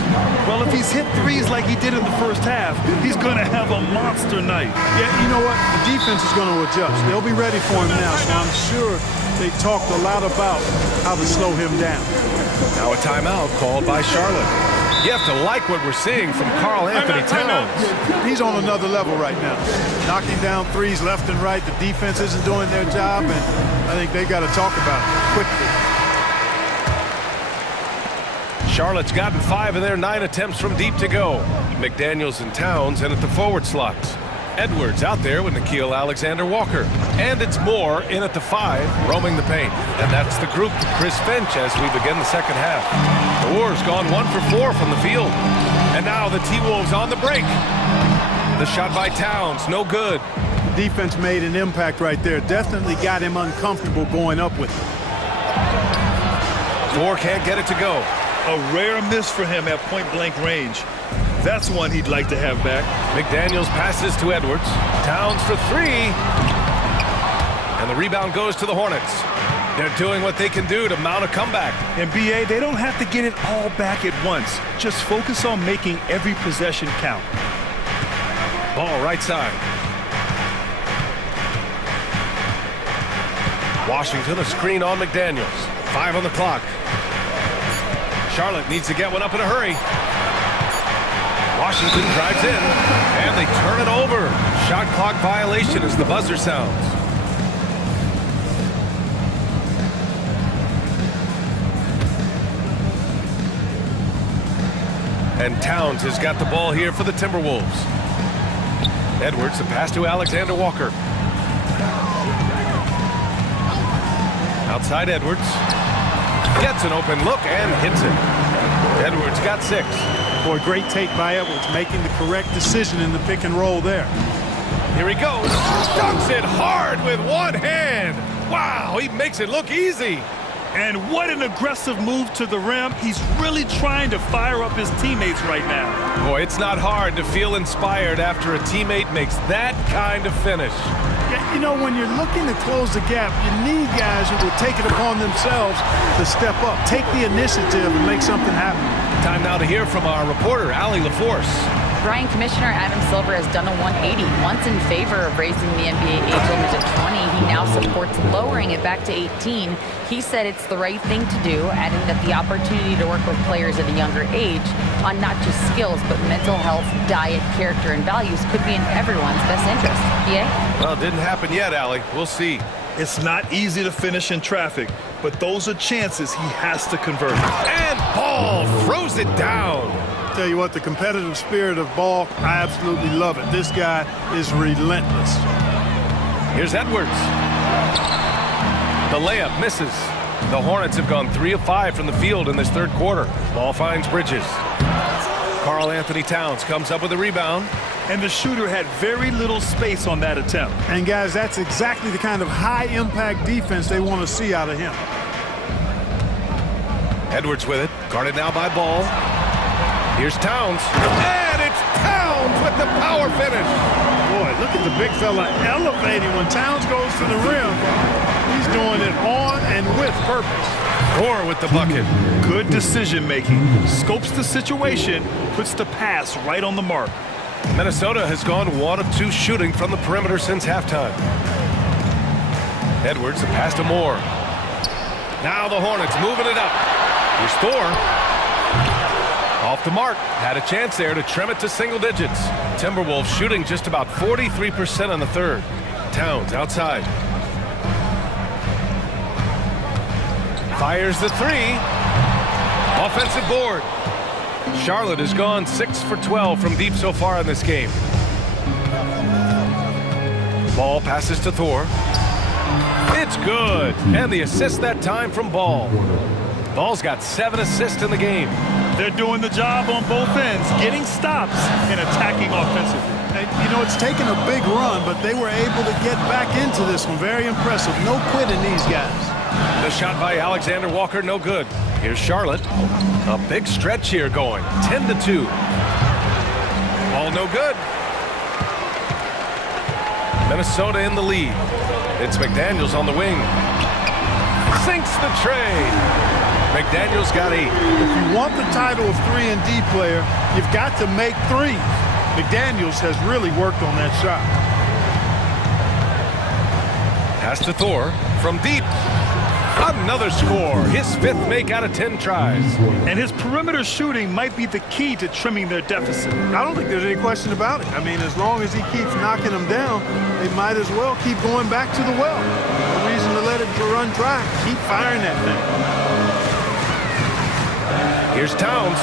Well, if he's hit threes like he did in the first half, he's going to have a monster night. Yeah, you know what? The defense is going to adjust. They'll be ready for him now, so I'm sure they talked a lot about how to slow him down. Now a timeout called by Charlotte. You have to like what we're seeing from Karl-Anthony Towns. He's on another level right now. Knocking down threes left and right. The defense isn't doing their job, and I think they got to talk about it quickly. Charlotte's gotten 5 of their 9 attempts from deep to go. McDaniels and Towns in at the forward slots. Edwards out there with Nickeil Alexander-Walker. And it's Moore in at the 5, roaming the paint. And that's the group to Chris Finch as we begin the second half. The War's gone 1 for 4 from the field. And now the T-Wolves on the break. The shot by Towns, no good. The defense made an impact right there. Definitely got him uncomfortable going up with it. Moore can't get it to go. A rare miss for him at point-blank range. That's one he'd like to have back. McDaniels passes to Edwards. Towns for 3. And the rebound goes to the Hornets. They're doing what they can do to mount a comeback. And BA, they don't have to get it all back at once. Just focus on making every possession count. Ball right side. Washington a screen on McDaniels. 5 on the clock. Charlotte needs to get one up in a hurry. Washington drives in, and they turn it over. Shot clock violation as the buzzer sounds. And Towns has got the ball here for the Timberwolves. Edwards, the pass to Alexander Walker. Outside Edwards. Gets an open look and hits it. Edwards got 6. Boy, great take by Edwards, making the correct decision in the pick and roll there. Here he goes. Dunks it hard with one hand. Wow, he makes it look easy. And what an aggressive move to the rim. He's really trying to fire up his teammates right now. Boy, it's not hard to feel inspired after a teammate makes that kind of finish. Yeah, you know, when you're looking to close the gap, you need guys who will take it upon themselves to step up, take the initiative, and make something happen. Time now to hear from our reporter, Allie LaForce. Brian, Commissioner Adam Silver has done a 180. Once in favor of raising the NBA age limit to 20, he now supports lowering it back to 18. He said it's the right thing to do, adding that the opportunity to work with players at a younger age on not just skills, but mental health, diet, character, and values could be in everyone's best interest. Yeah? Well, it didn't happen yet, Allie. We'll see. It's not easy to finish in traffic, but those are chances he has to convert. And Ball throws it down. Tell you what, the competitive spirit of Ball, I absolutely love it. This guy is relentless. Here's Edwards. The layup misses. The Hornets have gone 3 of 5 from the field in this third quarter. Ball finds Bridges. Karl-Anthony Towns comes up with a rebound. And the shooter had very little space on that attempt. And guys, that's exactly the kind of high-impact defense they want to see out of him. Edwards with it. Guarded now by Ball. Here's Towns. And it's Towns with the power finish. Boy, look at the big fella elevating when Towns goes to the rim. He's doing it on and with purpose. Core with the bucket. Good decision making. Scopes the situation, puts the pass right on the mark. Minnesota has gone 1 of 2 shooting from the perimeter since halftime. Edwards, the pass to Moore. Now the Hornets moving it up. Here's Thor. Off the mark. Had a chance there to trim it to single digits. Timberwolves shooting just about 43% on the third. Towns outside. Fires the three. Offensive board. Charlotte has gone 6 for 12 from deep so far in this game. Ball passes to Thor. It's good. And the assist that time from Ball. Ball's got 7 assists in the game. They're doing the job on both ends, getting stops and attacking offensively. And, you know, it's taken a big run, but they were able to get back into this one. Very impressive. No quitting these guys. The shot by Alexander Walker, no good. Here's Charlotte. A big stretch here going. 10-2. All no good. Minnesota in the lead. It's McDaniels on the wing. Sinks the trade. McDaniels got 8. If you want the title of 3 and D player, you've got to make threes. McDaniels has really worked on that shot. Pass to Thor from deep. Another score. His 5th make out of 10 tries. And his perimeter shooting might be the key to trimming their deficit. I don't think there's any question about it. I mean, as long as he keeps knocking them down, they might as well keep going back to the well. No reason to let it run dry. Keep firing that thing. Here's Towns,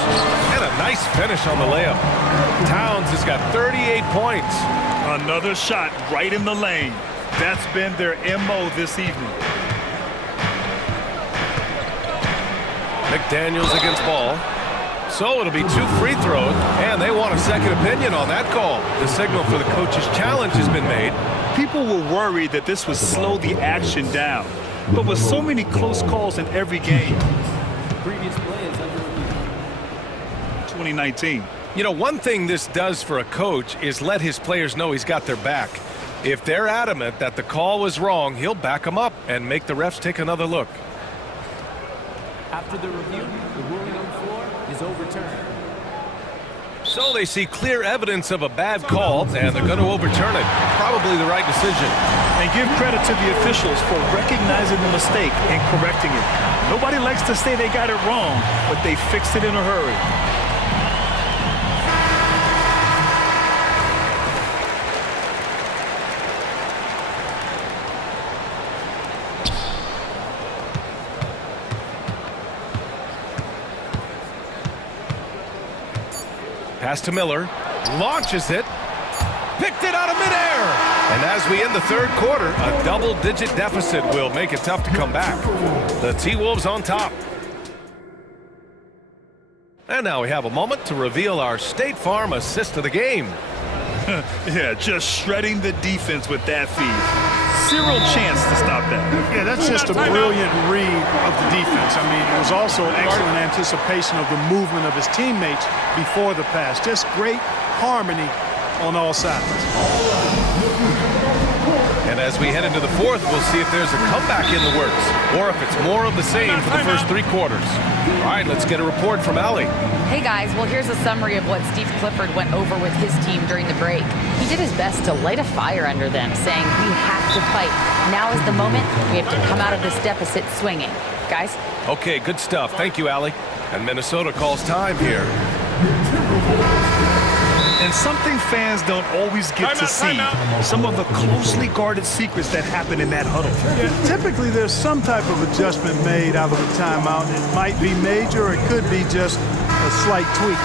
and a nice finish on the layup. Towns has got 38 points. Another shot right in the lane. That's been their MO this evening. McDaniels against Ball. So it'll be 2 free throws, and they want a second opinion on that call. The signal for the coach's challenge has been made. People were worried that this would slow the action down. But with so many close calls in every game, Previous play is under review. 2019. You know, one thing this does for a coach is let his players know he's got their back. If they're adamant that the call was wrong, he'll back them up and make the refs take another look. After the review, the ruling on the floor is overturned. So they see clear evidence of a bad call, and they're going to overturn it. Probably the right decision. And give credit to the officials for recognizing the mistake and correcting it. Nobody likes to say they got it wrong, but they fixed it in a hurry. Pass to Miller, launches it, picked it out of midair. And as we end the 3rd quarter, a double-digit deficit will make it tough to come back. The T-Wolves on top. And now we have a moment to reveal our State Farm assist of the game. Yeah, just shredding the defense with that feed. Zero chance to stop that. Yeah, that's just a brilliant read of the defense. I mean, it was also excellent anticipation of the movement of his teammates before the pass. Just great harmony on all sides. And as we head into the 4th, we'll see if there's a comeback in the works or if it's more of the same for the first 3 quarters. All right, let's get a report from Allie. Hey guys, well here's a summary of what Steve Clifford went over with his team during the break. He did his best to light a fire under them, saying we have to fight. Now is the moment. We have to come out of this deficit swinging. Guys? Okay, good stuff. Thank you, Allie. And Minnesota calls time here. And something fans don't always get to see, some of the closely guarded secrets that happen in that huddle. Yeah, typically there's some type of adjustment made out of the timeout. It might be major or it could be just a slight tweak.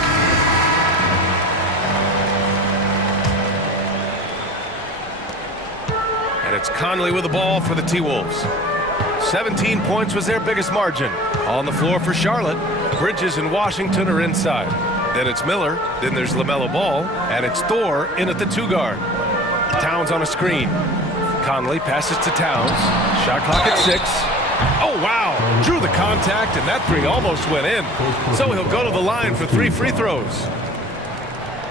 And it's Conley with the ball for the T-Wolves. 17 points was their biggest margin. On the floor for Charlotte, Bridges and Washington are inside. Then it's Miller, then there's LaMelo Ball, and it's Thor in at the 2-guard. Towns on a screen. Conley passes to Towns. Shot clock at 6. Oh, wow. Drew the contact, and that 3 almost went in. So he'll go to the line for 3 free throws.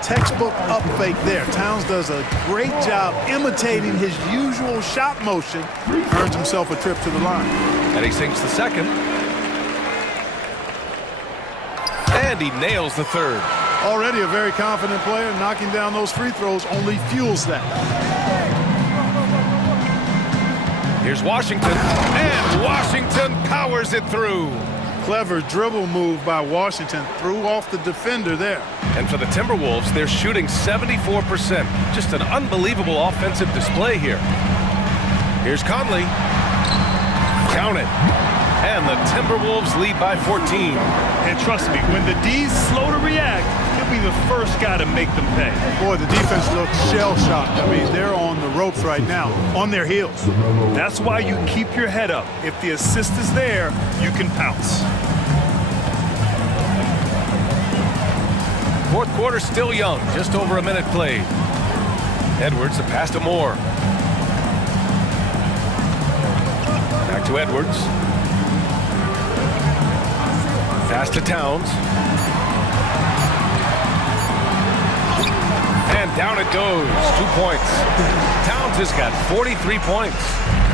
Textbook up fake there. Towns does a great job imitating his usual shot motion. Earns himself a trip to the line. And he sinks the 2nd. And he nails the 3rd. Already a very confident player. Knocking down those free throws only fuels that. Here's Washington. And Washington powers it through. Clever dribble move by Washington. Threw off the defender there. And for the Timberwolves, they're shooting 74%. Just an unbelievable offensive display here. Here's Conley. Count it. And the Timberwolves lead by 14. And trust me, when the D's slow to react, he'll be the first guy to make them pay. Boy, the defense looks shell-shocked. I mean, they're on the ropes right now, on their heels. That's why you keep your head up. If the assist is there, you can pounce. Fourth quarter still young, just over a minute played. Edwards, the pass to Moore. Back to Edwards. Pass to Towns. And down it goes. 2 points. Towns has got 43 points.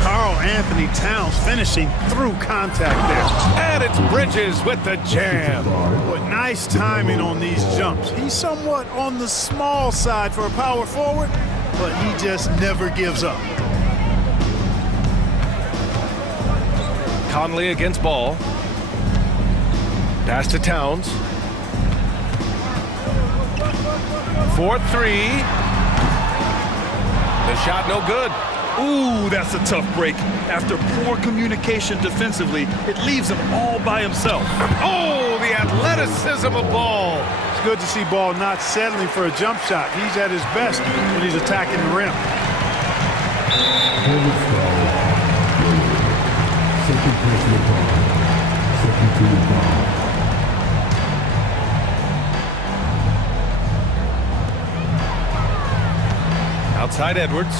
Karl Anthony Towns finishing through contact there. And it's Bridges with the jam. But nice timing on these jumps. He's somewhat on the small side for a power forward, but he just never gives up. Conley against Ball. Pass to Towns. 4-3. The shot no good. Ooh, that's a tough break. After poor communication defensively, it leaves him all by himself. Oh, the athleticism of Ball. It's good to see Ball not settling for a jump shot. He's at his best when he's attacking the rim. Outside Edwards.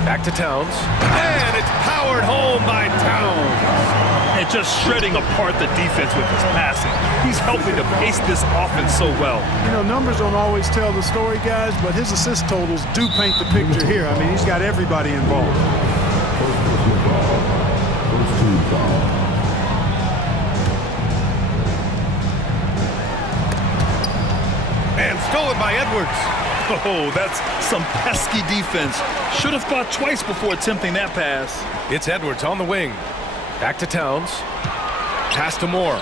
Back to Towns. And it's powered home by Towns. And just shredding apart the defense with his passing. He's helping to pace this offense so well. You know, numbers don't always tell the story, guys, but his assist totals do paint the picture here. I mean, he's got everybody involved. And stolen by Edwards. Oh, that's some pesky defense. Should have thought twice before attempting that pass. It's Edwards on the wing. Back to Towns. Pass to Moore.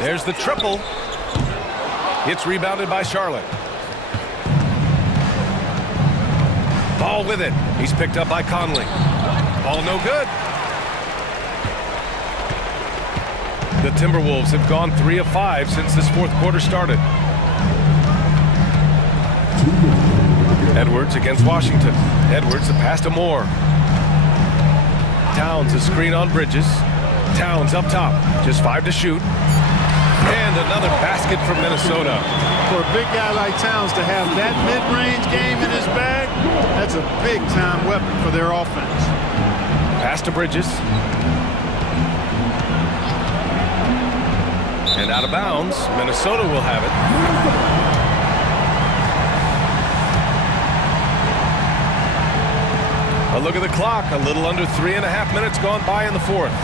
There's the triple. It's rebounded by Charlotte. Ball with it. He's picked up by Conley. Ball no good. The Timberwolves have gone 3 of 5 since this fourth quarter started. Edwards against Washington. Edwards, the pass to Moore. Towns, a screen on Bridges. Towns up top. Just 5 to shoot. And another basket from Minnesota. For a big guy like Towns to have that mid-range game in his bag, that's a big-time weapon for their offense. Pass to Bridges. And out of bounds. Minnesota will have it. A look at the clock. A little under 3.5 minutes gone by in the fourth.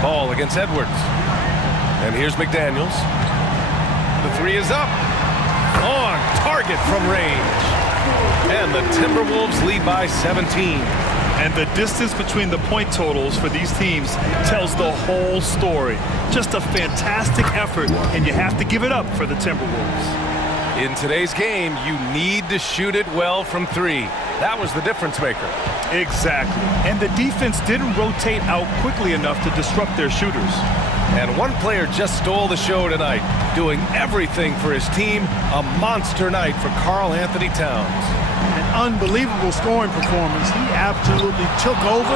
Ball against Edwards. And here's McDaniels. The three is up. On target from range. And the Timberwolves lead by 17. And the distance between the point totals for these teams tells the whole story. Just a fantastic effort, and you have to give it up for the Timberwolves. In today's game, you need to shoot it well from 3. That was the difference maker. Exactly. And the defense didn't rotate out quickly enough to disrupt their shooters. And one player just stole the show tonight, doing everything for his team. A monster night for Karl Anthony Towns. An unbelievable scoring performance. He absolutely took over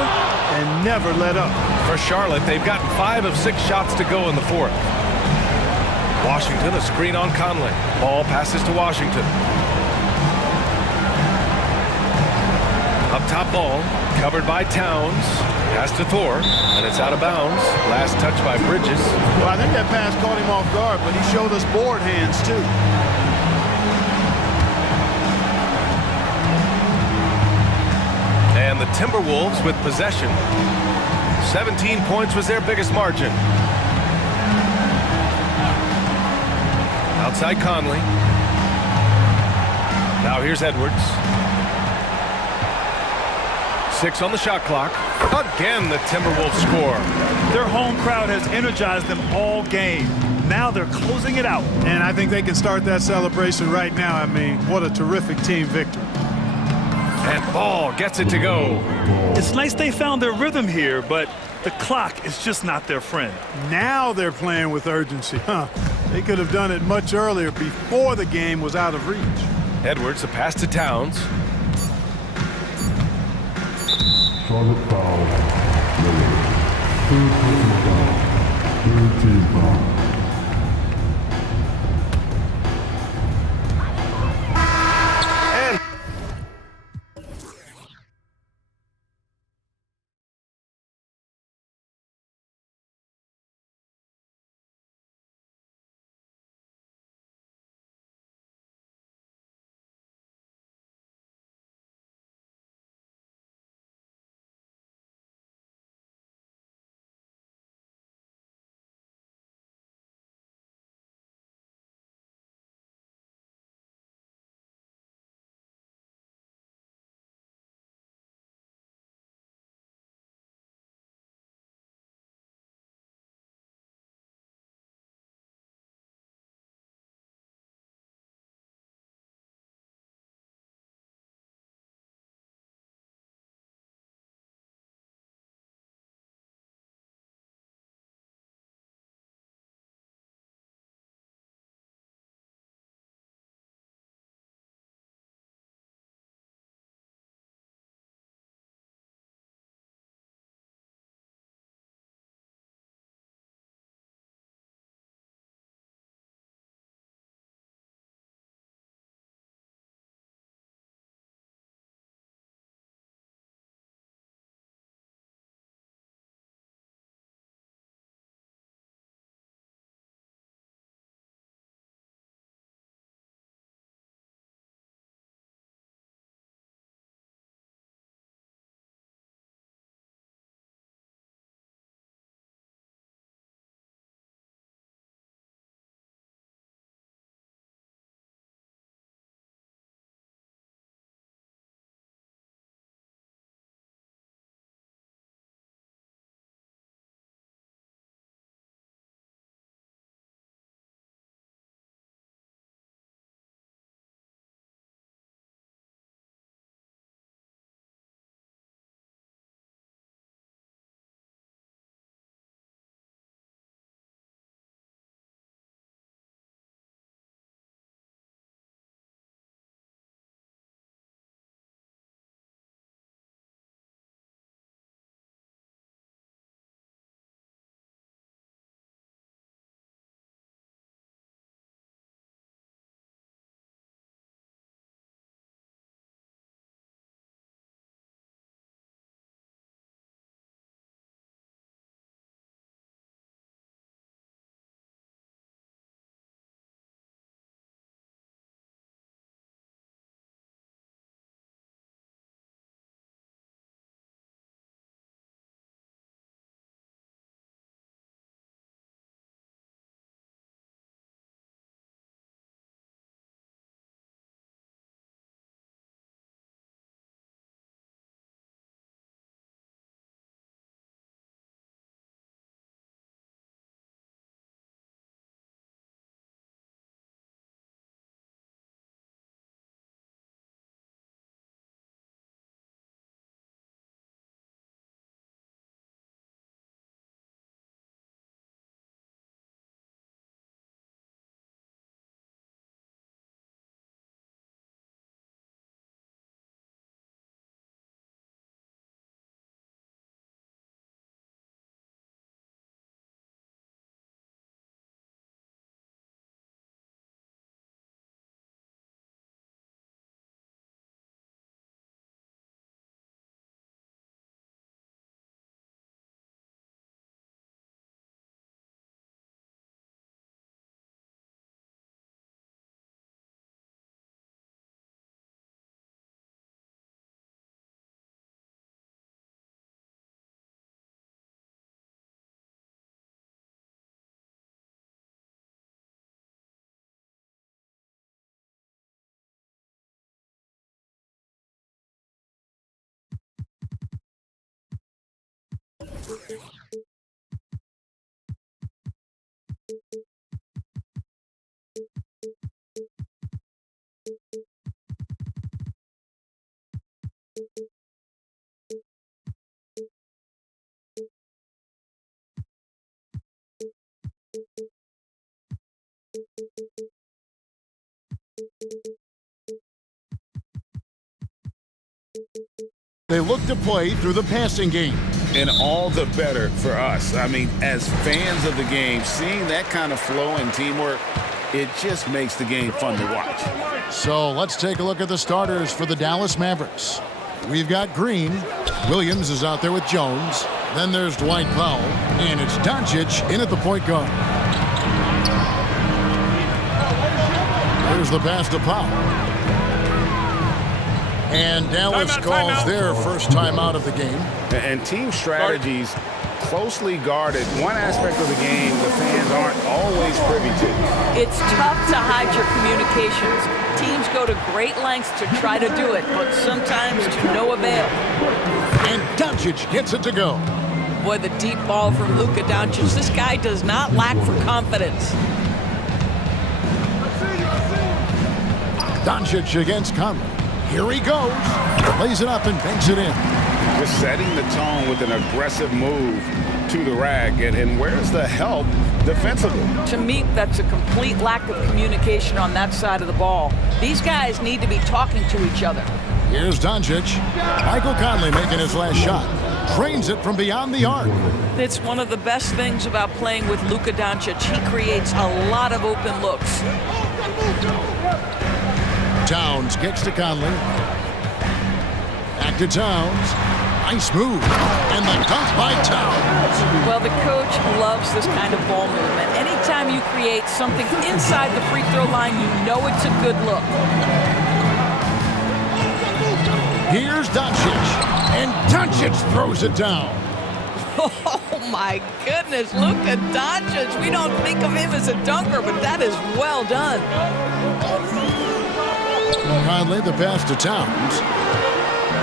and never let up. For Charlotte, they've gotten 5 of 6 shots to go in the fourth. Washington, a screen on Conley. Ball passes to Washington. Up top Ball, covered by Towns. Pass to Thor, and it's out of bounds. Last touch by Bridges. Well, I think that pass caught him off guard, but he showed us board hands, too. And the Timberwolves with possession. 17 points was their biggest margin. Outside Conley. Now here's Edwards. 6 on the shot clock. Again, the Timberwolves score. Their home crowd has energized them all game. Now they're closing it out. And I think they can start that celebration right now. I mean, what a terrific team victory. And Ball gets it to go. It's nice they found their rhythm here, but the clock is just not their friend. Now they're playing with urgency, huh? They could have done it much earlier before the game was out of reach. Edwards, the pass to Towns. Charlotte foul. Third personal foul. Third team foul. They look to play through the passing game. And all the better for us. I mean, as fans of the game, seeing that kind of flow and teamwork, it just makes the game fun to watch. So let's take a look at the starters for the Dallas Mavericks. We've got Green. Williams is out there with Jones. Then there's Dwight Powell. And it's Doncic in at the point guard. Here's the pass to Powell. And Dallas calls their first time out of the game. And team strategies closely guarded. One aspect of the game the fans aren't always privy to. It's tough to hide your communications. Teams go to great lengths to try to do it, but sometimes to no avail. And Doncic gets it to go. Boy, the deep ball from Luka Doncic. This guy does not lack for confidence. Doncic against Conley. Here he goes. Lays it up and banks it in. Just setting the tone with an aggressive move to the rack. And where's the help defensively? To me, that's a complete lack of communication on that side of the ball. These guys need to be talking to each other. Here's Doncic. Michael Conley making his last shot. Trains it from beyond the arc. It's one of the best things about playing with Luka Doncic. He creates a lot of open looks. Towns kicks to Conley. Back to Towns. Nice move. And the dunk by Towns. Well, the coach loves this kind of ball movement. Anytime you create something inside the free throw line, you know it's a good look. Here's Doncic. And Doncic throws it down. Oh, my goodness. Luka Doncic. We don't think of him as a dunker, but that is well done. Conley, the pass to Towns.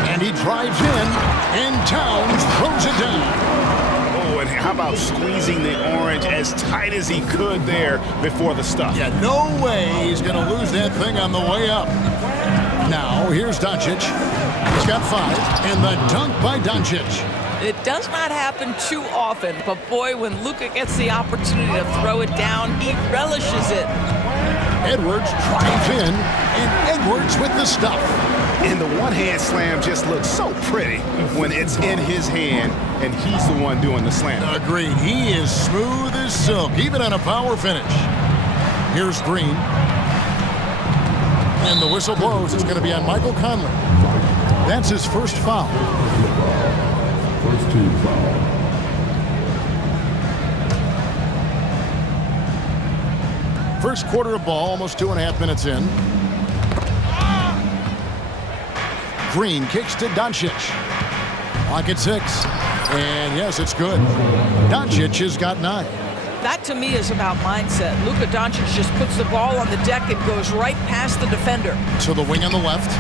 And he drives in, and Towns throws it down. Oh, and how about squeezing the orange as tight as he could there before the stuff? Yeah, no way he's going to lose that thing on the way up. Now, here's Doncic. He's got 5, and the dunk by Doncic. It does not happen too often, but boy, when Luka gets the opportunity to throw it down, he relishes it. Edwards drives in, and Edwards with the stuff. And the one-hand slam just looks so pretty when it's in his hand, and he's the one doing the slam. Agreed. He is smooth as silk, even on a power finish. Here's Green. And the whistle blows. It's going to be on Michael Conley. That's his first foul. First team foul. First quarter of ball, almost 2.5 minutes in. Green kicks to Doncic. Clock at 6. And yes, it's good. Doncic has got 9. That to me is about mindset. Luka Doncic just puts the ball on the deck and goes right past the defender. To the wing on the left.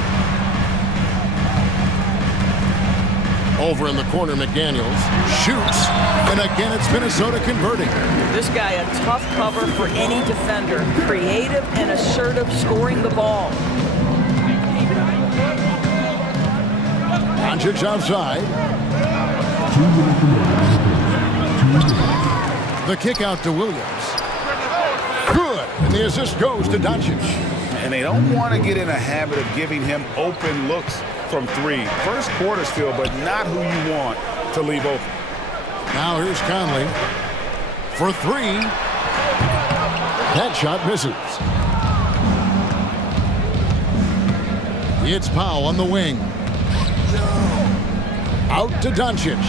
Over in the corner, McDaniels shoots. And again, it's Minnesota converting. This guy a tough cover for any defender. Creative and assertive scoring the ball. Doncic outside. The kick out to Williams. Good. And the assist goes to Doncic. And they don't want to get in a habit of giving him open looks from 3. First quarter still, but not who you want to leave open. Now here's Conley for 3. That shot misses. It's Powell on the wing. Out to Doncic.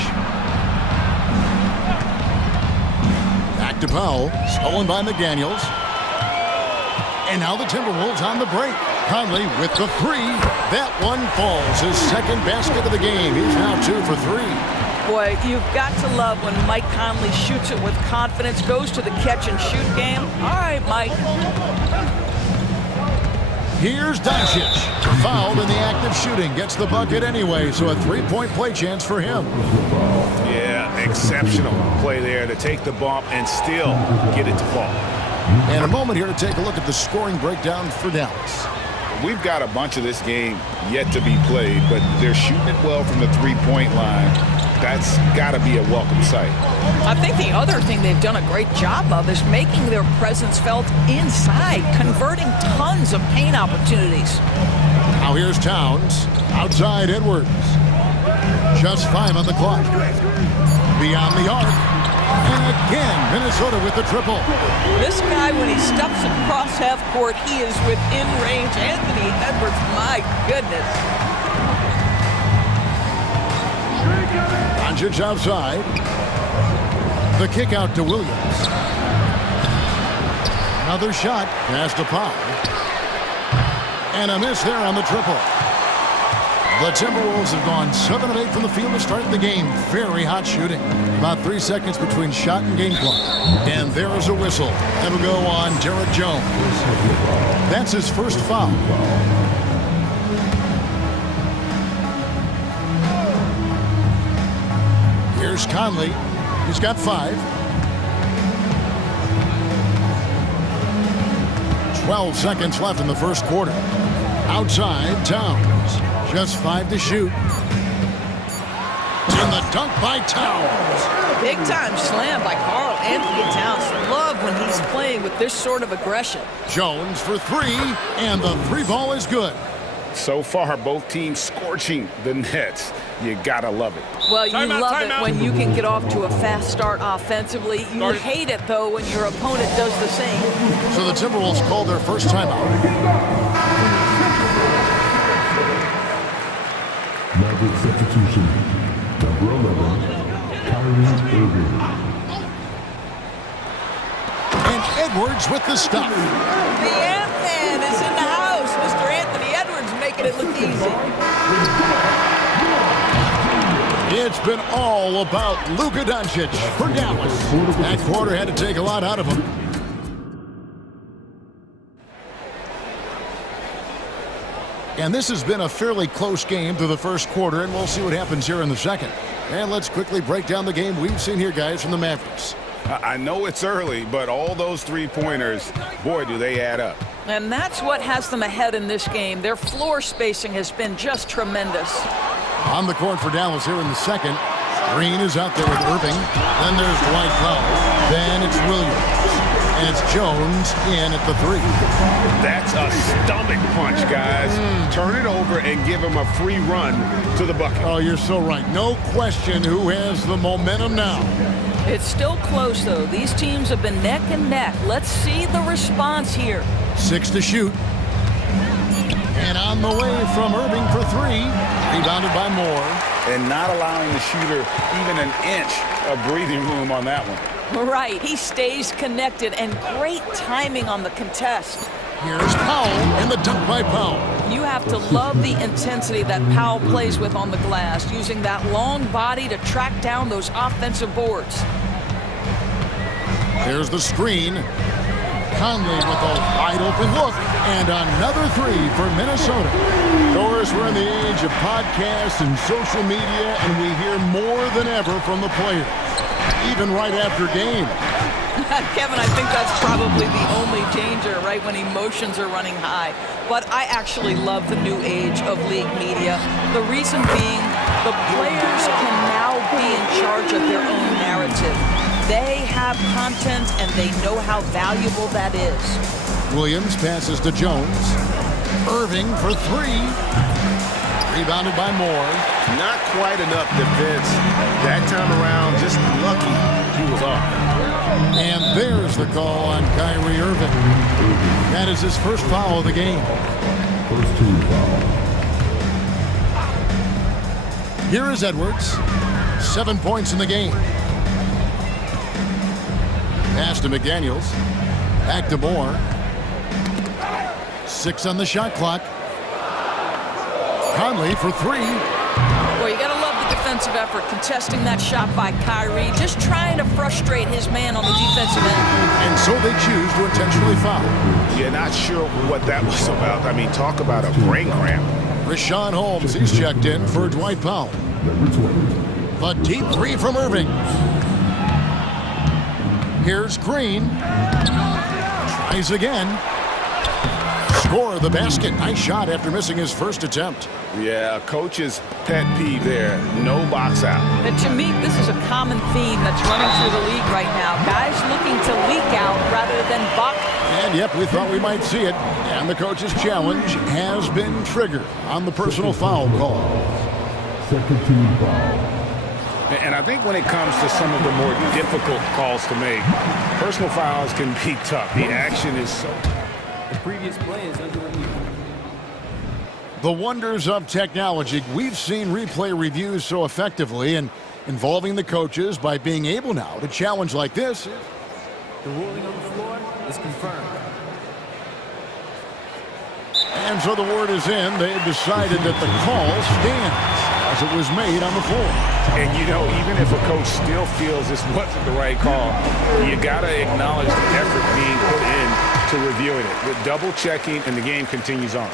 Back to Powell. Stolen by McDaniels. And now the Timberwolves on the break. Conley with the 3. That one falls. His second basket of the game. He's now 2 for 3. Boy, you've got to love when Mike Conley shoots it with confidence, goes to the catch and shoot game. All right, Mike. Here's Doncic. Fouled in the act of shooting. Gets the bucket anyway, so a 3-point play chance for him. Yeah, exceptional play there to take the bump and still get it to fall. And a moment here to take a look at the scoring breakdown for Dallas. We've got a bunch of this game yet to be played, but they're shooting it well from the 3-point line. That's got to be a welcome sight. I think the other thing they've done a great job of is making their presence felt inside, converting tons of paint opportunities. Now here's Towns, outside Edwards. Just 5 on the clock. Beyond the arc. And again, Minnesota with the triple. This guy, when he steps across half court, he is within range. Anthony Edwards, my goodness. Doncic outside. The kick out to Williams. Another shot, pass to Powell. And a miss there on the triple. The Timberwolves have gone 7 of 8 from the field to start the game. Very hot shooting. About 3 seconds between shot and game clock. And there is a whistle. That'll go on Derek Jones. That's his first foul. Here's Conley. He's got 5. 12 seconds left in the first quarter. Outside, Towns. Just 5 to shoot. And the dunk by Towns. Big time slam by Karl Anthony Towns. Love when he's playing with this sort of aggression. Jones for 3, and the 3 ball is good. So far, both teams scorching the Nets. You gotta love it. Well, you love it when you can get off to a fast start offensively. You hate it, though, when your opponent does the same. So the Timberwolves called their first timeout. Maverick substitution. Number 11, Kyrie Irving. And Edwards with the stop. The Ant-Man is in the house. Mr. Anthony Edwards making it look easy. It's been all about Luka Doncic for Dallas. That quarter had to take a lot out of him. And this has been a fairly close game through the first quarter, and we'll see what happens here in the second. And let's quickly break down the game we've seen here, guys, from the Mavericks. I know it's early, but all those three-pointers, boy, do they add up. And that's what has them ahead in this game. Their floor spacing has been just tremendous. On the court for Dallas here in the second. Green is out there with Irving. Then there's Dwight Powell. Then it's Williams. And it's Jones in at the 3. That's a stomach punch, guys. Turn it over and give him a free run to the bucket. Oh, you're so right. No question who has the momentum now. It's still close, though. These teams have been neck and neck. Let's see the response here. 6 to shoot. And on the way from Irving for 3. Rebounded by Moore. And not allowing the shooter even an inch of breathing room on that one. Right. He stays connected, and great timing on the contest. Here's Powell, and the dunk by Powell. You have to love the intensity that Powell plays with on the glass, using that long body to track down those offensive boards. There's the screen. Conley with a wide-open look, and another 3 for Minnesota. Of course, we're in the age of podcasts and social media, and we hear more than ever from the players, even right after game. Kevin, I think that's probably the only danger, right, when emotions are running high. But I actually love the new age of league media. The reason being, the players can now be in charge of their own narrative. They have content, and they know how valuable that is. Williams passes to Jones. Irving for 3. Rebounded by Moore. Not quite enough defense. That time around, just lucky he was off. And there's the call on Kyrie Irving. That is his first foul of the game. First team foul. Here is Edwards. 7 points in the game. Pass to McDaniels. Back to Moore. 6 on the shot clock. Conley for 3. Well, you got to love the defensive effort, contesting that shot by Kyrie, just trying to frustrate his man on the defensive end. And so they choose to intentionally foul. Yeah, not sure what that was about. I mean, talk about a brain cramp. Rashawn Holmes, he's checked in for Dwight Powell. The deep 3 from Irving. Here's Green. Tries again. score the basket. Nice shot after missing his first attempt. Yeah, coach's pet peeve there. No box out. And to me, this is a common theme that's running through the league right now. Guys looking to leak out rather than box. And yep, we thought we might see it. And the coach's challenge has been triggered on the personal foul call. Second team foul. And I think when it comes to some of the more difficult calls to make, personal fouls can be tough. The action is so... The previous play is under review. The wonders of technology. We've seen replay reviews so effectively and involving the coaches by being able now to challenge like this. The ruling on the floor is confirmed. And so the word is in. They have decided that the call stands as it was made on the floor. And, you know, even if a coach still feels this wasn't the right call, you got to acknowledge the effort being put in to reviewing it. With double checking, and the game continues on.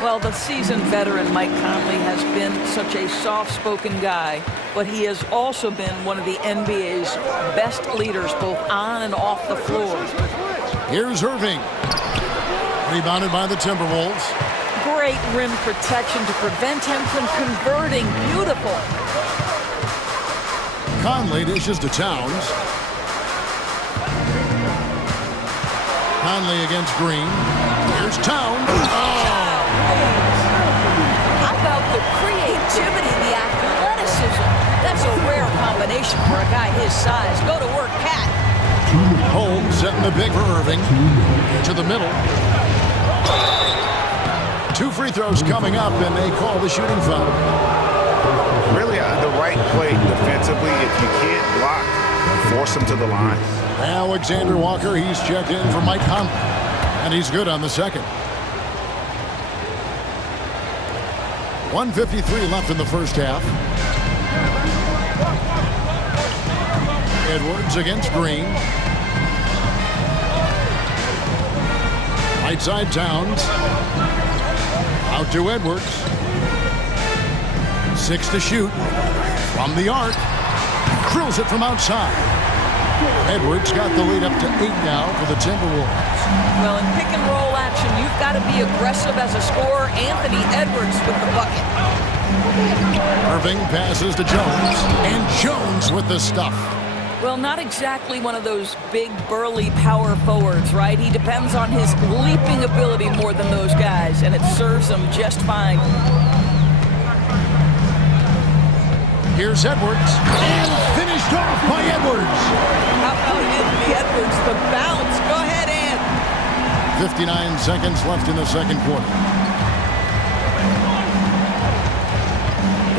Well, the seasoned veteran Mike Conley has been such a soft-spoken guy, but he has also been one of the NBA's best leaders, both on and off the floor. Here's Irving. Rebounded by the Timberwolves. Great rim protection to prevent him from converting. Beautiful. Conley dishes to Towns. Conley against Green. Here's Towns. Oh! How about the creativity, the athleticism? That's a rare combination for a guy his size. Go to work, Cat. Holmes setting the big for Irving. To the middle. 2 free throws coming up, and they call the shooting foul. Really the right play defensively. If you can't block, force him to the line. Alexander Walker, he's checked in for Mike Conley, and he's good on the second. 1:53 left in the first half. Edwards against Green. Right side Towns. Out to Edwards. 6 to shoot. From the arc. Drills it from outside. Edwards got the lead up to 8 now for the Timberwolves. Well, in pick and roll action, you've got to be aggressive as a scorer. Anthony Edwards with the bucket. Irving passes to Jones. And Jones with the stuff. Well, not exactly one of those big, burly power forwards, right? He depends on his leaping ability more than those guys, and it serves him just fine. Here's Edwards. And finished off by Edwards. How about Anthony Edwards? The bounce. Go ahead, Ant. 59 seconds left in the second quarter.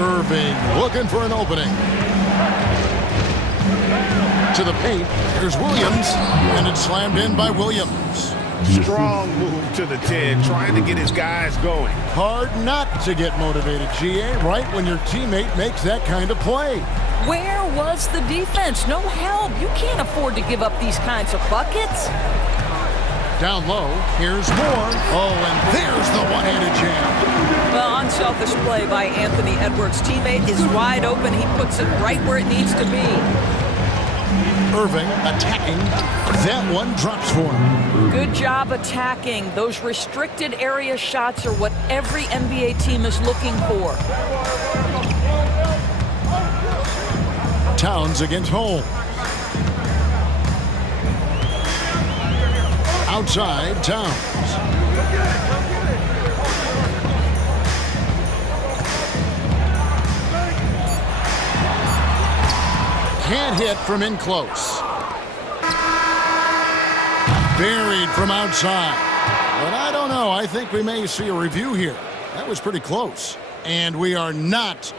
Irving looking for an opening. To the paint. Here's Williams. And it's slammed in by Williams. Strong move to the 10, trying to get his guys going. Hard not to get motivated, GA, right when your teammate makes that kind of play. Where was the defense? No help. You can't afford to give up these kinds of buckets. Down low, here's Moore. Oh, and there's the one-handed jam. Well, unselfish play by Anthony Edwards' teammate is wide open. He puts it right where it needs to be. Irving attacking. That one drops for him. Good job attacking. Those restricted area shots are what every NBA team is looking for. Towns against Holmes. Outside, Towns. Can't hit from in close. Buried from outside. But I don't know. I think we may see a review here. That was pretty close. And we are not.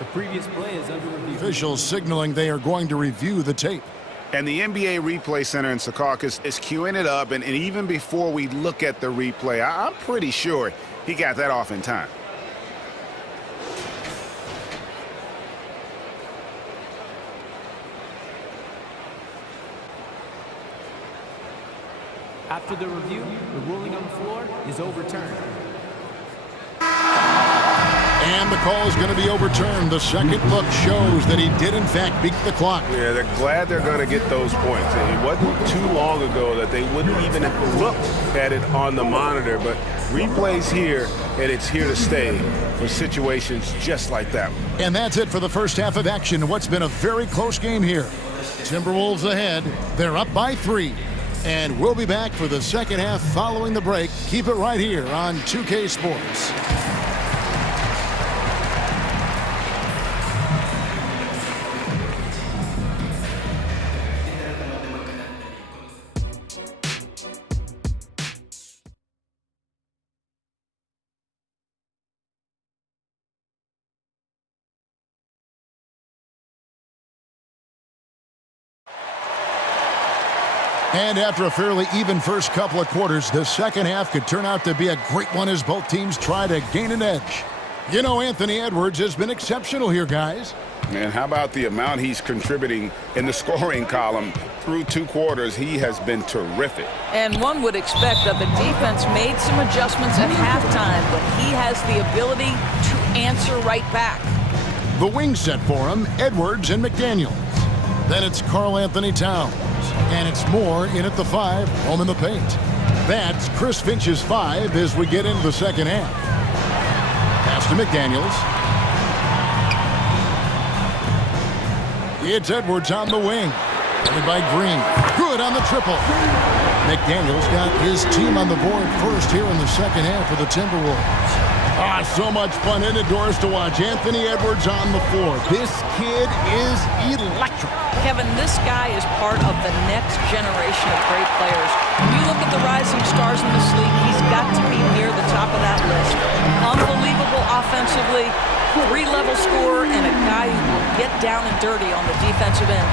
The previous play is under review. Officials signaling they are going to review the tape. And the NBA Replay Center in Secaucus is queuing it up. And even before we look at the replay, I'm pretty sure he got that off in time. After the review, the ruling on the floor is overturned. And the call is going to be overturned. The second look shows that he did, in fact, beat the clock. Yeah, they're glad they're going to get those points. It wasn't too long ago that they wouldn't even have looked at it on the monitor, but replays here, and it's here to stay for situations just like that. And that's it for the first half of action. What's been a very close game here. Timberwolves ahead. They're up by 3. And we'll be back for the second half following the break. Keep it right here on 2K Sports. And after a fairly even first couple of quarters, the second half could turn out to be a great one as both teams try to gain an edge. You know, Anthony Edwards has been exceptional here, guys. And how about the amount he's contributing in the scoring column through 2 quarters? He has been terrific. And one would expect that the defense made some adjustments at halftime, but he has the ability to answer right back. The wing set for him, Edwards and McDaniels. Then it's Karl Anthony Towns. And it's Moore in at the 5, home in the paint. That's Chris Finch's 5 as we get into the second half. Pass to McDaniels. It's Edwards on the wing. Headed by Green. Good on the triple. McDaniels got his team on the board first here in the second half of the Timberwolves. So much fun indoors to watch. Anthony Edwards on the floor. This kid is electric. Kevin, this guy is part of the next generation of great players. When you look at the rising stars in this league, he's got to be near the top of that list. Unbelievable offensively, 3-level scorer, and a guy who will get down and dirty on the defensive end.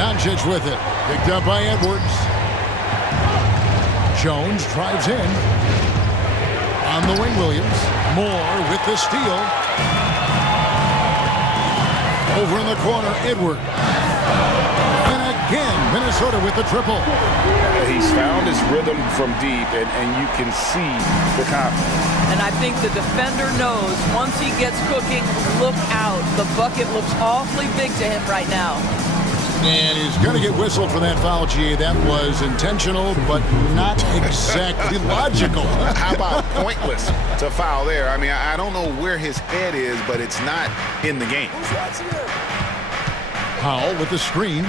Doncic with it. Picked up by Edwards. Jones drives in. On the wing, Williams. Moore with the steal. Over in the corner, Edwards. And again, Minnesota with the triple. He's found his rhythm from deep, and you can see the confidence. And I think the defender knows once he gets cooking, look out. The bucket looks awfully big to him right now. And he's going to get whistled for that foul, G. That was intentional, but not exactly logical. How about pointless to foul there? I mean, I don't know where his head is, but it's not in the game. Powell with the screen.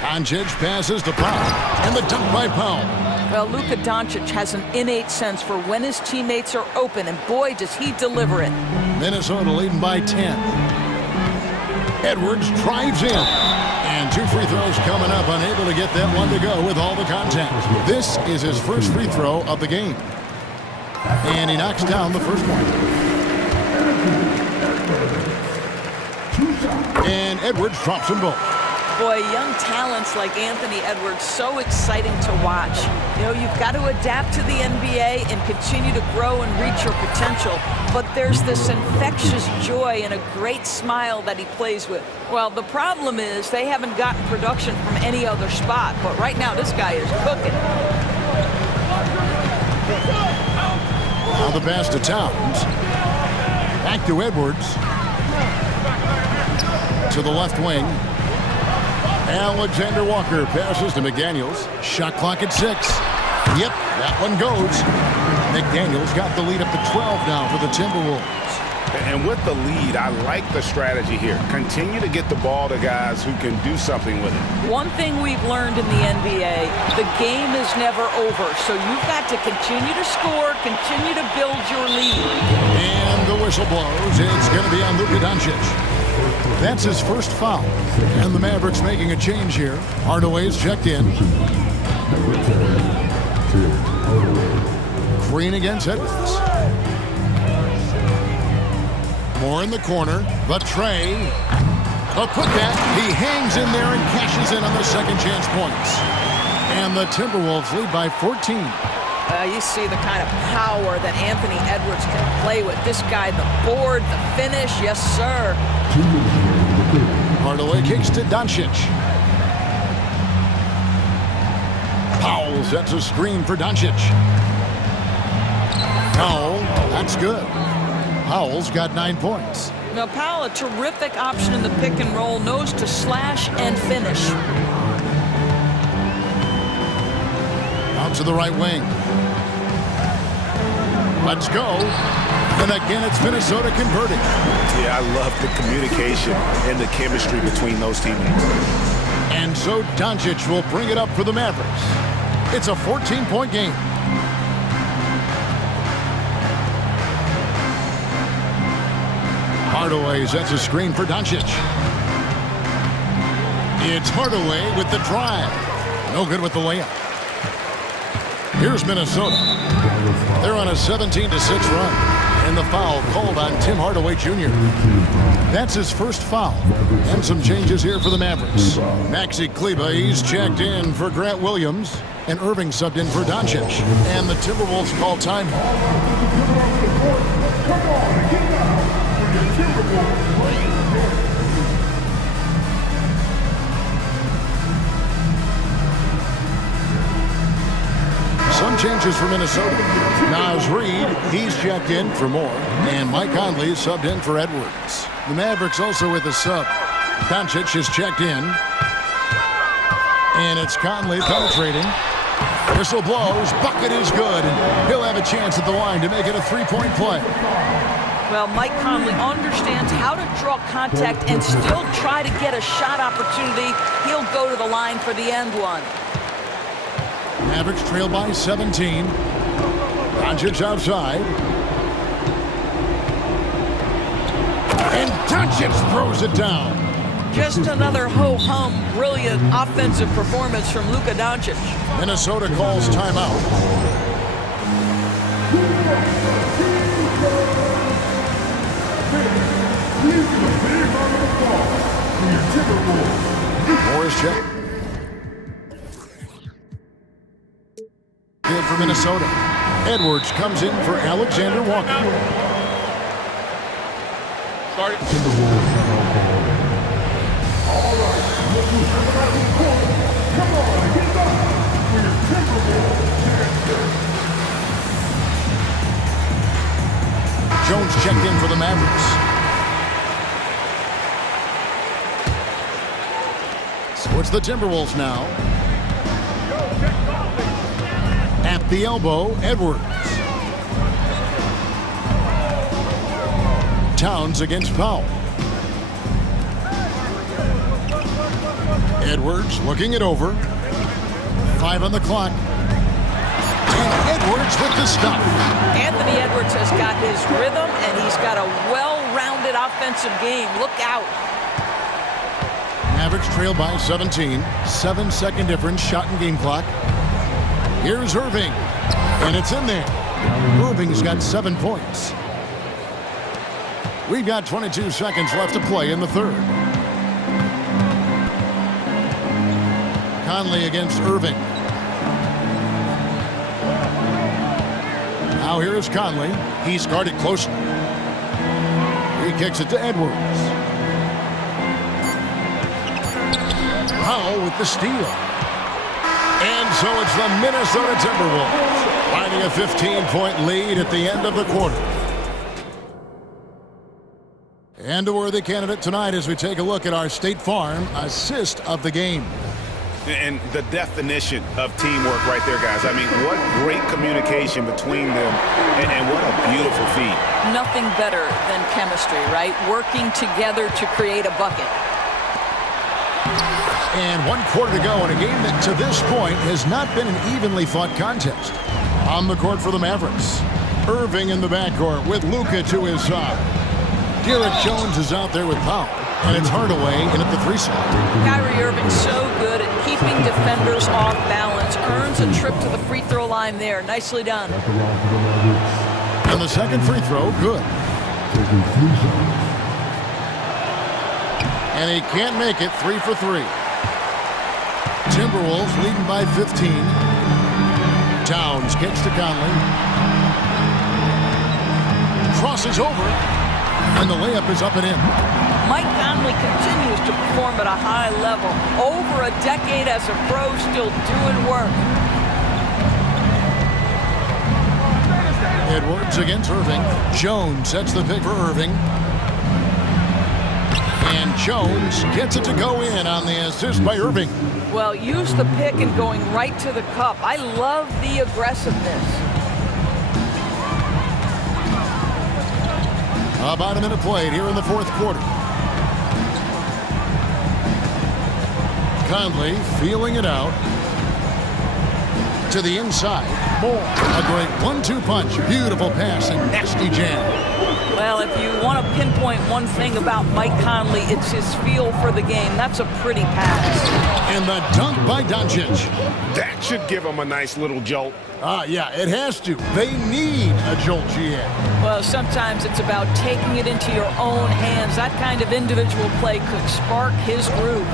Doncic passes to Powell. And the dunk by Powell. Well, Luka Doncic has an innate sense for when his teammates are open, and boy, does he deliver it. Minnesota leading by 10. Edwards drives in. And 2 free throws coming up, unable to get that one to go with all the contact. This is his first free throw of the game. And he knocks down the first one. And Edwards drops them both. Boy, young talents like Anthony Edwards, so exciting to watch. You know, you've got to adapt to the NBA and continue to grow and reach your potential. But there's this infectious joy and a great smile that he plays with. Well, the problem is they haven't gotten production from any other spot. But right now, this guy is cooking. Now the pass to Towns. Back to Edwards. To the left wing. Alexander Walker passes to McDaniels. Shot clock at 6. Yep, that one goes. McDaniels got the lead up to 12 now for the Timberwolves. And with the lead, I like the strategy here. Continue to get the ball to guys who can do something with it. One thing we've learned in the NBA, the game is never over. So you've got to continue to score, continue to build your lead. And the whistle blows. It's going to be on Luka Doncic. That's his first foul. And the Mavericks making a change here. Hardaway's checked in. Green against Edwards. Moore in the corner. The tray. A putback. He hangs in there and cashes in on the second chance points. And the Timberwolves lead by 14. You see the kind of power that Anthony Edwards can play with. This guy, the board, the finish, yes, sir. Hardaway kicks to Doncic. Powell sets a screen for Doncic. No, that's good. Powell's got 9 points. Now, Powell, a terrific option in the pick and roll, knows to slash and finish. Out to the right wing. Let's go. And again, it's Minnesota converting. Yeah, I love the communication and the chemistry between those teammates. And so Doncic will bring it up for the Mavericks. It's a 14-point game. Hardaway sets a screen for Doncic. It's Hardaway with the drive. No good with the layup. Here's Minnesota. They're on a 17-6 run. And the foul called on Tim Hardaway Jr. That's his first foul. And some changes here for the Mavericks. Maxi Kleber, he's checked in for Grant Williams. And Irving subbed in for Doncic. And the Timberwolves call timeout. Some changes for Minnesota. Naz Reid, he's checked in for Moore. And Mike Conley subbed in for Edwards. The Mavericks also with a sub. Doncic is checked in. And it's Conley penetrating. Whistle blows. Bucket is good. And he'll have a chance at the line to make it a three-point play. Well, Mike Conley understands how to draw contact and still try to get a shot opportunity. He'll go to the line for the end one. Mavericks trail by 17. Doncic outside. And Doncic throws it down. Just another ho-hum, brilliant offensive performance from Luka Doncic. Minnesota calls timeout. Morris check. Good for Minnesota. Edwards comes in for Alexander Walker. Start it. Jones checked in for the Mavericks. So it's the Timberwolves now. At the elbow, Edwards. Towns against Powell. Edwards looking it over. 5 on the clock. And Edwards with the stop. Anthony Edwards has got his rhythm, and he's got a well-rounded offensive game. Look out. Mavericks trail by 17. 7-second difference, shot and game clock. Here's Irving, and it's in there. Irving's got 7 points. We've got 22 seconds left to play in the third. Conley against Irving. Now here is Conley. He's guarded closely. He kicks it to Edwards. Powell with the steal. And so it's the Minnesota Timberwolves finding a 15-point lead at the end of the quarter. And a worthy candidate tonight as we take a look at our State Farm assist of the game. And the definition of teamwork right there, guys. I mean, what great communication between them, and what a beautiful feat. Nothing better than chemistry, right? Working together to create a bucket. And 1 quarter to go in a game that to this point has not been an evenly fought contest. On the court for the Mavericks. Irving in the backcourt with Luka to his side. Derek Jones is out there with Powell. And it's Hardaway in at the 3 slot. Kyrie Irving so good at keeping defenders off balance. Earns a trip to the free throw line there. Nicely done. And the second free throw, good. And he can't make it. 3 for 3. Timberwolves leading by 15. Towns kicks to Conley. Crosses over. And the layup is up and in. Mike Conley continues to perform at a high level. Over a decade as a pro, still doing work. Edwards against Irving. Jones sets the pick for Irving. And Jones gets it to go in on the assist by Irving. Well, use the pick and going right to the cup. I love the aggressiveness. About a minute played here in the fourth quarter. Conley feeling it out. To the inside. Moore. A great 1-2 punch. Beautiful pass and nasty jam. Well, if you want to pinpoint one thing about Mike Conley, it's his feel for the game. That's a pretty pass. And the dunk by Doncic. That should give him a nice little jolt. Yeah, it has to. They need a jolt, GA. Well, sometimes it's about taking it into your own hands. That kind of individual play could spark his groove.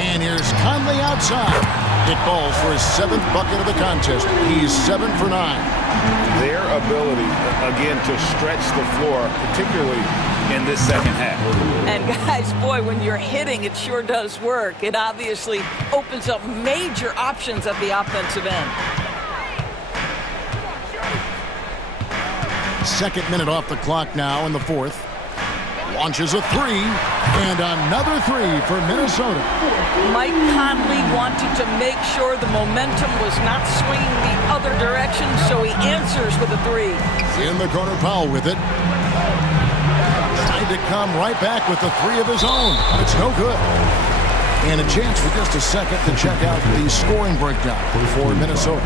And here's Conley outside. It falls for his 7th bucket of the contest. He's 7 for 9. Their ability, again, to stretch the floor, particularly in this second half. And guys, boy, when you're hitting, it sure does work. It obviously opens up major options at the offensive end. Second minute off the clock now in the fourth. Launches a three, and another three for Minnesota. Mike Conley wanted to make sure the momentum was not swinging the other direction, so he answers with a three. In the corner, Powell with it. Tried to come right back with the three of his own, but it's no good. And a chance for just a second to check out the scoring breakdown for Minnesota.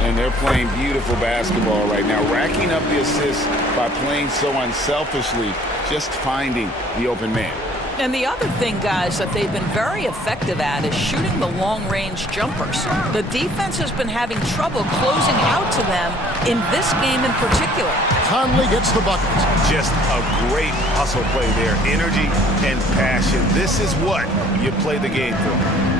And they're playing beautiful basketball right now, racking up the assists by playing so unselfishly, just finding the open man. And the other thing, guys, that they've been very effective at is shooting the long-range jumpers. The defense has been having trouble closing out to them in this game in particular. Conley gets the bucket. Just a great hustle play there. Energy and passion. This is what you play the game for.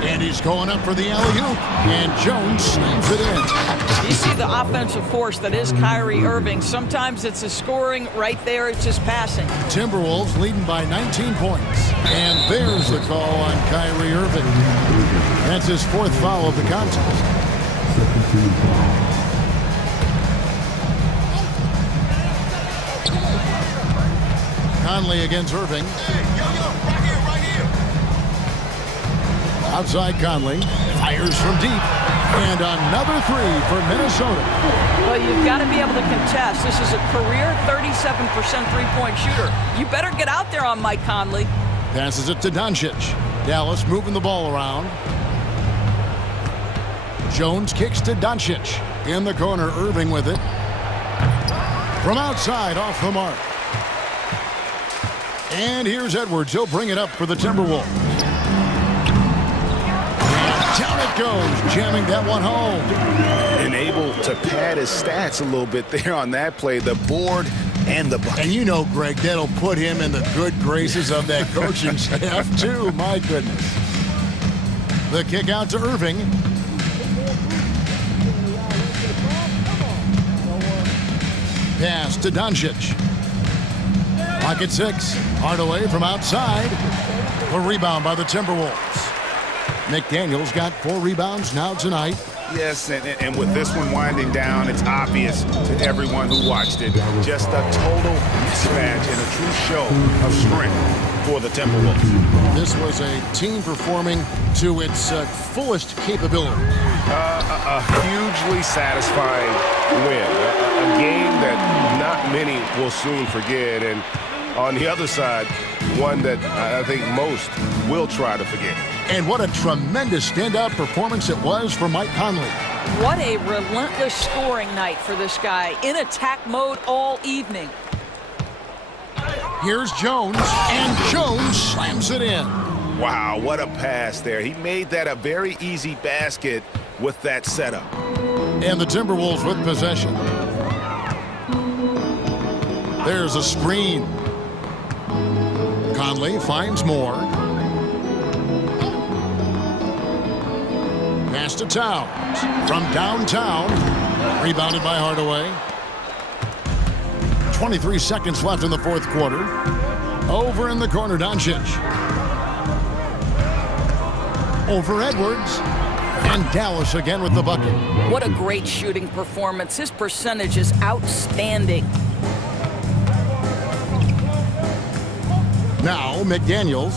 And he's going up for the alley-oop. And Jones slams it in. You see the offensive force that is Kyrie Irving. Sometimes it's a scoring. Right there, it's just passing. Timberwolves leading by 19 points. And there's the call on Kyrie Irving. That's his 4th foul of the contest. Conley against Irving. Outside Conley. Fires from deep. And another three for Minnesota. Well, you've got to be able to contest. This is a career 37% three-point shooter. You better get out there on Mike Conley. Passes it to Doncic. Dallas moving the ball around. Jones kicks to Doncic. In the corner, Irving with it. From outside, off the mark. And here's Edwards. He'll bring it up for the Timberwolves. And down it goes, jamming that one home. And able to pad his stats a little bit there on that play. The board and the bucket. And you know, Greg, that'll put him in the good graces of that coaching staff, too. My goodness. The kick out to Irving. Pass to Doncic. Lock at 6. Hardaway from outside. A rebound by the Timberwolves. McDaniels got 4 rebounds now tonight. Yes, and with this one winding down, it's obvious to everyone who watched it. Just a total mismatch and a true show of strength for the Timberwolves. This was a team performing to its fullest capability. A hugely satisfying win. A game that not many will soon forget. And on the other side, one that I think most will try to forget. And what a tremendous standout performance it was for Mike Conley. What a relentless scoring night for this guy. In attack mode all evening. Here's Jones, and Jones slams it in. Wow, what a pass there. He made that a very easy basket with that setup. And the Timberwolves with possession. There's a screen. Conley finds more. Pass to Towns from downtown. Rebounded by Hardaway. 23 seconds left in the fourth quarter. Over in the corner, Doncic. Over Edwards. And Dallas again with the bucket. What a great shooting performance. His percentage is outstanding. Now McDaniels.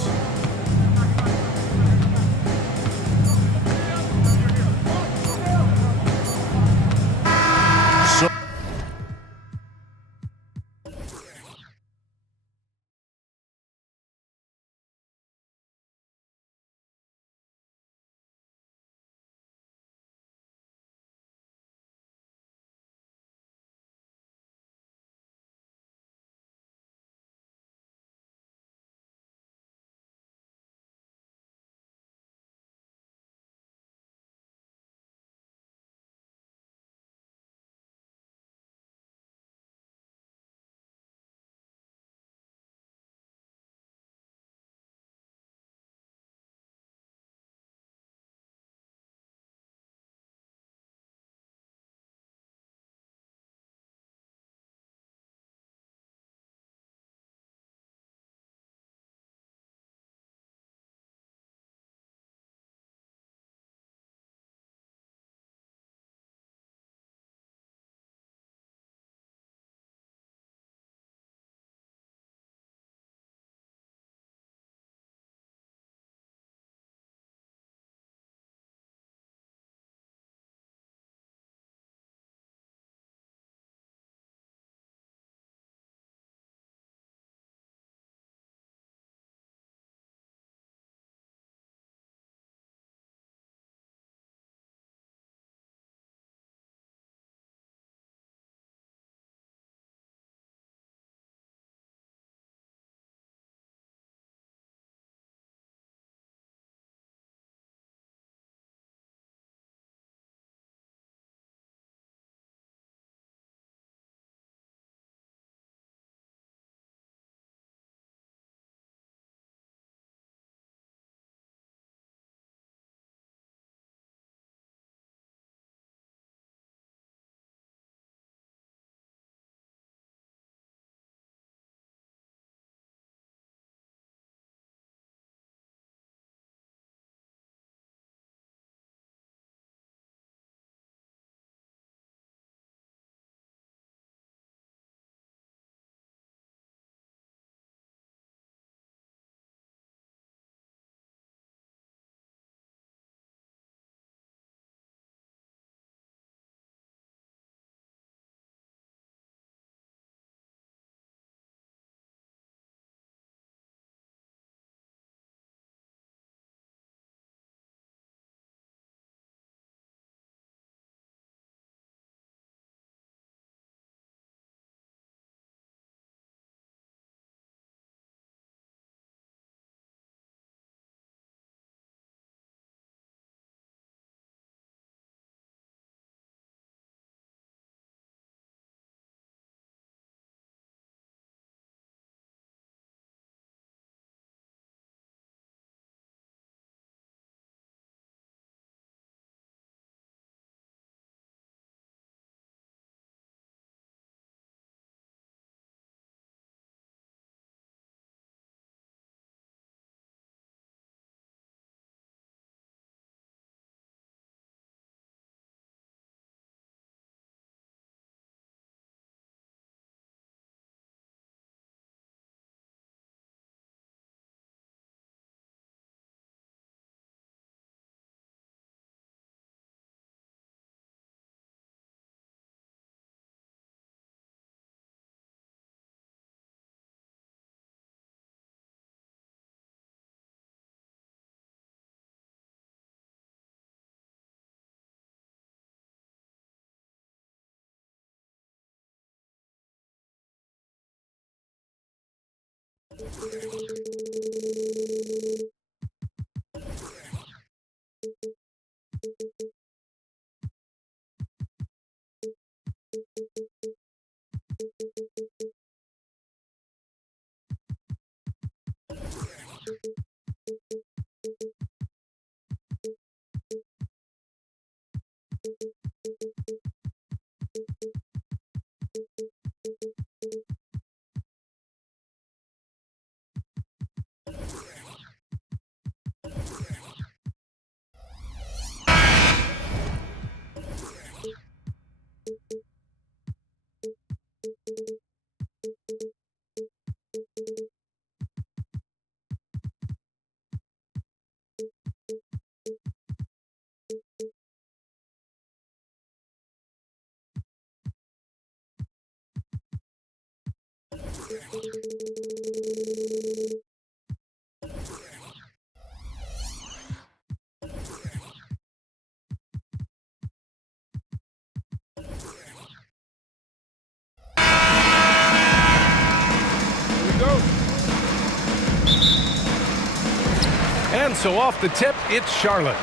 And so off the tip, it's Charlotte.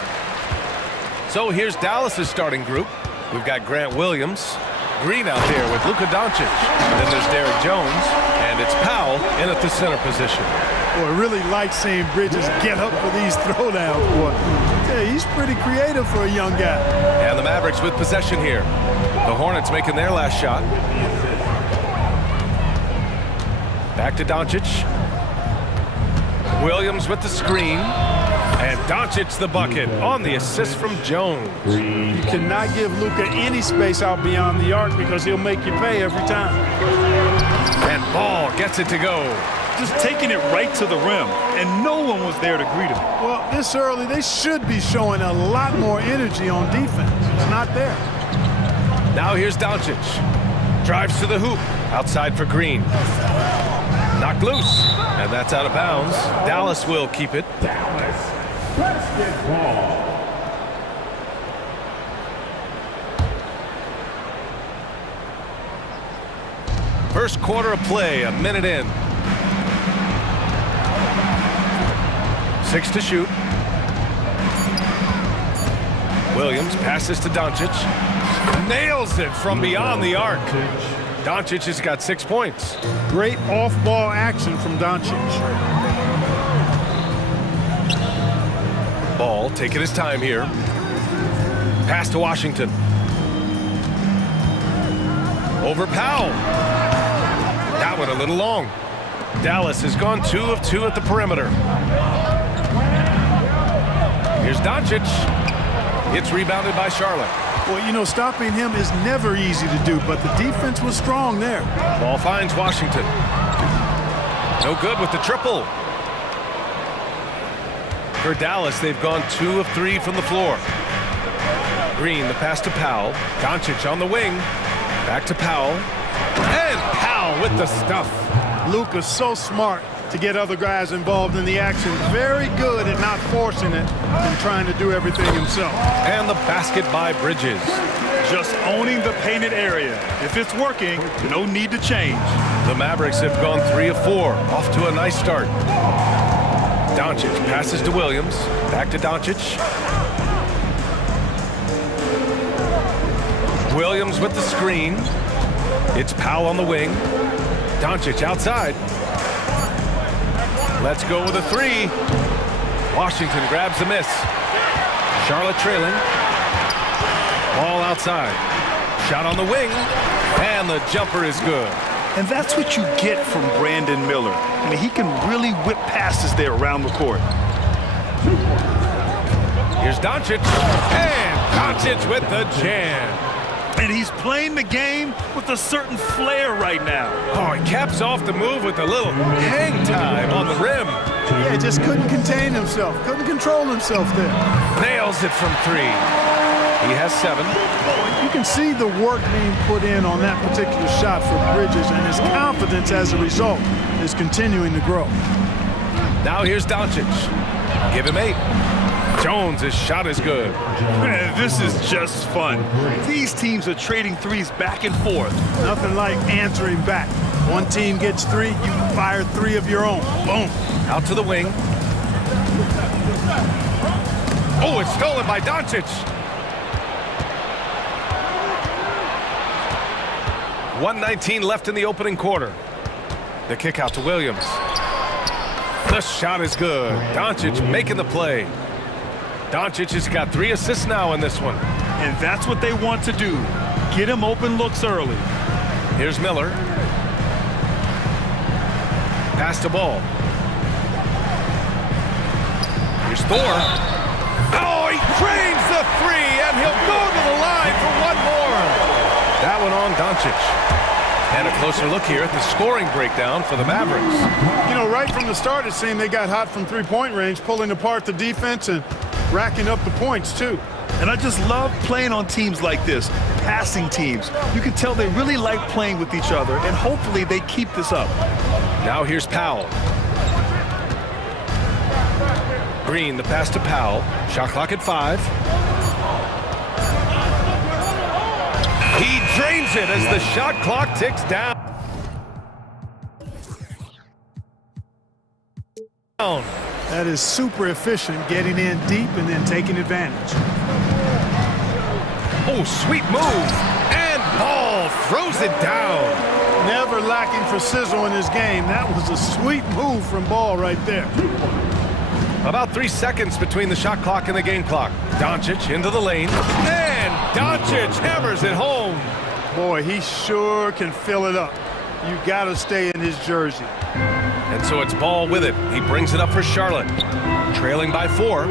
So here's Dallas's starting group. We've got Grant Williams, Green out there with Luka Doncic. And then there's Derek Jones, and it's Powell in at the center position. Boy, I really like seeing Bridges get up for these throwdowns, boy. Yeah, he's pretty creative for a young guy. And the Mavericks with possession here. The Hornets making their last shot. Back to Doncic. Williams with the screen. And Doncic the bucket on the assist from Jones. You cannot give Luka any space out beyond the arc because he'll make you pay every time. And Ball gets it to go. Just taking it right to the rim, and no one was there to greet him. Well, this early, they should be showing a lot more energy on defense. It's not there. Now here's Doncic. Drives to the hoop. Outside for Green. Knocked loose. And that's out of bounds. Dallas will keep it. Dallas basketball. First quarter of play, a minute in. 6 to shoot. Williams passes to Doncic. Nails it from beyond the arc. Doncic has got 6 points. Great off-ball action from Doncic. Ball taking his time here. Pass to Washington. Over Powell. That one a little long. Dallas has gone 2 of 2 at the perimeter. Here's Doncic. It's rebounded by Charlotte. Well, you know, stopping him is never easy to do, but the defense was strong there. Ball finds Washington. No good with the triple. For Dallas, they've gone 2 of 3 from the floor. Green, the pass to Powell. Doncic on the wing. Back to Powell. And Powell with the stuff. Luka's so smart to get other guys involved in the action. Very good at not forcing it and trying to do everything himself. And the basket by Bridges. Just owning the painted area. If it's working, no need to change. The Mavericks have gone 3 of 4. Off to a nice start. Doncic passes to Williams. Back to Doncic. Williams with the screen. It's Powell on the wing. Doncic outside. Let's go with a 3. Washington grabs the miss. Charlotte trailing. Ball outside. Shot on the wing. And the jumper is good. And that's what you get from Brandon Miller. I mean, he can really whip passes there around the court. Here's Doncic. And Doncic with the jam. And he's playing the game with a certain flair right now. Oh, he caps off the move with a little hang time on the rim. Yeah, just couldn't contain himself. Couldn't control himself there. Nails it from 3. He has 7. You can see the work being put in on that particular shot for Bridges, and his confidence as a result is continuing to grow. Now here's Doncic. Give him 8. Jones' shot is good. Man, this is just fun. These teams are trading threes back and forth. Nothing like answering back. One team gets 3, you fire 3 of your own. Boom. Out to the wing. Oh, it's stolen by Doncic. 1:19 left in the opening quarter. The kick out to Williams. The shot is good. Doncic making the play. Doncic has got 3 assists now in this one. And that's what they want to do. Get him open looks early. Here's Miller. Pass to Ball. Here's Thor. Oh, he cranes the 3, and he'll go to the line for 1 more. That one on Doncic. And a closer look here at the scoring breakdown for the Mavericks. You know, right from the start, it seemed they got hot from three-point range, pulling apart the defense and racking up the points, too. And I just love playing on teams like this, passing teams. You can tell they really like playing with each other, and hopefully they keep this up. Now here's Powell. Green, the pass to Powell. Shot clock at 5. He drains it as the shot clock ticks down. That is super efficient, getting in deep and then taking advantage. Oh, sweet move. And Ball throws it down. Never lacking for sizzle in his game. That was a sweet move from Ball right there. About 3 seconds between the shot clock and the game clock. Doncic into the lane. And Doncic hammers it home. Boy, he sure can fill it up. You got to stay in his jersey. And so it's Ball with it. He brings it up for Charlotte. Trailing by 4.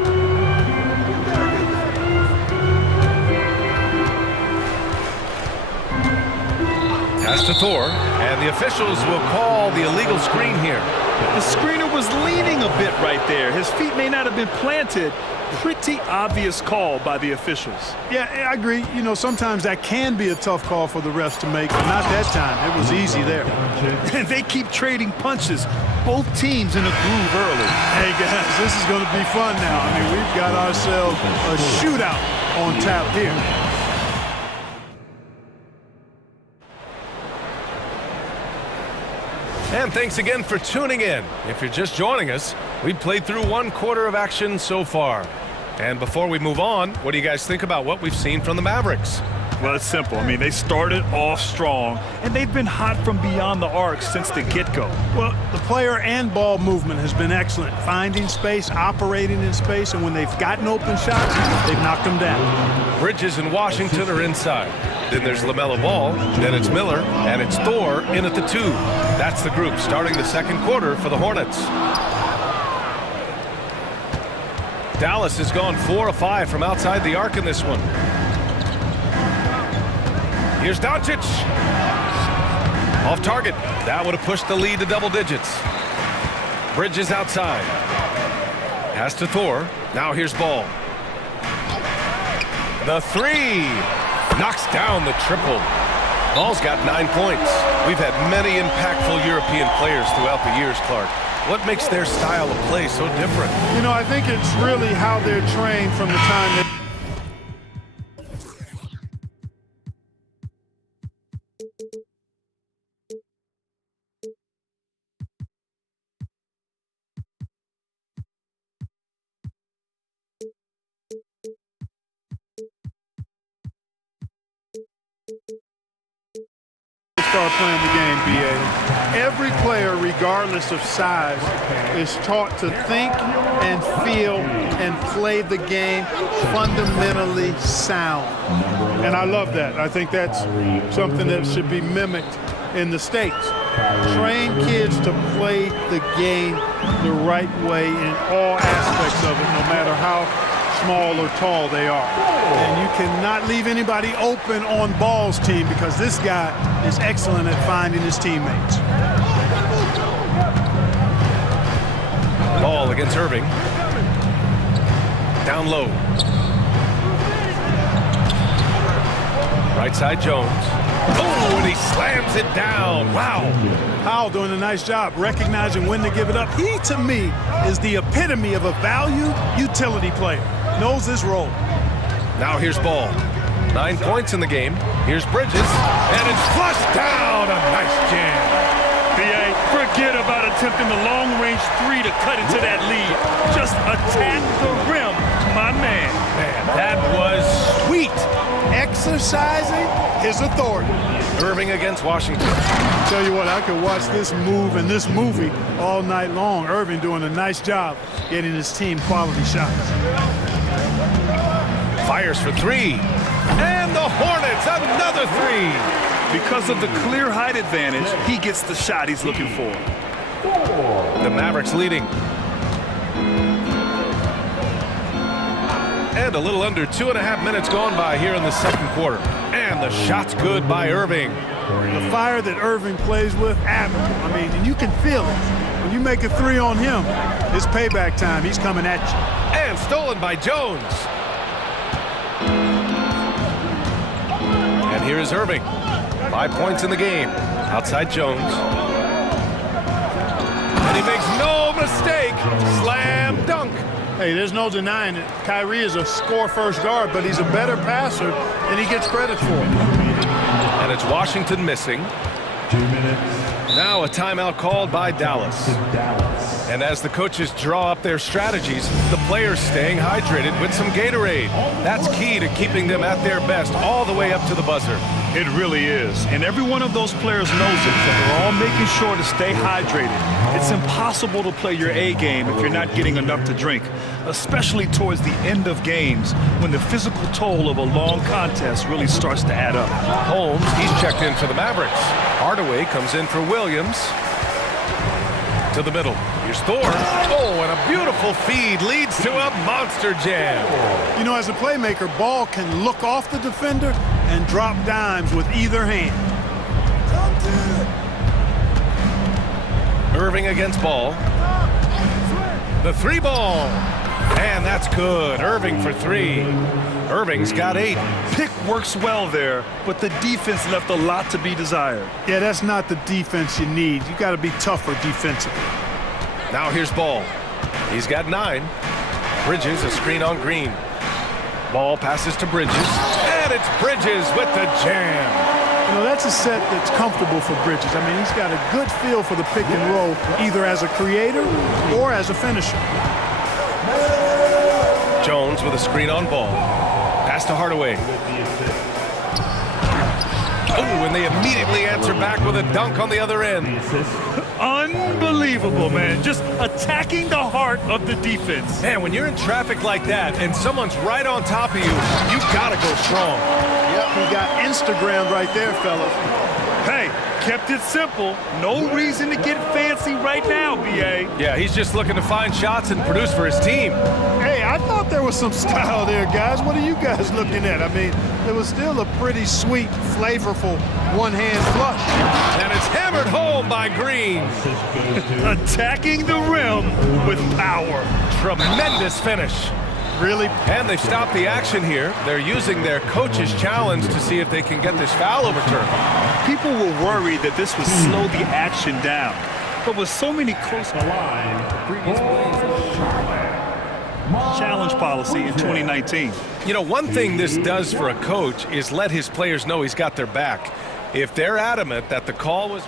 Pass to Thor, and the officials will call the illegal screen here. The screener was leaning a bit right there. His feet may not have been planted. Pretty obvious call by the officials. Yeah, I agree. You know, sometimes that can be a tough call for the refs to make, but not that time. It was easy there. And they keep trading punches. Both teams in a groove early. Hey, guys, this is going to be fun now. I mean, we've got ourselves a shootout on tap here. And thanks again for tuning in. If you're just joining us, we've played through 1 quarter of action so far. And before we move on, what do you guys think about what we've seen from the Mavericks? Well, it's simple. I mean, they started off strong, and they've been hot from beyond the arc since the get-go. Well, the player and ball movement has been excellent. Finding space, operating in space, and when they've gotten open shots, they've knocked them down. Bridges and Washington are inside. Then there's LaMelo Ball, then it's Miller, and it's Thor in at the 2. That's the group starting the second quarter for the Hornets. Dallas has gone 4 of 5 from outside the arc in this one. Here's Doncic. Off target. That would have pushed the lead to double digits. Bridges outside. Pass to Thor. Now here's Ball. The 3. Knocks down the triple. Ball's got 9 points. We've had many impactful European players throughout the years, Clark. What makes their style of play so different? You know, I think it's really how they're trained from the time they... start playing the game, BA. Every player, regardless of size, is taught to think and feel and play the game fundamentally sound. And I love that. I think that's something that should be mimicked in the States. Train kids to play the game the right way in all aspects of it, no matter how small or tall they are. And you cannot leave anybody open on Ball's team because this guy is excellent at finding his teammates. Ball against Irving. Down low. Right side Jones. Oh, and he slams it down. Wow. Powell doing a nice job recognizing when to give it up. He, to me, is the epitome of a valued utility player. Knows his role. Now here's Ball. 9 points in the game. Here's Bridges. And it's flushed down. A nice jam. B.A., forget about attempting the long-range 3 to cut into that lead. Just attack the rim, my man. Man, that was sweet. Exercising his authority. Irving against Washington. Tell you what, I could watch this move and this movie all night long. Irving doing a nice job getting his team quality shots. Fires for 3. And the Hornets, another 3. Because of the clear height advantage, he gets the shot he's looking for. The Mavericks leading. And a little under 2.5 minutes gone by here in the second quarter. And the shot's good by Irving. The fire that Irving plays with, admirable. I mean, and you can feel it. When you make a 3 on him, it's payback time. He's coming at you. And stolen by Jones. And here is Irving. 5 points in the game. Outside Jones. And he makes no mistake. Slam dunk. Hey, there's no denying it. Kyrie is a score-first guard, but he's a better passer than he gets credit for. And it's Washington missing. 2 minutes. Now a timeout called by Dallas. And as the coaches draw up their strategies, the players staying hydrated with some Gatorade. That's key to keeping them at their best all the way up to the buzzer. It really is. And every one of those players knows it. They're all making sure to stay hydrated. It's impossible to play your A game if you're not getting enough to drink, especially towards the end of games when the physical toll of a long contest really starts to add up. Holmes, he's checked in for the Mavericks. Hardaway comes in for Williams. To the middle. Here's Thor. Oh, and a beautiful feed leads to a monster jam. You know, as a playmaker, Ball can look off the defender and drop dimes with either hand. Irving against Ball. The three ball. And that's good. Irving for three. Irving's got 8. Pick works well there, but the defense left a lot to be desired. Yeah, that's not the defense you need. You got to be tougher defensively. Now here's Ball. He's got 9. Bridges, a screen on Green. Ball passes to Bridges. And it's Bridges with the jam. You know, that's a set that's comfortable for Bridges. I mean, he's got a good feel for the pick and roll, either as a creator or as a finisher. Jones with a screen on Ball. Pass to Hardaway. Oh, and they immediately answer back with a dunk on the other end. Unbelievable, man. Just attacking the heart of the defense. Man, when you're in traffic like that and someone's right on top of you, you gotta go strong. Yep, he got Instagram right there, fellas. Hey, kept it simple. No reason to get fancy right now, B.A. Yeah, he's just looking to find shots and produce for his team. Hey, I thought there was some style there, guys. What are you guys looking at? I mean, it was still a pretty sweet, flavorful one-hand flush. And it's hammered home by Green. Attacking the rim with power. Tremendous finish. Really? And they've stopped the action here. They're using their coach's challenge to see if they can get this foul overturned. People were worried that this would slow the action down. But with so many close challenge policy in 2019. You know, one thing this does for a coach is let his players know he's got their back. If they're adamant that the call was...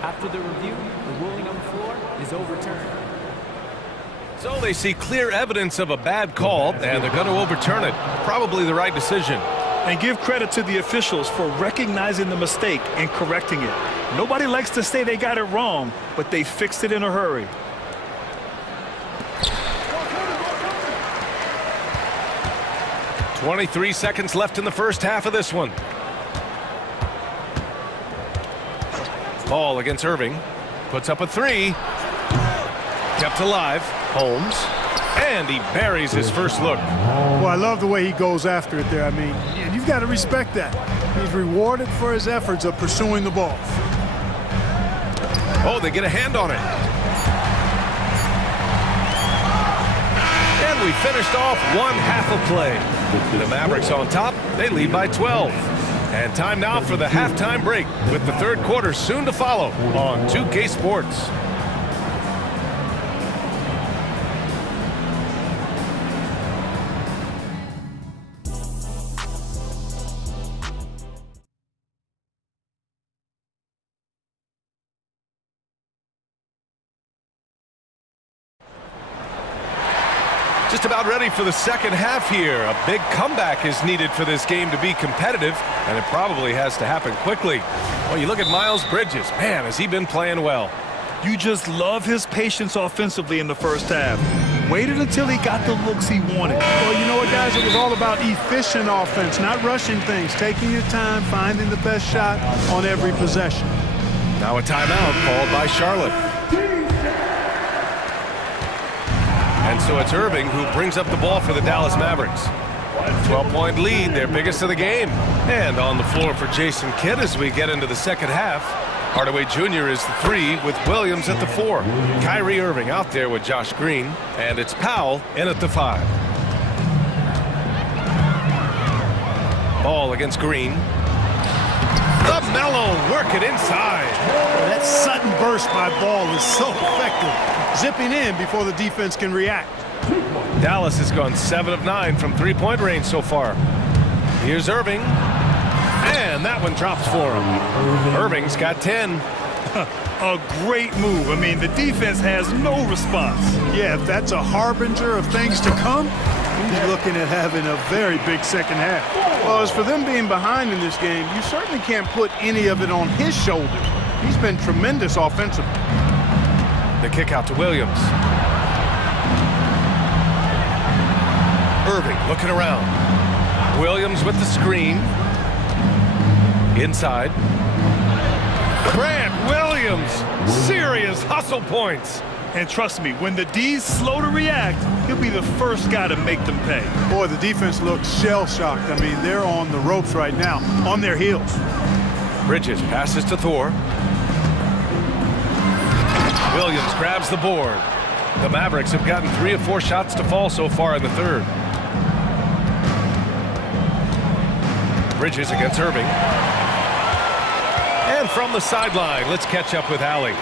After the review, the ruling on the floor is overturned. So they see clear evidence of a bad call, and they're going to overturn it. Probably the right decision. And give credit to the officials for recognizing the mistake and correcting it. Nobody likes to say they got it wrong, but they fixed it in a hurry. .23 seconds left in the first half of this one. Ball against Irving. Puts up a 3. Kept alive. Holmes. And he buries his first look. Well, I love the way he goes after it there. I mean, you've got to respect that. He's rewarded for his efforts of pursuing the ball. Oh, they get a hand on it. And we finished off one half of play. The Mavericks on top. They lead by 12. And time now for the halftime break, with the third quarter soon to follow on 2K Sports. Just about ready for the second half here. A big comeback is needed for this game to be competitive, and it probably has to happen quickly. Well, you look at Miles Bridges. Man, has he been playing well. You just love his patience offensively in the first half. Waited until he got the looks he wanted. Well, you know what, guys? It was all about efficient offense, not rushing things, taking your time, finding the best shot on every possession. Now a timeout called by Charlotte. And so it's Irving who brings up the ball for the Dallas Mavericks. 12-point lead, their biggest of the game. And on the floor for Jason Kidd as we get into the second half. Hardaway Jr. is the 3 with Williams at the 4. Kyrie Irving out there with Josh Green. And it's Powell in at the 5. Ball against Green. The Mello work it inside. That sudden burst by Ball is so effective. Zipping in before the defense can react. Dallas has gone 7 of 9 from three-point range so far. Here's Irving. And that one drops for him. Irving's got 10. A great move. I mean, the defense has no response. Yeah, if that's a harbinger of things to come, he's looking at having a very big second half. Well, as for them being behind in this game, you certainly can't put any of it on his shoulders. He's been tremendous offensively. The kick out to Williams. Irving looking around. Williams with the screen. Inside. Grant Williams. Serious hustle points. And trust me, when the D's slow to react, he'll be the first guy to make them pay. Boy, the defense looks shell-shocked. I mean, they're on the ropes right now, on their heels. Bridges passes to Thor. Williams grabs the board. The Mavericks have gotten 3 of 4 shots to fall so far in the third. Bridges against Irving. And from the sideline, let's catch up with Allie.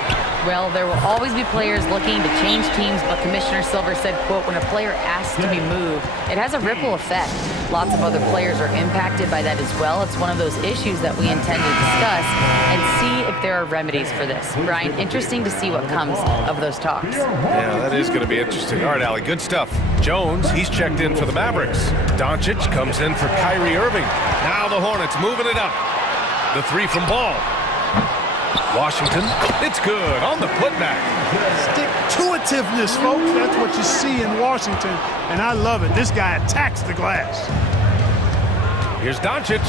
Well, there will always be players looking to change teams, but Commissioner Silver said, quote, when a player asks to be moved, it has a ripple effect. Lots of other players are impacted by that as well. It's one of those issues that we intend to discuss and see if there are remedies for this. Brian, interesting to see what comes of those talks. Yeah, that is going to be interesting. All right, Allie, good stuff. Jones, he's checked in for the Mavericks. Doncic comes in for Kyrie Irving. Now the Hornets moving it up. The 3 from Ball. Washington, it's good on the putback. Stick-to-itiveness, folks. That's what you see in Washington, and I love it. This guy attacks the glass. Here's Doncic.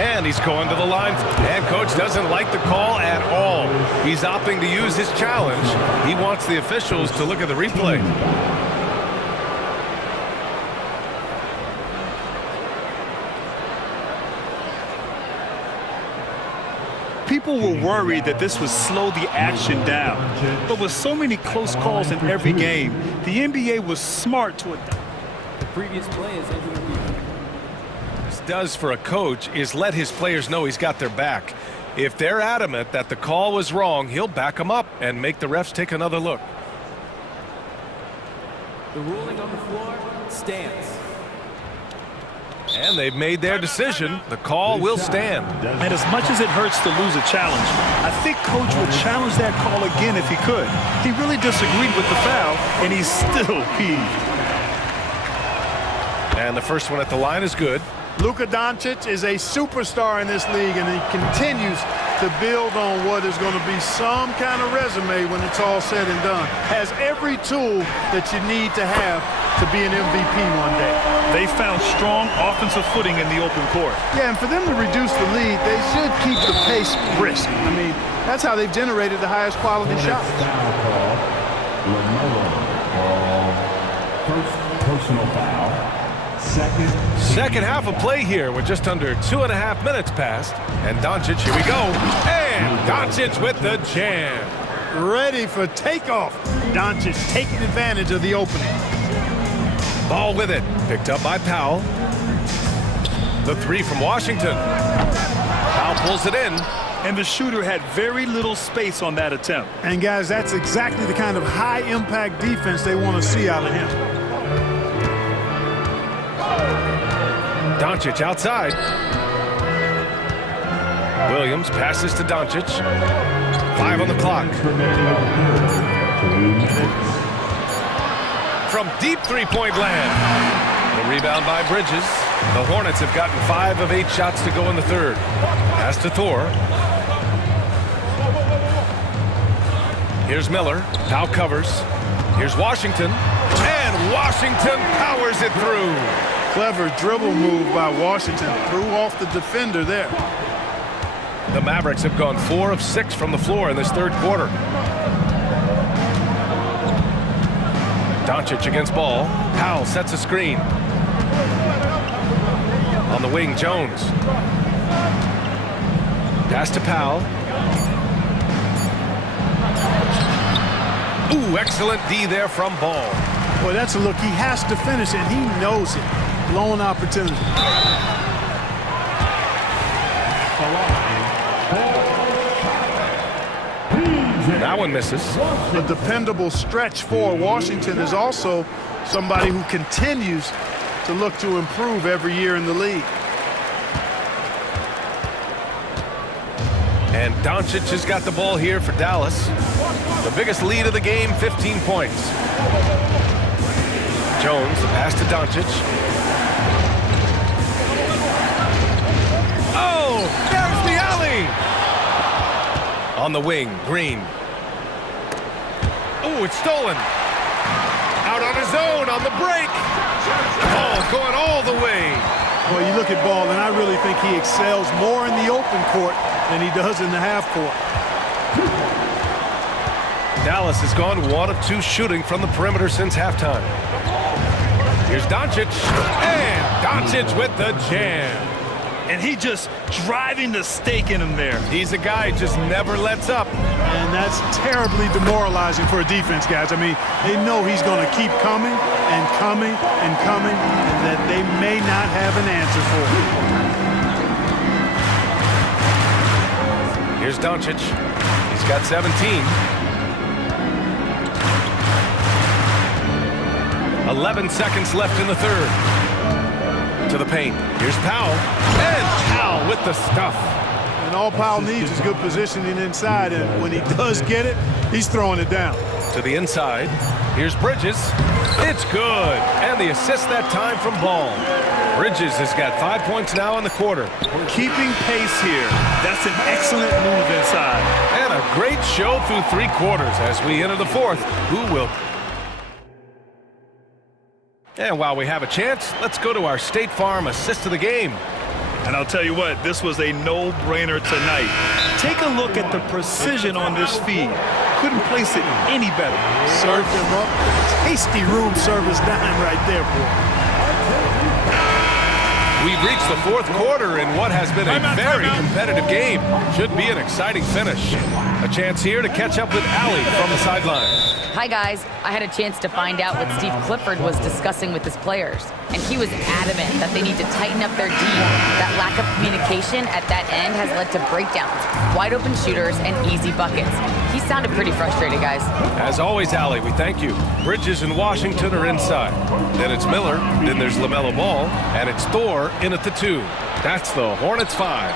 And he's going to the line. And coach doesn't like the call at all. He's opting to use his challenge. He wants the officials to look at the replay. People were worried that this would slow the action down. But with so many close calls in every game, the NBA was smart to adapt. The previous play is under review. This does for a coach is let his players know he's got their back. If they're adamant that the call was wrong, he'll back them up and make the refs take another look. The ruling on the floor stands. And they've made their decision. The call will stand. And as much as it hurts to lose a challenge, I think Coach would challenge that call again if he could. He really disagreed with the foul, and he's still peeved. And the first one at the line is good. Luka Doncic is a superstar in this league, and he continues to build on what is going to be some kind of resume when it's all said and done. Has every tool that you need to have to be an MVP one day. They found strong offensive footing in the open court. Yeah, and for them to reduce the lead, they should keep the pace brisk. I mean, that's how they've generated the highest quality shots. First personal foul. Second half of play here with just under 2.5 minutes passed. And Doncic, here we go. And Doncic with the jam. Ready for takeoff. Doncic taking advantage of the opening. Ball with it. Picked up by Powell. The 3 from Washington. Powell pulls it in. And the shooter had very little space on that attempt. And guys, that's exactly the kind of high-impact defense they want to see out of him. Doncic outside. Williams passes to Doncic. 5 on the clock. From deep three-point land. The rebound by Bridges. The Hornets have gotten 5 of 8 shots to go in the third. Pass to Thor. Here's Miller. Powell covers. Here's Washington. And Washington powers it through. Clever dribble move by Washington. Threw off the defender there. The Mavericks have gone 4 of 6 from the floor in this third quarter. Doncic against Ball. Powell sets a screen. On the wing, Jones. Pass to Powell. Ooh, excellent D there from Ball. Boy, that's a look. He has to finish it. He knows it. Blown opportunity. That one misses. A dependable stretch for Washington is also somebody who continues to look to improve every year in the league. And Doncic has got the ball here for Dallas. The biggest lead of the game, 15 points. Jones, the pass to Doncic. Oh, there's the alley! On the wing, Green. Oh, it's stolen. Out on his own on the break. Ball going all the way. Well, you look at Ball, and I really think he excels more in the open court than he does in the half court. Dallas has gone 1 of 2 shooting from the perimeter since halftime. Here's Doncic, and Doncic with the jam. And he just driving the stake in him there. He's a guy who just never lets up. And that's terribly demoralizing for a defense, guys. I mean, they know he's going to keep coming and coming and coming, and that they may not have an answer for him. Here's Doncic. He's got 17. 11 seconds left in the third. To the paint. Here's Powell. And Powell with the stuff. And all Powell needs is good positioning inside, and when he does get it, he's throwing it down. To the inside. Here's Bridges. It's good. And the assist that time from Ball. Bridges has got 5 points now in the quarter. Keeping pace here. That's an excellent move inside. And a great show through 3 quarters as we enter the fourth. Who will... And while we have a chance, let's go to our State Farm assist of the game. And I'll tell you what, this was a no-brainer tonight. Take a look at the precision on this feed. Couldn't place it any better. Served him up. Tasty room service dime right there, boy. We've reached the fourth quarter in what has been a very competitive game. Should be an exciting finish. A chance here to catch up with Allie from the sideline. Hi, guys. I had a chance to find out what Steve Clifford was discussing with his players, and he was adamant that they need to tighten up their D. That lack of communication at that end has led to breakdowns, wide open shooters, and easy buckets. He sounded pretty frustrated, guys. As always, Allie, we thank you. Bridges and Washington are inside. Then it's Miller, then there's LaMelo Ball, and it's Thor in at the 2. That's the Hornets 5.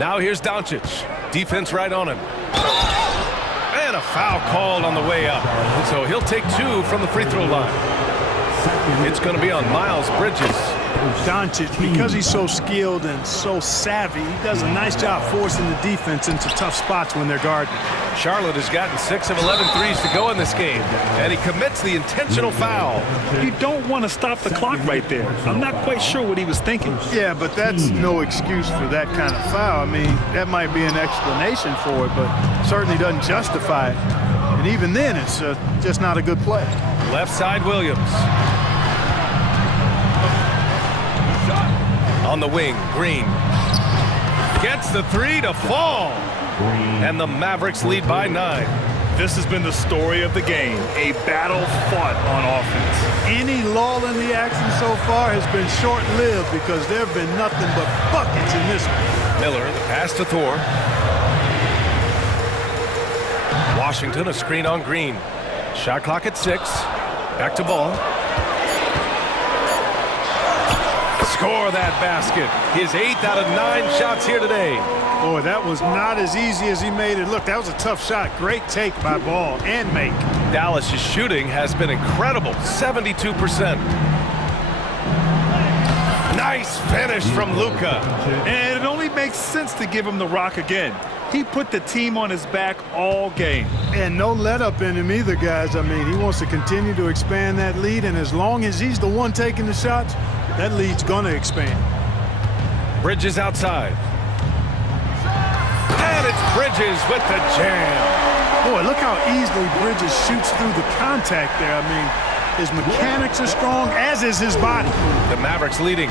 Now here's Doncic. Defense right on him. And a foul called on the way up. So he'll take 2 from the free throw line. It's going to be on Miles Bridges. Doncic, because he's so skilled and so savvy, he does a nice job forcing the defense into tough spots when they're guarding. Charlotte has gotten 6 of 11 threes to go in this game, and he commits the intentional foul. You don't want to stop the clock right there. I'm not quite sure what he was thinking. Yeah, but that's no excuse for that kind of foul. I mean, that might be an explanation for it, but certainly doesn't justify it. And even then, it's just not a good play. Left side, Williams. On the wing, Green. Gets the 3 to fall. And the Mavericks lead by 9. This has been the story of the game. A battle fought on offense. Any lull in the action so far has been short-lived because there have been nothing but buckets in this one. Miller, the pass to Thor. Washington, a screen on Green. Shot clock at 6. Back to Ball. Score that basket. His 8th out of 9 shots here today. Boy, that was not as easy as he made it look. That was a tough shot. Great take by Ball and make. Dallas' shooting has been incredible. 72%. Nice finish from Luka. And it only makes sense to give him the rock again. He put the team on his back all game. And no let up in him either, guys. I mean, he wants to continue to expand that lead, and as long as he's the one taking the shots, that lead's going to expand. Bridges outside. And it's Bridges with the jam. Boy, look how easily Bridges shoots through the contact there. I mean, his mechanics are strong, as is his body. The Mavericks leading.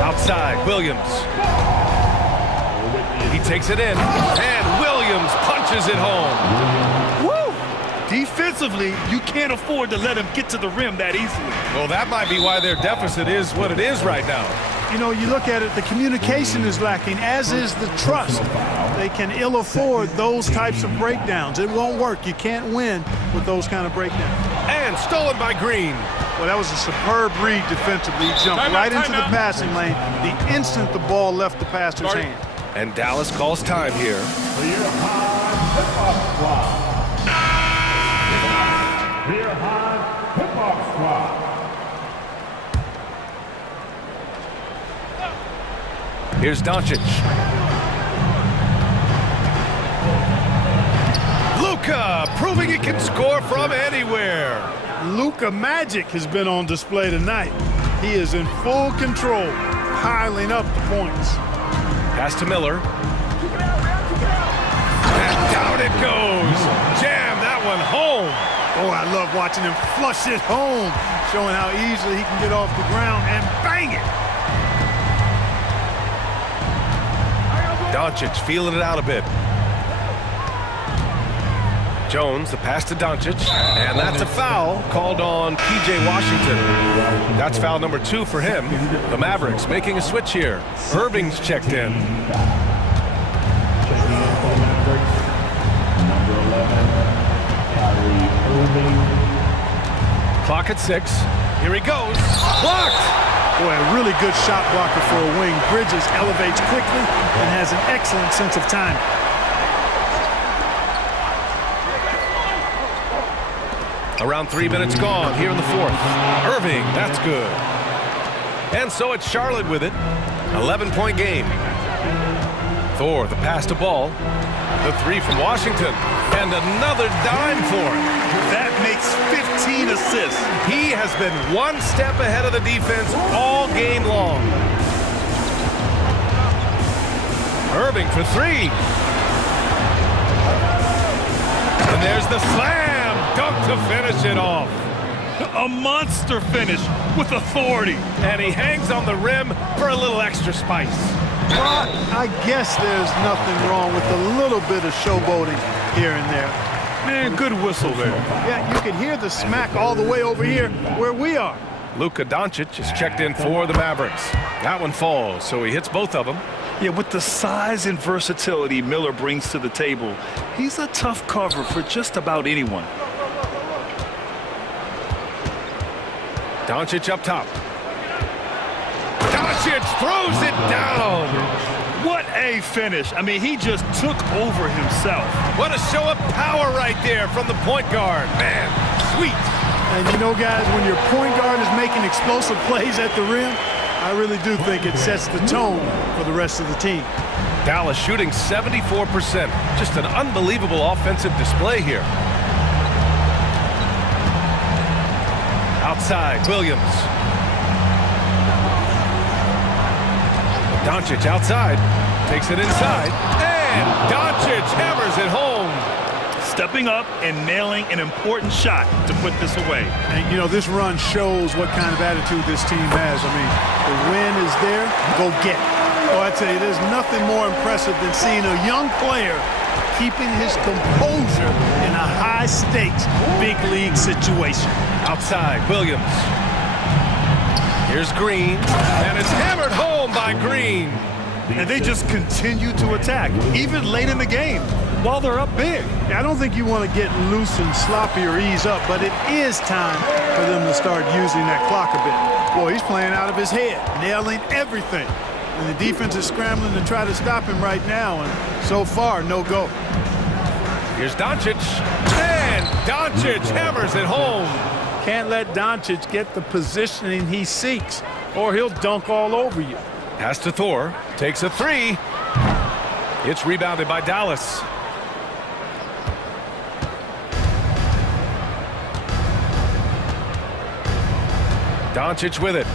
Outside, Williams. He takes it in, and Williams punches it home. Woo! Defensively, you can't afford to let him get to the rim that easily. Well, that might be why their deficit is what it is right now. You know, you look at it, the communication is lacking, as is the trust. They can ill afford those types of breakdowns. It won't work. You can't win with those kind of breakdowns. And stolen by Green. Well, that was a superb read defensively. He jumped right into the passing lane the instant the ball left the passer's hand. And Dallas calls time here. Clear high hip-hop squad. Clear high hip-hop squad. Here's Doncic. Luka proving he can score from anywhere. Luka magic has been on display tonight. He is in full control, piling up the points. Pass to Miller. And down it goes. Jam that one home. Oh, I love watching him flush it home, showing how easily he can get off the ground and bang it. Doncic feeling it out a bit. Jones, the pass to Doncic, and that's a foul called on P.J. Washington. That's foul number 2 for him. The Mavericks making a switch here. Irving's checked in. Clock at 6. Here he goes. Blocked! Boy, a really good shot blocker for a wing. Bridges elevates quickly and has an excellent sense of timing. Around 3 minutes gone here in the 4th. Irving, that's good. And so it's Charlotte with it. 11-point game. Thor, the pass to Ball. The 3 from Washington. And another dime for him. That makes 15 assists. He has been one step ahead of the defense all game long. Irving for 3. And there's the slam. Dunk to finish it off. A monster finish with authority. And he hangs on the rim for a little extra spice. Well, I guess there's nothing wrong with a little bit of showboating here and there. Man, good whistle there. Yeah, you can hear the smack all the way over here where we are. Luka Doncic is checked in for the Mavericks. That one falls, so he hits both of them. Yeah, with the size and versatility Miller brings to the table, he's a tough cover for just about anyone. Doncic up top. Doncic throws it down. What a finish. I mean, he just took over himself. What a show of power right there from the point guard. Man, sweet. And you know, guys, when your point guard is making explosive plays at the rim, I really do think it sets the tone for the rest of the team. Dallas shooting 74%. Just an unbelievable offensive display here. Outside, Williams. Doncic outside, takes it inside, and Doncic hammers it home. Stepping up and nailing an important shot to put this away. And, you know, this run shows what kind of attitude this team has. I mean, the win is there, go get it. Oh, I tell you, there's nothing more impressive than seeing a young player keeping his composure in a high-stakes, big-league situation. Outside, Williams. Here's Green, and it's hammered home by Green. And they just continue to attack, even late in the game, while they're up big. I don't think you want to get loose and sloppy or ease up, but it is time for them to start using that clock a bit. Boy, he's playing out of his head, nailing everything. And the defense is scrambling to try to stop him right now, and so far, no go. Here's Doncic, and Doncic hammers it home. Can't let Doncic get the positioning he seeks, or he'll dunk all over you. Pass to Thor, takes a 3. It's rebounded by Dallas. Doncic with it.